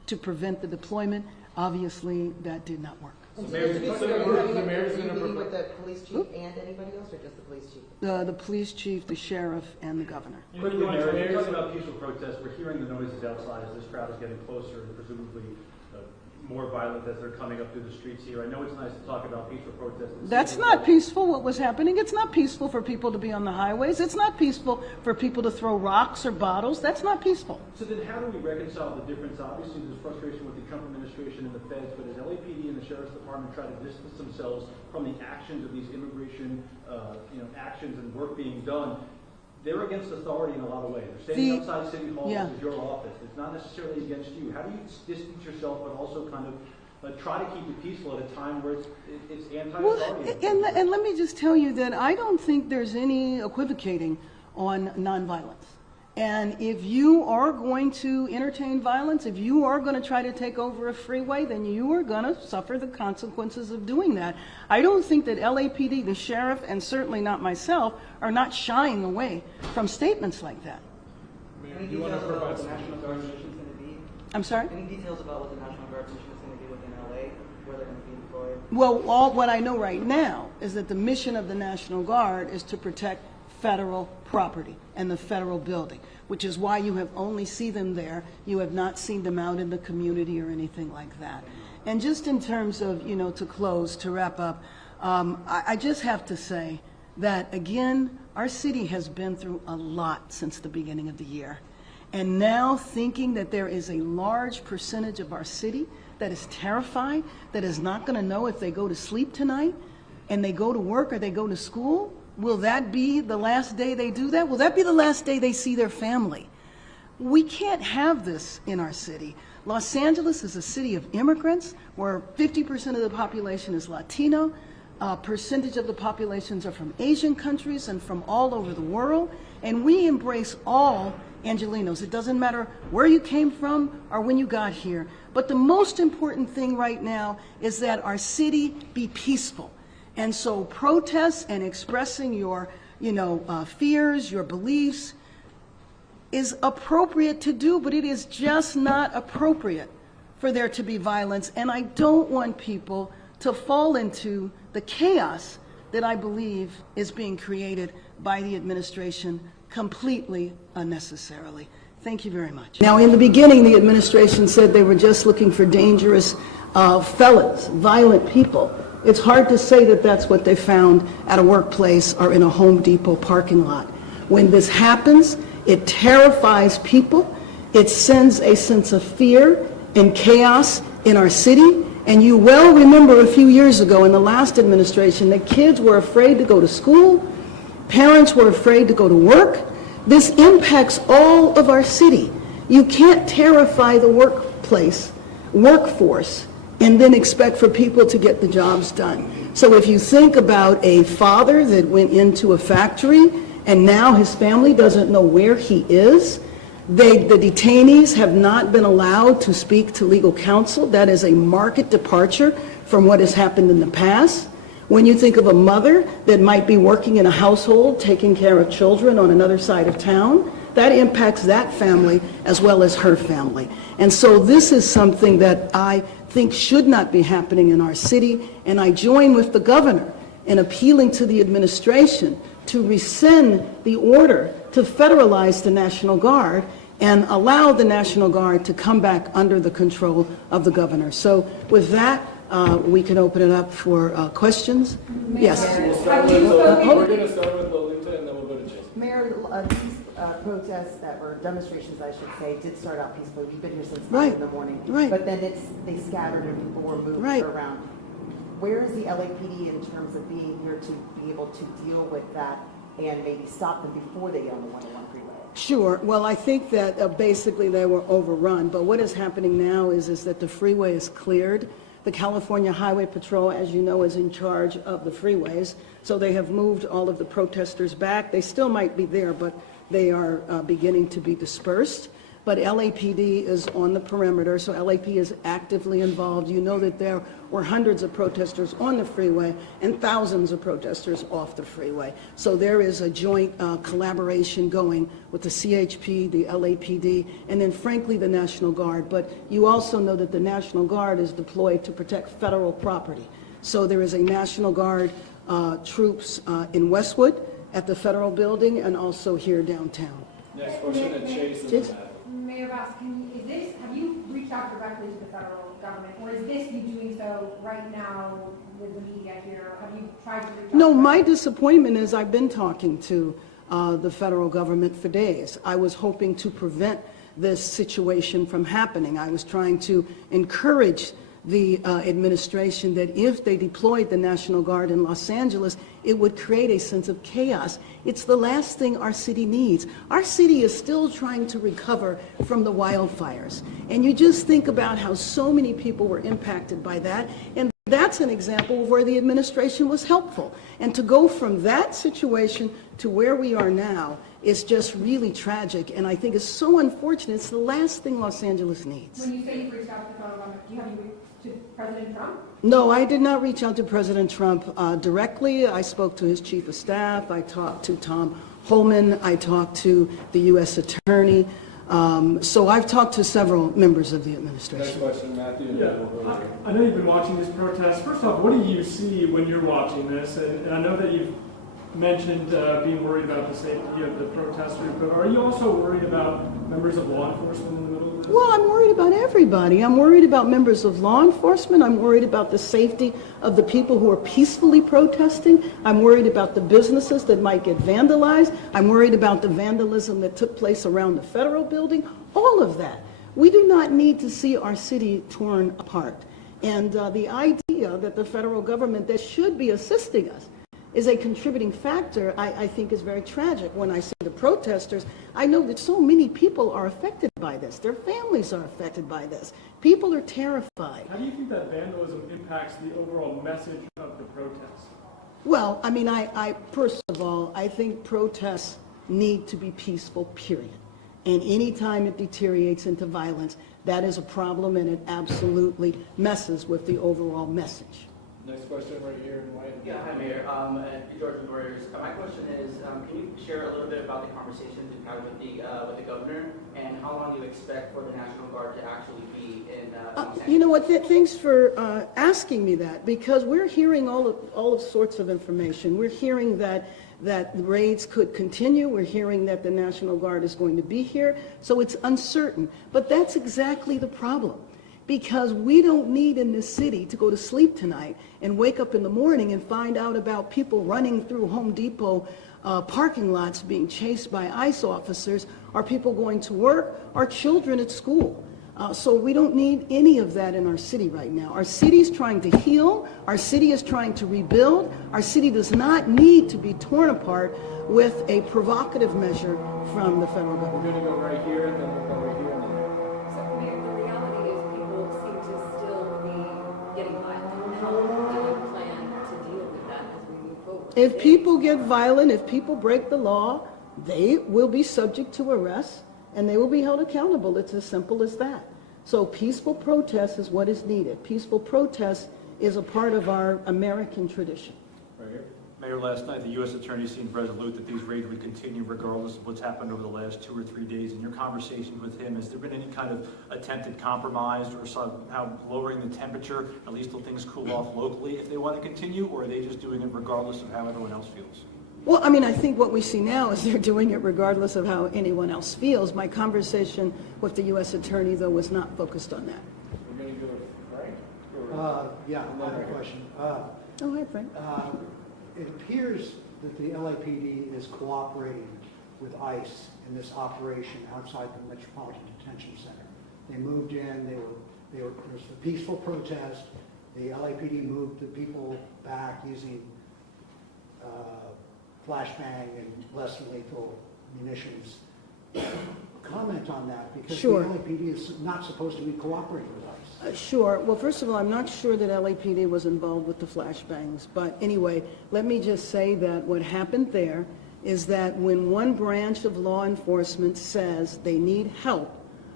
to prevent the deployment. Obviously, that did not work. And Mayor, so so the mayor's are you gonna meeting propose- with the police chief and anybody else, or just the police chief? The police chief, the sheriff, and the governor. Quickly, Mayor, you're talking about peaceful protests. We're hearing the noises outside as this crowd is getting closer and presumably more violent as they're coming up through the streets here. I know it's nice to talk about peaceful protests. That's not peaceful, what was happening. It's not peaceful for people to be on the highways. It's not peaceful for people to throw rocks or bottles. That's not peaceful. So then how do we reconcile the difference? Obviously, there's frustration with the Trump administration and the feds, but as LAPD and the Sheriff's Department try to distance themselves from the actions of these immigration actions and work being done, they're against authority in a lot of ways. They're standing outside City Hall, Yeah. which is your office. It's not necessarily against you. How do you distance yourself, but also kind of try to keep it peaceful at a time where it's anti-authority? Well, and let me just tell you that I don't think there's any equivocating on nonviolence. And if you are going to entertain violence, if you are going to try to take over a freeway, then you are going to suffer the consequences of doing that. I don't think that LAPD, the sheriff, and certainly not myself, are not shying away from statements like that. Any details about what the National Guard mission is going to be? I'm sorry? Any details about what the National Guard mission is going to be within LA, where they're going to be deployed? Well, what I know right now is that the mission of the National Guard is to protect federal property and the federal building, which is why you have only seen them there. You have not seen them out in the community or anything like that. And just in terms of, to close, to wrap up, I just have to say that, again, our city has been through a lot since the beginning of the year. And now thinking that there is a large percentage of our city that is terrified, that is not going to know if they go to sleep tonight and they go to work or they go to school, will that be the last day they do that? Will that be the last day they see their family? We can't have this in our city. Los Angeles is a city of immigrants where 50% of the population is Latino. Percentage of the populations are from Asian countries and from all over the world. And we embrace all Angelenos. It doesn't matter where you came from or when you got here. But the most important thing right now is that our city be peaceful. And so protests and expressing your, fears, your beliefs is appropriate to do, but it is just not appropriate for there to be violence. And I don't want people to fall into the chaos that I believe is being created by the administration completely unnecessarily. Thank you very much. Now, in the beginning, the administration said they were just looking for dangerous felons, violent people. It's hard to say that that's what they found at a workplace or in a Home Depot parking lot. When this happens, it terrifies people. It sends a sense of fear and chaos in our city. And you well remember a few years ago in the last administration that kids were afraid to go to school, parents were afraid to go to work. This impacts all of our city. You can't terrify the workforce, and then expect for people to get the jobs done. So if you think about a father that went into a factory and now his family doesn't know where he is, the detainees have not been allowed to speak to legal counsel. That is a marked departure from what has happened in the past. When you think of a mother that might be working in a household, taking care of children on another side of town, that impacts that family as well as her family. And so this is something that I think should not be happening in our city, and I join with the governor in appealing to the administration to rescind the order to federalize the National Guard and allow the National Guard to come back under the control of the governor. So with that, we can open it up for questions. Yes. We're going to start with Lolita and then we'll go to Jason. Mayor, these protests or demonstrations, I should say, did start out peacefully. We've been here since 9 in the morning. Right. But then they scattered and people were moved around. Where is the LAPD in terms of being here to be able to deal with that and maybe stop them before they get on the 101 freeway? Sure. Well, I think that basically they were overrun. But what is happening now is that the freeway is cleared. The California Highway Patrol, as you know, is in charge of the freeways. So they have moved all of the protesters back. They still might be there, but they are beginning to be dispersed. but LAPD is on the perimeter, so LAP is actively involved. You know that there were hundreds of protesters on the freeway and thousands of protesters off the freeway. So there is a joint collaboration going with the CHP, the LAPD, and then frankly the National Guard. But you also know that the National Guard is deployed to protect federal property. So there is a National Guard troops in Westwood at the federal building and also here downtown. Next question, and Chase and Chase? Matt. Mayor Bass, have you reached out directly to the federal government, or is this you doing so right now with the media here? Have you tried to reach out? No, my disappointment is I've been talking to the federal government for days. I was hoping to prevent this situation from happening. I was trying to encourage the administration that if they deployed the National Guard in Los Angeles, it would create a sense of chaos. It's the last thing our city needs. Our city is still trying to recover from the wildfires. And you just think about how so many people were impacted by that. And that's an example of where the administration was helpful. And to go from that situation to where we are now is just really tragic. And I think it's so unfortunate. It's the last thing Los Angeles needs. When you say you've reached out to the federal government, have you reached to President Trump? No, I did not reach out to President Trump directly. I spoke to his chief of staff. I talked to Tom Holman. I talked to the U.S. Attorney. So I've talked to several members of the Next administration. question, Matthew. and Yeah, then we'll go to- I know you've been watching this protest. First off, what do you see when you're watching this? And I know that you've mentioned being worried about the safety of the protesters, but are you also worried about members of law enforcement in the middle of this? Well, I'm worried about everybody. I'm worried about members of law enforcement. I'm worried about the safety of the people who are peacefully protesting. I'm worried about the businesses that might get vandalized. I'm worried about the vandalism that took place around the federal building. All of that. We do not need to see our city torn apart. And the idea that the federal government that should be assisting us is a contributing factor, I think is very tragic. When I say the protesters, I know that so many people are affected by this. Their families are affected by this. People are terrified. How do you think that vandalism impacts the overall message of the protest? Well, I mean, I first of all, I think protests need to be peaceful, period. And any time it deteriorates into violence, that is a problem, and it absolutely messes with the overall message. Next question right here in white. Yeah, hi Mayor. George Warriors. My question is, can you share a little bit about the conversations you've had with the governor, and how long you expect for the National Guard to actually be in? You know what? Thanks for asking me that, because we're hearing all of sorts of information. We're hearing that raids could continue. We're hearing that the National Guard is going to be here. So it's uncertain. But that's exactly the problem. Because we don't need in this city to go to sleep tonight and wake up in the morning and find out about people running through Home Depot parking lots being chased by ICE officers, or people going to work, or children at school. So we don't need any of that in our city right now. Our city is trying to heal. Our city is trying to rebuild. Our city does not need to be torn apart with a provocative measure from the federal We're government. going to go right here, and then we'll go right here. And then So, Mayor, the reality is people seem to still be getting violent. How do you plan to deal with that as we move forward? If people get violent, if people break the law, they will be subject to arrest and they will be held accountable. It's as simple as that. So peaceful protest is what is needed. Peaceful protest is a part of our American tradition. right here. Mayor, last night, the U.S. Attorney seemed resolute that these raids would continue regardless of what's happened over the last 2 or 3 days. In your conversations with him, has there been any kind of attempted compromise or somehow lowering the temperature, at least till things cool off locally, if they want to continue, or are they just doing it regardless of how everyone else feels? Well, I mean, I think what we see now is they're doing it regardless of how anyone else feels. My conversation with the U.S. Attorney, though, was not focused on that. We're going to go to Frank. Yeah, another question. Oh, hi, Frank. It appears that the LAPD is cooperating with ICE in this operation outside the Metropolitan Detention Center. They moved in, there was a peaceful protest. The LAPD moved the people back using flashbang and less than lethal munitions. Comment on that, because Sure. the LAPD is not supposed to be cooperating with ICE. Sure. Well, first of all, I'm not sure that LAPD was involved with the flashbangs. But anyway, let me just say that what happened there is that when one branch of law enforcement says they need help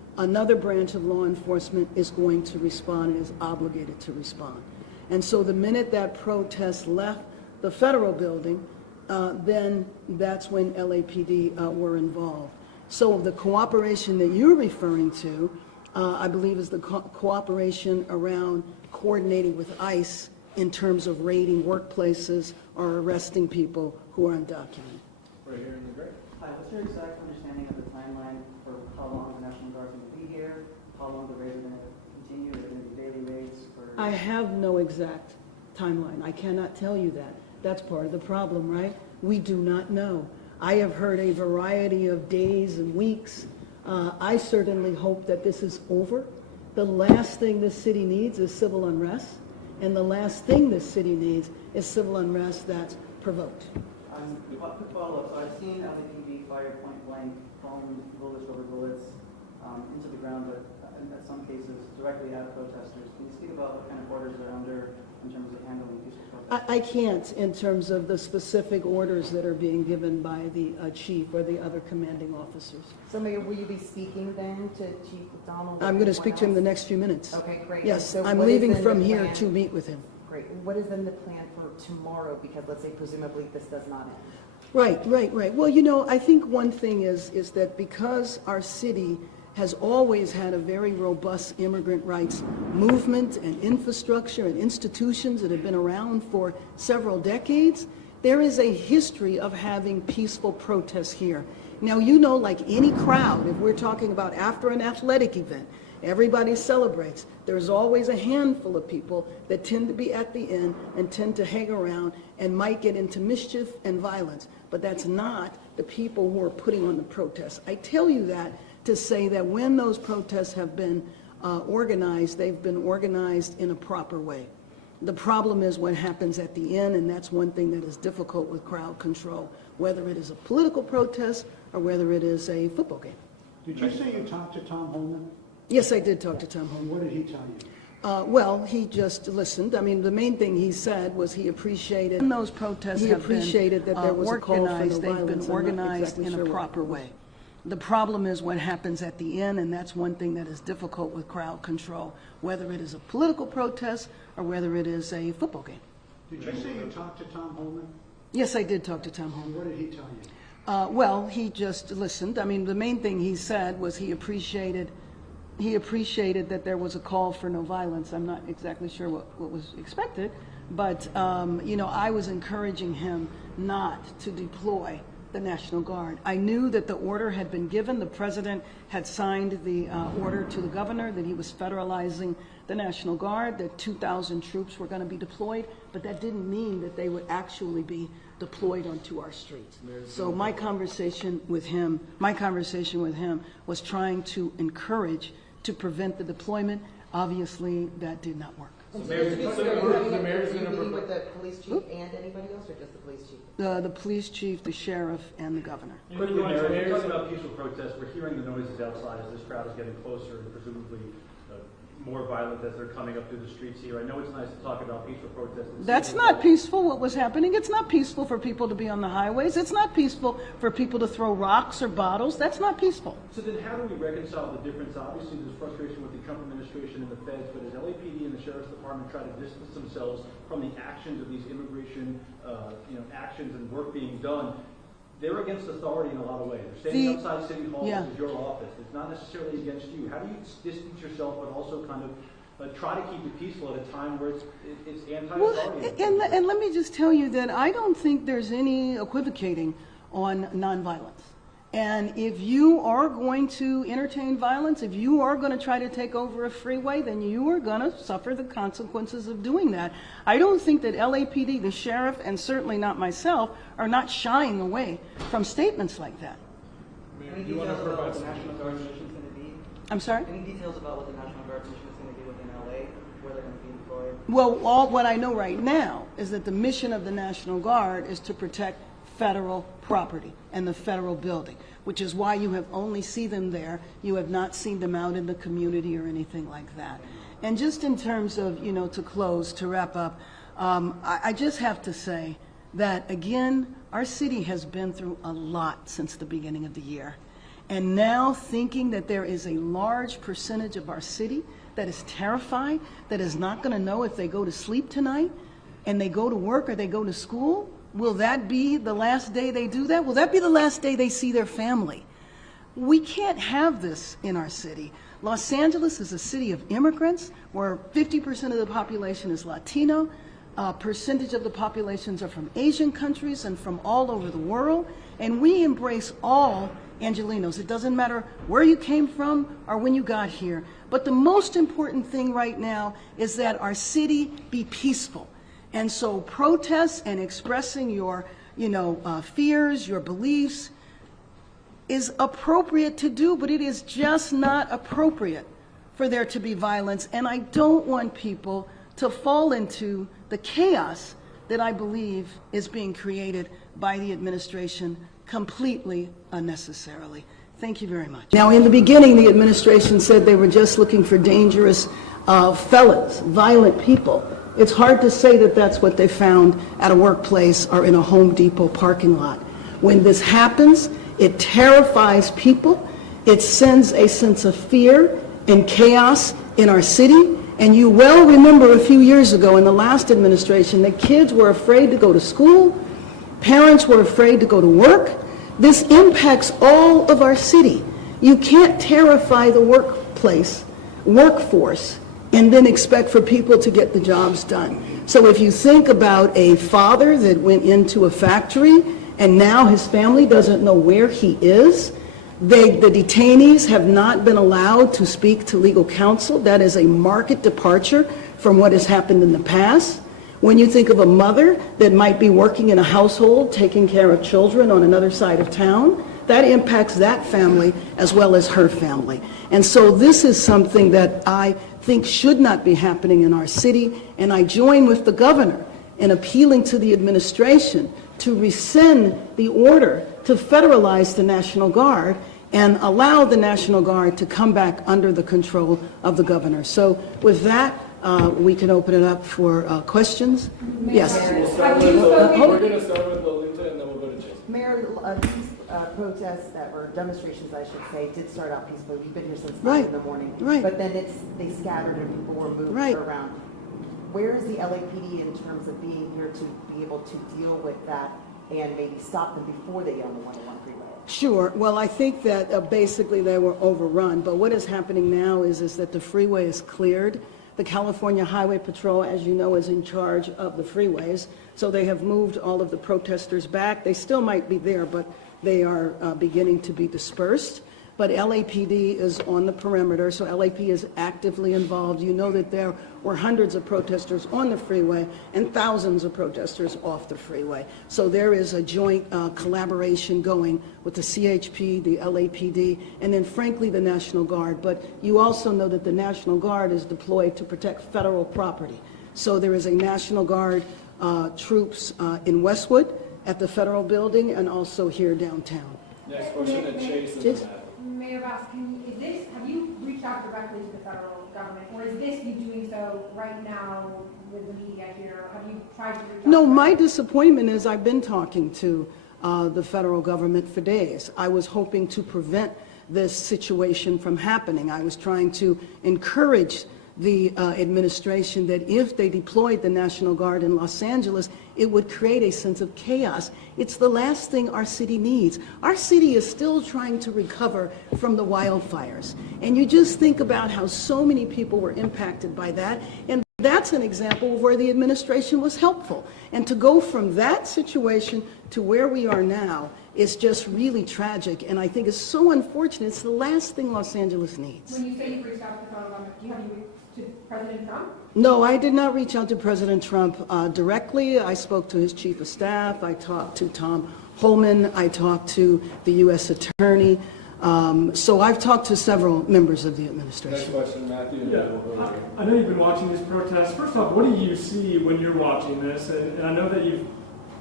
another branch of law enforcement is going to respond and is obligated to respond. And so the minute that protest left the federal building, then that's when LAPD were involved. So the cooperation that you're referring to, I believe, is the cooperation around coordinating with ICE in terms of raiding workplaces or arresting people who are undocumented. Right here in the gray. Hi, what's your exact understanding of the timeline for how long the National Guard is going to be here? How long the raids are going to continue? Are there going to be daily raids? I have no exact timeline. I cannot tell you that. That's part of the problem, right? We do not know. I have heard a variety of days and weeks. I certainly hope that this is over. The last thing this city needs is civil unrest, and the last thing this city needs is civil unrest that's provoked. Quick follow-up. So I've seen LAPD fire point blank, foam bullets over bullets into the ground, but in some cases directly at protesters. Can you speak about what kind of orders they're under in terms of handling peaceful protests? I can't in terms of the specific orders that are being given by the chief or the other commanding officers. So Mayor, will you be speaking then to Chief McDonald? I'm going to speak to him the next few minutes. Okay, great. Yes, So I'm what is leaving in from the here plan? to meet with him. Great. What is in the plan for tomorrow? Because let's say presumably this does not end. Right. Well, you know, I think one thing is that because our city has always had a very robust immigrant rights movement and infrastructure and institutions that have been around for several decades, there is a history of having peaceful protests here. Now, you know, like any crowd, if we're talking about after an athletic event, everybody celebrates. There's always a handful of people that tend to be at the end and tend to hang around and might get into mischief and violence. But that's not the people who are putting on the protests. I tell you that to say that when those protests have been organized, they've been organized in a proper way. The problem is what happens at the end, and that's one thing that is difficult with crowd control, whether it is a political protest or whether it is a football game. Did you say you talked to Tom Holman? Yes, I did talk to Tom Holman. And what did he tell you? Well, he just listened. I mean, the main thing he said was he appreciated when those protests that there was a call for no violence. They've been organized in a proper way. The problem is what happens at the end, and that's one thing that is difficult with crowd control, whether it is a political protest or whether it is a football game. Did you say you talked to Tom Holman? Yes, I did talk to Tom Holman. And what did he tell you? Well, he just listened. I mean, the main thing he said was he appreciated that there was a call for no violence. I'm not exactly sure what was expected, but, you know, I was encouraging him not to deploy the National Guard. I knew that the order had been given. The president had signed the order to the governor that he was federalizing the National Guard, that 2,000 troops were going to be deployed, but that didn't mean that they would actually be deployed onto our streets. So my conversation with him was trying to encourage to prevent the deployment. Obviously, that did not work. So the mayor's going to meeting with the police chief and anybody else, or just the police chief? The police chief, the sheriff, and the governor. Quickly, Mayor, you're talking about peaceful protests. We're hearing the noises outside as this crowd is getting closer and presumably more violent as they're coming up through the streets here. I know it's nice to talk about peaceful protests. That's not peaceful, what was happening. It's not peaceful for people to be on the highways. It's not peaceful for people to throw rocks or bottles. That's not peaceful. So then how do we reconcile the difference? Obviously, there's frustration with the Trump administration and the feds, but as LAPD and the Sheriff's Department try to distance themselves from the actions of these immigration actions and work being done, they're against authority in a lot of ways. They're standing outside City Hall, which is your office. It's not necessarily against you. How do you distance yourself but also kind of try to keep it peaceful at a time where it's anti-authority? Well, and let me just tell you that I don't think there's any equivocating on nonviolence. And if you are going to entertain violence, if you are going to try to take over a freeway, then you are going to suffer the consequences of doing that. I don't think that LAPD, the sheriff, and certainly not myself, are not shying away from statements like that. Any details about what the National Guard mission is going to be? I'm sorry? Any details about what the National Guard mission is going to be within LA, where they're going to be deployed? Well, what I know right now is that the mission of the National Guard is to protect federal property and the federal building, which is why you have only seen them there. You have not seen them out in the community or anything like that. And just in terms of, you know, to close, to wrap up, I just have to say that, again, our city has been through a lot since the beginning of the year. and now thinking that there is a large percentage of our city that is terrified, that is not going to know if they go to sleep tonight and they go to work or they go to school? Will that be the last day they do that? Will that be the last day they see their family? We can't have this in our city. Los Angeles is a city of immigrants where 50% of the population is Latino. A percentage of the populations are from Asian countries and from all over the world. And we embrace all Angelenos. It doesn't matter where you came from or when you got here. But the most important thing right now is that our city be peaceful. And so protests and expressing your, fears, your beliefs is appropriate to do, but it is just not appropriate for there to be violence. And I don't want people to fall into the chaos that I believe is being created by the administration completely unnecessarily. Thank you very much. Now, in the beginning, the administration said they were just looking for dangerous felons, violent people. It's hard to say that that's what they found at a workplace or in a Home Depot parking lot. When this happens, it terrifies people. It sends a sense of fear and chaos in our city. And you well remember a few years ago in the last administration that kids were afraid to go to school, parents were afraid to go to work. This impacts all of our city. You can't terrify the workforce, and then expect for people to get the jobs done. So if you think about a father that went into a factory and now his family doesn't know where he is, the detainees have not been allowed to speak to legal counsel. That is a marked departure from what has happened in the past. When you think of a mother that might be working in a household, taking care of children on another side of town, that impacts that family as well as her family. And so this is something that I think should not be happening in our city, and I join with the governor in appealing to the administration to rescind the order to federalize the National Guard and allow the National Guard to come back under the control of the governor. So with that, we can open it up for questions. Yes. We're going to start with Lolita and then we'll go to Jason. Mayor, these protests that were demonstrations, I should say, did start out peacefully. We've been here since 9 in the morning. Right. But then they scattered and people were moved around. Where is the LAPD in terms of being here to be able to deal with that and maybe stop them before they get on the 101 freeway? Sure. Well, I think that basically they were overrun. But what is happening now is that the freeway is cleared. The California Highway Patrol, as you know, is in charge of the freeways. So they have moved all of the protesters back. They still might be there, but they are beginning to be dispersed. But LAPD is on the perimeter, so LAP is actively involved. You know that there were hundreds of protesters on the freeway and thousands of protesters off the freeway. So there is a joint collaboration going with the CHP, the LAPD, and then frankly the National Guard. But you also know that the National Guard is deployed to protect federal property. So there is a National Guard troops in Westwood at the federal building and also here downtown. Next question at Chase. Mayor Bass, have you reached out directly to the federal government, or is this you doing so right now with the media here? Have you tried to reach out? No, my disappointment is I've been talking to the federal government for days. I was hoping to prevent this situation from happening. I was trying to encourage the administration that if they deployed the National Guard in Los Angeles, it would create a sense of chaos. It's the last thing our city needs. Our city is still trying to recover from the wildfires. And you just think about how so many people were impacted by that. And that's an example of where the administration was helpful. And to go from that situation to where we are now is just really tragic. And I think it's so unfortunate. It's the last thing Los Angeles needs. When you say you've reached out to the federal government, have you reached to President Trump? No, I did not reach out to President Trump directly. I spoke to his chief of staff. I talked to Tom Holman. I talked to the U.S. Attorney. So I've talked to several members of the administration. Next question, Matthew. Yeah. I know you've been watching these protests. First off, what do you see when you're watching this? And I know that you've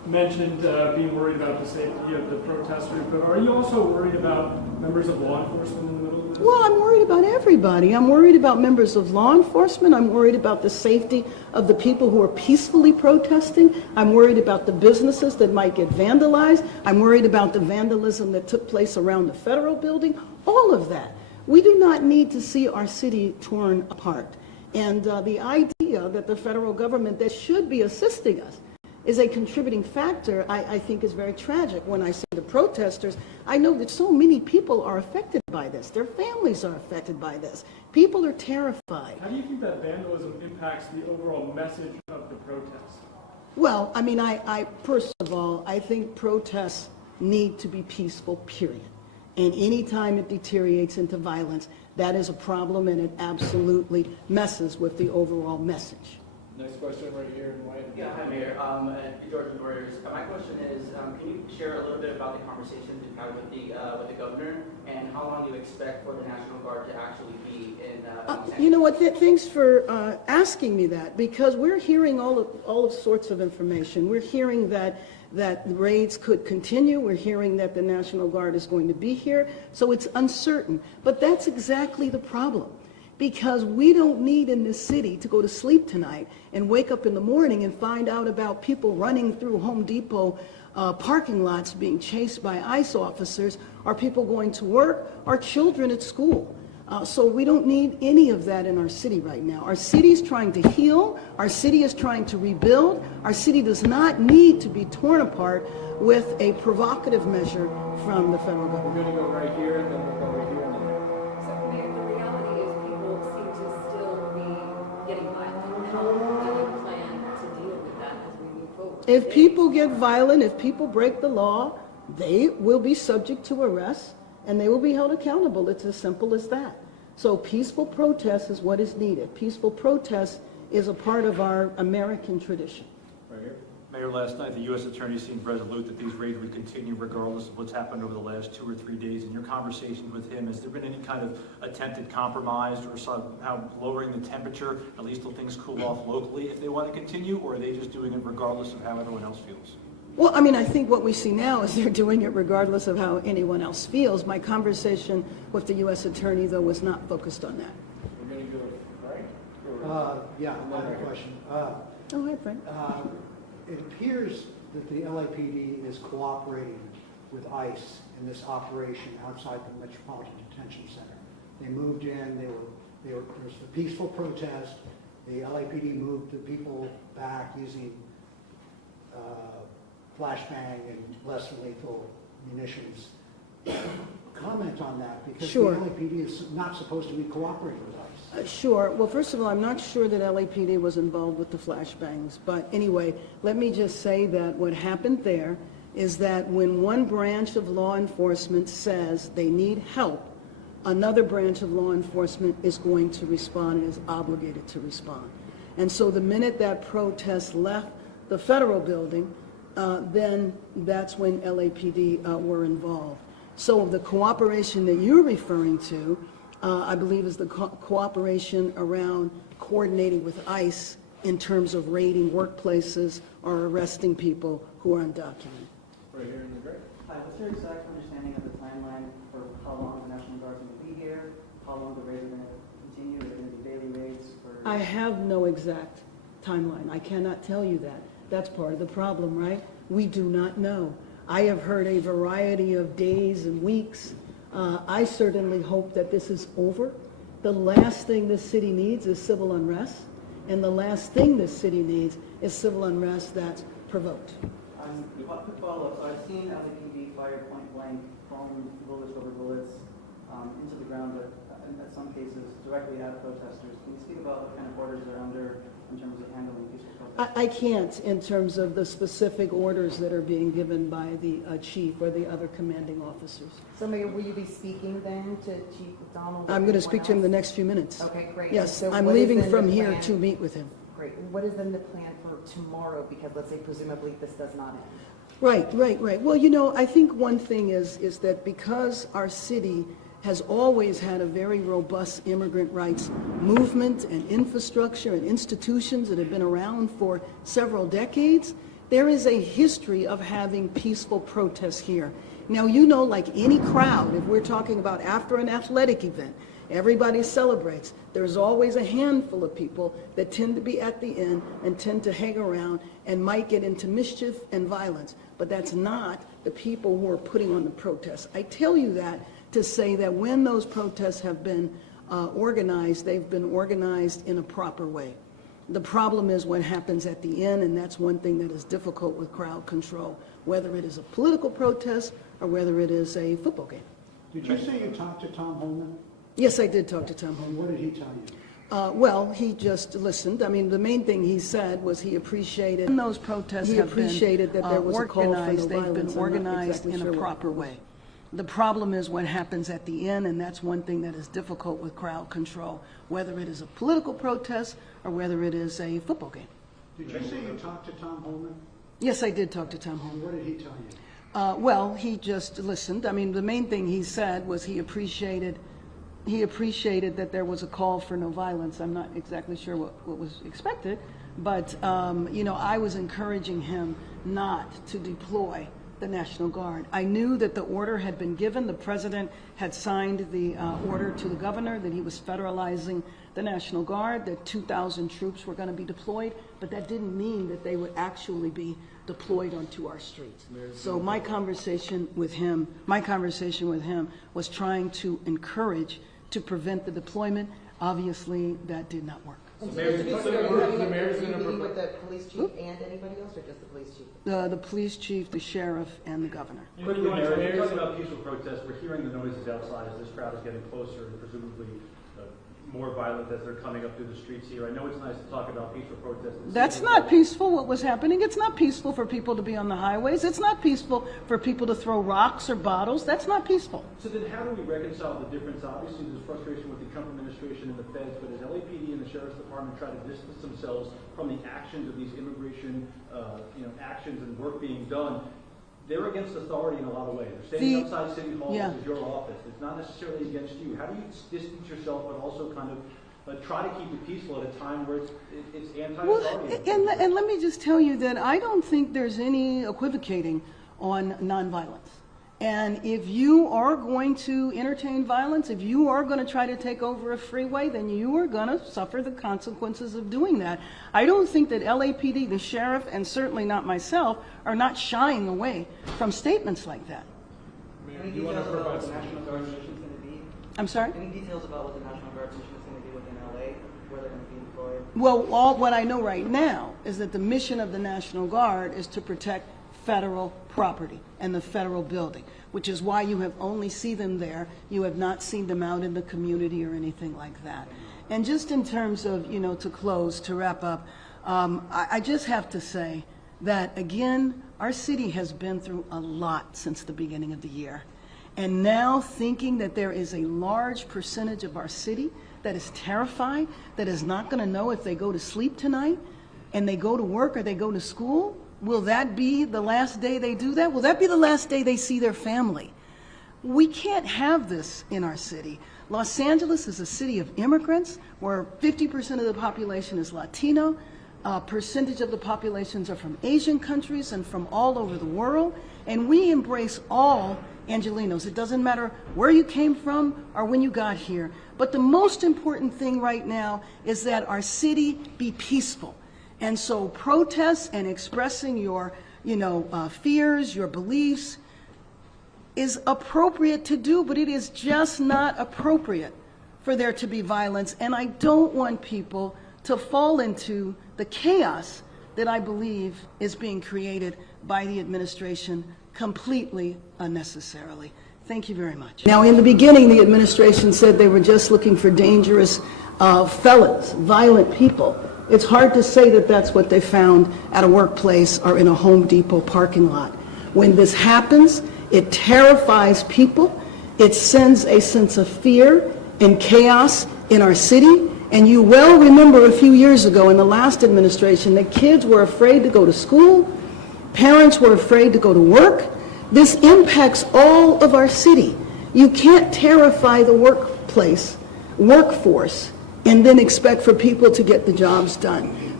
mentioned being worried about the safety of the protesters, but are you also worried about members of law enforcement in the middle of this? Well, I'm worried about everybody. I'm worried about members of law enforcement. I'm worried about the safety of the people who are peacefully protesting. I'm worried about the businesses that might get vandalized. I'm worried about the vandalism that took place around the federal building. All of that. We do not need to see our city torn apart. And the idea that the federal government that should be assisting us is a contributing factor, I think is very tragic. When I see the protesters, I know that so many people are affected by this. Their families are affected by this. People are terrified. How do you think that vandalism impacts the overall message of the protest? Well, I mean, I first of all, I think protests need to be peaceful, period. And any time it deteriorates into violence, that is a problem, and it absolutely messes with the overall message. Next question right here in white. Yeah, hi Mayor. George Warriors. My question is, can you share a little bit about the conversations you've had with the governor, and how long you expect for the National Guard to actually be in? You know what? Thanks for asking me that, because we're hearing all of sorts of information. We're hearing that raids could continue. We're hearing that the National Guard is going to be here. So it's uncertain. But that's exactly the problem. Because we don't need in this city to go to sleep tonight and wake up in the morning and find out about people running through Home Depot parking lots being chased by ICE officers, or people going to work, or children at school. So we don't need any of that in our city right now. Our city is trying to heal. Our city is trying to rebuild. Our city does not need to be torn apart with a provocative measure from the federal government. We're going to go right here, and then we'll go right here. So, Mayor, the reality is people seem to still be getting violent. How do you plan to deal with that as we move forward? If people get violent, if people break the law, they will be subject to arrest and they will be held accountable. It's as simple as that. So peaceful protest is what is needed. Peaceful protest is a part of our American tradition. Right here. Mayor, last night the U.S. Attorney seemed resolute that these raids would continue regardless of what's happened over the last 2 or 3 days. In your conversations with him, has there been any kind of attempted compromise or somehow lowering the temperature, at least till things cool off locally, if they want to continue, or are they just doing it regardless of how everyone else feels? Well, I mean, I think what we see now is they're doing it regardless of how anyone else feels. My conversation with the U.S. Attorney, though, was not focused on that. We're going to go right. Yeah, I have a question. Oh, hi, Frank. It appears that the LAPD is cooperating with ICE in this operation outside the Metropolitan Detention Center. They moved in, there was a peaceful protest. The LAPD moved the people back using flashbang and less lethal munitions. Comment on that, because Sure. the LAPD is not supposed to be cooperating with ICE. Sure. Well, first of all, I'm not sure that LAPD was involved with the flashbangs. But anyway, let me just say that what happened there is that when one branch of law enforcement says they need help, another branch of law enforcement is going to respond and is obligated to respond. And so the minute that protest left the federal building, then that's when LAPD were involved. So the cooperation that you're referring to, I believe, is the cooperation around coordinating with ICE in terms of raiding workplaces or arresting people who are undocumented. Right here in the gray. Hi, what's your exact understanding of the timeline for how long the National Guard is going to be here? How long the raids are going to continue? Are they going to be daily raids? I have no exact timeline. I cannot tell you that. That's part of the problem, right? We do not know. I have heard a variety of days and weeks. I certainly hope that this is over. The last thing this city needs is civil unrest, and the last thing this city needs is civil unrest that's provoked. Quick follow-up. So I've seen LAPD fire point blank foam bullets over bullets into the ground, but in some cases directly at protesters. Can you speak about what kind of orders they're under in terms of handling peaceful protests? I can't in terms of the specific orders that are being given by the chief or the other commanding officers. So Mayor, will you be speaking then to Chief McDonald? I'm going to speak to him the next few minutes. Okay, great. Yes, So I'm what is leaving then from the here plan? to meet with him. Great. What is then the plan for tomorrow? Because let's say presumably this does not end. Right. Well, you know, I think one thing is that because our city has always had a very robust immigrant rights movement and infrastructure and institutions that have been around for several decades, There is a history of having peaceful protests here. Now, you know, like any crowd, if we're talking about after an athletic event, everybody celebrates. There's always a handful of people that tend to be at the end and tend to hang around and might get into mischief and violence. But that's not the people who are putting on the protests. I tell you that to say that when those protests have been organized, they've been organized in a proper way. The problem is what happens at the end, and that's one thing that is difficult with crowd control, whether it is a political protest or whether it is a football game. Did you say you talked to Tom Holman? Yes, I did talk to Tom And Holman. what did he tell you? Well, he just listened. I mean, the main thing he said was he appreciated when those protests He have been appreciated that there was a call for no organized. They've been violence. I'm not organized exactly in sure a what- proper way. The problem is what happens at the end, and that's one thing that is difficult with crowd control, whether it is a political protest or whether it is a football game. Did you say you talked to Tom Holman? Yes, I did talk to Tom And Holman. what did he tell you? Well, he just listened. I mean, the main thing he said was he appreciated that there was a call for no violence. I'm not exactly sure what was expected, but, you know, I was encouraging him not to deploy the National Guard. I knew that the order had been given. The president had signed the order to the governor that he was federalizing the National Guard, that 2,000 troops were going to be deployed, but that didn't mean that they would actually be deployed onto our streets. So my conversation with him was trying to encourage, to prevent the deployment. Obviously, that did not work. And Mayor, so so are the mayor's you gonna meeting propose- with the police chief and anybody else, or just the police chief? The police chief, the sheriff, and the governor. Quickly, Mayor, you're talking about peaceful protests. We're hearing the noises outside as this crowd is getting closer and presumably more violent as they're coming up through the streets here. I know it's nice to talk about peaceful protests. That's not peaceful, what was happening. It's not peaceful for people to be on the highways. It's not peaceful for people to throw rocks or bottles. That's not peaceful. So then how do we reconcile the difference? Obviously, there's frustration with the Trump administration and the feds, but as LAPD and the Sheriff's Department try to distance themselves from the actions of these immigration actions and work being done, they're against authority in a lot of ways. They're standing outside City Hall, Yeah. which is your office. It's not necessarily against you. How do you distance yourself, but also kind of try to keep it peaceful at a time where it's anti-authority? Well, and let me just tell you that I don't think there's any equivocating on nonviolence. And if you are going to entertain violence, if you are going to try to take over a freeway, then you are going to suffer the consequences of doing that. I don't think that LAPD, the sheriff, and certainly not myself, are not shying away from statements like that. Mayor, Any do you want to details about provide what the some National Guard position is going to be? I'm sorry? Any details about what the National Guard position is going to be within LA, where they're going to be deployed? Well, what I know right now is that the mission of the National Guard is to protect federal property and the federal building, which is why you have only seen them there. You have not seen them out in the community or anything like that. And just in terms of, you know, to close, to wrap up, I just have to say that, again, our city has been through a lot since the beginning of the year. And now thinking that there is a large percentage of our city that is terrified, that is not going to know if they go to sleep tonight and they go to work or they go to school, will that be the last day they do that? Will that be the last day they see their family? We can't have this in our city. Los Angeles is a city of immigrants where 50% of the population is Latino. Percentage of the populations are from Asian countries and from all over the world. And we embrace all Angelenos. It doesn't matter where you came from or when you got here. But the most important thing right now is that our city be peaceful. And so protests and expressing your, fears, your beliefs is appropriate to do, but it is just not appropriate for there to be violence. And I don't want people to fall into the chaos that I believe is being created by the administration completely unnecessarily. Thank you very much. Now, in the beginning, the administration said they were just looking for dangerous felons, violent people. It's hard to say that that's what they found at a workplace or in a Home Depot parking lot. When this happens, it terrifies people. It sends a sense of fear and chaos in our city. And you well remember a few years ago in the last administration that kids were afraid to go to school, parents were afraid to go to work. This impacts all of our city. You can't terrify the workforce, and then expect for people to get the jobs done.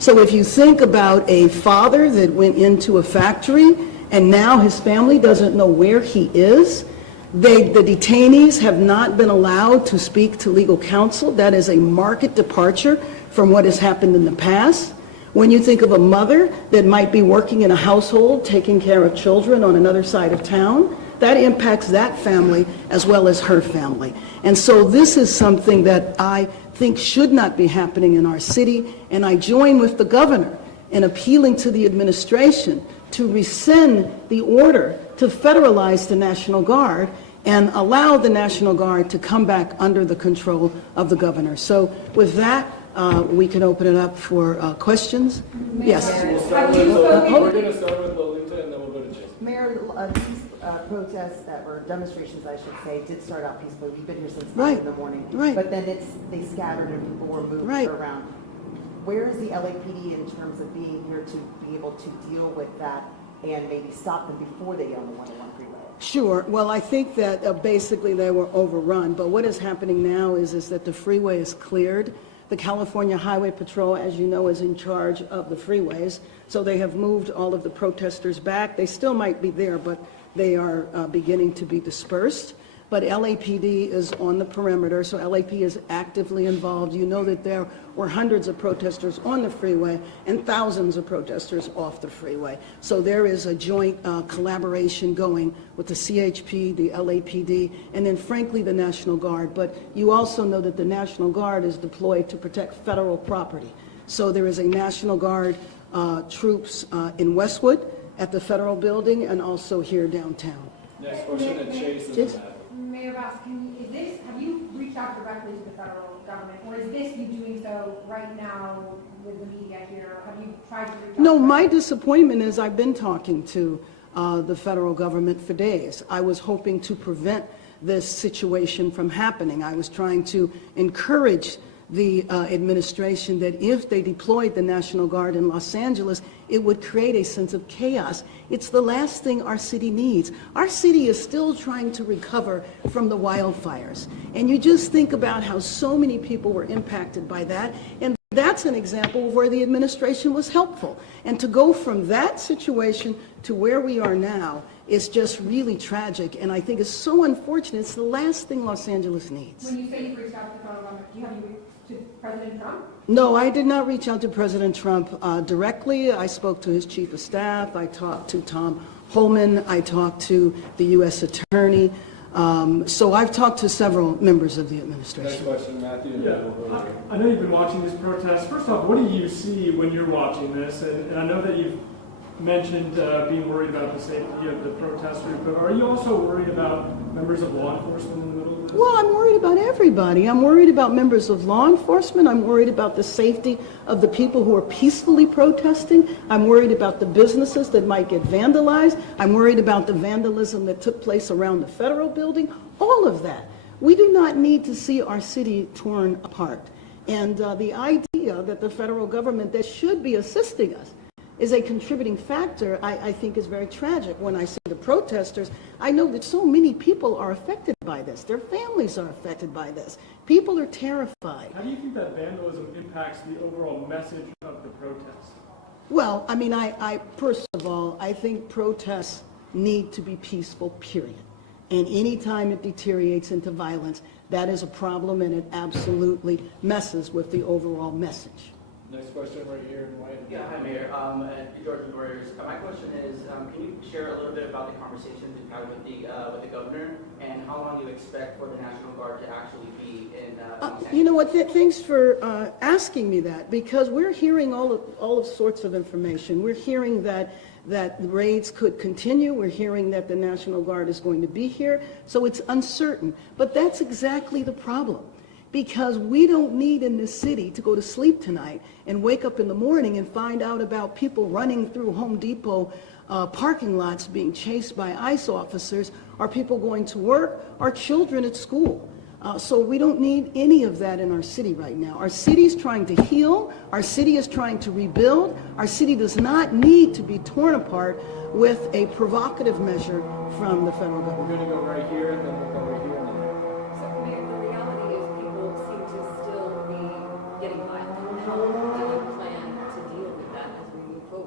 So if you think about a father that went into a factory and now his family doesn't know where he is, the detainees have not been allowed to speak to legal counsel. That is a marked departure from what has happened in the past. When you think of a mother that might be working in a household, taking care of children on another side of town, that impacts that family as well as her family. And so this is something that I think should not be happening in our city, and I join with the governor in appealing to the administration to rescind the order to federalize the National Guard and allow the National Guard to come back under the control of the governor. So with that, we can open it up for questions. Yes. We're going to start with Lolita and then we'll go to Jason. Mayor, these protests or demonstrations, I should say, did start out peacefully. We've been here since 9 Right. in the morning. Right. But then they scattered and people were moved Right. around. Where is the LAPD in terms of being here to be able to deal with that and maybe stop them before they get on the 101 freeway? Sure. Well, I think that basically they were overrun. But what is happening now is that the freeway is cleared. The California Highway Patrol, as you know, is in charge of the freeways. So they have moved all of the protesters back. They still might be there, but they are beginning to be dispersed. But LAPD is on the perimeter, so LAPD is actively involved. You know that there were hundreds of protesters on the freeway and thousands of protesters off the freeway. So there is a joint collaboration going with the CHP, the LAPD, and then frankly the National Guard. But you also know that the National Guard is deployed to protect federal property. So there is a National Guard troops in Westwood at the federal building and also here downtown. Next question at Chase and Chase? Matt. Mayor Bass, have you reached out directly to the federal government, or is this you doing so right now with the media here? Have you tried to reach out? No, my disappointment is I've been talking to the federal government for days. I was hoping to prevent this situation from happening. I was trying to encourage the administration that if they deployed the National Guard in Los Angeles, it would create a sense of chaos. It's the last thing our city needs. Our city is still trying to recover from the wildfires. And you just think about how so many people were impacted by that. And that's an example of where the administration was helpful. And to go from that situation to where we are now is just really tragic. And I think it's so unfortunate. It's the last thing Los Angeles needs. When you say you've reached out to the federal government, have you reached to President Trump? No, I did not reach out to President Trump directly. I spoke to his chief of staff. I talked to Tom Holman. I talked to the U.S. Attorney. So I've talked to several members of the Next administration. question, Matthew. And then we'll go to I know you've been watching this protest. First off, what do you see when you're watching this? And I know that you've mentioned being worried about the safety of the protesters, but are you also worried about members of law enforcement in the middle of this? Well, I'm worried about everybody. I'm worried about members of law enforcement. I'm worried about the safety of the people who are peacefully protesting. I'm worried about the businesses that might get vandalized. I'm worried about the vandalism that took place around the federal building. All of that. We do not need to see our city torn apart. And the idea that the federal government that should be assisting us is a contributing factor, I think is very tragic. When I see the protesters, I know that so many people are affected by this. Their families are affected by this. People are terrified. How do you think that vandalism impacts the overall message of the protest? Well, I mean, I first of all, I think protests need to be peaceful, period. And any time it deteriorates into violence, that is a problem, and it absolutely messes with the overall message. Next question right here in white. Yeah, hi Mayor. George Warriors. My question is, can you share a little bit about the conversations you've had with the governor, and how long you expect for the National Guard to actually be in? You know what? Thanks for asking me that, because we're hearing all of sorts of information. We're hearing that raids could continue. We're hearing that the National Guard is going to be here. So it's uncertain. But that's exactly the problem. Because we don't need in this city to go to sleep tonight and wake up in the morning and find out about people running through Home Depot parking lots being chased by ICE officers, or people going to work, or children at school. So we don't need any of that in our city right now. Our city is trying to heal. Our city is trying to rebuild. Our city does not need to be torn apart with a provocative measure from the federal government. We're going to go right here and then we'll go right here. So, Mayor, the reality is people seem to still be getting violent. How do you plan to deal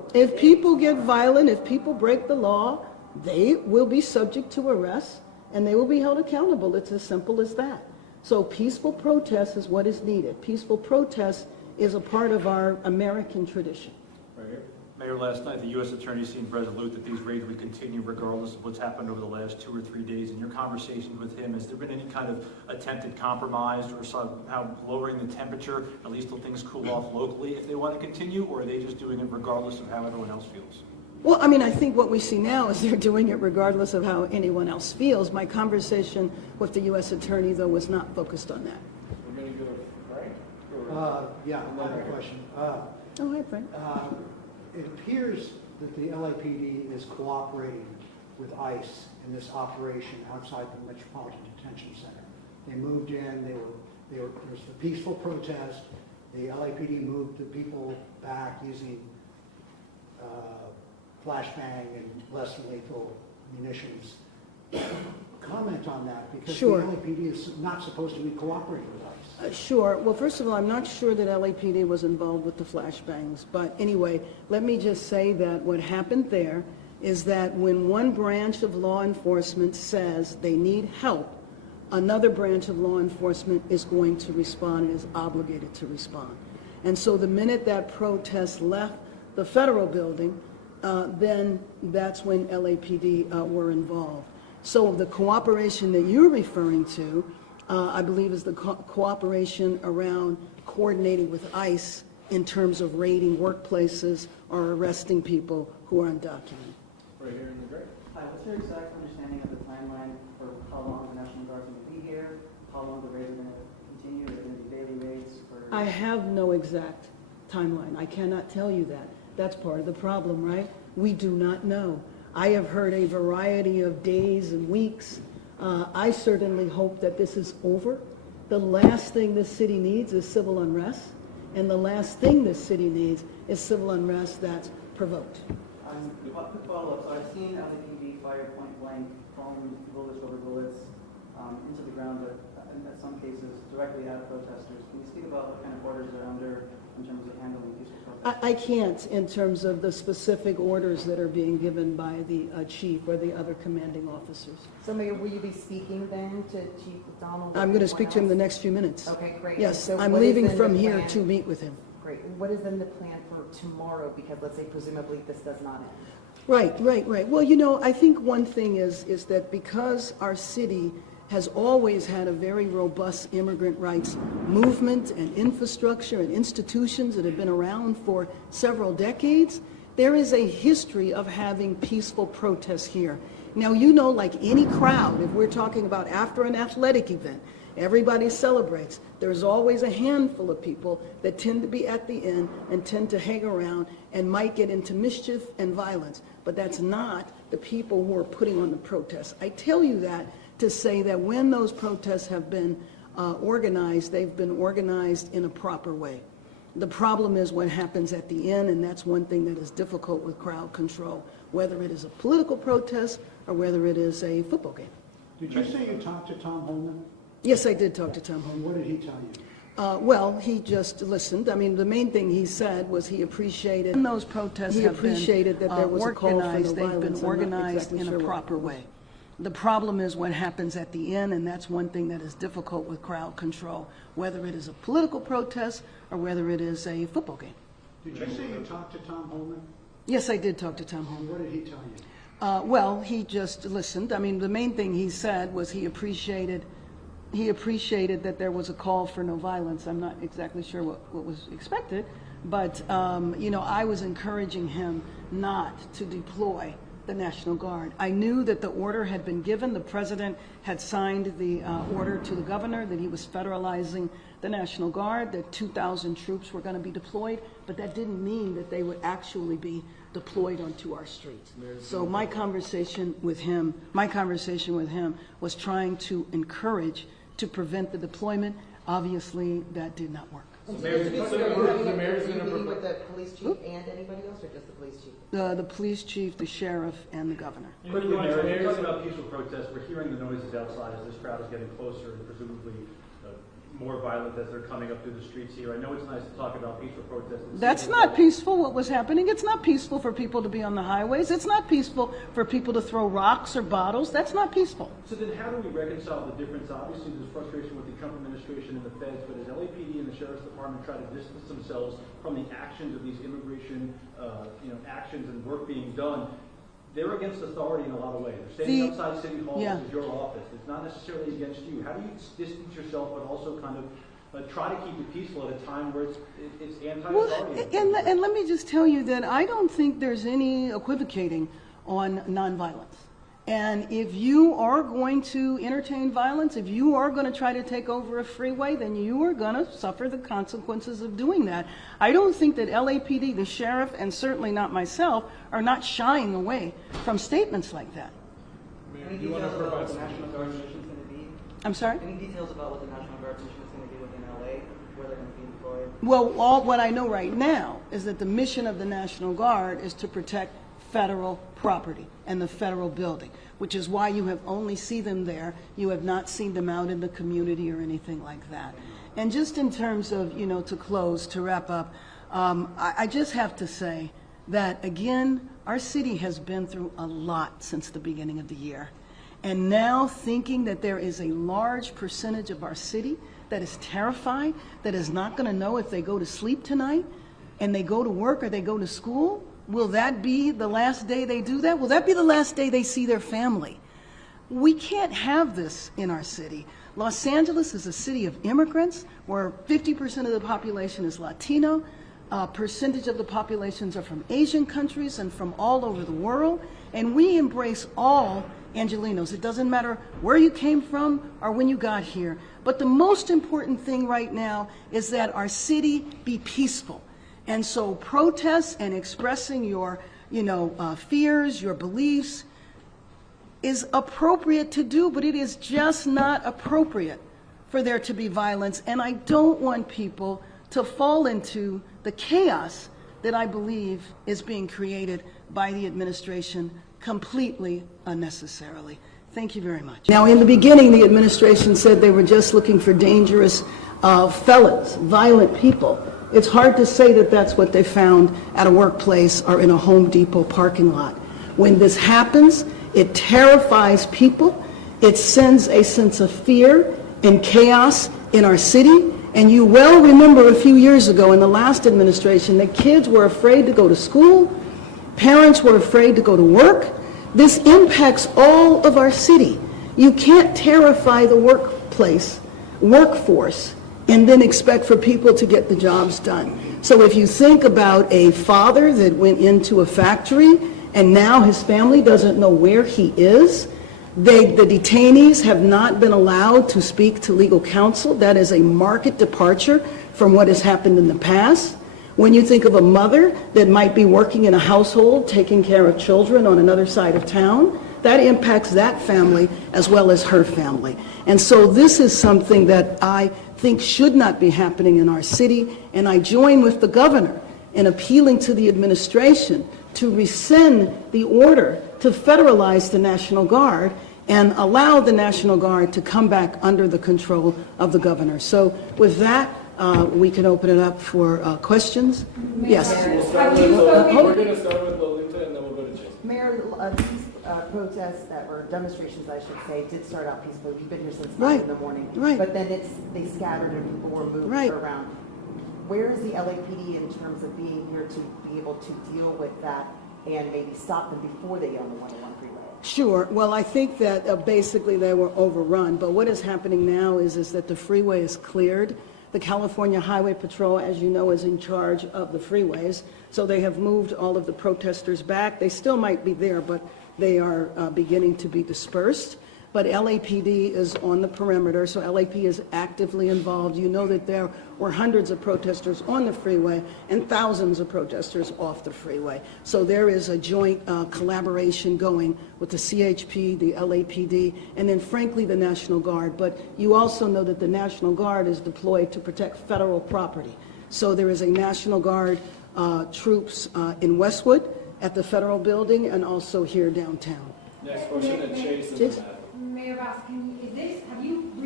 If people get violent, if people break the law, they will be subject to arrest and they will be held accountable. It's as simple as that. So peaceful protest is what is needed. Peaceful protest is a part of our American tradition. Right here. Mayor, last night the U.S. Attorney seemed resolute that these raids would continue regardless of what's happened over the last 2 or 3 days. In your conversations with him, has there been any kind of attempted compromise or somehow lowering the temperature, at least till things cool off locally, if they want to continue, or are they just doing it regardless of how everyone else feels? Well, I mean, I think what we see now is they're doing it regardless of how anyone else feels. My conversation with the U.S. Attorney, though, was not focused on that. We're going to go to Frank? Yeah, another question. Oh, hi, Frank. It appears that the LAPD is cooperating with ICE in this operation outside the Metropolitan Detention Center. They moved in, there was a peaceful protest. The LAPD moved the people back using flashbang and less than lethal munitions. Comment on that, because Sure. the LAPD is not supposed to be cooperating with ICE. Sure. Well, first of all, I'm not sure that LAPD was involved with the flashbangs. But anyway, let me just say that what happened there is that when one branch of law enforcement says they need help, another branch of law enforcement is going to respond and is obligated to respond. And so the minute that protest left the federal building, then that's when LAPD were involved. So the cooperation that you're referring to, I believe, is the cooperation around coordinating with ICE in terms of raiding workplaces or arresting people who are undocumented. Right here in the gray. Hi, what's your exact understanding of the timeline for how long the National Guard is going to be here? How long the raids are going to continue? Are there going to be daily raids? I have no exact timeline. I cannot tell you that. That's part of the problem, right? We do not know. I have heard a variety of days and weeks. I certainly hope that this is over. The last thing this city needs is civil unrest, and the last thing this city needs is civil unrest that's provoked. Quick follow-up. So I've seen LAPD fire point blank, foam bullets, rubber bullets into the ground, but in some cases directly at protesters. Can you speak about what kind of orders they're under in terms of handling peaceful protesters? I can't in terms of the specific orders that are being given by the chief or the other commanding officers. So Mayor, will you be speaking then to Chief McDonald? I'm going to speak to him in the next few minutes. Okay, great. Yes, So I'm what is leaving then from the here plan? to meet with him. Great. What is then the plan for tomorrow? Because let's say presumably this does not end. Right. Well, you know, I think one thing is that because our city has always had a very robust immigrant rights movement and infrastructure and institutions that have been around for several decades, there is a history of having peaceful protests here. Now, you know, like any crowd, if we're talking about after an athletic event, everybody celebrates. There's always a handful of people that tend to be at the end and tend to hang around and might get into mischief and violence. But that's not the people who are putting on the protests. I tell you that to say that when those protests have been organized, they've been organized in a proper way. The problem is what happens at the end, and that's one thing that is difficult with crowd control, whether it is a political protest or whether it is a football game. Did you say you talked to Tom Holman? Yes, I did talk to Tom Holman. And what did he tell you? Well, he just listened. I mean, the main thing he said was he appreciated. When those protests have been organized, they've been organized in a proper way. The problem is what happens at the end, and that's one thing that is difficult with crowd control, whether it is a political protest or whether it is a football game. Did you say you talked to Tom Holman? Yes, I did talk to Tom Holman. And what did he tell you? Well, he just listened. I mean, the main thing he said was he appreciated that there was a call for no violence. I'm not exactly sure what was expected, but, you know, I was encouraging him not to deploy the National Guard. I knew that the order had been given. The president had signed the order to the governor that he was federalizing the National Guard, that 2,000 troops were going to be deployed, but that didn't mean that they would actually be deployed onto our streets. So my conversation with him was trying to encourage to prevent the deployment. Obviously, that did not work. And Mayor, just to be so clear, the are mayor's you gonna meeting pro- with the police chief and anybody else, or just the police chief? The police chief, the sheriff, and the governor. Quickly, Mayor, when you're talking about peaceful protests, we're hearing the noises outside as this crowd is getting closer and presumably more violent as they're coming up through the streets here? I know it's nice to talk about peaceful protests. That's not peaceful, what was happening. It's not peaceful for people to be on the highways. It's not peaceful for people to throw rocks or bottles. That's not peaceful. So then how do we reconcile the difference? Obviously, there's frustration with the Trump administration and the feds, but as LAPD and the Sheriff's Department try to distance themselves from the actions of these immigration actions and work being done, they're against authority in a lot of ways. They're standing outside City Hall, which is your office. It's not necessarily against you. How do you distance yourself but also kind of try to keep it peaceful at a time where it's anti-authority? Well, and let me just tell you that I don't think there's any equivocating on nonviolence. And if you are going to entertain violence, if you are going to try to take over a freeway, then you are going to suffer the consequences of doing that. I don't think that LAPD, the sheriff, and certainly not myself, are not shying away from statements like that. Any details about what the National Guard mission is going to be? I'm sorry? Any details about what the National Guard mission is going to be within LA, where they're going to be deployed? Well, what I know right now is that the mission of the National Guard is to protect federal property and the federal building, which is why you have only seen them there. You have not seen them out in the community or anything like that. And just in terms of, to close, to wrap up, I just have to say that, again, our city has been through a lot since the beginning of the year. And now thinking that there is a large percentage of our city that is terrified, that is not going to know if they go to sleep tonight and they go to work or they go to school, will that be the last day they do that? Will that be the last day they see their family? We can't have this in our city. Los Angeles is a city of immigrants where 50% of the population is Latino. A percentage of the populations are from Asian countries and from all over the world. And we embrace all Angelenos. It doesn't matter where you came from or when you got here. But the most important thing right now is that our city be peaceful. And so protests and expressing your, fears, your beliefs is appropriate to do, but it is just not appropriate for there to be violence. And I don't want people to fall into the chaos that I believe is being created by the administration completely unnecessarily. Thank you very much. Now, in the beginning, the administration said they were just looking for dangerous felons, violent people. It's hard to say that that's what they found at a workplace or in a Home Depot parking lot. When this happens, it terrifies people. It sends a sense of fear and chaos in our city. And you well remember a few years ago in the last administration that kids were afraid to go to school, parents were afraid to go to work. This impacts all of our city. You can't terrify the workforce, and then expect for people to get the jobs done. So if you think about a father that went into a factory and now his family doesn't know where he is, the detainees have not been allowed to speak to legal counsel. That is a marked departure from what has happened in the past. When you think of a mother that might be working in a household, taking care of children on another side of town, that impacts that family as well as her family. And so this is something that I think should not be happening in our city, and I join with the governor in appealing to the administration to rescind the order to federalize the National Guard and allow the National Guard to come back under the control of the governor. So with that, we can open it up for questions. Yes. We're going to start with Lolita and then we'll go to Jason. Mayor, these protests or demonstrations, I should say, did start out peacefully. We've been here since 9 in the morning. Right. But then they scattered and people were moved around. Where is the LAPD in terms of being here to be able to deal with that and maybe stop them before they get on the 101 freeway? Sure. Well, I think that basically they were overrun. But what is happening now is that the freeway is cleared. The California Highway Patrol, as you know, is in charge of the freeways. So they have moved all of the protesters back. They still might be there, but they are beginning to be dispersed. But LAPD is on the perimeter, so LAP is actively involved. You know that there were hundreds of protesters on the freeway and thousands of protesters off the freeway. So there is a joint collaboration going with the CHP, the LAPD, and then frankly the National Guard. But you also know that the National Guard is deployed to protect federal property. So there is a National Guard troops in Westwood at the federal building and also here downtown. Next question at Chase and Chase? Matt. Mayor Bass, have you reached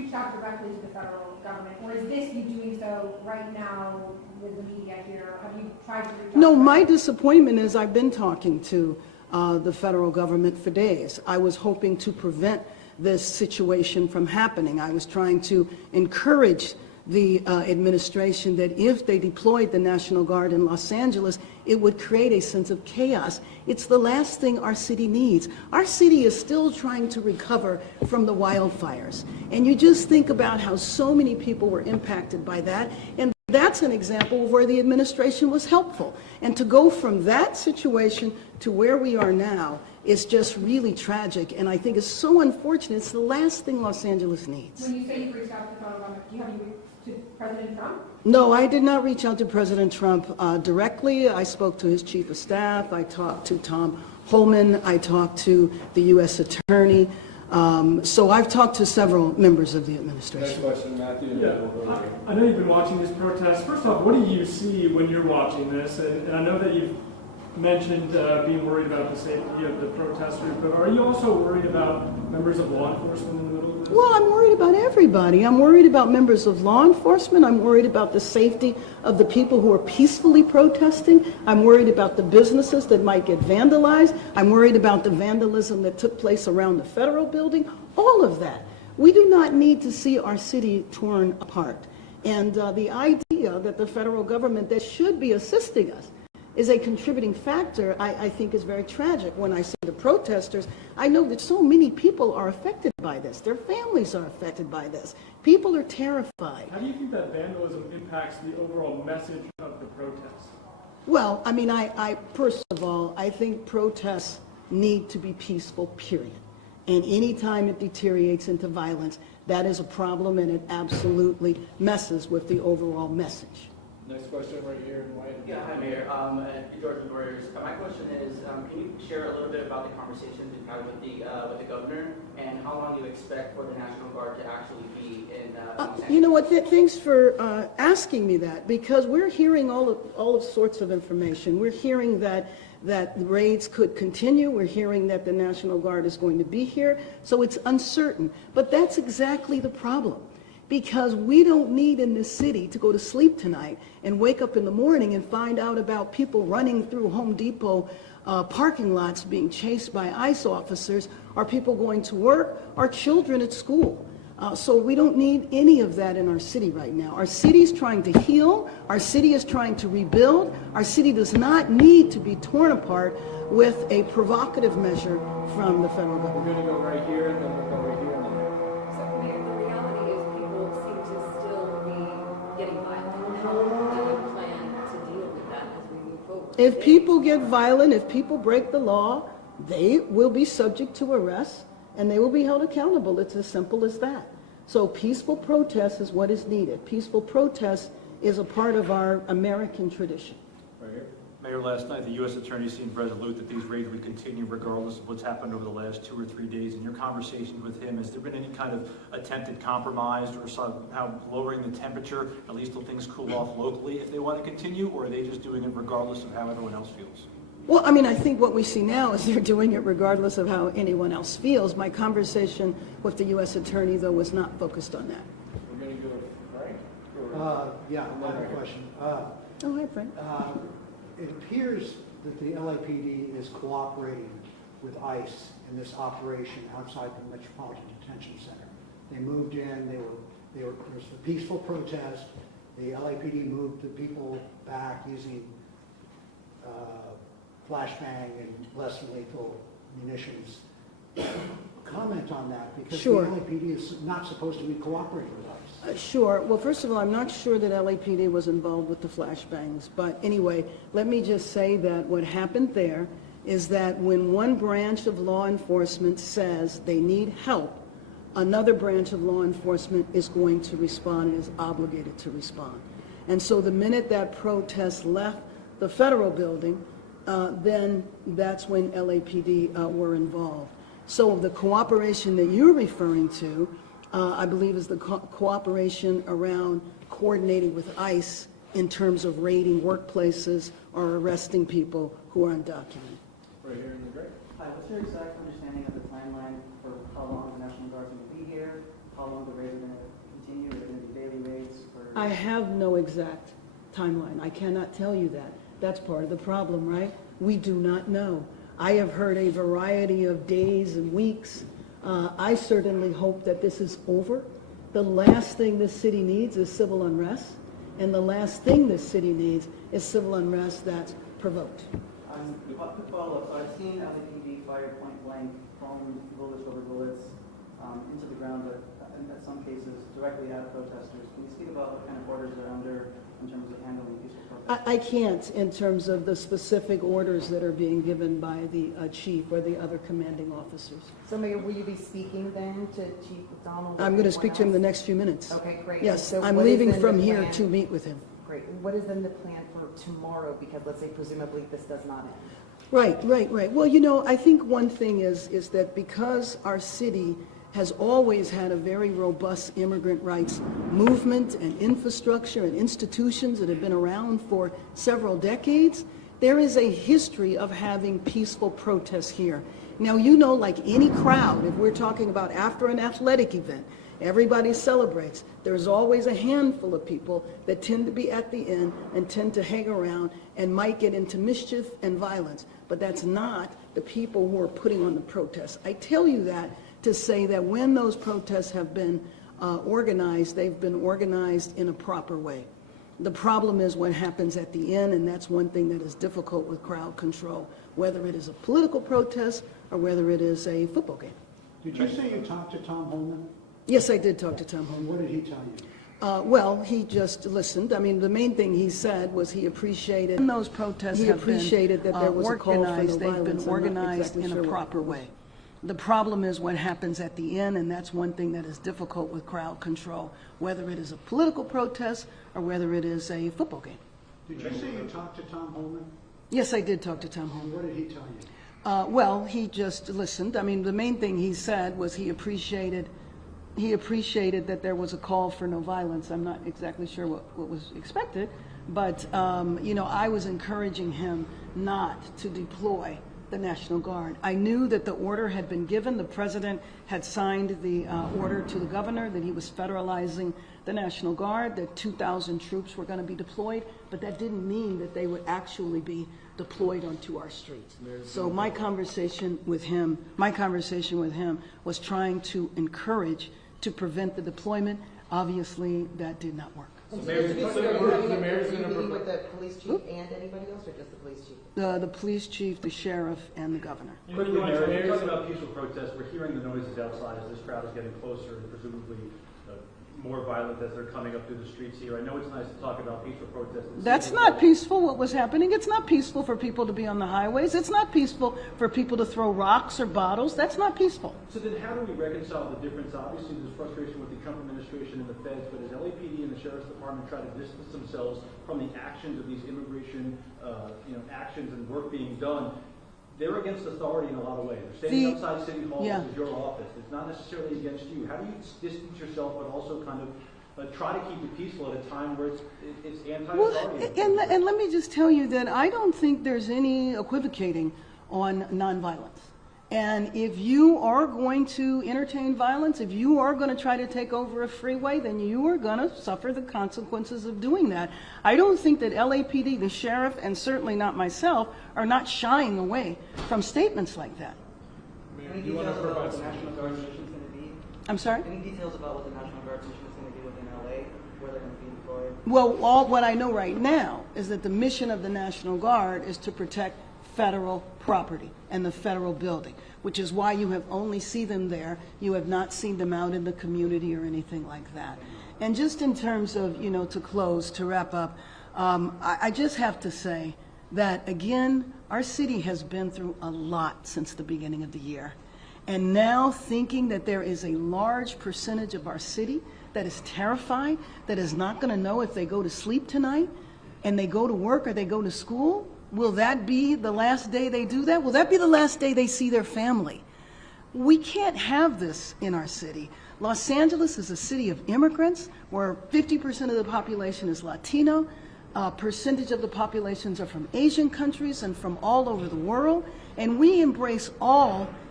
reached out directly to the federal government, or is this you doing so right now with the media here? Have you tried to reach out? No, my disappointment is I've been talking to the federal government for days. I was hoping to prevent this situation from happening. I was trying to encourage the administration that if they deployed the National Guard in Los Angeles, it would create a sense of chaos. It's the last thing our city needs. Our city is still trying to recover from the wildfires. And you just think about how so many people were impacted by that. And that's an example of where the administration was helpful. And to go from that situation to where we are now is just really tragic. And I think it's so unfortunate. It's the last thing Los Angeles needs. When you say you've reached out to the federal government, do you have you to President Trump? No, I did not reach out to President Trump directly. I spoke to his chief of staff. I talked to Tom Holman. I talked to the U.S. Attorney. So I've talked to several members of the administration. Next question, Matthew. Yeah, I know you've been watching this protest. First off, what do you see when you're watching this? And I know that you've mentioned being worried about the safety of the protesters, but are you also worried about members of law enforcement in the middle of this? Well, I'm worried about everybody. I'm worried about members of law enforcement. I'm worried about the safety of the people who are peacefully protesting. I'm worried about the businesses that might get vandalized. I'm worried about the vandalism that took place around the federal building. All of that. We do not need to see our city torn apart. And the idea that the federal government that should be assisting us is a contributing factor, I think is very tragic. When I see the protesters, I know that so many people are affected by this. Their families are affected by this. People are terrified. How do you think that vandalism impacts the overall message of the protest? Well, I mean, I first of all, I think protests need to be peaceful, period. And any time it deteriorates into violence, that is a problem, and it absolutely messes with the overall message. Next question right here in white. Yeah, hi Mayor. George Warriors. My question is, can you share a little bit about the conversations you've had with the governor, and how long you expect for the National Guard to actually be in? You know what? Thanks for asking me that, because we're hearing all of sorts of information. We're hearing that raids could continue. We're hearing that the National Guard is going to be here. So it's uncertain. But that's exactly the problem. Because we don't need in this city to go to sleep tonight and wake up in the morning and find out about people running through Home Depot parking lots being chased by ICE officers, or people going to work, or children at school. So we don't need any of that in our city right now. Our city is trying to heal. Our city is trying to rebuild. Our city does not need to be torn apart with a provocative measure from the federal government. We're going to go right here, and then we'll go right here. So, Mayor, the reality is people seem to still be getting violent. How do you plan to deal with that as we move forward? If people get violent, if people break the law, they will be subject to arrest and they will be held accountable. It's as simple as that. So peaceful protest is what is needed. Peaceful protest is a part of our American tradition. Right here. Mayor, last night the U.S. Attorney seemed resolute that these raids would continue regardless of what's happened over the last 2 or 3 days. In your conversations with him, has there been any kind of attempted compromise or somehow lowering the temperature, at least till things cool off locally, if they want to continue, or are they just doing it regardless of how everyone else feels? Well, I mean, I think what we see now is they're doing it regardless of how anyone else feels. My conversation with the U.S. Attorney, though, was not focused on that. We're going to go right. Yeah, another question. Oh, hi, Frank. It appears that the LAPD is cooperating with ICE in this operation outside the Metropolitan Detention Center. They moved in, there was a peaceful protest. The LAPD moved the people back using flashbang and less than lethal munitions. Comment on that, because Sure. the LAPD is not supposed to be cooperating with ICE. Sure. Well, first of all, I'm not sure that LAPD was involved with the flashbangs. But anyway, let me just say that what happened there is that when one branch of law enforcement says they need help, another branch of law enforcement is going to respond and is obligated to respond. And so the minute that protest left the federal building, then that's when LAPD were involved. So the cooperation that you're referring to, I believe, is the cooperation around coordinating with ICE in terms of raiding workplaces or arresting people who are undocumented. Right here in the gray. Hi, what's your exact understanding of the timeline for how long the National Guard is going to be here? How long the raids are going to continue? Are there going to be daily raids? I have no exact timeline. I cannot tell you that. That's part of the problem, right? We do not know. I have heard a variety of days and weeks. I certainly hope that this is over. The last thing this city needs is civil unrest, and the last thing this city needs is civil unrest that's provoked. Quick follow-up. So I've seen LAPD fire point blank, foam bullets, rubber bullets into the ground, but in some cases directly at protesters. Can you speak about what kind of orders they're under in terms of handling peaceful protesters? I can't in terms of the specific orders that are being given by the chief or the other commanding officers. So Mayor, will you be speaking then to Chief McDonald? I'm going to speak to him in the next few minutes. Okay, great. Yes, So I'm what is leaving then from the here plan? to meet with him. Great. What is then the plan for tomorrow? Because let's say presumably this does not end. Right. Well, you know, I think one thing is that because our city has always had a very robust immigrant rights movement and infrastructure and institutions that have been around for several decades, there is a history of having peaceful protests here. Now, you know, like any crowd, if we're talking about after an athletic event, everybody celebrates. There's always a handful of people that tend to be at the end and tend to hang around and might get into mischief and violence. But that's not the people who are putting on the protests. I tell you that to say that when those protests have been organized, they've been organized in a proper way. The problem is what happens at the end, and that's one thing that is difficult with crowd control, whether it is a political protest or whether it is a football game. Did you say you talked to Tom Holman? Yes, I did talk to Tom Holman. And what did he tell you? Well, he just listened. I mean, the main thing he said was he appreciated those protests. He appreciated that there was a call for no violence. They've been organized in a proper way. The problem is what happens at the end, and that's one thing that is difficult with crowd control, whether it is a political protest or whether it is a football game. Did you say you talked to Tom Holman? Yes, I did talk to Tom Holman. And what did he tell you? Well, he just listened. I mean, the main thing he said was he appreciated that there was a call for no violence. I'm not exactly sure what was expected, but, you know, I was encouraging him not to deploy the National Guard. I knew that the order had been given. The president had signed the order to the governor that he was federalizing the National Guard, that 2,000 troops were going to be deployed, but that didn't mean that they would actually be deployed onto our streets. So my conversation with him was trying to encourage to prevent the deployment. Obviously, that did not work. And Mayor, just to be so clear, the are mayor's you gonna meeting pro- with the police chief and anybody else, or just the police chief? The police chief, the sheriff, and the governor. Quickly, Mayor, when you're talking about peaceful protests, we're hearing the noises outside as this crowd is getting closer and presumably more violent as they're coming up through the streets here. I know it's nice to talk about peaceful protests. That's not peaceful, what was happening. It's not peaceful for people to be on the highways. It's not peaceful for people to throw rocks or bottles. That's not peaceful. So then how do we reconcile the difference? Obviously, there's frustration with the Trump administration and the feds, but as LAPD and the Sheriff's Department try to distance themselves from the actions of these immigration actions and work being done, they're against authority in a lot of ways. They're standing outside City Hall, yeah. which is your office. It's not necessarily against you. How do you distance yourself but also kind of try to keep it peaceful at a time where it's anti-authority? Well, and let me just tell you that I don't think there's any equivocating on nonviolence. And if you are going to entertain violence, if you are going to try to take over a freeway, then you are going to suffer the consequences of doing that. I don't think that LAPD, the sheriff, and certainly not myself, are not shying away from statements like that. Mayor, Any do you want to details about provide what the some National Guard mission is going to be? I'm sorry? Any details about what the National Guard mission is going to be within LA, where they're going to be deployed? Well, what I know right now is that the mission of the National Guard is to protect federal property and the federal building, which is why you have only seen them there. You have not seen them out in the community or anything like that. And just in terms of, to close, to wrap up, I just have to say that, again, our city has been through a lot since the beginning of the year. And now thinking that there is a large percentage of our city that is terrified, that is not going to know if they go to sleep tonight and they go to work or they go to school, will that be the last day they do that? Will that be the last day they see their family? We can't have this in our city. Los Angeles is a city of immigrants where 50% of the population is Latino. A percentage of the populations are from Asian countries and from all over the world. And we embrace all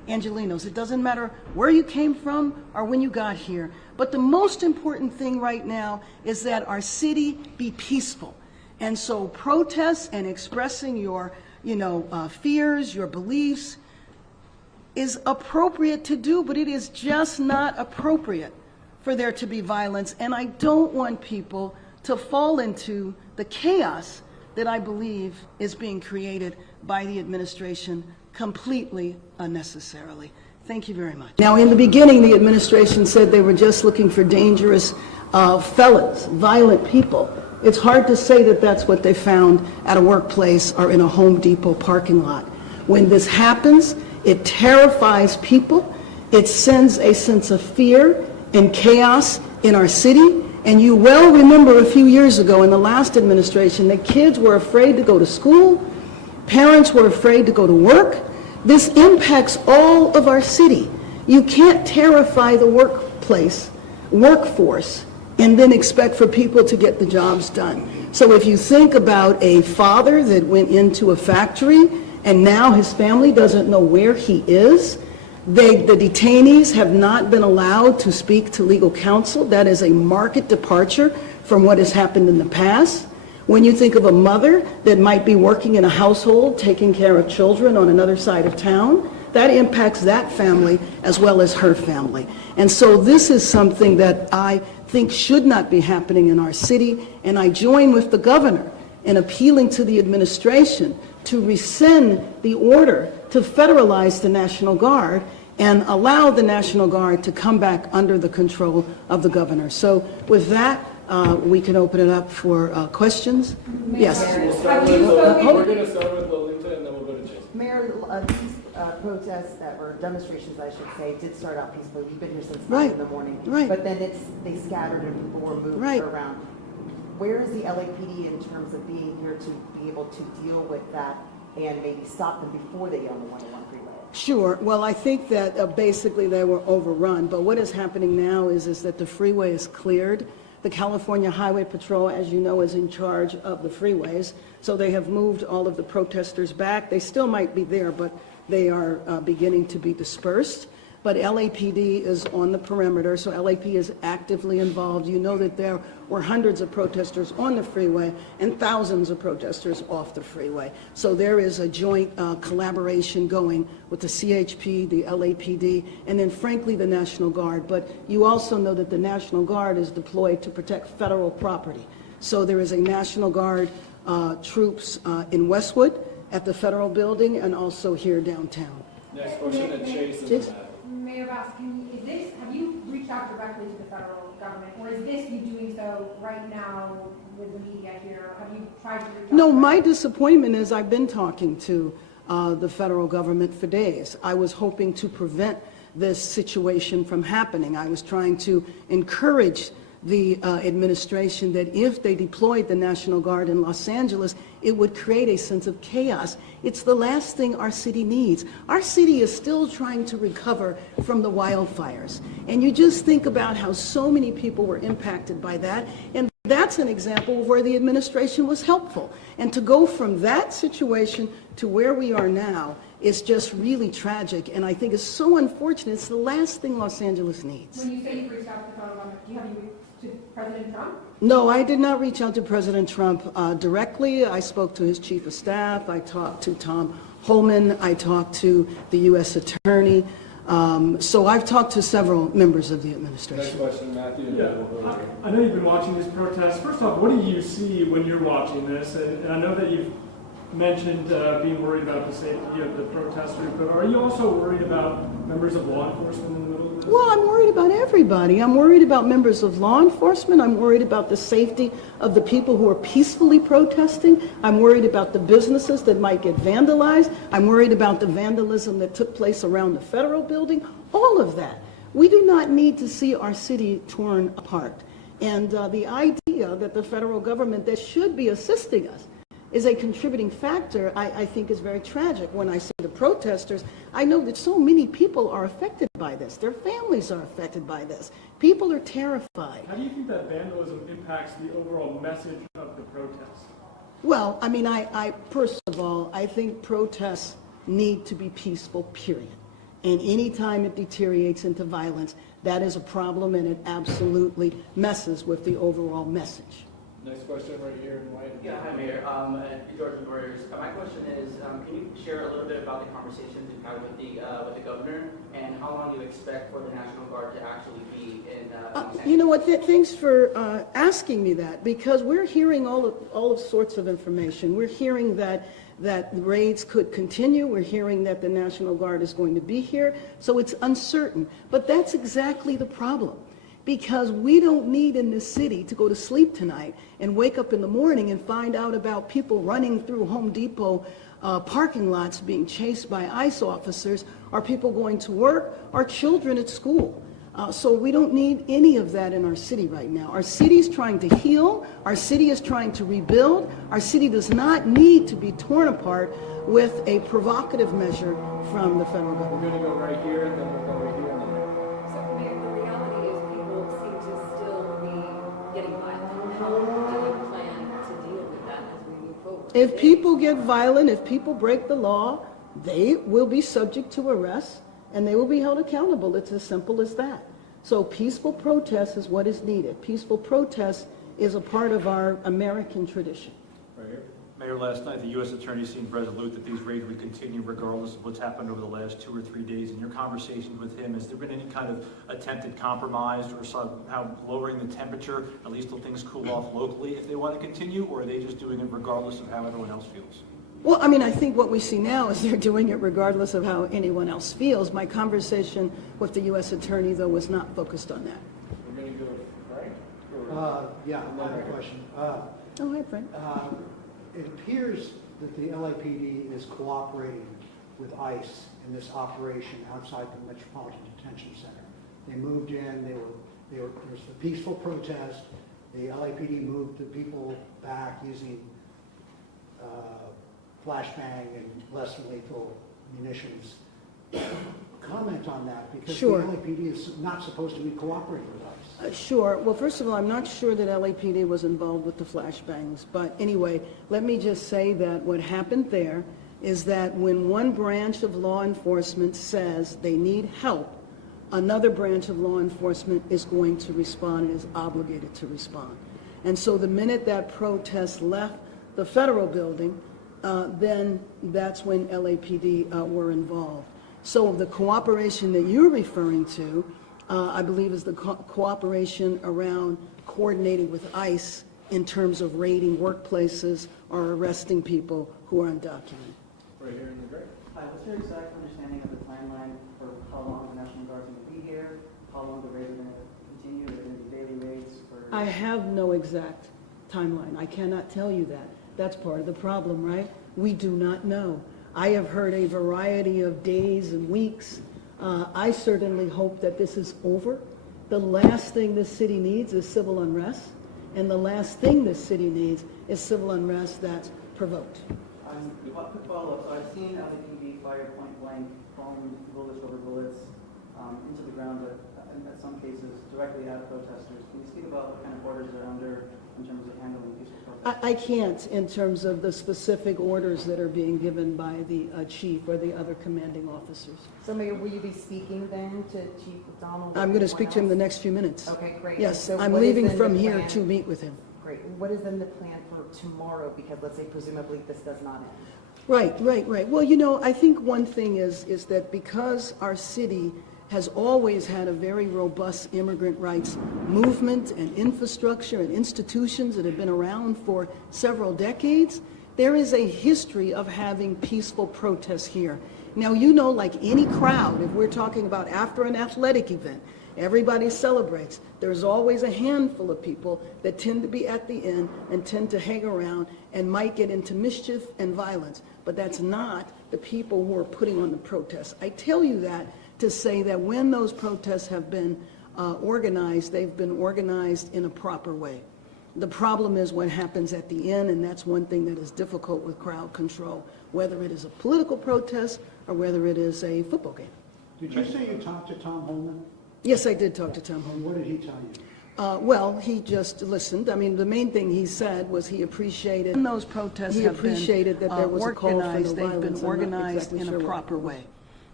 Angelenos. It doesn't matter where you came from or when you got here. But the most important thing right now is that our city be peaceful. And so protests and expressing your, fears, your beliefs is appropriate to do, but it is just not appropriate for there to be violence. And I don't want people to fall into the chaos that I believe is being created by the administration completely unnecessarily. Thank you very much. Now, in the beginning, the administration said they were just looking for dangerous felons, violent people. It's hard to say that that's what they found at a workplace or in a Home Depot parking lot. When this happens, it terrifies people. It sends a sense of fear and chaos in our city. And you well remember a few years ago in the last administration that kids were afraid to go to school, parents were afraid to go to work. This impacts all of our city. You can't terrify the workforce, and then expect for people to get the jobs done. So if you think about a father that went into a factory and now his family doesn't know where he is, the detainees have not been allowed to speak to legal counsel. That is a marked departure from what has happened in the past. When you think of a mother that might be working in a household, taking care of children on another side of town, that impacts that family as well as her family. And so this is something that I think should not be happening in our city, and I join with the governor in appealing to the administration to rescind the order to federalize the National Guard and allow the National Guard to come back under the control of the governor. So with that, we can open it up for questions. Yes. We're going to start with Lolita and then we'll go to Jason. Mayor, these protests that were demonstrations, I should say, did start out peacefully. We've been here since 9 in the morning. Right. But then they scattered and people were moved around. Where is the LAPD in terms of being here to be able to deal with that and maybe stop them before they get on the 101 freeway? Sure. Well, I think that basically they were overrun. But what is happening now is that the freeway is cleared. The California Highway Patrol, as you know, is in charge of the freeways. So they have moved all of the protesters back. They still might be there, but they are beginning to be dispersed. But LAPD is on the perimeter, so LAP is actively involved. You know that there were hundreds of protesters on the freeway and thousands of protesters off the freeway. So there is a joint collaboration going with the CHP, the LAPD, and then frankly the National Guard. But you also know that the National Guard is deployed to protect federal property. So there is a National Guard troops in Westwood at the federal building and also here downtown. Next question at Chase. Mayor Bass, have you reached out directly to the federal government, or is this you doing so right now with the media here? Have you tried to reach out? No, my disappointment is I've been talking to the federal government for days. I was hoping to prevent this situation from happening. I was trying to encourage the administration that if they deployed the National Guard in Los Angeles, it would create a sense of chaos. It's the last thing our city needs. Our city is still trying to recover from the wildfires. And you just think about how so many people were impacted by that. And that's an example of where the administration was helpful. And to go from that situation to where we are now is just really tragic. And I think it's so unfortunate. It's the last thing Los Angeles needs. When you say you've reached out to the federal government, do you have you to President Trump? No, I did not reach out to President Trump directly. I spoke to his chief of staff. I talked to Tom Holman. I talked to the U.S. Attorney. So I've talked to several members of the administration. Next question, Matthew. Yeah, I know you've been watching this protest. First off, what do you see when you're watching this? And I know that you've mentioned being worried about the safety of the protesters, but are you also worried about members of law enforcement in the middle of this? Well, I'm worried about everybody. I'm worried about members of law enforcement. I'm worried about the safety of the people who are peacefully protesting. I'm worried about the businesses that might get vandalized. I'm worried about the vandalism that took place around the federal building. All of that. We do not need to see our city torn apart. And the idea that the federal government that should be assisting us is a contributing factor, I think is very tragic. When I see the protesters, I know that so many people are affected by this. Their families are affected by this. People are terrified. How do you think that vandalism impacts the overall message of the protest? Well, I mean, I first of all, I think protests need to be peaceful, period. And any time it deteriorates into violence, that is a problem, and it absolutely messes with the overall message. Next question right here in white. Yeah, hi Mayor. George Warriors. My question is, can you share a little bit about the conversations you've had with the governor, and how long you expect for the National Guard to actually be in? You know what? Thanks for asking me that, because we're hearing all of sorts of information. We're hearing that raids could continue. We're hearing that the National Guard is going to be here, so it's uncertain. But that's exactly the problem, because we don't need in this city to go to sleep tonight and wake up in the morning and find out about people running through Home Depot parking lots being chased by ICE officers, or people going to work, or children at school. So we don't need any of that in our city right now. Our city is trying to heal. Our city is trying to rebuild. Our city does not need to be torn apart with a provocative measure from the federal government. We're going to go right here, and then we'll go right here. So, Mayor, the reality is people seem to still be getting violent. How do you plan to deal with that as we move forward? If people get violent, if people break the law, they will be subject to arrest and they will be held accountable. It's as simple as that. So peaceful protest is what is needed. Peaceful protest is a part of our American tradition. Right here. Mayor, last night the U.S. Attorney seemed resolute that these raids would continue regardless of what's happened over the last 2 or 3 days. In your conversations with him, has there been any kind of attempted compromise or somehow lowering the temperature, at least till things cool off locally, if they want to continue, or are they just doing it regardless of how everyone else feels? Well, I mean, I think what we see now is they're doing it regardless of how anyone else feels. My conversation with the U.S. Attorney, though, was not focused on that. We're going to go right? Yeah, I have a question. Oh, hi, Frank. It appears that the LAPD is cooperating with ICE in this operation outside the Metropolitan Detention Center. They moved in, there was a peaceful protest. The LAPD moved the people back using flashbang and less lethal munitions. Comment on that, because Sure. the LAPD is not supposed to be cooperating with us. Sure. Well, first of all, I'm not sure that LAPD was involved with the flashbangs. But anyway, let me just say that what happened there is that when one branch of law enforcement says they need help, another branch of law enforcement is going to respond and is obligated to respond. And so the minute that protest left the federal building, then that's when LAPD were involved. So the cooperation that you're referring to, I believe, is the cooperation around coordinating with ICE in terms of raiding workplaces or arresting people who are undocumented. Right here in the gray. Hi, what's your exact understanding of the timeline for how long the National Guard's going to be here? How long the raids are going to continue? Are there going to be daily raids? I have no exact timeline. I cannot tell you that. That's part of the problem, right? We do not know. I have heard a variety of days and weeks. I certainly hope that this is over. The last thing this city needs is civil unrest, and the last thing this city needs is civil unrest that's provoked. Quick follow-up. So I've seen LAPD fire point blank, foam bullets over bullets into the ground, in some cases directly at protesters. Can you speak about what kind of orders they're under in terms of handling peaceful protests? I can't in terms of the specific orders that are being given by the chief or the other commanding officers. So Mayor, will you be speaking then to Chief McDonald? I'm going to speak to him in the next few minutes. Okay, great. Yes, So I'm what is leaving then from the here plan? to meet with him. Great. What is then the plan for tomorrow? Because let's say presumably this does not end. Right. Well, you know, I think one thing is that because our city has always had a very robust immigrant rights movement and infrastructure and institutions that have been around for several decades, there is a history of having peaceful protests here. Now, you know, like any crowd, if we're talking about after an athletic event, everybody celebrates. There's always a handful of people that tend to be at the end and tend to hang around and might get into mischief and violence. But that's not the people who are putting on the protests. I tell you that to say that when those protests have been organized, they've been organized in a proper way. The problem is what happens at the end, and that's one thing that is difficult with crowd control, whether it is a political protest or whether it is a football game. Did you say you talked to Tom Holman? Yes, I did talk to Tom Holman. And what did he tell you? Well, he just listened. I mean, the main thing he said was he appreciated When those protests he have been appreciated that there was a call for no organized, they've violence. been I'm not organized exactly in sure a what. proper way.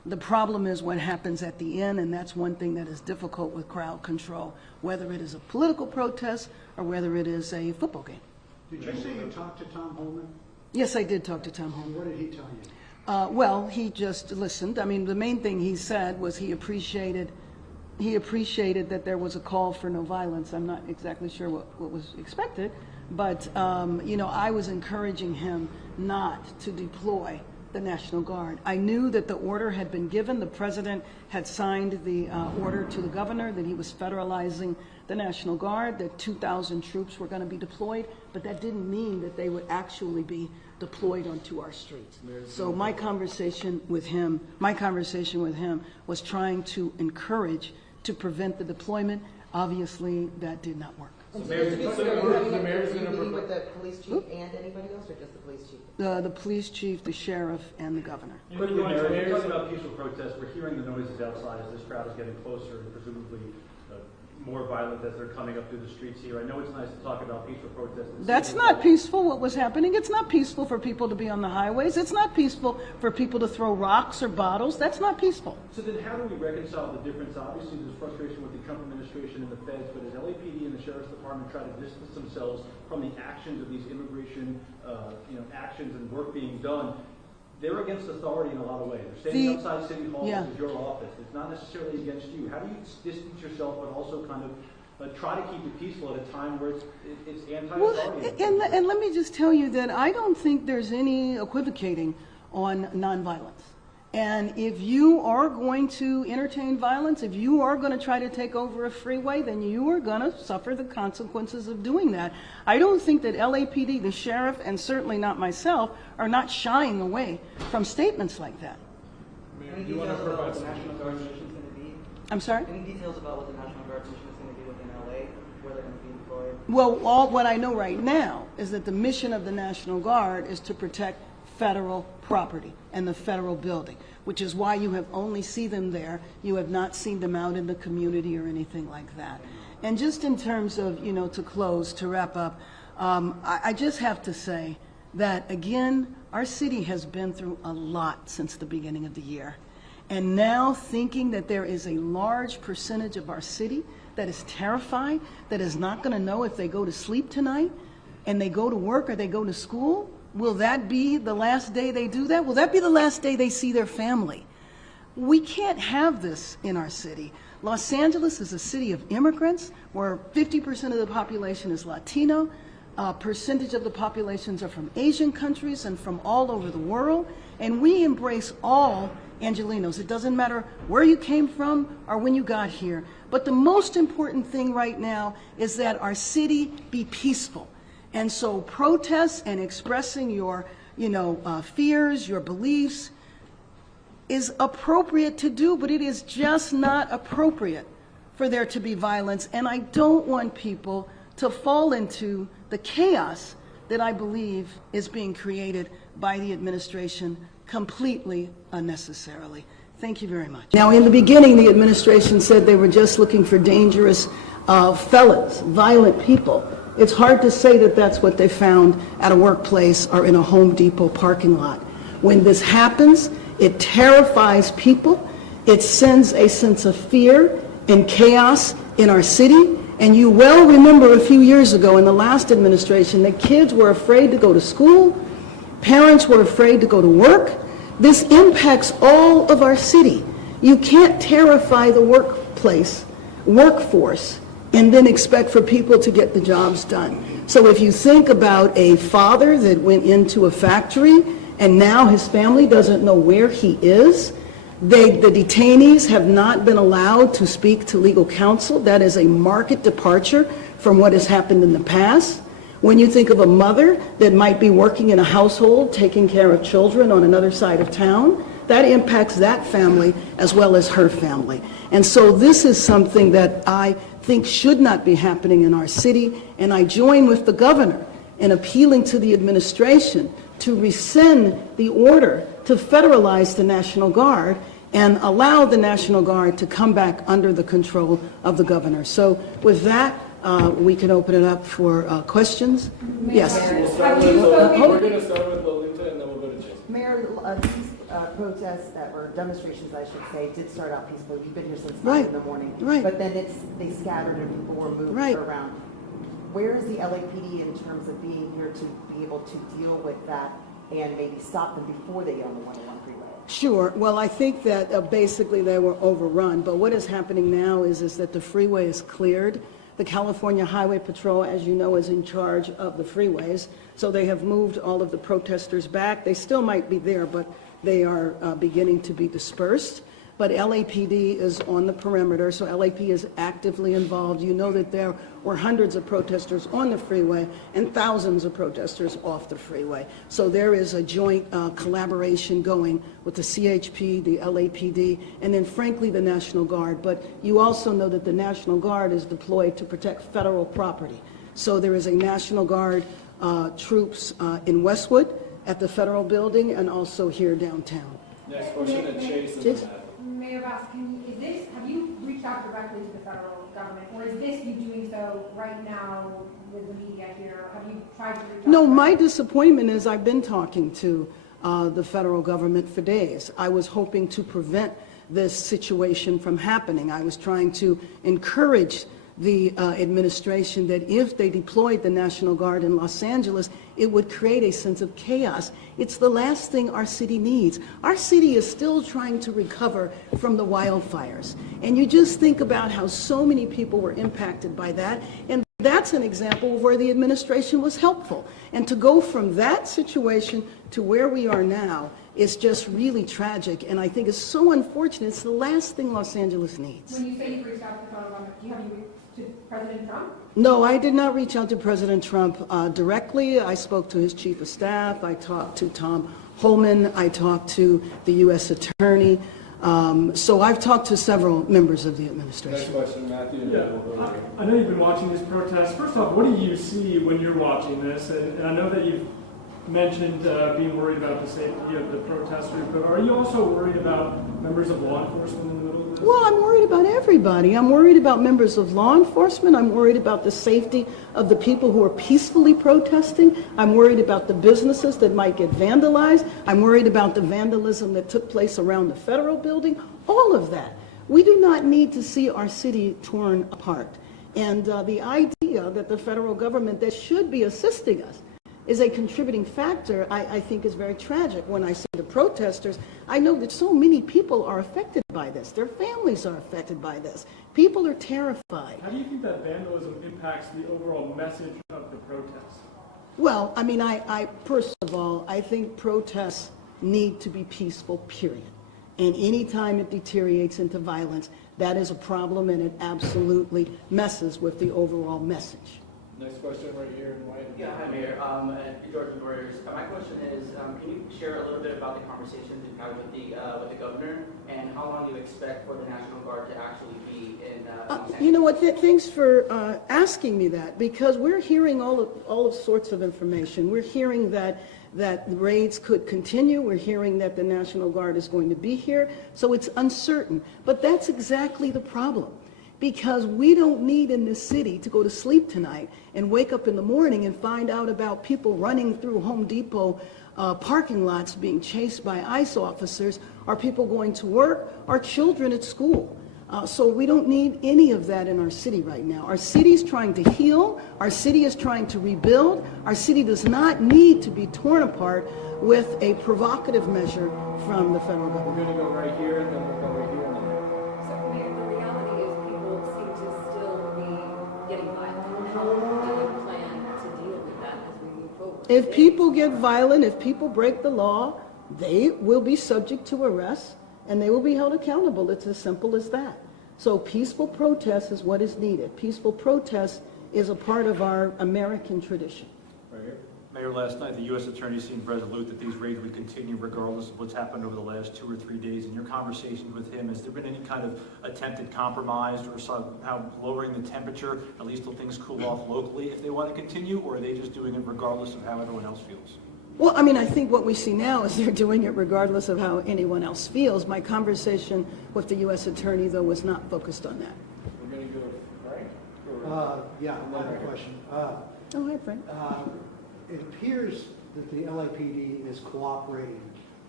The problem is what happens at the end, and that's one thing that is difficult with crowd control, whether it is a political protest or whether it is a football game. Did you say you talked to Tom Holman? Yes, I did talk to Tom Holman. And what did he tell you? Well, he just listened. I mean, the main thing he said was he appreciated that there was a call for no violence. I'm not exactly sure what was expected, but, I was encouraging him not to deploy the National Guard. I knew that the order had been given. The president had signed the order to the governor that he was federalizing the National Guard, that 2,000 troops were going to be deployed, but that didn't mean that they would actually be deployed onto our streets. So my conversation with him was trying to encourage, to prevent the deployment. Obviously, that did not work. And Mayor, just to be the clear, mayor's are you gonna meeting pro- with the police chief and anybody else, or just the police chief? The police chief, the sheriff, and the governor. Quickly, Mayor, you're talking about peaceful protests. We're hearing the noises outside as this crowd is getting closer and presumably more violent as they're coming up through the streets here. I know it's nice to talk about peaceful protests. That's not peaceful, what was happening. It's not peaceful for people to be on the highways. It's not peaceful for people to throw rocks or bottles. That's not peaceful. So then how do we reconcile the difference? Obviously, there's frustration with the Trump administration and the feds, but as LAPD and the Sheriff's Department try to distance themselves from the actions of these immigration actions and work being done, they're against authority in a lot of ways. They're standing outside City Hall, Yeah. which is your office. It's not necessarily against you. How do you distance yourself but also kind of try to keep it peaceful at a time where it's anti-authority? Well, and let me just tell you that I don't think there's any equivocating on nonviolence. And if you are going to entertain violence, if you are going to try to take over a freeway, then you are going to suffer the consequences of doing that. I don't think that LAPD, the sheriff, and certainly not myself, are not shying away from statements like that. Mayor, Any do you want to details about provide what the some National Guard mission is going to be? I'm sorry? Any details about what the National Guard mission is going to be within LA, where they're going to be deployed? Well, what I know right now is that the mission of the National Guard is to protect federal property and the federal building, which is why you have only seen them there. You have not seen them out in the community or anything like that. And just in terms of, to close, to wrap up, I just have to say that, again, our city has been through a lot since the beginning of the year. And now thinking that there is a large percentage of our city that is terrified, that is not going to know if they go to sleep tonight and they go to work or they go to school, will that be the last day they do that? Will that be the last day they see their family? We can't have this in our city. Los Angeles is a city of immigrants where 50% of the population is Latino. Percentage of the populations are from Asian countries and from all over the world. And we embrace all Angelenos. It doesn't matter where you came from or when you got here. But the most important thing right now is that our city be peaceful. And so protests and expressing your, fears, your beliefs is appropriate to do, but it is just not appropriate for there to be violence. And I don't want people to fall into the chaos that I believe is being created by the administration completely unnecessarily. Thank you very much. Now, in the beginning, the administration said they were just looking for dangerous felons, violent people. It's hard to say that that's what they found at a workplace or in a Home Depot parking lot. When this happens, it terrifies people. It sends a sense of fear and chaos in our city. And you well remember a few years ago in the last administration that kids were afraid to go to school, parents were afraid to go to work. This impacts all of our city. You can't terrify the workforce, and then expect for people to get the jobs done. So if you think about a father that went into a factory and now his family doesn't know where he is, the detainees have not been allowed to speak to legal counsel. That is a marked departure from what has happened in the past. When you think of a mother that might be working in a household, taking care of children on another side of town, that impacts that family as well as her family. And so this is something that I think should not be happening in our city, and I join with the governor in appealing to the administration to rescind the order to federalize the National Guard and allow the National Guard to come back under the control of the governor. So with that, we can open it up for questions. Yes. We're going to start with Lolita and then we'll go to Jason. Mayor, these protests that were demonstrations, I should say, did start out peacefully. We've been here since 9 Right. in the morning. Right. But then they scattered and people were moved Right. around. Where is the LAPD in terms of being here to be able to deal with that and maybe stop them before they get on the 101 freeway? Sure. Well, I think that basically they were overrun. But what is happening now is that the freeway is cleared. The California Highway Patrol, as you know, is in charge of the freeways. So they have moved all of the protesters back. They still might be there, but they are beginning to be dispersed. But LAPD is on the perimeter, so LAP is actively involved. You know that there were hundreds of protesters on the freeway and thousands of protesters off the freeway. So there is a joint collaboration going with the CHP, the LAPD, and then frankly the National Guard. But you also know that the National Guard is deployed to protect federal property. So there is a National Guard troops in Westwood at the federal building and also here downtown. Next question, and Chase and Chase? then Matt. Mayor Bass, have you reached out directly to the federal government, or is this you doing so right now with the media here? Have you tried to reach out? No, my disappointment is I've been talking to the federal government for days. I was hoping to prevent this situation from happening. I was trying to encourage the administration that if they deployed the National Guard in Los Angeles, it would create a sense of chaos. It's the last thing our city needs. Our city is still trying to recover from the wildfires. And you just think about how so many people were impacted by that. And that's an example of where the administration was helpful. And to go from that situation to where we are now is just really tragic. And I think it's so unfortunate. It's the last thing Los Angeles needs. When you say you've reached out to the federal government, have you reached to President Trump? No, I did not reach out to President Trump directly. I spoke to his chief of staff. I talked to Tom Holman. I talked to the U.S. Attorney. So I've talked to several members of the Next administration. question, Matthew. And then we'll go to I know you've been watching this protest. First off, what do you see when you're watching this? And I know that you've mentioned being worried about the safety of the protesters, but are you also worried about members of law enforcement in the middle of this? Well, I'm worried about everybody. I'm worried about members of law enforcement. I'm worried about the safety of the people who are peacefully protesting. I'm worried about the businesses that might get vandalized. I'm worried about the vandalism that took place around the federal building. All of that. We do not need to see our city torn apart. And the idea that the federal government that should be assisting us is a contributing factor, I think is very tragic. When I see the protesters, I know that so many people are affected by this. Their families are affected by this. People are terrified. How do you think that vandalism impacts the overall message of the protest? Well, I mean, I first of all, I think protests need to be peaceful, period. And any time it deteriorates into violence, that is a problem, and it absolutely messes with the overall message. Next question right here in white. Yeah, hi Mayor. George Warriors. My question is, can you share a little bit about the conversations you've had with the governor, and how long you expect for the National Guard to actually be in? You know what? Thanks for asking me that, because we're hearing all of sorts of information. We're hearing that raids could continue. We're hearing that the National Guard is going to be here. So it's uncertain. But that's exactly the problem. Because we don't need in this city to go to sleep tonight and wake up in the morning and find out about people running through Home Depot parking lots being chased by ICE officers, or people going to work, or children at school. So we don't need any of that in our city right now. Our city is trying to heal. Our city is trying to rebuild. Our city does not need to be torn apart with a provocative measure from the federal government. We're going to go right here, and then we'll go right here. So, Mayor, the reality is people seem to still be getting violent. How do you plan to deal with that as we move forward? If people get violent, if people break the law, they will be subject to arrest and they will be held accountable. It's as simple as that. So peaceful protest is what is needed. Peaceful protest is a part of our American tradition. Right here. Mayor, last night, the U.S. Attorney seemed resolute that these raids would continue regardless of what's happened over the last 2 or 3 days. In your conversations with him, has there been any kind of attempted compromise or somehow lowering the temperature, at least till things cool off locally, if they want to continue, or are they just doing it regardless of how everyone else feels? Well, I mean, I think what we see now is they're doing it regardless of how anyone else feels. My conversation with the U.S. Attorney, though, was not focused on that. We're going to go right? Or, Yeah, I have a question. Oh, hi, Frank. It appears that the LAPD is cooperating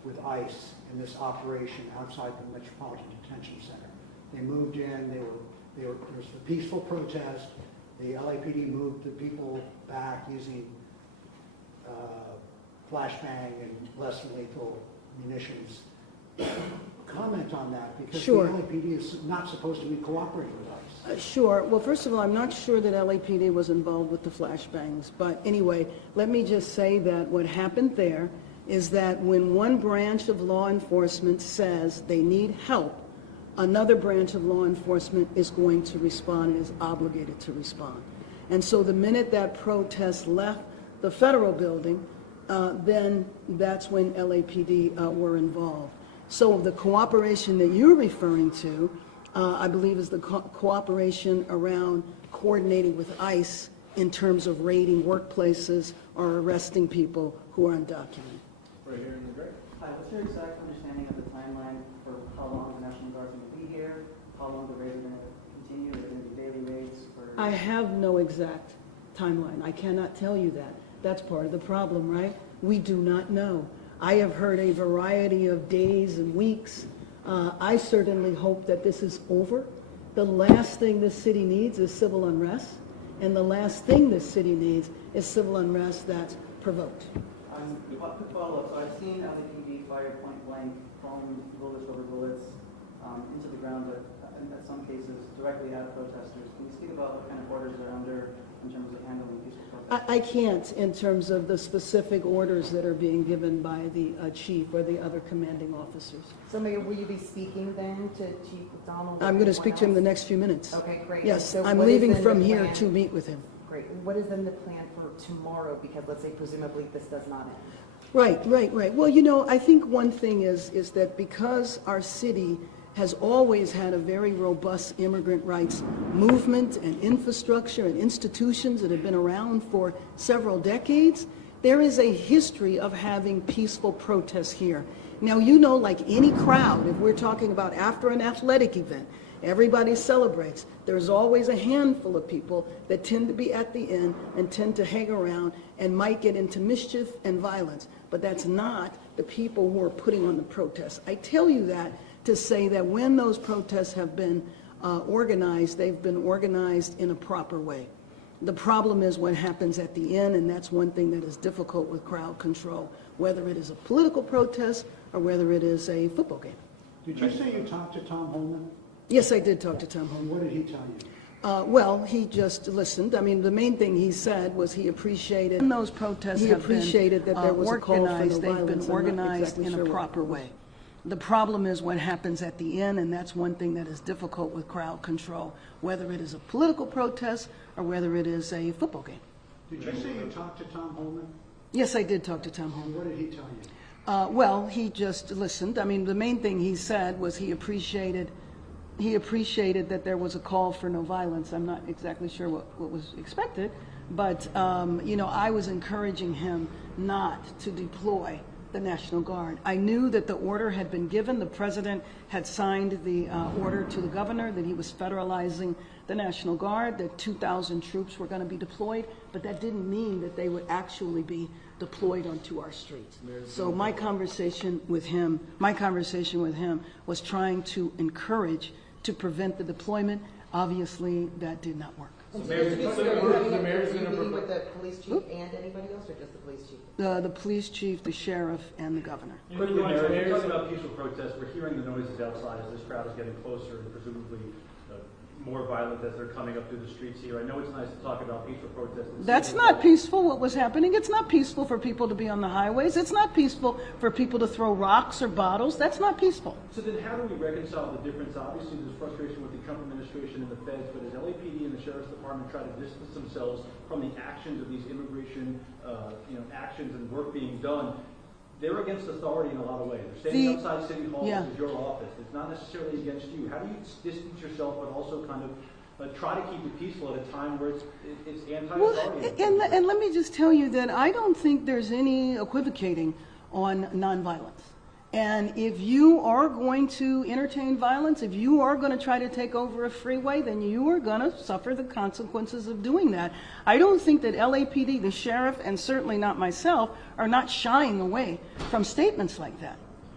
with ICE in this operation outside the Metropolitan Detention Center. They moved in, there was a peaceful protest. The LAPD moved the people back using flashbang and less lethal munitions. Comment on that, because Sure. the LAPD is not supposed to be cooperating with ICE. Sure. Well, first of all, I'm not sure that LAPD was involved with the flashbangs. But anyway, let me just say that what happened there is that when one branch of law enforcement says they need help, another branch of law enforcement is going to respond and is obligated to respond. And so the minute that protest left the federal building, then that's when LAPD were involved. So the cooperation that you're referring to, I believe, is the cooperation around coordinating with ICE in terms of raiding workplaces or arresting people who are undocumented. Right here in the gray. Hi, what's your exact understanding of the timeline for how long the National Guard's going to be here? How long the raids are going to continue? Are there going to be daily raids? I have no exact timeline. I cannot tell you that. That's part of the problem, right? We do not know. I have heard a variety of days and weeks. I certainly hope that this is over. The last thing this city needs is civil unrest, and the last thing this city needs is civil unrest that's provoked. Quick follow-up. So I've seen LAPD fire point blank foam bullets over bullets into the ground, but in some cases directly at protesters. Can you speak about what kind of orders they're under in terms of handling peaceful protests? I can't in terms of the specific orders that are being given by the chief or the other commanding officers. So Mayor, will you be speaking then to Chief McDonald? I'm going to speak to him in the next few minutes. Okay, great. Yes, So I'm what is leaving then from the here plan? to meet with him. Great. What is then the plan for tomorrow? Because let's say presumably this does not end. Right. Well, you know, I think one thing is that because our city has always had a very robust immigrant rights movement and infrastructure and institutions that have been around for several decades, there is a history of having peaceful protests here. Now, you know, like any crowd, if we're talking about after an athletic event, everybody celebrates. There's always a handful of people that tend to be at the end and tend to hang around and might get into mischief and violence. But that's not the people who are putting on the protests. I tell you that to say that when those protests have been organized, they've been organized in a proper way. The problem is what happens at the end, and that's one thing that is difficult with crowd control, whether it is a political protest or whether it is a football game. Did you say you talked to Tom Holman? Yes, I did talk to Tom And Holman. what did he tell you? Well, he just listened. I mean, the main thing he said was he appreciated when those protests he have appreciated been that there was a call for no organized. They've been violence. I'm not organized exactly in sure a what- proper way. The problem is what happens at the end, and that's one thing that is difficult with crowd control, whether it is a political protest or whether it is a football game. Did you say you talked to Tom Holman? Yes, I did talk to Tom And Holman. what did he tell you? Well, he just listened. I mean, the main thing he said was he appreciated that there was a call for no violence. I'm not exactly sure what was expected, but, you know, I was encouraging him not to deploy the National Guard. I knew that the order had been given. The president had signed the order to the governor that he was federalizing the National Guard, that 2,000 troops were going to be deployed, but that didn't mean that they would actually be deployed onto our streets. So my conversation with him was trying to encourage, to prevent the deployment. Obviously, that did not work. So Mayor's just gonna are you propose- having the a mayor's gonna meeting propose- with the police chief and anybody else, or just the police chief? The police chief, the sheriff, and the governor. Quickly, Mayor, you're talking about peaceful protests. We're hearing the noises outside as this crowd is getting closer and presumably more violent as they're coming up through the streets here. I know it's nice to talk about peaceful protests. That's not peaceful, what was happening. It's not peaceful for people to be on the highways. It's not peaceful for people to throw rocks or bottles. That's not peaceful. So then how do we reconcile the difference? Obviously, there's frustration with the Trump administration and the feds, but as LAPD and the Sheriff's Department try to distance themselves from the actions of these immigration actions and work being done, they're against authority in a lot of ways. They're standing outside City Hall, Yeah. which is your office. It's not necessarily against you. How do you distance yourself, but also kind of try to keep it peaceful at a time where it's anti-authority? Well, and let me just tell you that I don't think there's any equivocating on nonviolence. And if you are going to entertain violence, if you are going to try to take over a freeway, then you are going to suffer the consequences of doing that. I don't think that LAPD, the sheriff, and certainly not myself, are not shying away from statements like that.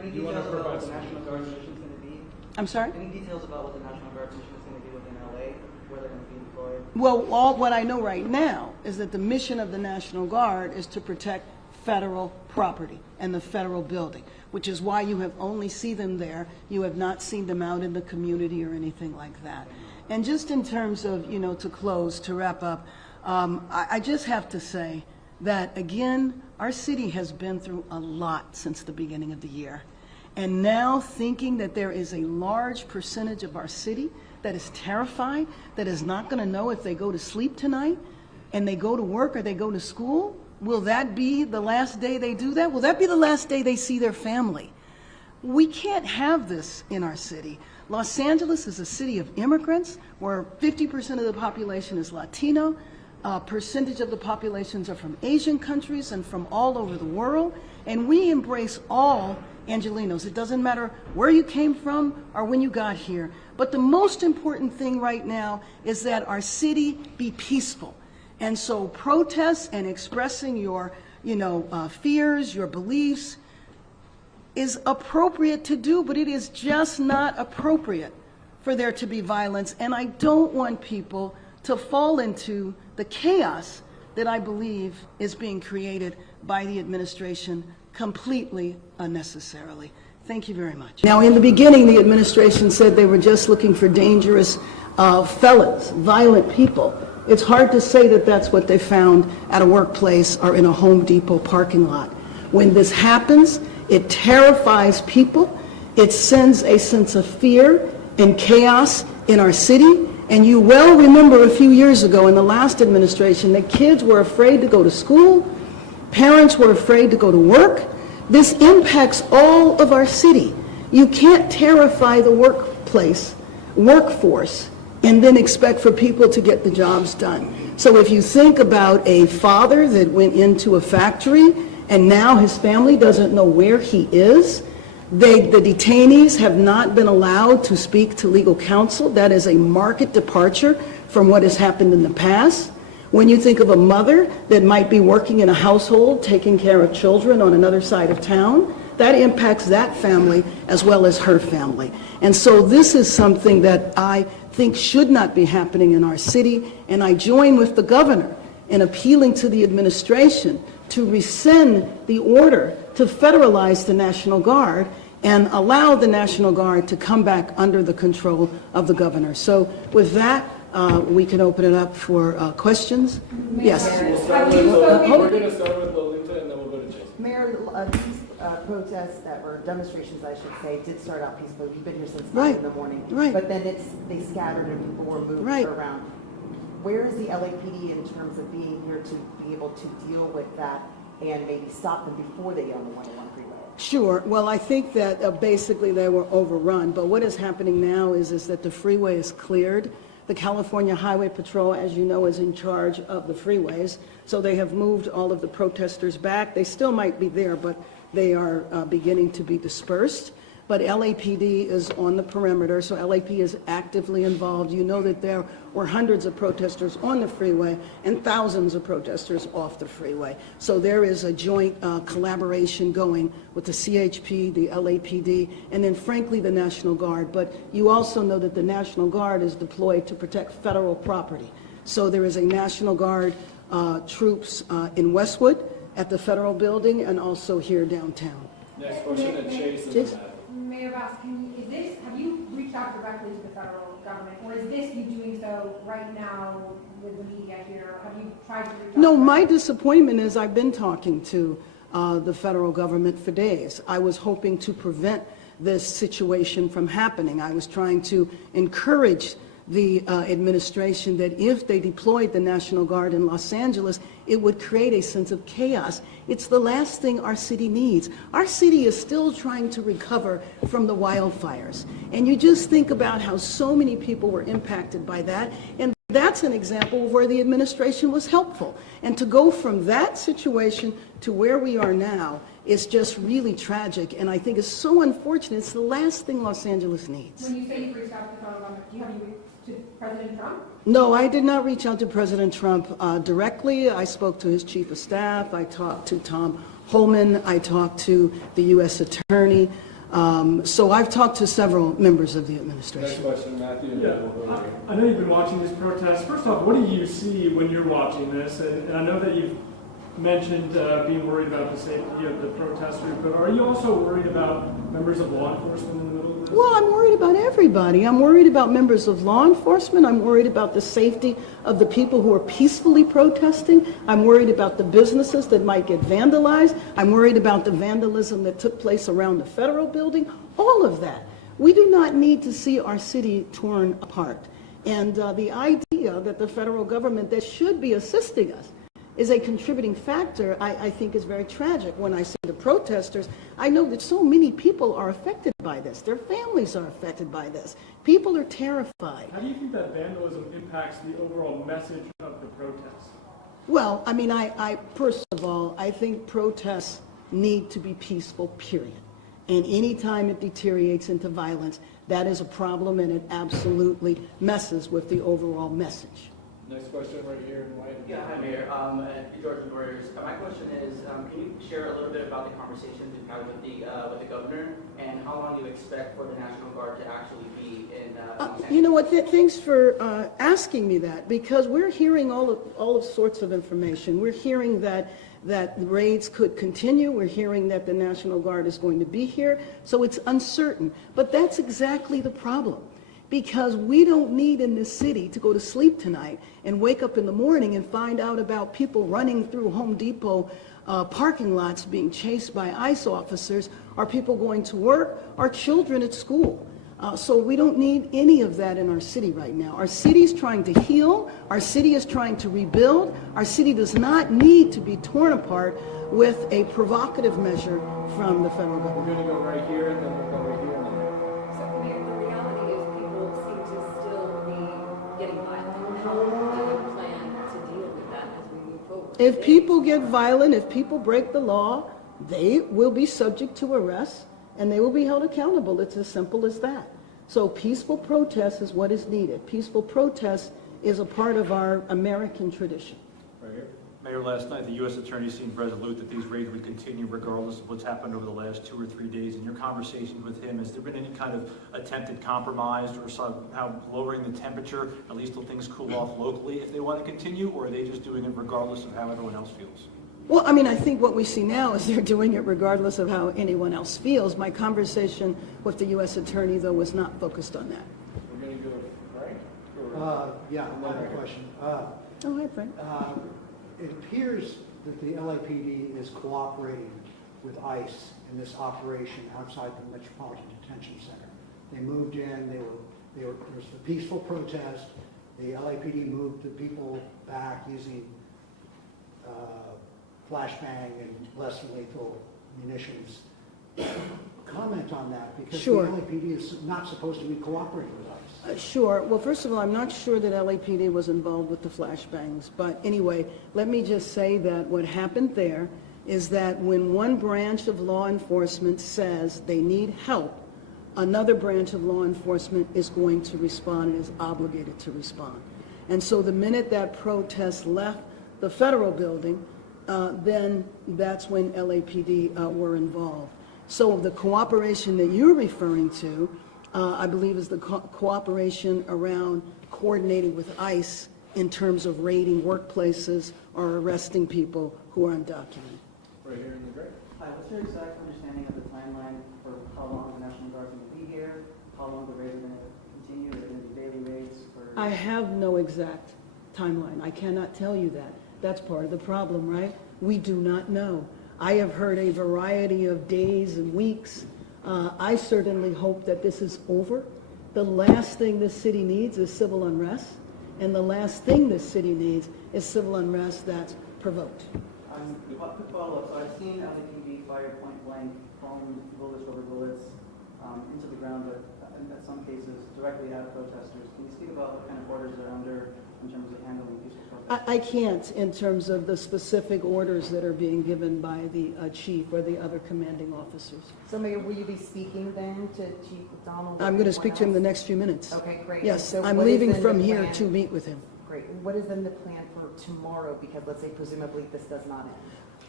Any You want to details about what provide the some National Guard position is going to be? I'm sorry? Any details about what the National Guard position is going to be within LA, where they're going to be deployed? Well, what I know right now is that the mission of the National Guard is to protect federal property and the federal building, which is why you have only seen them there. You have not seen them out in the community or anything like that. And just in terms of, to close, to wrap up, I just have to say that, again, our city has been through a lot since the beginning of the year. And now thinking that there is a large percentage of our city that is terrified, that is not going to know if they go to sleep tonight and they go to work or they go to school, will that be the last day they do that? Will that be the last day they see their family? We can't have this in our city. Los Angeles is a city of immigrants where 50% of the population is Latino. Percentage of the populations are from Asian countries and from all over the world. And we embrace all Angelenos. It doesn't matter where you came from or when you got here. But the most important thing right now is that our city be peaceful. And so protests and expressing your, fears, your beliefs is appropriate to do, but it is just not appropriate for there to be violence. And I don't want people to fall into the chaos that I believe is being created by the administration completely unnecessarily. Thank you very much. Now, in the beginning, the administration said they were just looking for dangerous felons, violent people. It's hard to say that that's what they found at a workplace or in a Home Depot parking lot. When this happens, it terrifies people. It sends a sense of fear and chaos in our city. And you well remember a few years ago in the last administration that kids were afraid to go to school, parents were afraid to go to work. This impacts all of our city. You can't terrify the workforce, and then expect for people to get the jobs done. So if you think about a father that went into a factory and now his family doesn't know where he is, the detainees have not been allowed to speak to legal counsel. That is a marked departure from what has happened in the past. When you think of a mother that might be working in a household, taking care of children on another side of town, that impacts that family as well as her family. And so this is something that I think should not be happening in our city, and I join with the governor in appealing to the administration to rescind the order to federalize the National Guard and allow the National Guard to come back under the control of the governor. So with that, we can open it up for questions. Yes. We're going to start with Lolita and then we'll go to Jason. Mayor, these protests that were demonstrations, I should say, did start out peacefully. We've been here since 9 in the morning. Right. But then they scattered and people were moved around. Where is the LAPD in terms of being here to be able to deal with that and maybe stop them before they get on the 101 freeway? Sure. Well, I think that basically they were overrun. But what is happening now is that the freeway is cleared. The California Highway Patrol, as you know, is in charge of the freeways. So they have moved all of the protesters back. They still might be there, but they are beginning to be dispersed. But LAPD is on the perimeter, so LAP is actively involved. You know that there were hundreds of protesters on the freeway and thousands of protesters off the freeway. So there is a joint collaboration going with the CHP, the LAPD, and then frankly the National Guard. But you also know that the National Guard is deployed to protect federal property. So there is a National Guard troops in Westwood at the federal building and also here downtown. Next question at Chase. Mayor Bass, have you reached out directly to the federal government, or is this you doing so right now with the media here? Have you tried to reach out? No, my disappointment is I've been talking to the federal government for days. I was hoping to prevent this situation from happening. I was trying to encourage the administration that if they deployed the National Guard in Los Angeles, it would create a sense of chaos. It's the last thing our city needs. Our city is still trying to recover from the wildfires. And you just think about how so many people were impacted by that. And that's an example of where the administration was helpful. And to go from that situation to where we are now is just really tragic. And I think it's so unfortunate. It's the last thing Los Angeles needs. When you say you've reached out to the federal government, have you reached to President Trump? No, I did not reach out to President Trump directly. I spoke to his chief of staff. I talked to Tom Holman. I talked to the U.S. Attorney. So I've talked to several members of the Next administration. question, Matthew. and Yeah, then we'll go to you. I know you've been watching this protest. First off, what do you see when you're watching this? And I know that you've mentioned being worried about the safety of the protesters, but are you also worried about members of law enforcement in the middle of this? Well, I'm worried about everybody. I'm worried about members of law enforcement. I'm worried about the safety of the people who are peacefully protesting. I'm worried about the businesses that might get vandalized. I'm worried about the vandalism that took place around the federal building. All of that. We do not need to see our city torn apart. And the idea that the federal government that should be assisting us is a contributing factor, I think is very tragic. When I see the protesters, I know that so many people are affected by this. Their families are affected by this. People are terrified. How do you think that vandalism impacts the overall message of the protest? Well, I mean, I first of all, I think protests need to be peaceful, period. And any time it deteriorates into violence, that is a problem, and it absolutely messes with the overall message. Next question right here in white. Yeah, hi Mayor. George Warriors. My question is, can you share a little bit about the conversations you've had with the governor, and how long you expect for the National Guard to actually be in? You know what? Thanks for asking me that, because we're hearing all of sorts of information. We're hearing that raids could continue. We're hearing that the National Guard is going to be here. So it's uncertain. But that's exactly the problem. Because we don't need in this city to go to sleep tonight and wake up in the morning and find out about people running through Home Depot parking lots being chased by ICE officers, or people going to work, or children at school. So we don't need any of that in our city right now. Our city is trying to heal. Our city is trying to rebuild. Our city does not need to be torn apart with a provocative measure from the federal We're government. going to go right here, and then we'll go right here. So Mayor, the reality is people seem to still be getting violent. How do you plan to deal with that as we move forward? If people get violent, if people break the law, they will be subject to arrest and they will be held accountable. It's as simple as that. So peaceful protest is what is needed. Peaceful protest is a part of our American tradition. Right here. Mayor, last night, the U.S. Attorney seemed resolute that these raids would continue regardless of what's happened over the last 2 or 3 days. In your conversations with him, has there been any kind of attempted compromise or somehow lowering the temperature, at least till things cool off locally, if they want to continue, or are they just doing it regardless of how everyone else feels? Well, I mean, I think what we see now is they're doing it regardless of how anyone else feels. My conversation with the U.S. Attorney, though, was not focused on that. We're going to go right? Or- Yeah, another question. Oh, hi, Frank. It appears that the LAPD is cooperating with ICE in this operation outside the Metropolitan Detention Center. They moved in, there was a peaceful protest. The LAPD moved the people back using flashbang and less than lethal munitions. Comment on that, because Sure. the LAPD is not supposed to be cooperating with ICE. Sure. Well, first of all, I'm not sure that LAPD was involved with the flashbangs. But anyway, let me just say that what happened there is that when one branch of law enforcement says they need help, another branch of law enforcement is going to respond and is obligated to respond. And so the minute that protest left the federal building, then that's when LAPD were involved. So the cooperation that you're referring to, I believe, is the cooperation around coordinating with ICE in terms of raiding workplaces or arresting people who are undocumented. Right here in the gray. Hi, what's your exact understanding of the timeline for how long the National Guard is going to be here? How long the raids are going to continue? Are there going to be daily raids? I have no exact timeline. I cannot tell you that. That's part of the problem, right? We do not know. I have heard a variety of days and weeks. I certainly hope that this is over. The last thing this city needs is civil unrest, and the last thing this city needs is civil unrest that's provoked. Quick follow-up. So I've seen LAPD fire point blank, foam bullets, rubber bullets into the ground, but in some cases directly at protesters. Can you speak about what kind of orders they're under in terms of handling peaceful protests? I can't in terms of the specific orders that are being given by the chief or the other commanding officers. So Mayor, will you be speaking then to Chief McDonald? I'm going to speak to him in the next few minutes. Okay, great. Yes, So I'm what is leaving in from the here plan? to meet with him. Great. What is in the plan for tomorrow? Because let's say presumably this does not end.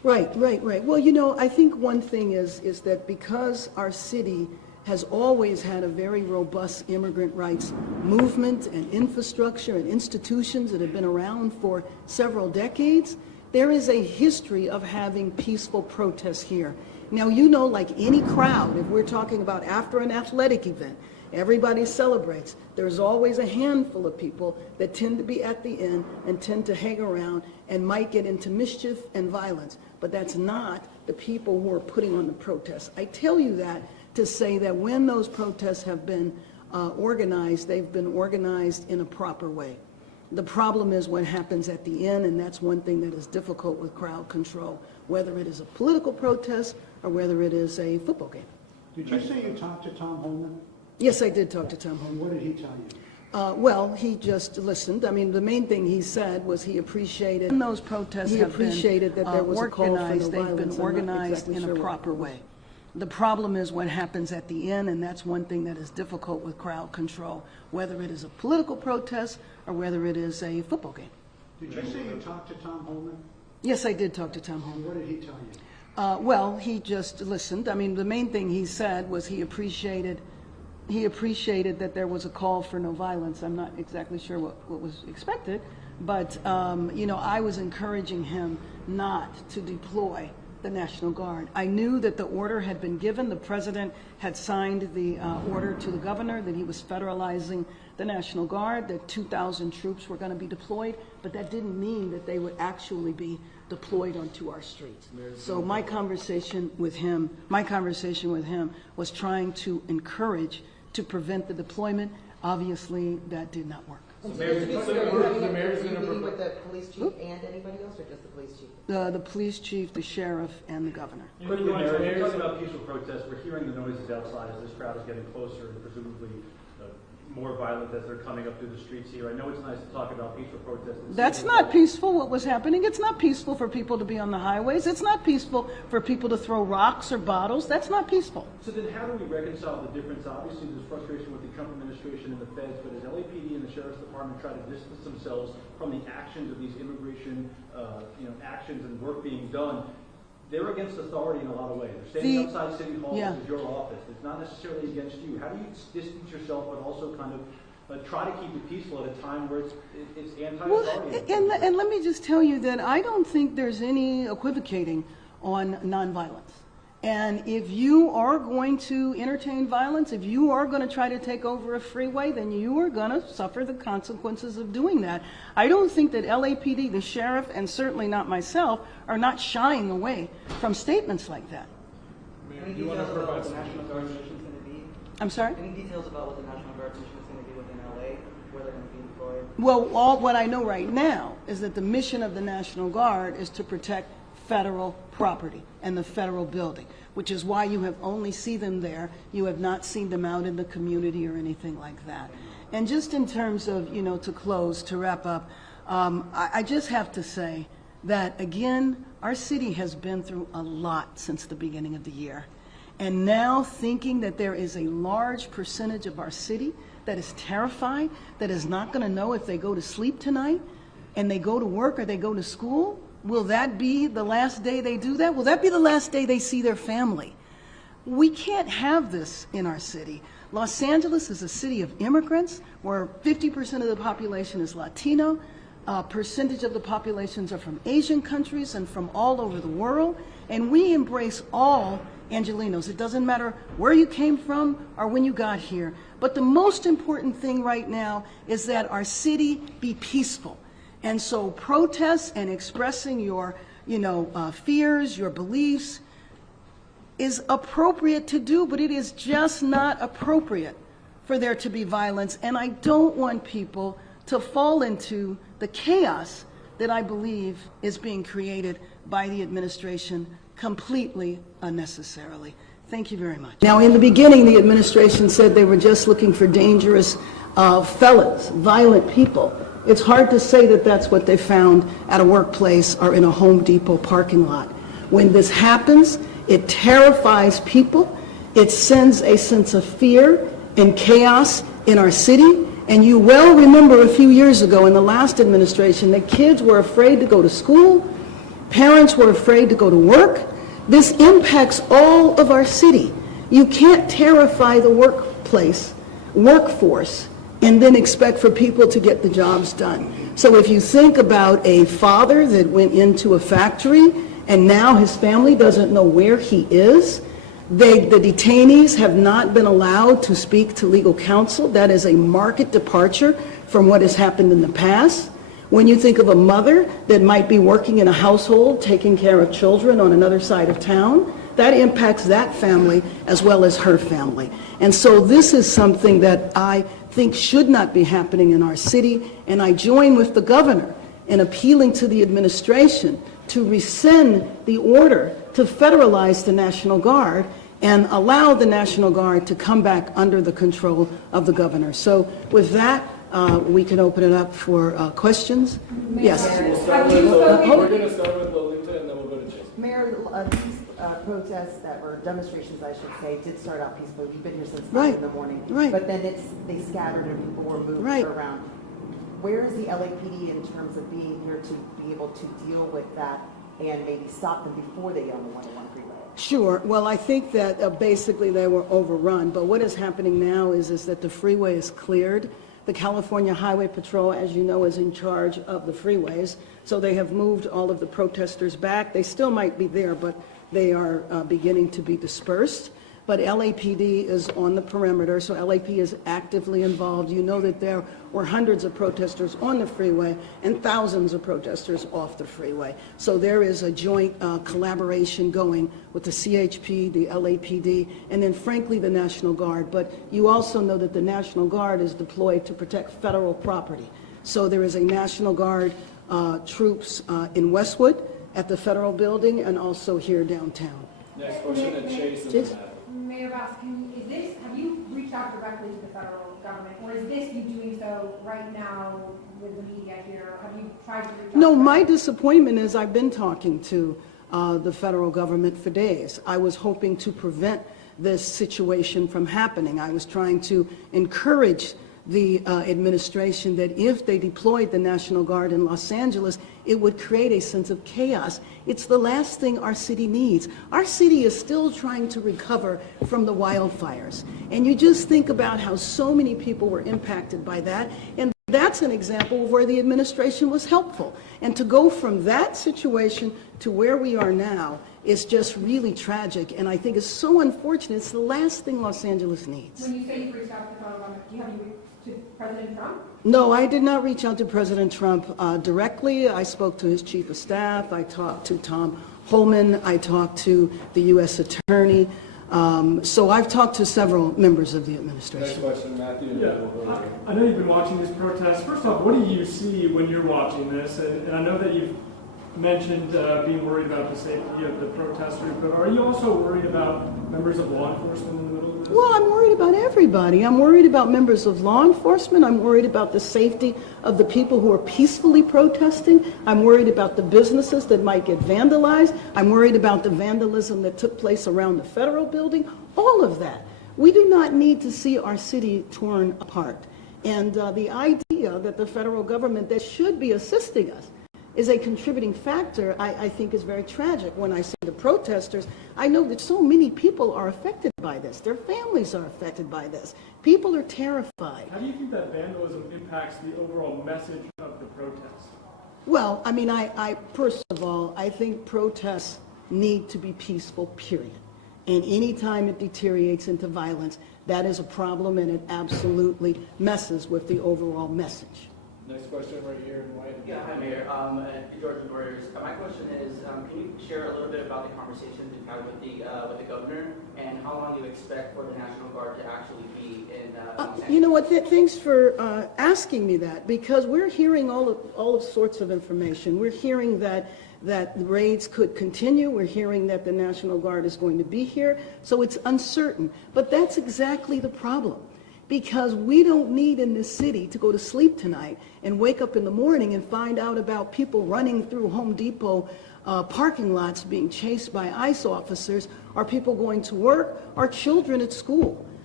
Right. Well, you know, I think one thing is that because our city has always had a very robust immigrant rights movement and infrastructure and institutions that have been around for several decades, there is a history of having peaceful protests here. Now, you know, like any crowd, if we're talking about after an athletic event, everybody celebrates. There's always a handful of people that tend to be at the end and tend to hang around and might get into mischief and violence. But that's not the people who are putting on the protests. I tell you that to say that when those protests have been organized, they've been organized in a proper way. The problem is what happens at the end, and that's one thing that is difficult with crowd control, whether it is a political protest or whether it is a football game. Did you say you talked to Tom Holman? Yes, I did talk to Tom Holman. And what did he tell you? Well, he just listened. I mean, the main thing he said was he appreciated when those protests have been organized. They've been organized in a proper way. The problem is what happens at the end, and that's one thing that is difficult with crowd control, whether it is a political protest or whether it is a football game. Did you say you talked to Tom Holman? Yes, I did talk to Tom Holman. And what did he tell you? Well, he just listened. I mean, the main thing he said was he appreciated that there was a call for no violence. I'm not exactly sure what was expected, but, you know, I was encouraging him not to deploy the National Guard. I knew that the order had been given. The president had signed the order to the governor that he was federalizing the National Guard, that 2,000 troops were going to be deployed, but that didn't mean that they would actually be deployed onto our streets. So my conversation with him was trying to encourage to prevent the deployment. Obviously, that did not work. So the mayor's going to meeting with the police chief and anybody else, or just the police chief? The police chief, the sheriff, and the governor. Quickly, Mayor, you're talking about peaceful protests. We're hearing the noises outside as this crowd is getting closer and presumably more violent as they're coming up through the streets here. I know it's nice to talk about peaceful protests. That's not peaceful, what was happening. It's not peaceful for people to be on the highways. It's not peaceful for people to throw rocks or bottles. That's not peaceful. So then how do we reconcile the difference? Obviously, there's frustration with the Trump administration and the feds, but as LAPD and the Sheriff's Department try to distance themselves from the actions of these immigration actions and work being done, they're against authority in a lot of ways. They're standing outside City Hall, which is your office. It's not necessarily against you. How do you distance yourself but also kind of try to keep it peaceful at a time where it's anti-authority? Well, and let me just tell you that I don't think there's any equivocating on nonviolence. And if you are going to entertain violence, if you are going to try to take over a freeway, then you are going to suffer the consequences of doing that. I don't think that LAPD, the sheriff, and certainly not myself, are not shying away from statements like that. Any details about what the National Guard mission is going to be? I'm sorry? Any details about what the National Guard mission is going to be within LA, where they're going to be deployed? Well, what I know right now is that the mission of the National Guard is to protect federal property and the federal building, which is why you have only seen them there. You have not seen them out in the community or anything like that. And just in terms of, you know, to close, to wrap up, I just have to say that, again, our city has been through a lot since the beginning of the year. And now thinking that there is a large percentage of our city that is terrified, that is not going to know if they go to sleep tonight and they go to work or they go to school, will that be the last day they do that? Will that be the last day they see their family? We can't have this in our city. Los Angeles is a city of immigrants where 50% of the population is Latino. Percentage of the populations are from Asian countries and from all over the world. And we embrace all Angelenos. It doesn't matter where you came from or when you got here. But the most important thing right now is that our city be peaceful. And so protests and expressing your, fears, your beliefs is appropriate to do, but it is just not appropriate for there to be violence. And I don't want people to fall into the chaos that I believe is being created by the administration completely unnecessarily. Thank you very much. Now, in the beginning, the administration said they were just looking for dangerous felons, violent people. It's hard to say that that's what they found at a workplace or in a Home Depot parking lot. When this happens, it terrifies people. It sends a sense of fear and chaos in our city. And you well remember a few years ago in the last administration that kids were afraid to go to school. Parents were afraid to go to work. This impacts all of our city. You can't terrify the workforce, and then expect for people to get the jobs done. So if you think about a father that went into a factory and now his family doesn't know where he is, the detainees have not been allowed to speak to legal counsel. That is a marked departure from what has happened in the past. When you think of a mother that might be working in a household, taking care of children on another side of town, that impacts that family as well as her family. And so this is something that I think should not be happening in our city, and I join with the governor in appealing to the administration to rescind the order to federalize the National Guard and allow the National Guard to come back under the control of the governor. So with that, we can open it up for questions. Yes. We're going to start with Lolita and then we'll go to Jason. Mayor, these protests that were demonstrations, I should say, did start out peaceful. You've been here since 9 in the morning. Right. But then they scattered and people were moved around. Where is the LAPD in terms of being here to be able to deal with that and maybe stop them before they get on the 101 freeway? Sure. Well, I think that basically they were overrun. But what is happening now is that the freeway is cleared. The California Highway Patrol, as you know, is in charge of the freeways. So they have moved all of the protesters back. They still might be there, but they are beginning to be dispersed. But LAPD is on the perimeter, so LAP is actively involved. You know that there were hundreds of protesters on the freeway and thousands of protesters off the freeway. So there is a joint collaboration going with the CHP, the LAPD, and then frankly the National Guard. But you also know that the National Guard is deployed to protect federal property. So there is a National Guard troops in Westwood at the federal building and also here downtown. Next question at Chase. Mayor Bass, have you reached out directly to the federal government, or is this you doing so right now with the media here? Have you tried to reach out? No, my disappointment is I've been talking to the federal government for days. I was hoping to prevent this situation from happening. I was trying to encourage the administration that if they deployed the National Guard in Los Angeles, it would create a sense of chaos. It's the last thing our city needs. Our city is still trying to recover from the wildfires. And you just think about how so many people were impacted by that. And that's an example of where the administration was helpful. And to go from that situation to where we are now is just really tragic. And I think it's so unfortunate. It's the last thing Los Angeles needs. When you say you've reached out to the federal government, do you have you to President Trump? No, I did not reach out to President Trump directly. I spoke to his chief of staff. I talked to Tom Holman. I talked to the U.S. Attorney. So I've talked to several members of the administration. Next question, Matthew. Yeah, I know you've been watching these protests. First off, what do you see when you're watching this? And I know that you've mentioned being worried about the safety of the protesters, but are you also worried about members of law enforcement in the middle of this? Well, I'm worried about everybody. I'm worried about members of law enforcement. I'm worried about the safety of the people who are peacefully protesting. I'm worried about the businesses that might get vandalized. I'm worried about the vandalism that took place around the federal building. All of that. We do not need to see our city torn apart. And the idea that the federal government that should be assisting us is a contributing factor, I think is very tragic. When I see the protesters, I know that so many people are affected by this. Their families are affected by this. People are terrified. How do you think that vandalism impacts the overall message of the protest? Well, I mean, I first of all, I think protests need to be peaceful, period. And any time it deteriorates into violence, that is a problem, and it absolutely messes with the overall message. Next question right here in white. Yeah, hi Mayor. George Warriors. My question is, can you share a little bit about the conversations you've had with the governor, and how long you expect for the National Guard to actually be in? You know what? Thanks for asking me that, because we're hearing all of sorts of information. We're hearing that raids could continue. We're hearing that the National Guard is going to be here, so it's uncertain. But that's exactly the problem. Because we don't need in this city to go to sleep tonight and wake up in the morning and find out about people running through Home Depot parking lots being chased by ICE officers, or people going to work, or children at school.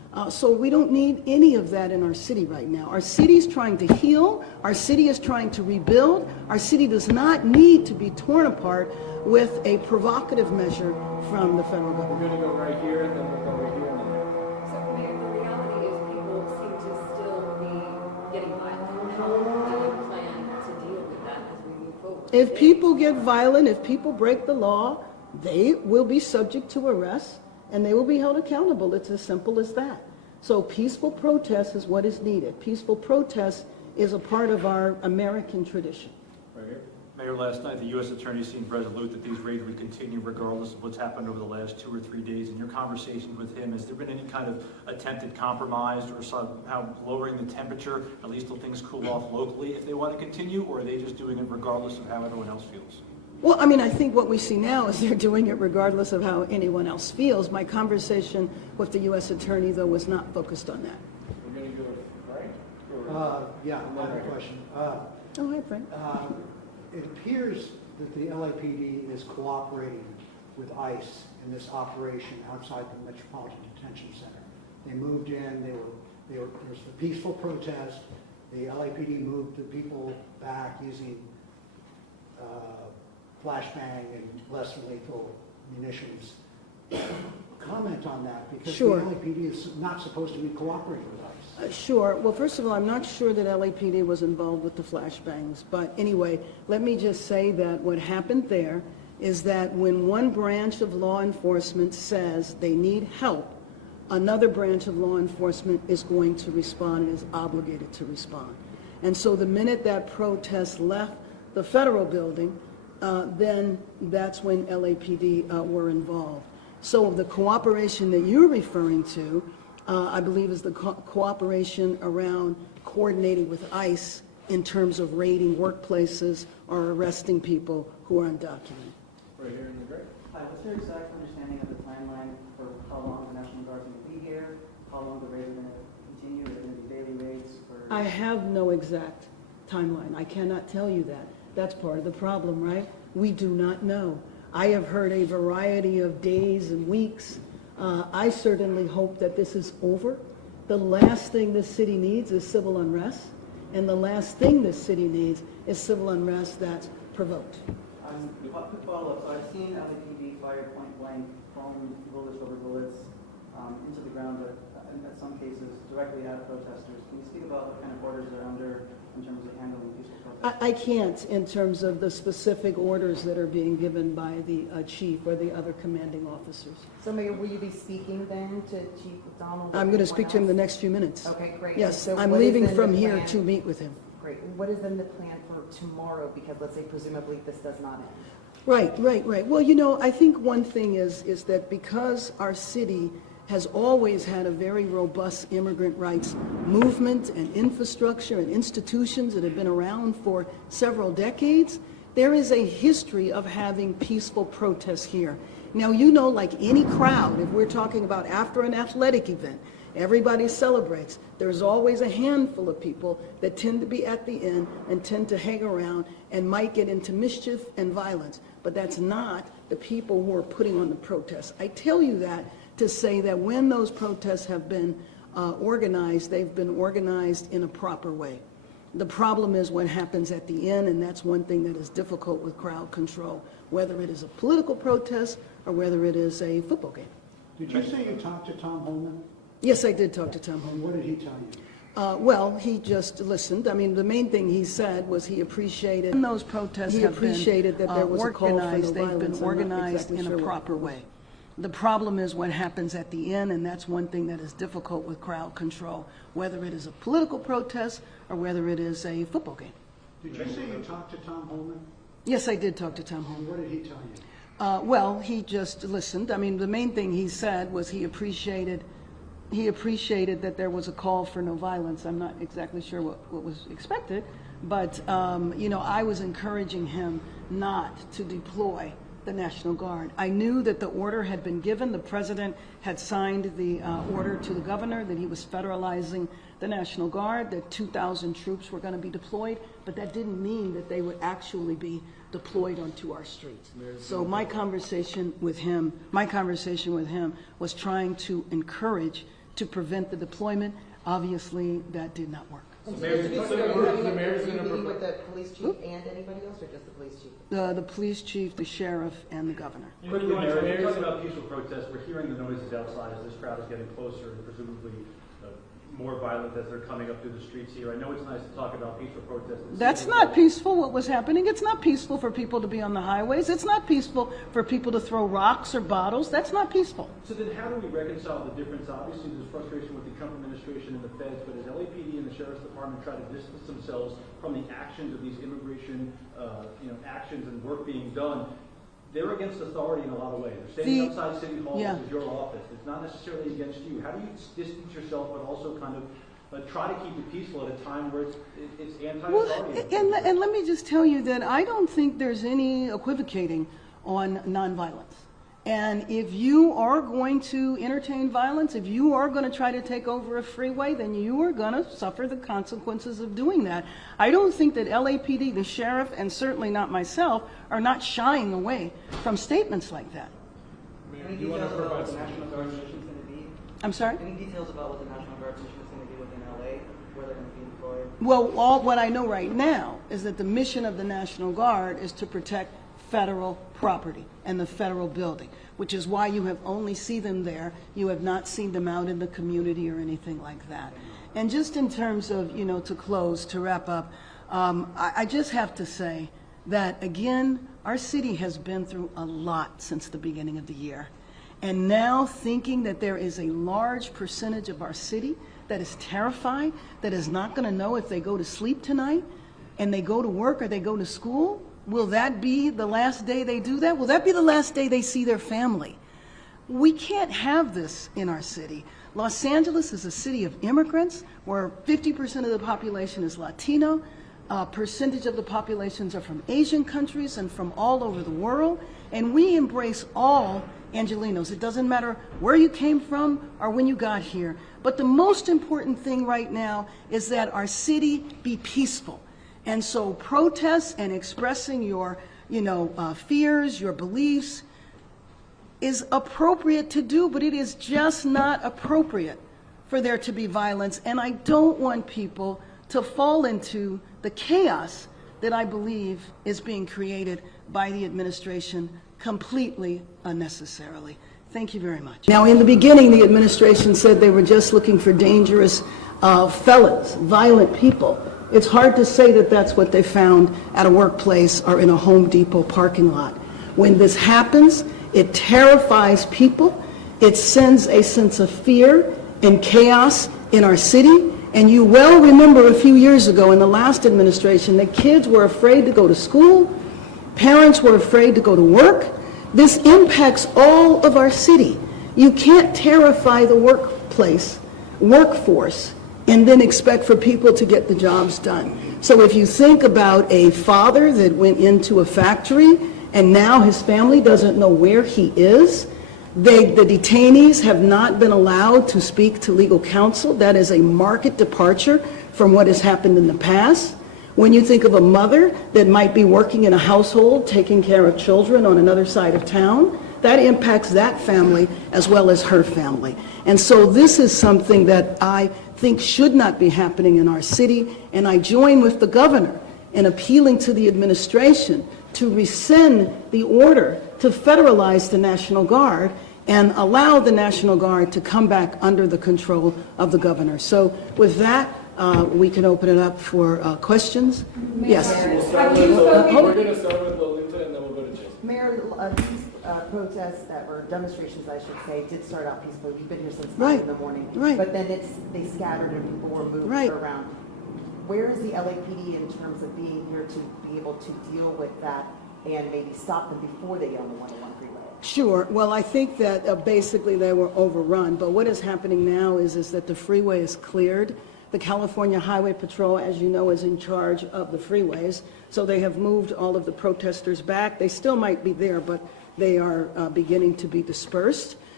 So we don't need any of that in our city right now. Our city is trying to heal. Our city is trying to rebuild. Our city does not need to be torn apart with a provocative measure from the federal We're government. gonna go right here, and then we'll go right here. So, Mayor, the reality is people seem to still be getting violent. How do you plan to deal with that as we move forward? If people get violent, if people break the law, they will be subject to arrest and they will be held accountable. It's as simple as that. So peaceful protest is what is needed. Peaceful protest is a part of our American tradition. Right here. Mayor, last night, the U.S. Attorney seemed resolute that these raids would continue regardless of what's happened over the last 2 or 3 days. In your conversations with him, has there been any kind of attempted compromise or somehow lowering the temperature, at least till things cool off locally, if they want to continue, or are they just doing it regardless of how everyone else feels? Well, I mean, I think what we see now is they're doing it regardless of how anyone else feels. My conversation with the U.S. Attorney, though, was not focused on that. We're gonna go right? Or- Yeah, I have a question. Oh, hi, Frank. It appears that the LAPD is cooperating with ICE in this operation outside the Metropolitan Detention Center. They moved in, there was a peaceful protest. The LAPD moved the people back using flashbang and less lethal munitions. Comment on that, because Sure. the LAPD is not supposed to be cooperating with ICE. Sure. Well, first of all, I'm not sure that LAPD was involved with the flashbangs. But anyway, let me just say that what happened there is that when one branch of law enforcement says they need help, another branch of law enforcement is going to respond and is obligated to respond. And so the minute that protest left the federal building, then that's when LAPD were involved. So the cooperation that you're referring to, I believe, is the cooperation around coordinating with ICE in terms of raiding workplaces or arresting people who are undocumented. Right here in the gray. Hi, what's your exact understanding of the timeline for how long the National Guard's going to be here? How long the raids are going to continue? Are there going to be daily raids? I have no exact timeline. I cannot tell you that. That's part of the problem, right? We do not know. I have heard a variety of days and weeks. I certainly hope that this is over. The last thing this city needs is civil unrest, and the last thing this city needs is civil unrest that's provoked. Quick follow-up. So I've seen LAPD fire point blank, foam bullets over bullets into the ground, but in some cases directly at protesters. Can you speak about what kind of orders they're under in terms of handling peaceful protests? I can't in terms of the specific orders that are being given by the chief or the other commanding officers. So Mayor, will you be speaking then to Chief McDonald? or I'm going to speak to him in the anyone next few minutes. else? Okay, great. Yes, So I'm what is leaving then from the here plan? to meet with him. Great. What is then the plan for tomorrow? Because let's say presumably this does not end. Right. Well, you know, I think one thing is that because our city has always had a very robust immigrant rights movement and infrastructure and institutions that have been around for several decades, there is a history of having peaceful protests here. Now, you know, like any crowd, if we're talking about after an athletic event, everybody celebrates. There's always a handful of people that tend to be at the end and tend to hang around and might get into mischief and violence. But that's not the people who are putting on the protests. I tell you that to say that when those protests have been organized, they've been organized in a proper way. The problem is what happens at the end, and that's one thing that is difficult with crowd control, whether it is a political protest or whether it is a football game. Did you say you talked to Tom Holman? Yes, I did talk to Tom And Holman. what did he tell you? Well, he just listened. I mean, the main thing he said was he appreciated When those protests he have appreciated been that there was a call for no organized, they've violence. been I'm not organized exactly in sure a what- proper way. The problem is what happens at the end, and that's one thing that is difficult with crowd control, whether it is a political protest or whether it is a football game. Did you say you talked to Tom Holman? Yes, I did talk to Tom Holman. And what did he tell you? Well, he just listened. I mean, the main thing he said was he appreciated that there was a call for no violence. I'm not exactly sure what was expected, but, you know, I was encouraging him not to deploy the National Guard. I knew that the order had been given. The president had signed the order to the governor that he was federalizing the National Guard, that 2,000 troops were going to be deployed, but that didn't mean that they would actually be deployed onto our streets. So my conversation with him was trying to encourage to prevent the deployment. Obviously, that did not work. And Mayor, so so the mayor's gonna meeting propose- with the police chief and anybody else, or just the police chief? The police chief, the sheriff, and the governor. Quickly, Mayor, you're talking about peaceful protests. We're hearing the noises outside as this crowd is getting closer and presumably more violent as they're coming up through the streets here. I know it's nice to talk about peaceful protests. That's not peaceful, what was happening. It's not peaceful for people to be on the highways. It's not peaceful for people to throw rocks or bottles. That's not peaceful. So then how do we reconcile the difference? Obviously, there's frustration with the Trump administration and the feds, but as LAPD and the Sheriff's Department try to distance themselves from the actions of these immigration actions and work being done, they're against authority in a lot of ways. They're standing outside City Hall, Yeah. which is your office. It's not necessarily against you. How do you distance yourself, but also kind of try to keep it peaceful at a time where it's anti-authority? Well, and let me just tell you that I don't think there's any equivocating on nonviolence. And if you are going to entertain violence, if you are going to try to take over a freeway, then you are going to suffer the consequences of doing that. I don't think that LAPD, the sheriff, and certainly not myself, are not shying away from statements like that. Any details about what the National Guard mission is going to be? I'm sorry? Any details about what the National Guard mission is going to be within LA, where they're going to be deployed? Well, what I know right now is that the mission of the National Guard is to protect federal property and the federal building, which is why you have only seen them there. You have not seen them out in the community or anything like that. And just in terms of, to close, to wrap up, I just have to say that, again, our city has been through a lot since the beginning of the year. And now thinking that there is a large percentage of our city that is terrified, that is not going to know if they go to sleep tonight and they go to work or they go to school, will that be the last day they do that? Will that be the last day they see their family? We can't have this in our city. Los Angeles is a city of immigrants where 50% of the population is Latino. Percentage of the populations are from Asian countries and from all over the world. And we embrace all Angelenos. It doesn't matter where you came from or when you got here. But the most important thing right now is that our city be peaceful. And so protests and expressing your, fears, your beliefs is appropriate to do, but it is just not appropriate for there to be violence. And I don't want people to fall into the chaos that I believe is being created by the administration completely unnecessarily. Thank you very much. Now, in the beginning, the administration said they were just looking for dangerous felons, violent people. It's hard to say that that's what they found at a workplace or in a Home Depot parking lot. When this happens, it terrifies people. It sends a sense of fear and chaos in our city. And you well remember a few years ago in the last administration that kids were afraid to go to school, parents were afraid to go to work. This impacts all of our city. You can't terrify the workforce, and then expect for people to get the jobs done. So if you think about a father that went into a factory and now his family doesn't know where he is, the detainees have not been allowed to speak to legal counsel. That is a marked departure from what has happened in the past. When you think of a mother that might be working in a household, taking care of children on another side of town, that impacts that family as well as her family. And so this is something that I think should not be happening in our city, and I join with the governor in appealing to the administration to rescind the order to federalize the National Guard and allow the National Guard to come back under the control of the governor. So with that, we can open it up for questions. Yes. We're going to start with Lolita and then we'll go to Jason. Mayor, these protests that were demonstrations, I should say, did start out peacefully. We've been here since 9 in the morning. Right. But then they scattered and people were moved around. Where is the LAPD in terms of being here to be able to deal with that and maybe stop them before they get on the 101 freeway? Sure. Well, I think that basically they were overrun. But what is happening now is that the freeway is cleared. The California Highway Patrol, as you know, is in charge of the freeways. So they have moved all of the protesters back. They still might be there, but they are beginning to be dispersed.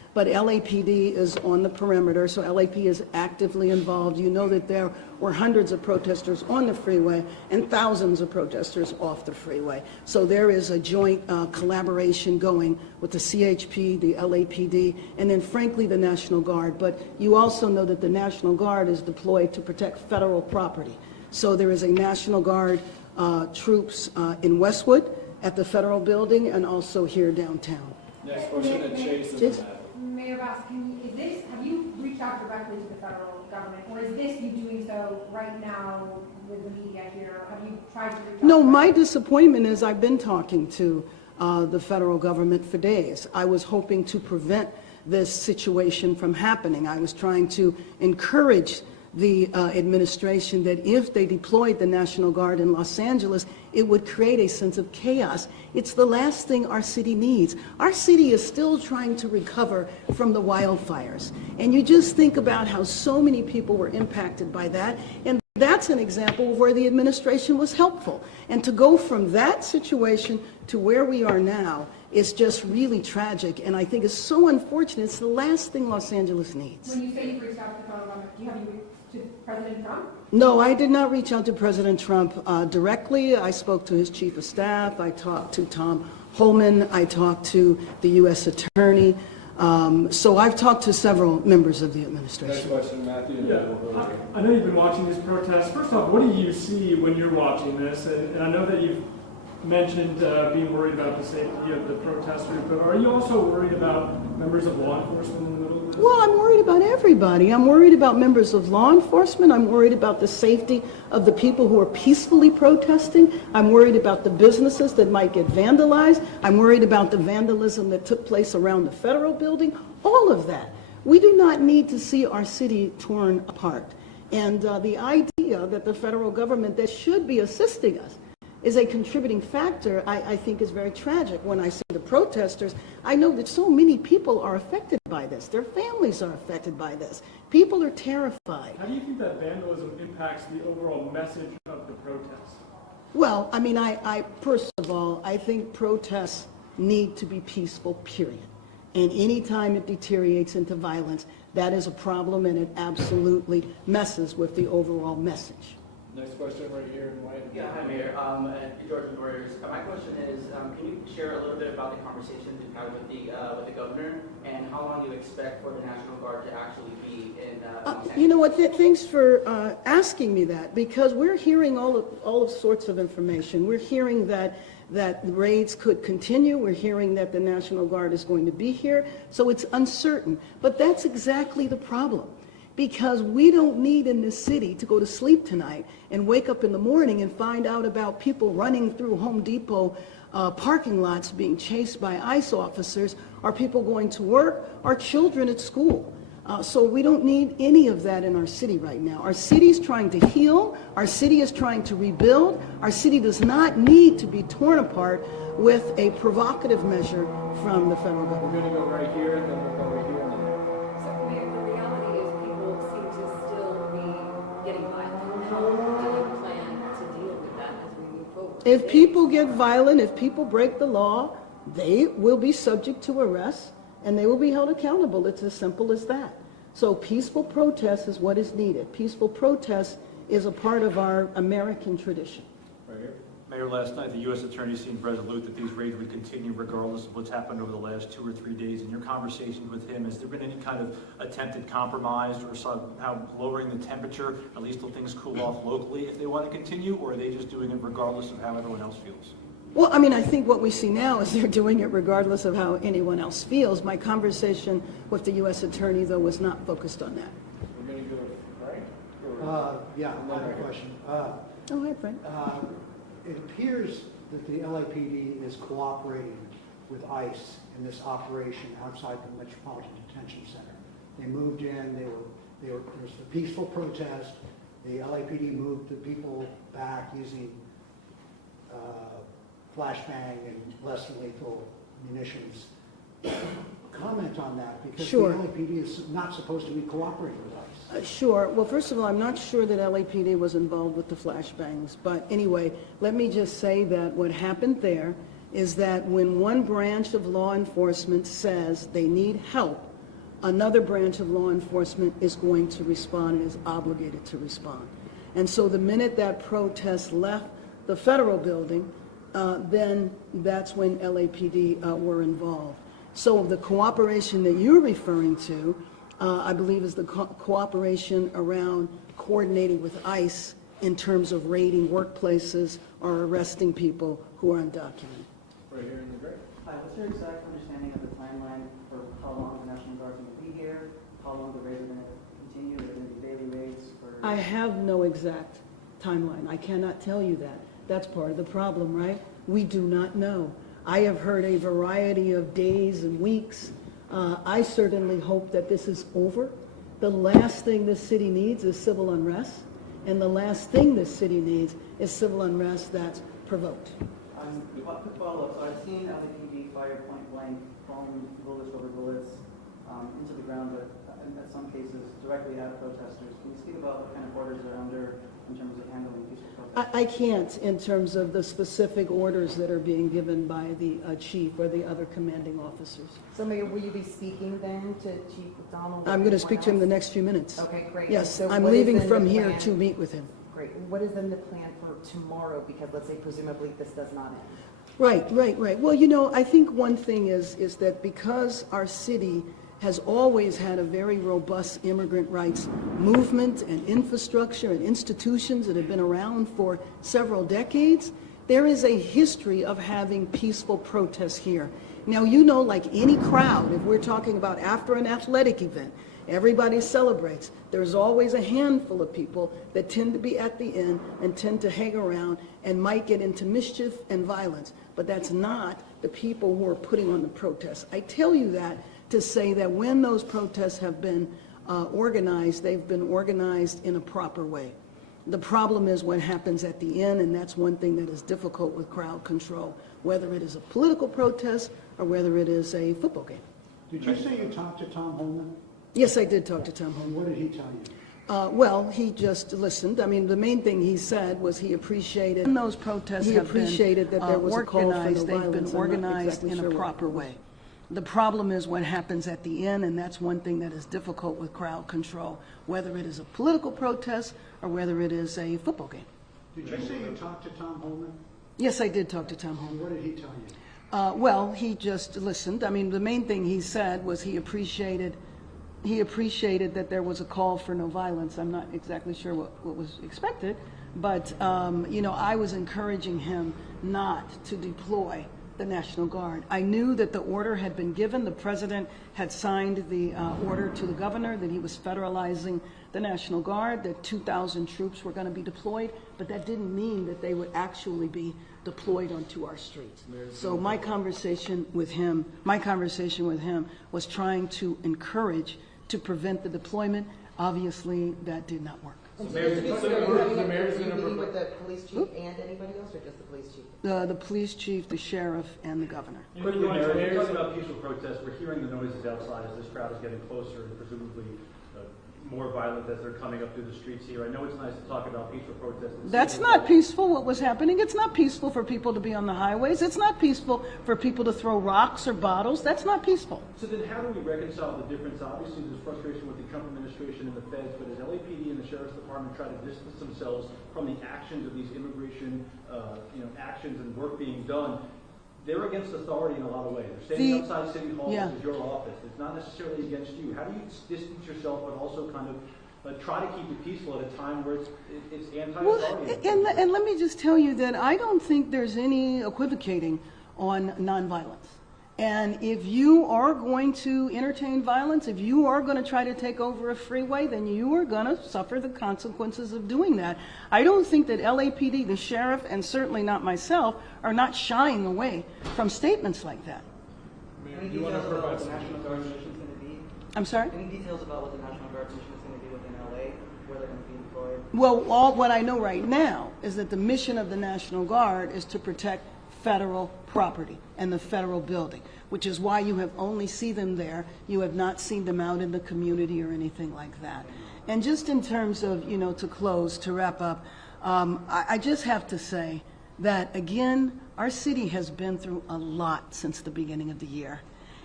but LAPD is on the perimeter, so LAP is actively involved. You know that there were hundreds of protesters on the freeway and thousands of protesters off the freeway. So there is a joint collaboration going with the CHP, the LAPD, and then frankly the National Guard. But you also know that the National Guard is deployed to protect federal property. So there is a National Guard troops in Westwood at the federal building and also here downtown. Next question, and Chase and Chase? then Natalie. Mayor Bass, have you reached out directly to the federal government, or is this you doing so right now with the media here? Have you tried to reach out? No, my disappointment is I've been talking to the federal government for days. I was hoping to prevent this situation from happening. I was trying to encourage the administration that if they deployed the National Guard in Los Angeles, it would create a sense of chaos. It's the last thing our city needs. Our city is still trying to recover from the wildfires. And you just think about how so many people were impacted by that. And that's an example of where the administration was helpful. And to go from that situation to where we are now is just really tragic. And I think it's so unfortunate. It's the last thing Los Angeles needs. When you say you've reached out to the federal government, have you reached to President Trump? No, I did not reach out to President Trump directly. I spoke to his chief of staff. I talked to Tom Holman. I talked to the U.S. Attorney. So I've talked to several members of the administration. Next question, Matthew. And Yeah, then we'll go to I know you've been watching these protests. First off, what do you see when you're watching this? And I know that you've mentioned being worried about the safety of the protesters, but are you also worried about members of law enforcement in the middle of this? Well, I'm worried about everybody. I'm worried about members of law enforcement. I'm worried about the safety of the people who are peacefully protesting. I'm worried about the businesses that might get vandalized. I'm worried about the vandalism that took place around the federal building. All of that. We do not need to see our city torn apart. And the idea that the federal government that should be assisting us is a contributing factor, I think is very tragic. When I see the protesters, I know that so many people are affected by this. Their families are affected by this. People are terrified. How do you think that vandalism impacts the overall message of the protest? Well, I mean, I first of all, I think protests need to be peaceful, period. And any time it deteriorates into violence, that is a problem, and it absolutely messes with the overall message. Next question right here in white. Yeah, hi Mayor. George Warriors. My question is, can you share a little bit about the conversations you've had with the governor, and how long you expect for the National Guard to actually be in? You know what? Thanks for asking me that, because we're hearing all of sorts of information. We're hearing that raids could continue. We're hearing that the National Guard is going to be here. So it's uncertain. But that's exactly the problem. Because we don't need in this city to go to sleep tonight and wake up in the morning and find out about people running through Home Depot parking lots being chased by ICE officers, or people going to work, or children at school. So we don't need any of that in our city right now. Our city is trying to heal. Our city is trying to rebuild. Our city does not need to be torn apart with a provocative measure from the federal government. We're going to go right here, and then we'll go right here. So, Mayor, the reality is people seem to still be getting violent. How do you plan to deal with that as we move forward? If people get violent, if people break the law, they will be subject to arrest and they will be held accountable. It's as simple as that. So peaceful protest is what is needed. Peaceful protest is a part of our American tradition. Right here. Mayor, last night the U.S. Attorney seemed resolute that these raids would continue regardless of what's happened over the last 2 or 3 days. In your conversations with him, has there been any kind of attempted compromise or somehow lowering the temperature, at least till things cool off locally, if they want to continue, or are they just doing it regardless of how everyone else feels? Well, I mean, I think what we see now is they're doing it regardless of how anyone else feels. My conversation with the U.S. Attorney, though, was not focused on that. We're going to go to Frank? Or- Yeah, I have a question. Oh, hi, Frank. It appears that the LAPD is cooperating with ICE in this operation outside the Metropolitan Detention Center. They moved in, there was a peaceful protest. The LAPD moved the people back using flashbang and less than lethal munitions. Comment on that, because Sure. the LAPD is not supposed to be cooperating with ICE. Sure. Well, first of all, I'm not sure that LAPD was involved with the flashbangs. But anyway, let me just say that what happened there is that when one branch of law enforcement says they need help another branch of law enforcement is going to respond and is obligated to respond. And so the minute that protest left the federal building, then that's when LAPD were involved. So the cooperation that you're referring to, I believe, is the cooperation around coordinating with ICE in terms of raiding workplaces or arresting people who are undocumented. Right here in the gray. Hi, what's your exact understanding of the timeline for how long the National Guard is going to be here? How long the raids are going to continue? Are there going to be daily raids? I have no exact timeline. I cannot tell you that. That's part of the problem, right? We do not know. I have heard a variety of days and weeks. I certainly hope that this is over. The last thing this city needs is civil unrest, and the last thing this city needs is civil unrest that's provoked. Quick follow-up. So I've seen LAPD fire point blank foam bullets, rubber bullets into the ground, but in some cases directly at protesters. Can you speak about what kind of orders they're under in terms of handling peaceful protests? I can't in terms of the specific orders that are being given by the chief or the other commanding officers. So Mayor, will you be speaking then to Chief McDonald? I'm going to speak to him the next few minutes. Okay, great. Yes, So I'm what is leaving in from the here plan? to meet with him. Great. What is in the plan for tomorrow? Because let's say presumably this does not end. Right. Well, you know, I think one thing is that because our city has always had a very robust immigrant rights movement and infrastructure and institutions that have been around for several decades, there is a history of having peaceful protests here. Now, you know, like any crowd, if we're talking about after an athletic event, everybody celebrates. There's always a handful of people that tend to be at the end and tend to hang around and might get into mischief and violence. But that's not the people who are putting on the protests. I tell you that to say that when those protests have been organized, they've been organized in a proper way. The problem is what happens at the end, and that's one thing that is difficult with crowd control, whether it is a political protest or whether it is a football game. Did you say you talked to Tom Holman? Yes, I did talk to Tom And Holman. what did he tell you? Well, he just listened. I mean, the main thing he said was he appreciated when those protests He have been appreciated that there was a call for no organized. They've been violence. I'm not organized exactly in sure a what proper it was. way. The problem is what happens at the end, and that's one thing that is difficult with crowd control, whether it is a political protest or whether it is a football game. Did you say you talked to Tom Holman? Yes, I did talk to Tom And Holman. what did he tell you? Well, he just listened. I mean, the main thing he said was he appreciated that there was a call for no violence. I'm not exactly sure what was expected, but, you know, I was encouraging him not to deploy the National Guard. I knew that the order had been given. The president had signed the order to the governor that he was federalizing the National Guard, that 2,000 troops were going to be deployed, but that didn't mean that they would actually be deployed onto our streets. So my conversation with him was trying to encourage to prevent the deployment. Obviously, that did not work. And Mayor, so the mayor's are you gonna meeting with the police chief and anybody else, or just the police chief? The police chief, the sheriff, and the governor. Quickly, Mayor, you're talking about peaceful protests. We're hearing the noises outside as this crowd is getting closer and presumably more violent as they're coming up through the streets here. I know it's nice to talk about peaceful protests. That's not peaceful, what was happening. It's not peaceful for people to be on the highways. It's not peaceful for people to throw rocks or bottles. That's not peaceful. So then how do we reconcile the difference? Obviously, there's frustration with the Trump administration and the feds, but as LAPD and the Sheriff's Department try to distance themselves from the actions of these immigration actions and work being done, they're against authority in a lot of ways. They're standing outside City Hall, Yeah. which is your office. It's not necessarily against you. How do you distance yourself but also kind of try to keep it peaceful at a time where it's anti-authority? Well, and let me just tell you that I don't think there's any equivocating on nonviolence. And if you are going to entertain violence, if you are going to try to take over a freeway, then you are going to suffer the consequences of doing that. I don't think that LAPD, the sheriff, and certainly not myself, are not shying away from statements like that. Any details about what the National Guard mission is going to be? I'm sorry? Any details about what the National Guard mission is going to be within LA, where they're going to be deployed? Well, what I know right now is that the mission of the National Guard is to protect federal property and the federal building, which is why you have only seen them there. You have not seen them out in the community or anything like that. And just in terms of, you know, to close, to wrap up, I just have to say that, again, our city has been through a lot since the beginning of the year.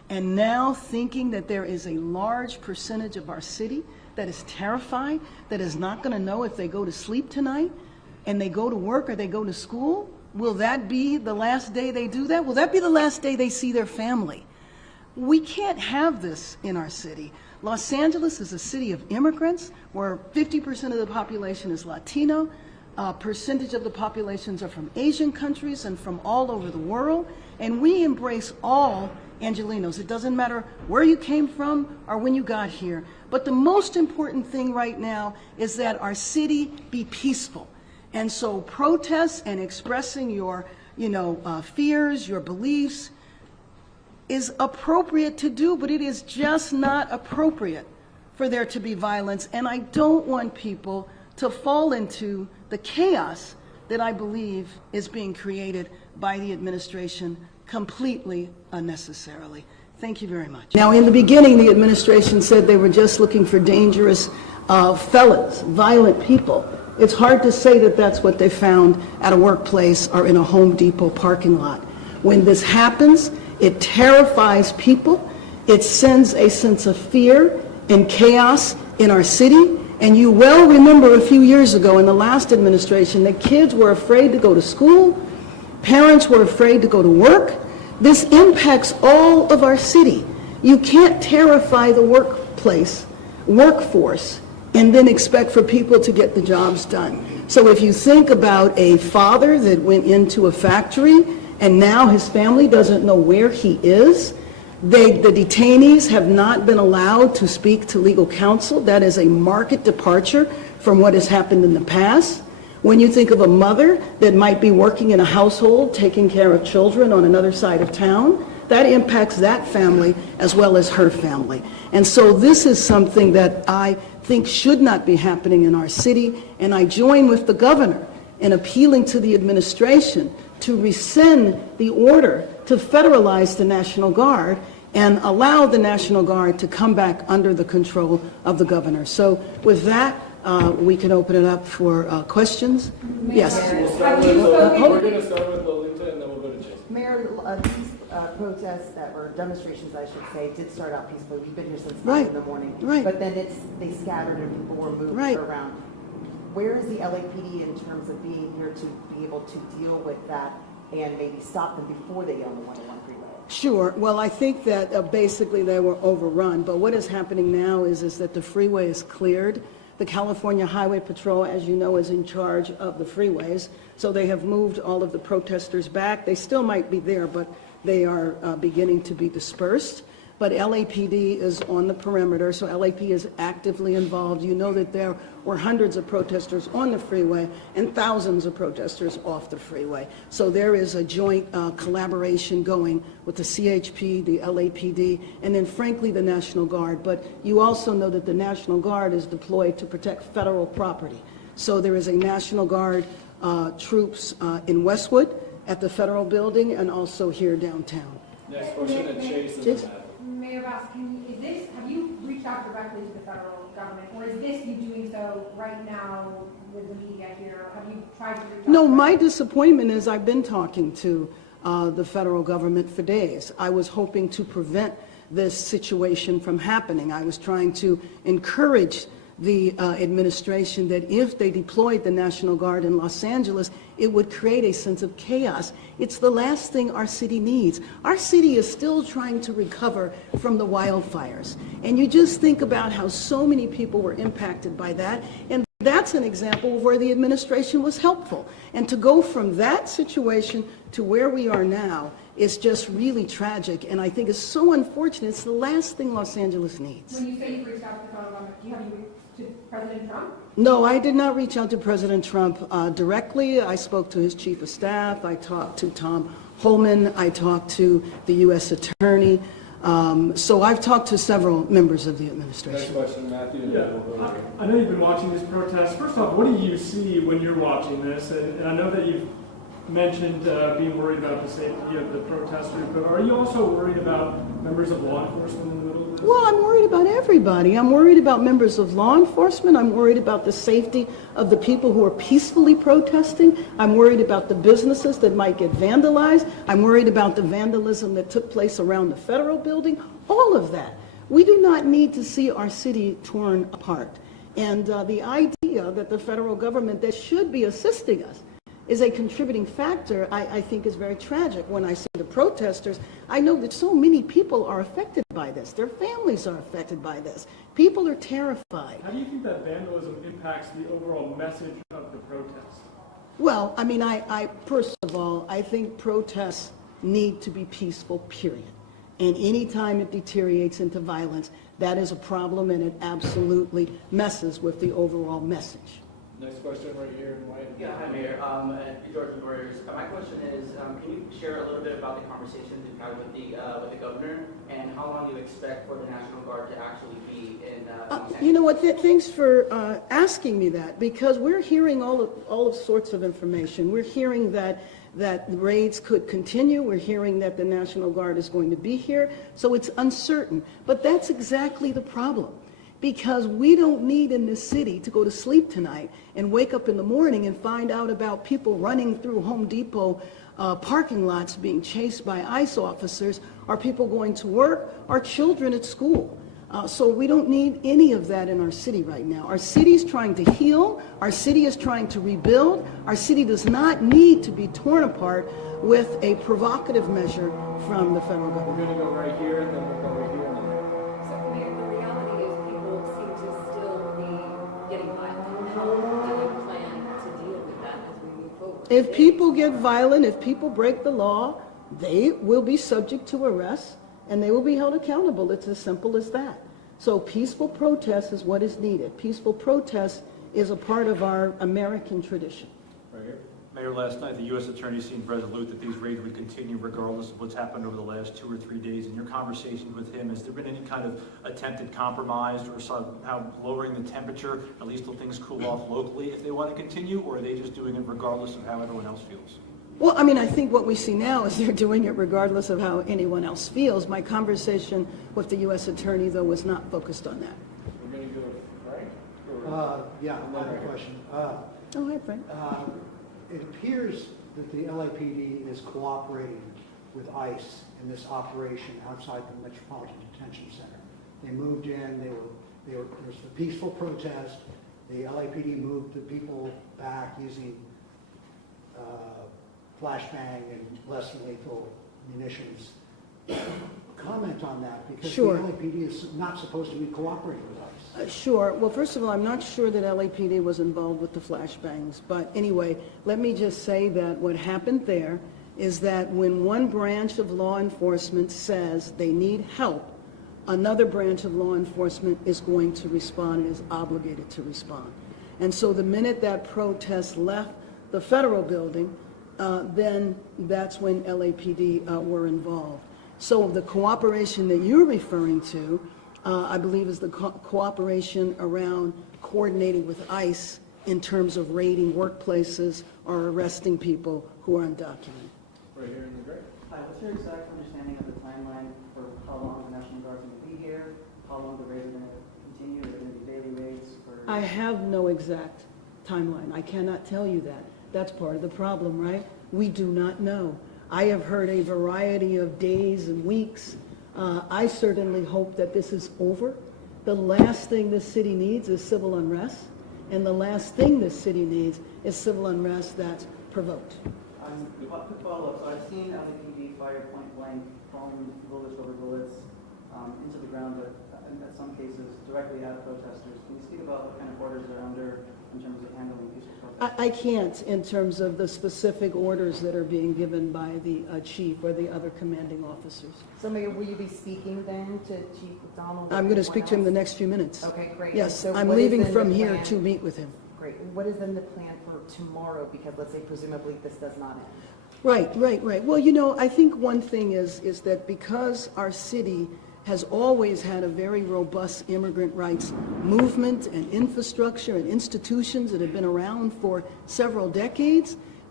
And now thinking that there is a large percentage of our city that is terrified, that is not going to know if they go to sleep tonight and they go to work or they go to school, will that be the last day they do that? Will that be the last day they see their family? We can't have this in our city. Los Angeles is a city of immigrants where 50% of the population is Latino. Percentage of the populations are from Asian countries and from all over the world. And we embrace all Angelenos. It doesn't matter where you came from or when you got here. But the most important thing right now is that our city be peaceful. And so protests and expressing your, fears, your beliefs is appropriate to do, but it is just not appropriate for there to be violence. And I don't want people to fall into the chaos that I believe is being created by the administration completely unnecessarily. Thank you very much. Now, in the beginning, the administration said they were just looking for dangerous felons, violent people. It's hard to say that that's what they found at a workplace or in a Home Depot parking lot. When this happens, it terrifies people. It sends a sense of fear and chaos in our city. And you well remember a few years ago in the last administration that kids were afraid to go to school, parents were afraid to go to work. This impacts all of our city. You can't terrify the workforce, and then expect for people to get the jobs done. So if you think about a father that went into a factory and now his family doesn't know where he is, the detainees have not been allowed to speak to legal counsel. That is a marked departure from what has happened in the past. When you think of a mother that might be working in a household, taking care of children on another side of town, that impacts that family as well as her family. And so this is something that I think should not be happening in our city, and I join with the governor in appealing to the administration to rescind the order to federalize the National Guard and allow the National Guard to come back under the control of the governor. So with that, we can open it up for questions. Yes. We're going to start with Lolita and then we'll go to Jason. Mayor, these protests that were demonstrations, I should say, did start out peacefully. We've been here since 9 in the morning. Right. But then they scattered and people were moved around. Where is the LAPD in terms of being here to be able to deal with that and maybe stop them before they get on the 101 freeway? Sure. Well, I think that basically they were overrun. But what is happening now is that the freeway is cleared. The California Highway Patrol, as you know, is in charge of the freeways. So they have moved all of the protesters back. They still might be there, but they are beginning to be dispersed. But LAPD is on the perimeter, so LAP is actively involved. You know that there were hundreds of protesters on the freeway and thousands of protesters off the freeway. So there is a joint collaboration going with the CHP, the LAPD, and then frankly the National Guard. But you also know that the National Guard is deployed to protect federal property. So there is a National Guard troops in Westwood at the federal building and also here downtown. Next question at Chase. Mayor Bass, have you reached out directly to the federal government, or is this you doing so right now with the media here? Have you tried to reach out? No, my disappointment is I've been talking to the federal government for days. I was hoping to prevent this situation from happening. I was trying to encourage the administration that if they deployed the National Guard in Los Angeles, it would create a sense of chaos. It's the last thing our city needs. Our city is still trying to recover from the wildfires. And you just think about how so many people were impacted by that. And that's an example of where the administration was helpful. And to go from that situation to where we are now is just really tragic. And I think it's so unfortunate. It's the last thing Los Angeles needs. When you say you've reached out to the federal government, do you have reached to President Trump? No, I did not reach out to President Trump directly. I spoke to his chief of staff. I talked to Tom Holman. I talked to the U.S. Attorney. So I've talked to several members of the administration. Next question, Matthew. Yeah, I know you've been watching this protest. First off, what do you see when you're watching this? And I know that you've mentioned being worried about the safety of the protesters, but are you also worried about members of law enforcement in the middle of this? Well, I'm worried about everybody. I'm worried about members of law enforcement. I'm worried about the safety of the people who are peacefully protesting. I'm worried about the businesses that might get vandalized. I'm worried about the vandalism that took place around the federal building. All of that. We do not need to see our city torn apart. And the idea that the federal government that should be assisting us is a contributing factor, I think is very tragic. When I see the protesters, I know that so many people are affected by this. Their families are affected by this. People are terrified. How do you think that vandalism impacts the overall message of the protest? Well, I mean, I first of all, I think protests need to be peaceful, period. And any time it deteriorates into violence, that is a problem, and it absolutely messes with the overall message. Next question right here in white. Yeah, hi Mayor. George Warriors. My question is, can you share a little bit about the conversations you've had with the governor, and how long you expect for the National Guard to actually be in? You know what? Thanks for asking me that, because we're hearing all of sorts of information. We're hearing that raids could continue. We're hearing that the National Guard is going to be here. So it's uncertain. But that's exactly the problem. Because we don't need in this city to go to sleep tonight and wake up in the morning and find out about people running through Home Depot parking lots being chased by ICE officers, or people going to work, or children at school. So we don't need any of that in our city right now. Our city is trying to heal. Our city is trying to rebuild. Our city does not need to be torn apart with a provocative measure from the federal government. We're going to go right here, and then we'll go right here. So, Mayor, the reality is people seem to still be getting violent. How do you plan to deal with that as we move forward? If people get violent, if people break the law, they will be subject to arrest and they will be held accountable. It's as simple as that. So peaceful protest is what is needed. Peaceful protest is a part of our American tradition. Right here. Mayor, last night the U.S. Attorney seemed resolute that these raids would continue regardless of what's happened over the last 2 or 3 days. In your conversations with him, has there been any kind of attempted compromise or somehow lowering the temperature, at least till things cool off locally, if they want to continue, or are they just doing it regardless of how everyone else feels? Well, I mean, I think what we see now is they're doing it regardless of how anyone else feels. My conversation with the U.S. Attorney, though, was not focused on that. We're going to go right? Or Yeah, I have a question. Oh, hi, Frank. It appears that the LAPD is cooperating with ICE in this operation outside the Metropolitan Detention Center. They moved in, there was a peaceful protest. The LAPD moved the people back using flashbang and less lethal munitions. Comment on that, because Sure. the LAPD is not supposed to be cooperating with ICE. Sure. Well, first of all, I'm not sure that LAPD was involved with the flashbangs. But anyway, let me just say that what happened there is that when one branch of law enforcement says they need help, another branch of law enforcement is going to respond and is obligated to respond. And so the minute that protest left the federal building, then that's when LAPD were involved. So the cooperation that you're referring to, I believe, is the cooperation around coordinating with ICE in terms of raiding workplaces or arresting people who are undocumented. right here in the gray. Hi, what's your exact understanding of the timeline for how long the National Guard's going to be here? How long the raids are going to continue? Are there going to be daily raids? I have no exact timeline. I cannot tell you that. That's part of the problem, right? We do not know. I have heard a variety of days and weeks. I certainly hope that this is over. The last thing this city needs is civil unrest, and the last thing this city needs is civil unrest that's provoked. Quick follow-up. So I've seen LAPD fire point blank foam bullets rubber bullets into the ground, but in some cases directly at protesters. Can you speak about what kind of orders they're under in terms of handling peaceful protests? I can't in terms of the specific orders that are being given by the chief or the other commanding officers. So Mayor, will you be speaking then to Chief McDonald? I'm going to speak to him in the next few minutes. Okay, great. Yes, So I'm what is leaving in from the here plan? to meet with him. Great. What is in the plan for tomorrow? Because let's say presumably this does not end. Right. Well, you know, I think one thing is that because our city has always had a very robust immigrant rights movement and infrastructure and institutions that have been around for several decades,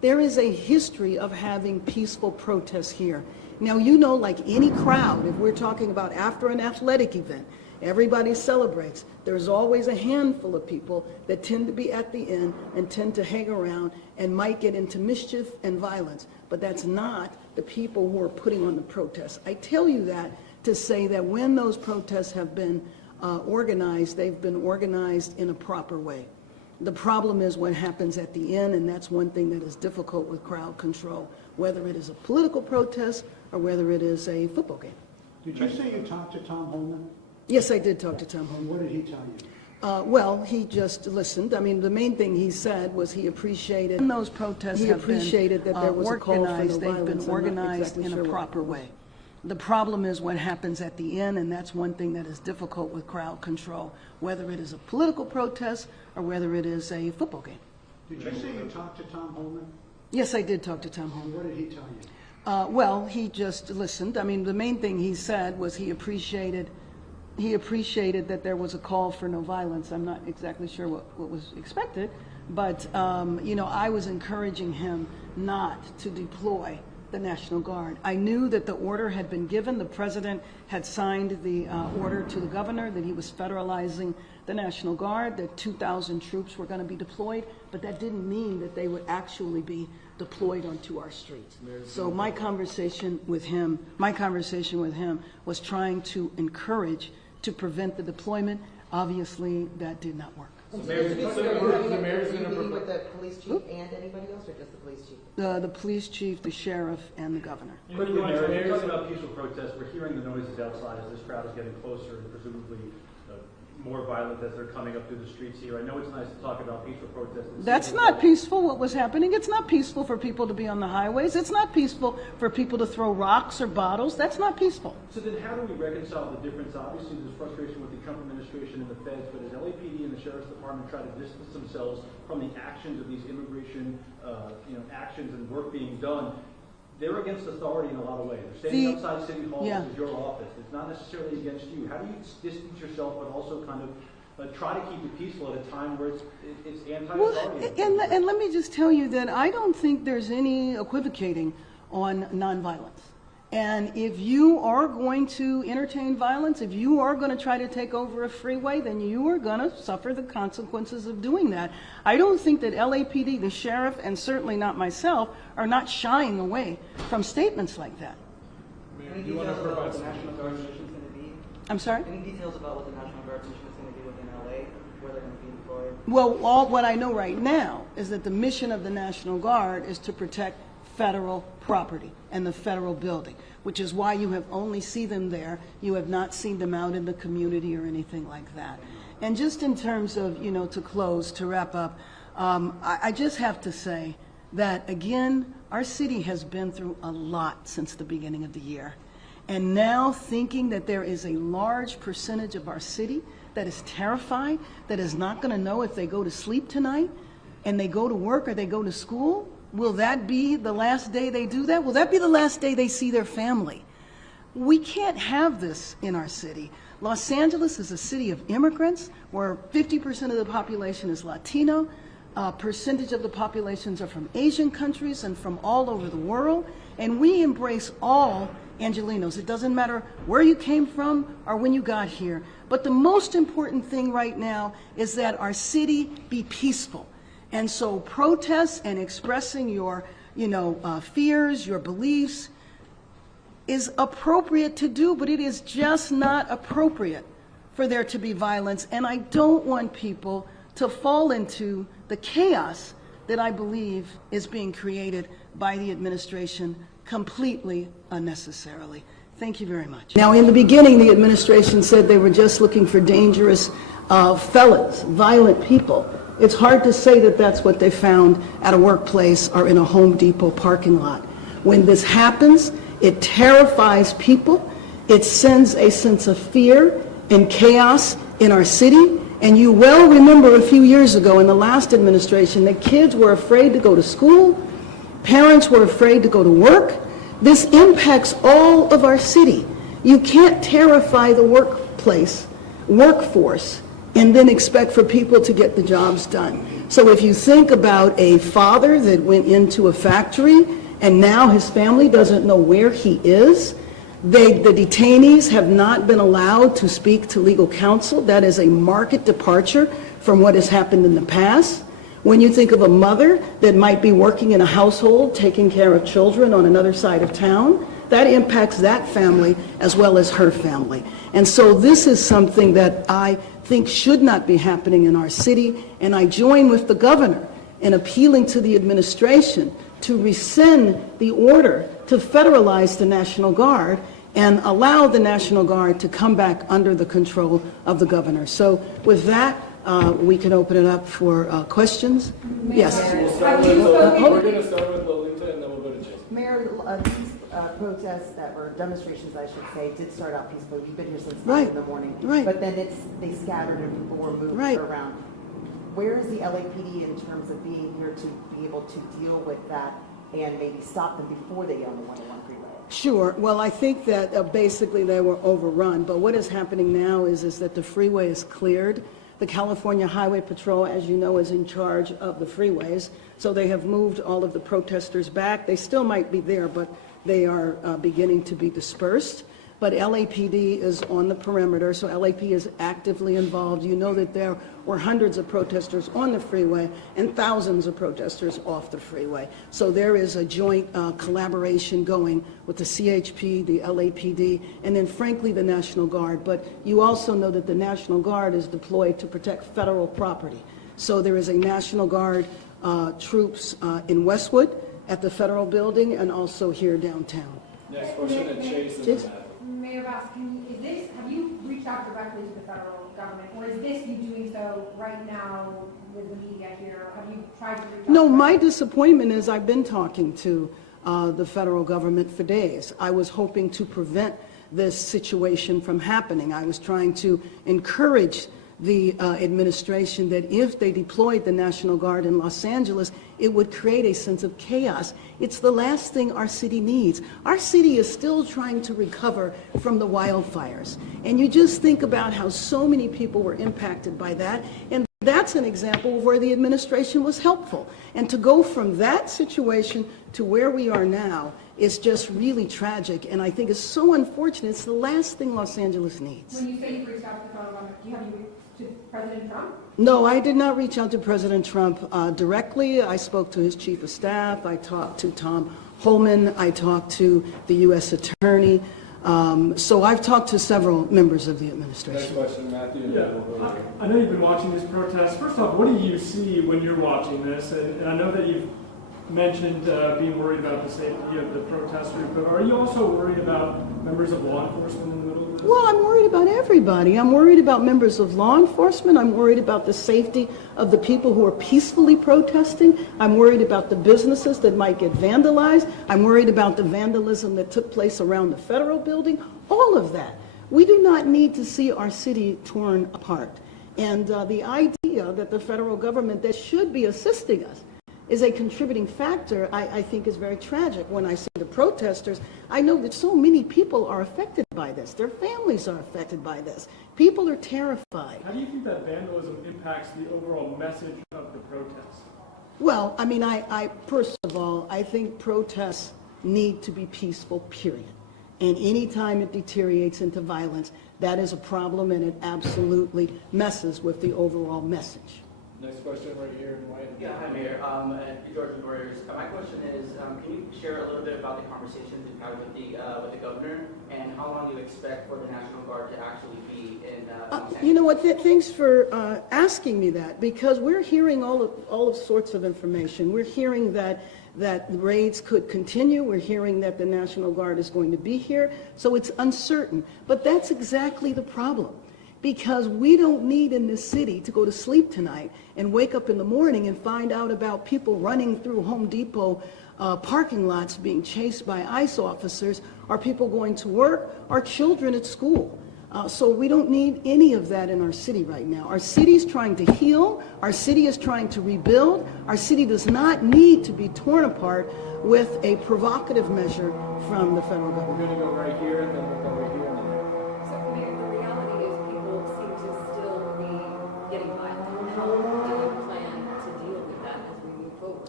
There is a history of having peaceful protests here. Now, you know, like any crowd, if we're talking about after an athletic event, everybody celebrates. There's always a handful of people that tend to be at the end and tend to hang around and might get into mischief and violence. But that's not the people who are putting on the protests. I tell you that to say that when those protests have been organized, they've been organized in a proper way. The problem is what happens at the end, and that's one thing that is difficult with crowd control, whether it is a political protest or whether it is a football game. Did you say you talked to Tom Holman? Yes, I did talk to Tom Holman. And what did he tell you? Well, he just listened. I mean, the main thing he said was he appreciated when those protests He have been appreciated that there was a call for no organized, they've been violence. I'm not organized exactly in sure a what- proper way. The problem is what happens at the end, and that's one thing that is difficult with crowd control, whether it is a political protest or whether it is a football game. Did you say you talked to Tom Holman? Yes, I did talk to Tom And Holman. what did he tell you? Well, he just listened. I mean, the main thing he said was he appreciated that there was a call for no violence. I'm not exactly sure what was expected, but, you know, I was encouraging him not to deploy the National Guard. I knew that the order had been given. The president had signed the order to the governor that he was federalizing the National Guard, that 2,000 troops were going to be deployed, but that didn't mean that they would actually be deployed onto our streets. So my conversation with him was trying to encourage to prevent the deployment. Obviously, that did not work. So The mayor's gonna meeting propose. with the police chief and anybody else, or just the police chief? The police chief, the sheriff, and the governor. Quickly, Mayor, you're talking about peaceful protests. We're hearing the noises outside as this crowd is getting closer and presumably more violent as they're coming up through the streets here. I know it's nice to talk about peaceful protests. That's not peaceful, what was happening. It's not peaceful for people to be on the highways. It's not peaceful for people to throw rocks or bottles. That's not peaceful. So then how do we reconcile the difference? Obviously, there's frustration with the Trump administration and the feds, but as LAPD and the Sheriff's Department try to distance themselves from the actions of these immigration actions and work being done, they're against authority in a lot of ways. They're standing outside City Hall, Yeah. which is your office. It's not necessarily against you. How do you distance yourself, but also kind of try to keep it peaceful at a time where it's anti-authority? Well, and let me just tell you that I don't think there's any equivocating on nonviolence. And if you are going to entertain violence, if you are going to try to take over a freeway, then you are going to suffer the consequences of doing that. I don't think that LAPD, the sheriff, and certainly not myself, are not shying away from statements like that. Any details about what the National Guard mission is going to be? I'm sorry? Any details about what the National Guard mission is going to be within LA, where they're going to be deployed? Well, what I know right now is that the mission of the National Guard is to protect federal property and the federal building, which is why you have only seen them there. You have not seen them out in the community or anything like that. And just in terms of, to close, to wrap up, I just have to say that, again, our city has been through a lot since the beginning of the year. And now thinking that there is a large percentage of our city that is terrified, that is not going to know if they go to sleep tonight and they go to work or they go to school, will that be the last day they do that? Will that be the last day they see their family? We can't have this in our city. Los Angeles is a city of immigrants where 50% of the population is Latino. Percentage of the populations are from Asian countries and from all over the world. And we embrace all Angelenos. It doesn't matter where you came from or when you got here. But the most important thing right now is that our city be peaceful. And so protests and expressing your, fears, your beliefs is appropriate to do, but it is just not appropriate for there to be violence. And I don't want people to fall into the chaos that I believe is being created by the administration completely unnecessarily. Thank you very much. Now, in the beginning, the administration said they were just looking for dangerous felons, violent people. It's hard to say that that's what they found at a workplace or in a Home Depot parking lot. When this happens, it terrifies people. It sends a sense of fear and chaos in our city. And you well remember a few years ago in the last administration that kids were afraid to go to school, parents were afraid to go to work. This impacts all of our city. You can't terrify the workforce and then expect for people to get the jobs done. So if you think about a father that went into a factory and now his family doesn't know where he is, the detainees have not been allowed to speak to legal counsel. That is a marked departure from what has happened in the past. When you think of a mother that might be working in a household, taking care of children on another side of town, that impacts that family as well as her family. And so this is something that I think should not be happening in our city, and I join with the governor in appealing to the administration to rescind the order to federalize the National Guard and allow the National Guard to come back under the control of the governor. So with that, we can open it up for questions. Yes. We're going to start with Lolita and then we'll go to Jason. Mayor, these protests that were demonstrations, I should say, did start out peacefully. We've been here since 9 in the morning. Right. But then they scattered and people were moved around. Where is the LAPD in terms of being here to be able to deal with that and maybe stop them before they get on the 101 freeway? Sure. Well, I think that basically they were overrun. But what is happening now is that the freeway is cleared. The California Highway Patrol, as you know, is in charge of the freeways. So they have moved all of the protesters back. They still might be there, but they are beginning to be dispersed. But LAPD is on the perimeter, so LAP is actively involved. You know that there were hundreds of protesters on the freeway and thousands of protesters off the freeway. So there is a joint collaboration going with the CHP, the LAPD, and then frankly the National Guard. But you also know that the National Guard is deployed to protect federal property. So there is a National Guard troops in Westwood at the federal building and also here downtown. Next question at Chase. Mayor Bass, have you reached out directly to the federal government, or is this you doing so right now with the media here? Have you tried to reach out? No, my disappointment is I've been talking to the federal government for days. I was hoping to prevent this situation from happening. I was trying to encourage the administration that if they deployed the National Guard in Los Angeles, it would create a sense of chaos. It's the last thing our city needs. Our city is still trying to recover from the wildfires. And you just think about how so many people were impacted by that. And that's an example of where the administration was helpful. And to go from that situation to where we are now is just really tragic. And I think it's so unfortunate. It's the last thing Los Angeles needs. When you say you've reached out to the federal government, have you reached to President Trump? No, I did not reach out to President Trump directly. I spoke to his chief of staff. I talked to Tom Holman. I talked to the U.S. Attorney. So I've talked to several members of the administration. Next question, Matthew. Yeah, I know you've been watching this protest. First off, what do you see when you're watching this? And I know that you've mentioned being worried about the safety of the protesters, but are you also worried about members of law enforcement in the middle of this? Well, I'm worried about everybody. I'm worried about members of law enforcement. I'm worried about the safety of the people who are peacefully protesting. I'm worried about the businesses that might get vandalized. I'm worried about the vandalism that took place around the federal building. All of that. We do not need to see our city torn apart. And the idea that the federal government that should be assisting us is a contributing factor, I think is very tragic. When I see the protesters, I know that so many people are affected by this. Their families are affected by this. People are terrified. How do you think that vandalism impacts the overall message of the protest? Well, I mean, I first of all, I think protests need to be peaceful, period. And any time it deteriorates into violence, that is a problem, and it absolutely messes with the overall message. Next question right here in white. Yeah, hi Mayor. George Warriors. My question is, can you share a little bit about the conversations you've had with the governor, and how long you expect for the National Guard to actually be in? You know what? Thanks for asking me that, because we're hearing all of sorts of information. We're hearing that raids could continue. We're hearing that the National Guard is going to be here. So it's uncertain. But that's exactly the problem. Because we don't need in this city to go to sleep tonight and wake up in the morning and find out about people running through Home Depot parking lots being chased by ICE officers, or people going to work, or children at school. So we don't need any of that in our city right now. Our city is trying to heal. Our city is trying to rebuild. Our city does not need to be torn apart with a provocative measure from the federal government. We're going to go right here, and then we'll go right here. So, Mayor, the reality is people seem to still be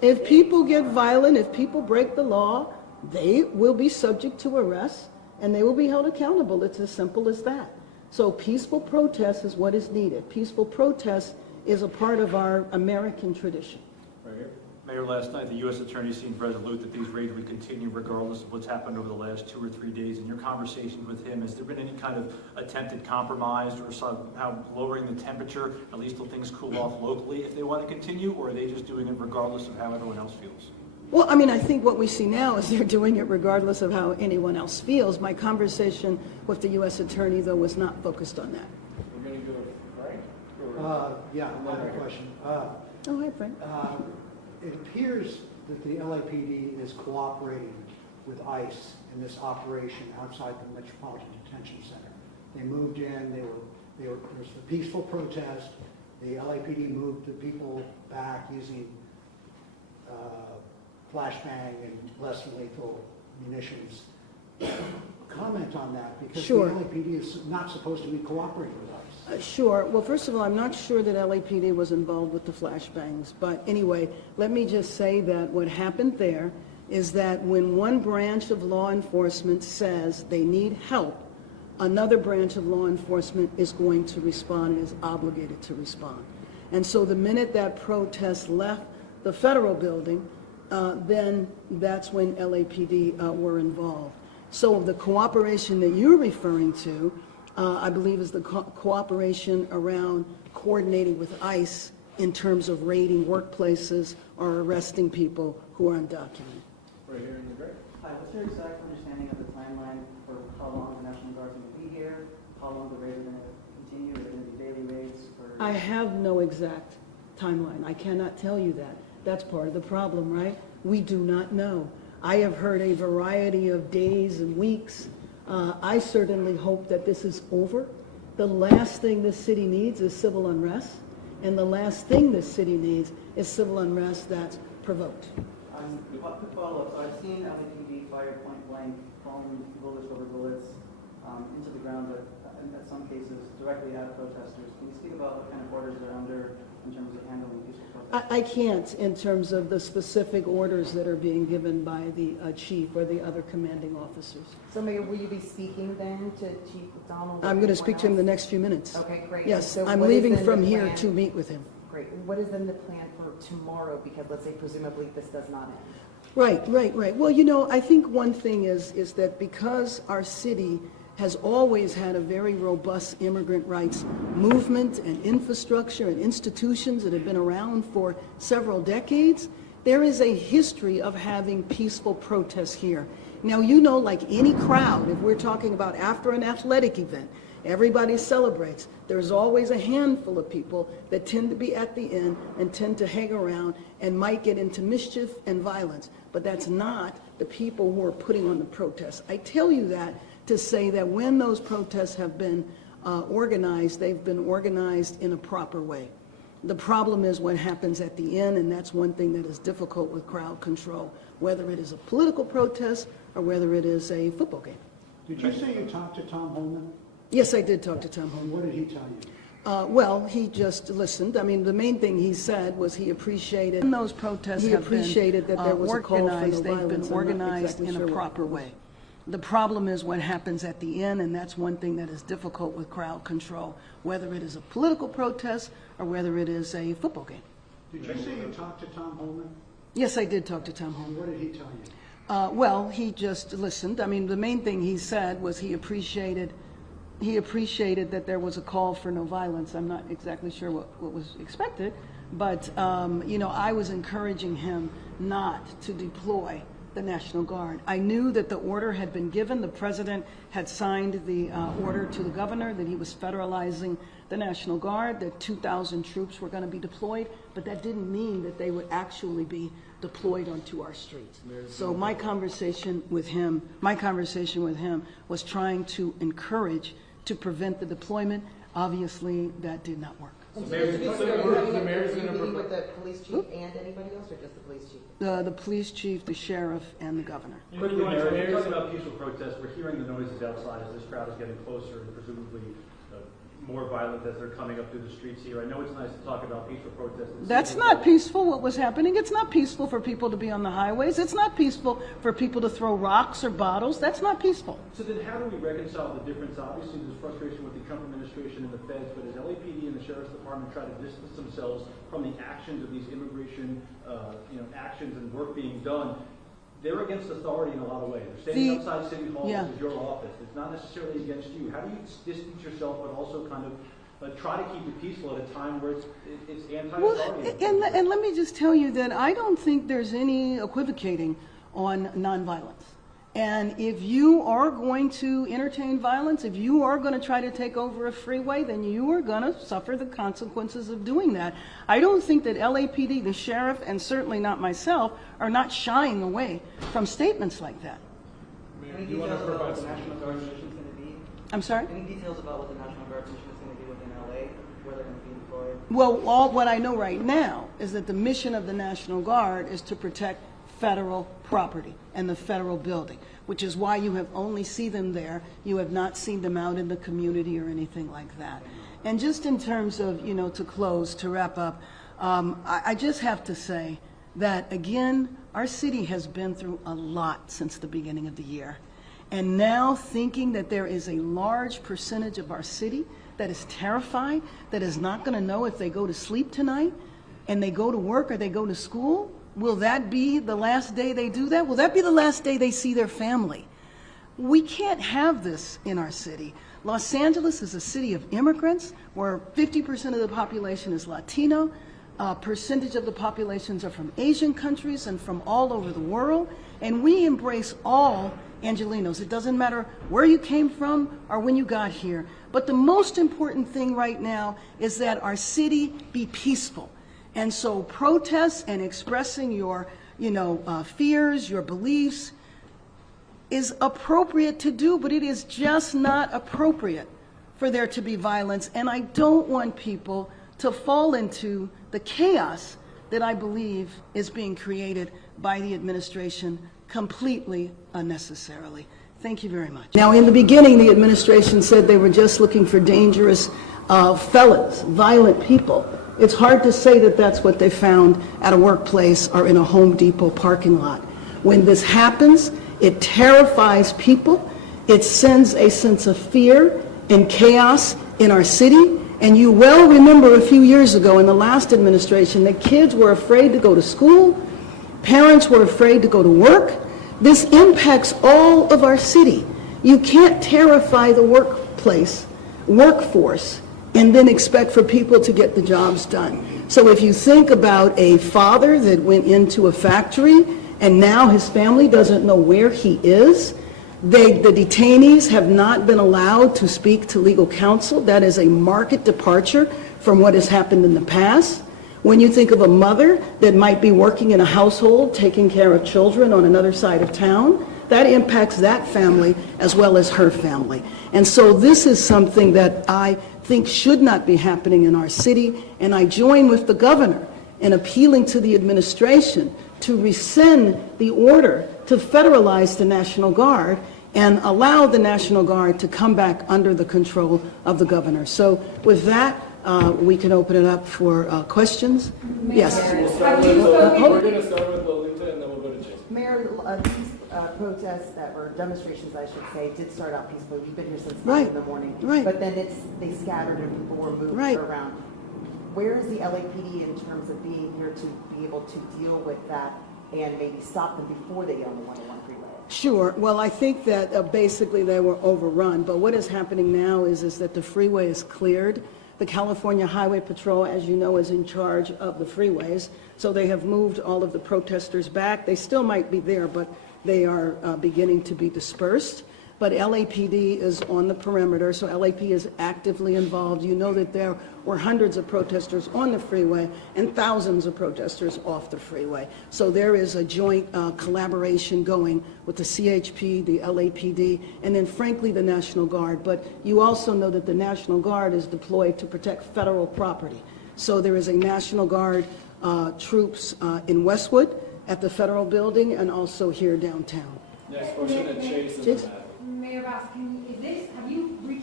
If people get violent, if people break the law, they will be subject to arrest and they will be held accountable. It's as simple as that. So peaceful protest is what is needed. Peaceful protest is a part of our American tradition. Right here. Mayor, last night the U.S. Attorney seemed resolute that these raids would continue regardless of what's happened over the last 2 or 3 days. In your conversations with him, has there been any kind of attempted compromise or somehow lowering the temperature, at least till things cool off locally, if they want to continue, or are they just doing it regardless of how everyone else feels? Well, I mean, I think what we see now is they're doing it regardless of how anyone else feels. My conversation with the U.S. Attorney, though, was not focused on that. We're going to go with Frank? Yeah, another question. Oh, hi, Frank. It appears that the LAPD is cooperating with ICE in this operation outside the Metropolitan Detention Center. They moved in, there was a peaceful protest. The LAPD moved the people back using flashbang and less lethal munitions. Comment on that, because Sure. the LAPD is not supposed to be cooperating with us. Sure. Well, first of all, I'm not sure that LAPD was involved with the flashbangs. But anyway, let me just say that what happened there is that when one branch of law enforcement says they need help, another branch of law enforcement is going to respond and is obligated to respond. And so the minute that protest left the federal building, then that's when LAPD were involved. So the cooperation that you're referring to, I believe, is the cooperation around coordinating with ICE in terms of raiding workplaces or arresting people who are undocumented. Right here in the gray. Hi, what's your exact understanding of the timeline for how long the National Guard's going to be here? How long the raids are going to continue? Are there going to be daily raids? I have no exact timeline. I cannot tell you that. That's part of the problem, right? We do not know. I have heard a variety of days and weeks. I certainly hope that this is over. The last thing this city needs is civil unrest, and the last thing this city needs is civil unrest that's provoked. Quick follow-up. So I've seen LAPD fire point blank, foam bullets over bullets into the ground, but in some cases directly at protesters. Can you speak about what kind of orders they're under in terms of handling peaceful protests? I can't in terms of the specific orders that are being given by the chief or the other commanding officers. So Mayor, will you be speaking then to Chief McDonald? I'm going to speak to him the next few minutes. Okay, great. Yes, So I'm what is leaving then from the here plan? to meet with him. Great. What is then the plan for tomorrow? Because let's say presumably this does not end. Right. Well, you know, I think one thing is that because our city has always had a very robust immigrant rights movement and infrastructure and institutions that have been around for several decades, there is a history of having peaceful protests here. Now, you know, like any crowd, if we're talking about after an athletic event, everybody celebrates. There's always a handful of people that tend to be at the end and tend to hang around and might get into mischief and violence. But that's not the people who are putting on the protests. I tell you that to say that when those protests have been organized, they've been organized in a proper way. The problem is what happens at the end, and that's one thing that is difficult with crowd control, whether it is a political protest or whether it is a football game. Did you say you talked to Tom Holman? Yes, I did talk to Tom Holman. And what did he tell you? Well, he just listened. I mean, the main thing he said was he appreciated When those protests he have been appreciated that there was a call for no organized, they've been violence. I'm not organized exactly in sure a what- proper way. The problem is what happens at the end, and that's one thing that is difficult with crowd control, whether it is a political protest or whether it is a football game. Did you say you talked to Tom Holman? Yes, I did talk to Tom And Holman. what did he tell you? Well, he just listened. I mean, the main thing he said was he appreciated that there was a call for no violence. I'm not exactly sure what was expected, but, you know, I was encouraging him not to deploy the National Guard. I knew that the order had been given. The president had signed the order to the governor that he was federalizing the National Guard, that 2,000 troops were going to be deployed, but that didn't mean that they would actually be deployed onto our streets. So my conversation with him was trying to encourage to prevent the deployment. Obviously, that did not work. And Mayor, just to be so clear, the mayor's are you gonna meeting propose- with the police chief and anybody else, or just the police chief? The police chief, the sheriff, and the governor. Quickly, Mayor, you're talking about peaceful protests. We're hearing the noises outside as this crowd is getting closer and presumably more violent as they're coming up through the streets here? I know it's nice to talk about peaceful protests. That's not peaceful, what was happening. It's not peaceful for people to be on the highways. It's not peaceful for people to throw rocks or bottles. That's not peaceful. So then how do we reconcile the difference? Obviously, there's frustration with the Trump administration and the feds, but as LAPD and the Sheriff's Department try to distance themselves from the actions of these immigration actions and work being done, they're against authority in a lot of ways. They're standing outside City Hall, which is your office. It's not necessarily against you. How do you distance yourself, but also kind of try to keep it peaceful at a time where it's anti-authority? Well, and let me just tell you that I don't think there's any equivocating on nonviolence. And if you are going to entertain violence, if you are going to try to take over a freeway, then you are going to suffer the consequences of doing that. I don't think that LAPD, the sheriff, and certainly not myself, are not shying away from statements like that. Any details about what the National Guard mission is going to be? I'm sorry? Any details about what the National Guard mission is going to be within LA, where they're going to be deployed? Well, what I know right now is that the mission of the National Guard is to protect federal property and the federal building, which is why you have only seen them there. You have not seen them out in the community or anything like that. And just in terms of, to close, to wrap up, I just have to say that, again, our city has been through a lot since the beginning of the year. And now thinking that there is a large percentage of our city that is terrified, that is not going to know if they go to sleep tonight and they go to work or they go to school, will that be the last day they do that? Will that be the last day they see their family? We can't have this in our city. Los Angeles is a city of immigrants where 50% of the population is Latino. A percentage of the populations are from Asian countries and from all over the world. And we embrace all Angelenos. It doesn't matter where you came from or when you got here. But the most important thing right now is that our city be peaceful. And so protests and expressing your, fears, your beliefs is appropriate to do, but it is just not appropriate for there to be violence. And I don't want people to fall into the chaos that I believe is being created by the administration completely unnecessarily. Thank you very much. Now, in the beginning, the administration said they were just looking for dangerous felons, violent people. It's hard to say that that's what they found at a workplace or in a Home Depot parking lot. When this happens, it terrifies people. It sends a sense of fear and chaos in our city. And you well remember a few years ago in the last administration that kids were afraid to go to school, parents were afraid to go to work. This impacts all of our city. You can't terrify the workforce, and then expect for people to get the jobs done. So if you think about a father that went into a factory and now his family doesn't know where he is, the detainees have not been allowed to speak to legal counsel. That is a marked departure from what has happened in the past. When you think of a mother that might be working in a household, taking care of children on another side of town, that impacts that family as well as her family. And so this is something that I think should not be happening in our city, and I join with the governor in appealing to the administration to rescind the order to federalize the National Guard and allow the National Guard to come back under the control of the governor. So with that, we can open it up for questions. Yes. We're going to start with Lolita and then we'll go to Jason. Mayor, these protests that were demonstrations, I should say, did start out peacefully. We've been here since 9 in the morning. Right. But then they scattered and people were moved around. Where is the LAPD in terms of being here to be able to deal with that and maybe stop them before they get on the 101 freeway? Sure. Well, I think that basically they were overrun. But what is happening now is that the freeway is cleared. The California Highway Patrol, as you know, is in charge of the freeways. So they have moved all of the protesters back. They still might be there, but they are beginning to be dispersed. But LAPD is on the perimeter, so LAP is actively involved. You know that there were hundreds of protesters on the freeway and thousands of protesters off the freeway. So there is a joint collaboration going with the CHP, the LAPD, and then frankly the National Guard. But you also know that the National Guard is deployed to protect federal property. So there is a National Guard troops in Westwood at the federal building and also here downtown. Next question, Chase. Mayor Bass, have you reached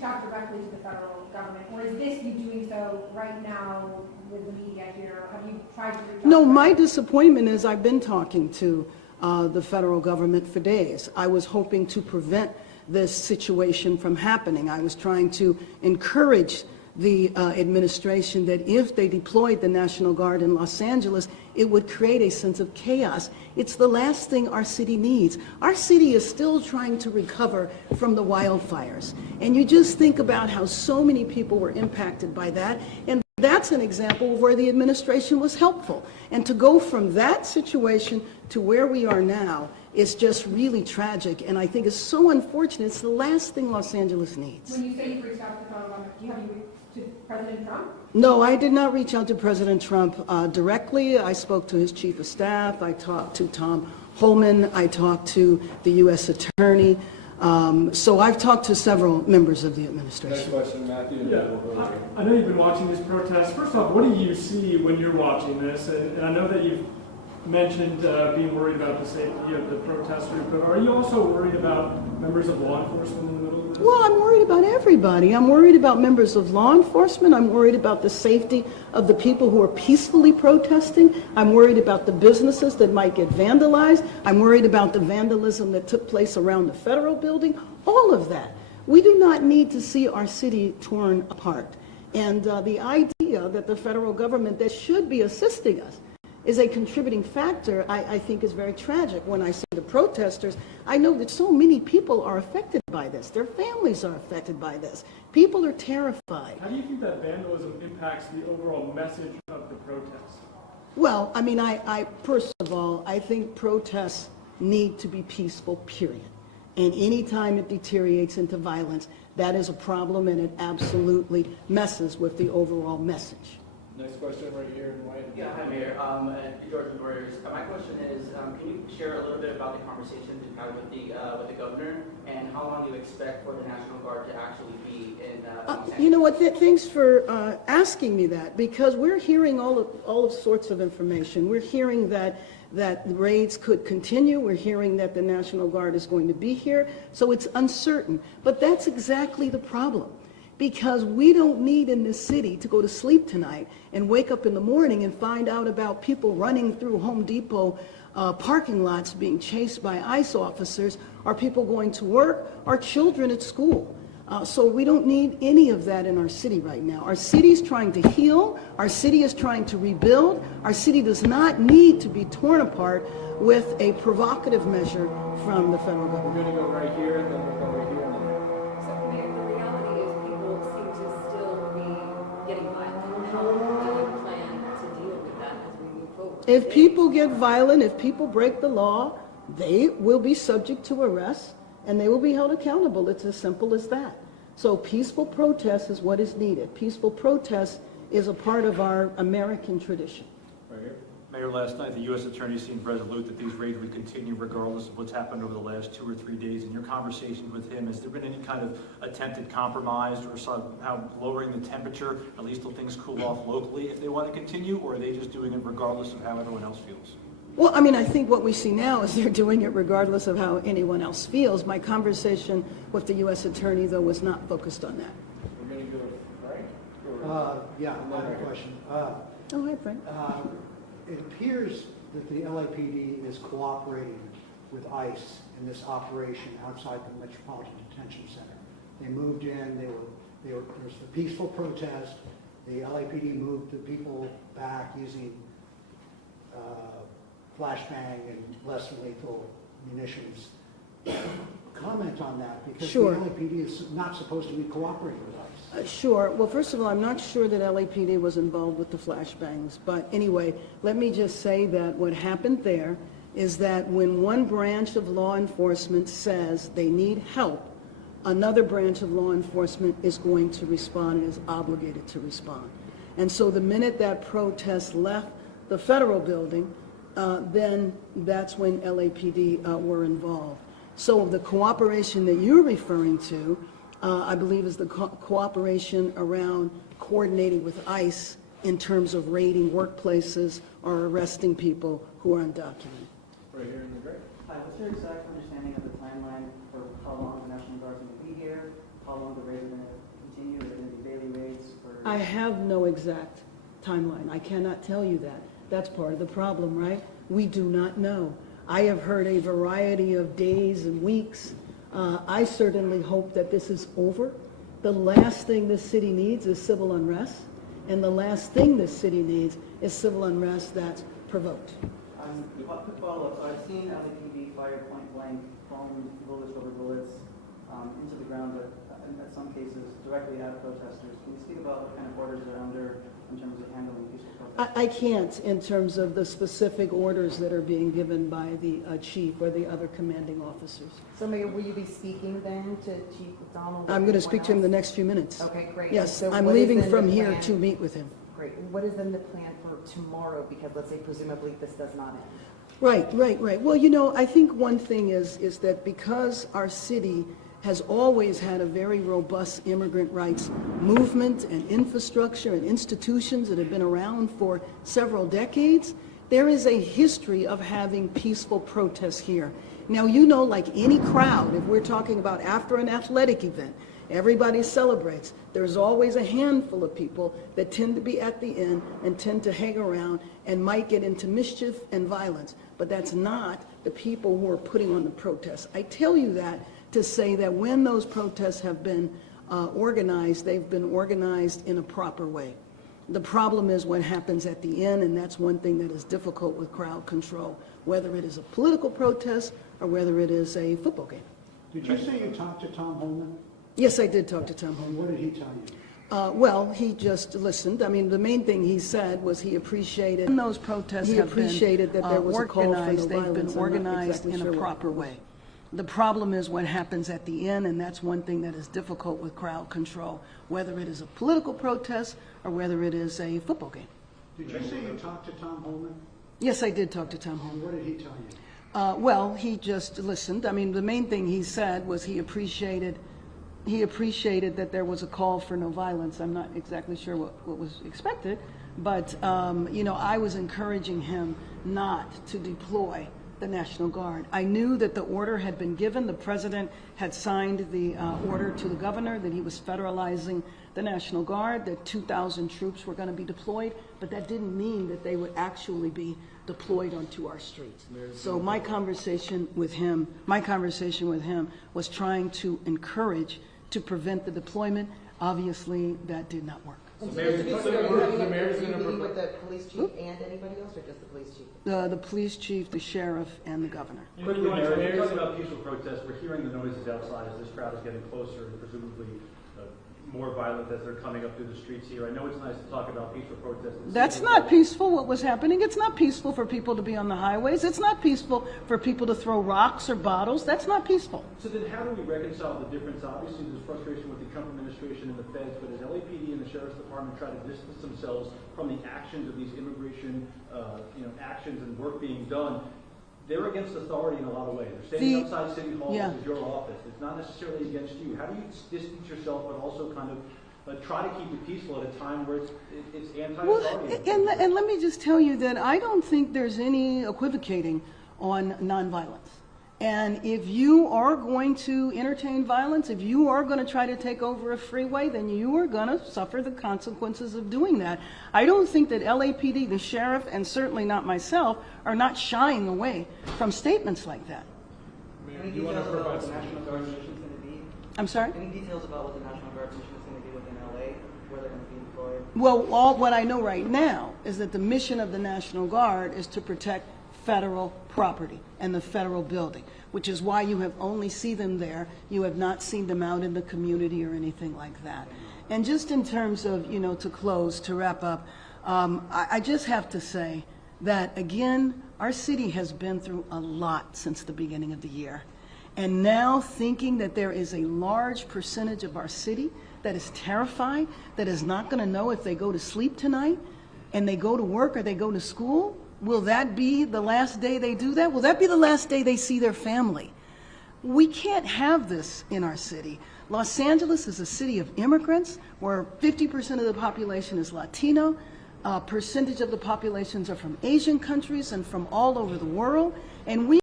reached out directly to the federal government, or is this you doing so right now with the media here? Have you tried to reach out? No, my disappointment is I've been talking to the federal government for days. I was hoping to prevent this situation from happening. I was trying to encourage the administration that if they deployed the National Guard in Los Angeles, it would create a sense of chaos. It's the last thing our city needs. Our city is still trying to recover from the wildfires. And you just think about how so many people were impacted by that. And that's an example of where the administration was helpful. And to go from that situation to where we are now is just really tragic. And I think it's so unfortunate. It's the last thing Los Angeles needs. When you say you've reached out to the federal government, have you reached to President Trump? No, I did not reach out to President Trump directly. I spoke to his chief of staff. I talked to Tom Holman. I talked to the U.S. Attorney. So I've talked to several members of the administration. Next question, Matthew. Yeah, I know you've been watching this protest. First off, what do you see when you're watching this? And I know that you've mentioned being worried about the safety of the protesters, but are you also worried about members of law enforcement in the middle of this? Well, I'm worried about everybody. I'm worried about members of law enforcement. I'm worried about the safety of the people who are peacefully protesting. I'm worried about the businesses that might get vandalized. I'm worried about the vandalism that took place around the federal building. All of that. We do not need to see our city torn apart. And the idea that the federal government that should be assisting us is a contributing factor, I think is very tragic. When I see the protesters, I know that so many people are affected by this. Their families are affected by this. People are terrified. How do you think that vandalism impacts the overall message of the protest? Well, I mean, I first of all, I think protests need to be peaceful, period. And any time it deteriorates into violence, that is a problem, and it absolutely messes with the overall message. Next question right here in white. Yeah, hi Mayor. George Warriors. My question is, can you share a little bit about the conversations you've had with the governor, and how long you expect for the National Guard to actually be in? You know what? Thanks for asking me that, because we're hearing all of sorts of information. We're hearing that raids could continue. We're hearing that the National Guard is going to be here. So it's uncertain. But that's exactly the problem. Because we don't need in this city to go to sleep tonight and wake up in the morning and find out about people running through Home Depot parking lots being chased by ICE officers, or people going to work, or children at school. So we don't need any of that in our city right now. Our city is trying to heal. Our city is trying to rebuild. Our city does not need to be torn apart with a provocative measure from the federal government. We're going to go right here, and then we'll go right here. So, Mayor, the reality is people seem to still be getting violent. How do you plan to deal with that as we move forward? If people get violent, if people break the law, they will be subject to arrest and they will be held accountable. It's as simple as that. So peaceful protest is what is needed. Peaceful protest is a part of our American tradition. Right here. Mayor, last night the U.S. Attorney seemed resolute that these raids would continue regardless of what's happened over the last 2 or 3 days. In your conversations with him, has there been any kind of attempted compromise or somehow lowering the temperature, at least till things cool off locally, if they want to continue, or are they just doing it regardless of how everyone else feels? Well, I mean, I think what we see now is they're doing it regardless of how anyone else feels. My conversation with the U.S. Attorney, though, was not focused on that. We're going to go with Frank? Yeah, I have a question. Oh, hi, Frank. It appears that the LAPD is cooperating with ICE in this operation outside the Metropolitan Detention Center. They moved in, there was a peaceful protest. The LAPD moved the people back using flashbang and less lethal munitions. Comment on that, because Sure. the LAPD is not supposed to be cooperating with ICE. Sure. Well, first of all, I'm not sure that LAPD was involved with the flashbangs. But anyway, let me just say that what happened there is that when one branch of law enforcement says they need help, another branch of law enforcement is going to respond and is obligated to respond. And so the minute that protest left the federal building, then that's when LAPD were involved. So the cooperation that you're referring to, I believe, is the cooperation around coordinating with ICE in terms of raiding workplaces or arresting people who are undocumented. Right here in the gray. Hi, what's your exact understanding of the timeline for how long the National Guard is going to be here? how long the raids are going to continue? Are they going to be daily raids for? I have no exact timeline. I cannot tell you that. That's part of the problem, right? We do not know. I have heard a variety of days and weeks. I certainly hope that this is over. The last thing this city needs is civil unrest, and the last thing this city needs is civil unrest that's provoked. Quick follow-up. So I've seen LAPD fire point blank foam bullets rubber bullets into the ground, but in some cases directly at protesters. Can you speak about what kind of orders they're under in terms of handling peaceful protests? I can't in terms of the specific orders that are being given by the chief or the other commanding officers. So Mayor, will you be speaking then to Chief McDonald? I'm going to speak to him the next few minutes. Okay, great. Yes, So I'm what is leaving then from the here plan? to meet with him. Great. What is then the plan for tomorrow? Because let's say presumably this does not end. Right. Well, you know, I think one thing is that because our city has always had a very robust immigrant rights movement and infrastructure and institutions that have been around for several decades, there is a history of having peaceful protests here. Now, you know, like any crowd, if we're talking about after an athletic event, everybody celebrates. There's always a handful of people that tend to be at the end and tend to hang around and might get into mischief and violence. But that's not the people who are putting on the protests. I tell you that to say that when those protests have been organized, they've been organized in a proper way. The problem is what happens at the end, and that's one thing that is difficult with crowd control, whether it is a political protest or whether it is a football game. Did you say you talked to Tom Holman? Yes, I did talk to Tom And Holman. what did he tell you? Well, he just listened. I mean, the main thing he said was he appreciated when those protests He have appreciated been that there was a call for no organized. They've been violence. I'm not organized exactly in sure a what proper it was. way. The problem is what happens at the end, and that's one thing that is difficult with crowd control, whether it is a political protest or whether it is a football game. Did you say you talked to Tom Holman? Yes, I did talk to Tom And Holman. what did he tell you? Well, he just listened. I mean, the main thing he said was he appreciated that there was a call for no violence. I'm not exactly sure what was expected, but, you know, I was encouraging him not to deploy the National Guard. I knew that the order had been given. The president had signed the order to the governor that he was federalizing the National Guard, that 2,000 troops were going to be deployed, but that didn't mean that they would actually be deployed onto our streets. So my conversation with him was trying to encourage to prevent the deployment. Obviously, that did not work. And Mayor, just to be the clear, mayor's are you gonna meeting propose- with the police chief and anybody else, or just the police chief? The police chief, the sheriff, and the governor. Quickly, Mayor, you're talking about peaceful protests. We're hearing the noises outside as this crowd is getting closer and presumably more violent as they're coming up through the streets here. I know it's nice to talk about peaceful protests. That's not peaceful, what was happening. It's not peaceful for people to be on the highways. It's not peaceful for people to throw rocks or bottles. That's not peaceful. So then how do we reconcile the difference? Obviously, there's frustration with the Trump administration and the feds, but as LAPD and the Sheriff's Department try to distance themselves from the actions of these immigration actions and work being done, they're against authority in a lot of ways. They're standing outside City Hall, Yeah. which is your office. It's not necessarily against you. How do you distance yourself, but also kind of try to keep it peaceful at a time where it's anti-authority? Well, and let me just tell you that I don't think there's any equivocating on nonviolence. And if you are going to entertain violence, if you are going to try to take over a freeway, then you are going to suffer the consequences of doing that. I don't think that LAPD, the sheriff, and certainly not myself, are not shying away from statements like that. Any details about what the National Guard mission is going to be? I'm sorry? Any details about what the National Guard mission is going to be within LA, where they're going to be deployed? Well, what I know right now is that the mission of the National Guard is to protect federal property and the federal building, which is why you have only seen them there. You have not seen them out in the community or anything like that. And just in terms of, you know, to wrap up, I just have to say that, again, our city has been through a lot since the beginning of the year. And now thinking that there is a large percentage of our city that is terrified, that is not going to know if they go to sleep tonight and they go to work or they go to school, will that be the last day they do that? Will that be the last day they see their family? We can't have this in our city. Los Angeles is a city of immigrants where 50% of the population is Latino. A percentage of the populations are from Asian countries and from all over the world. And we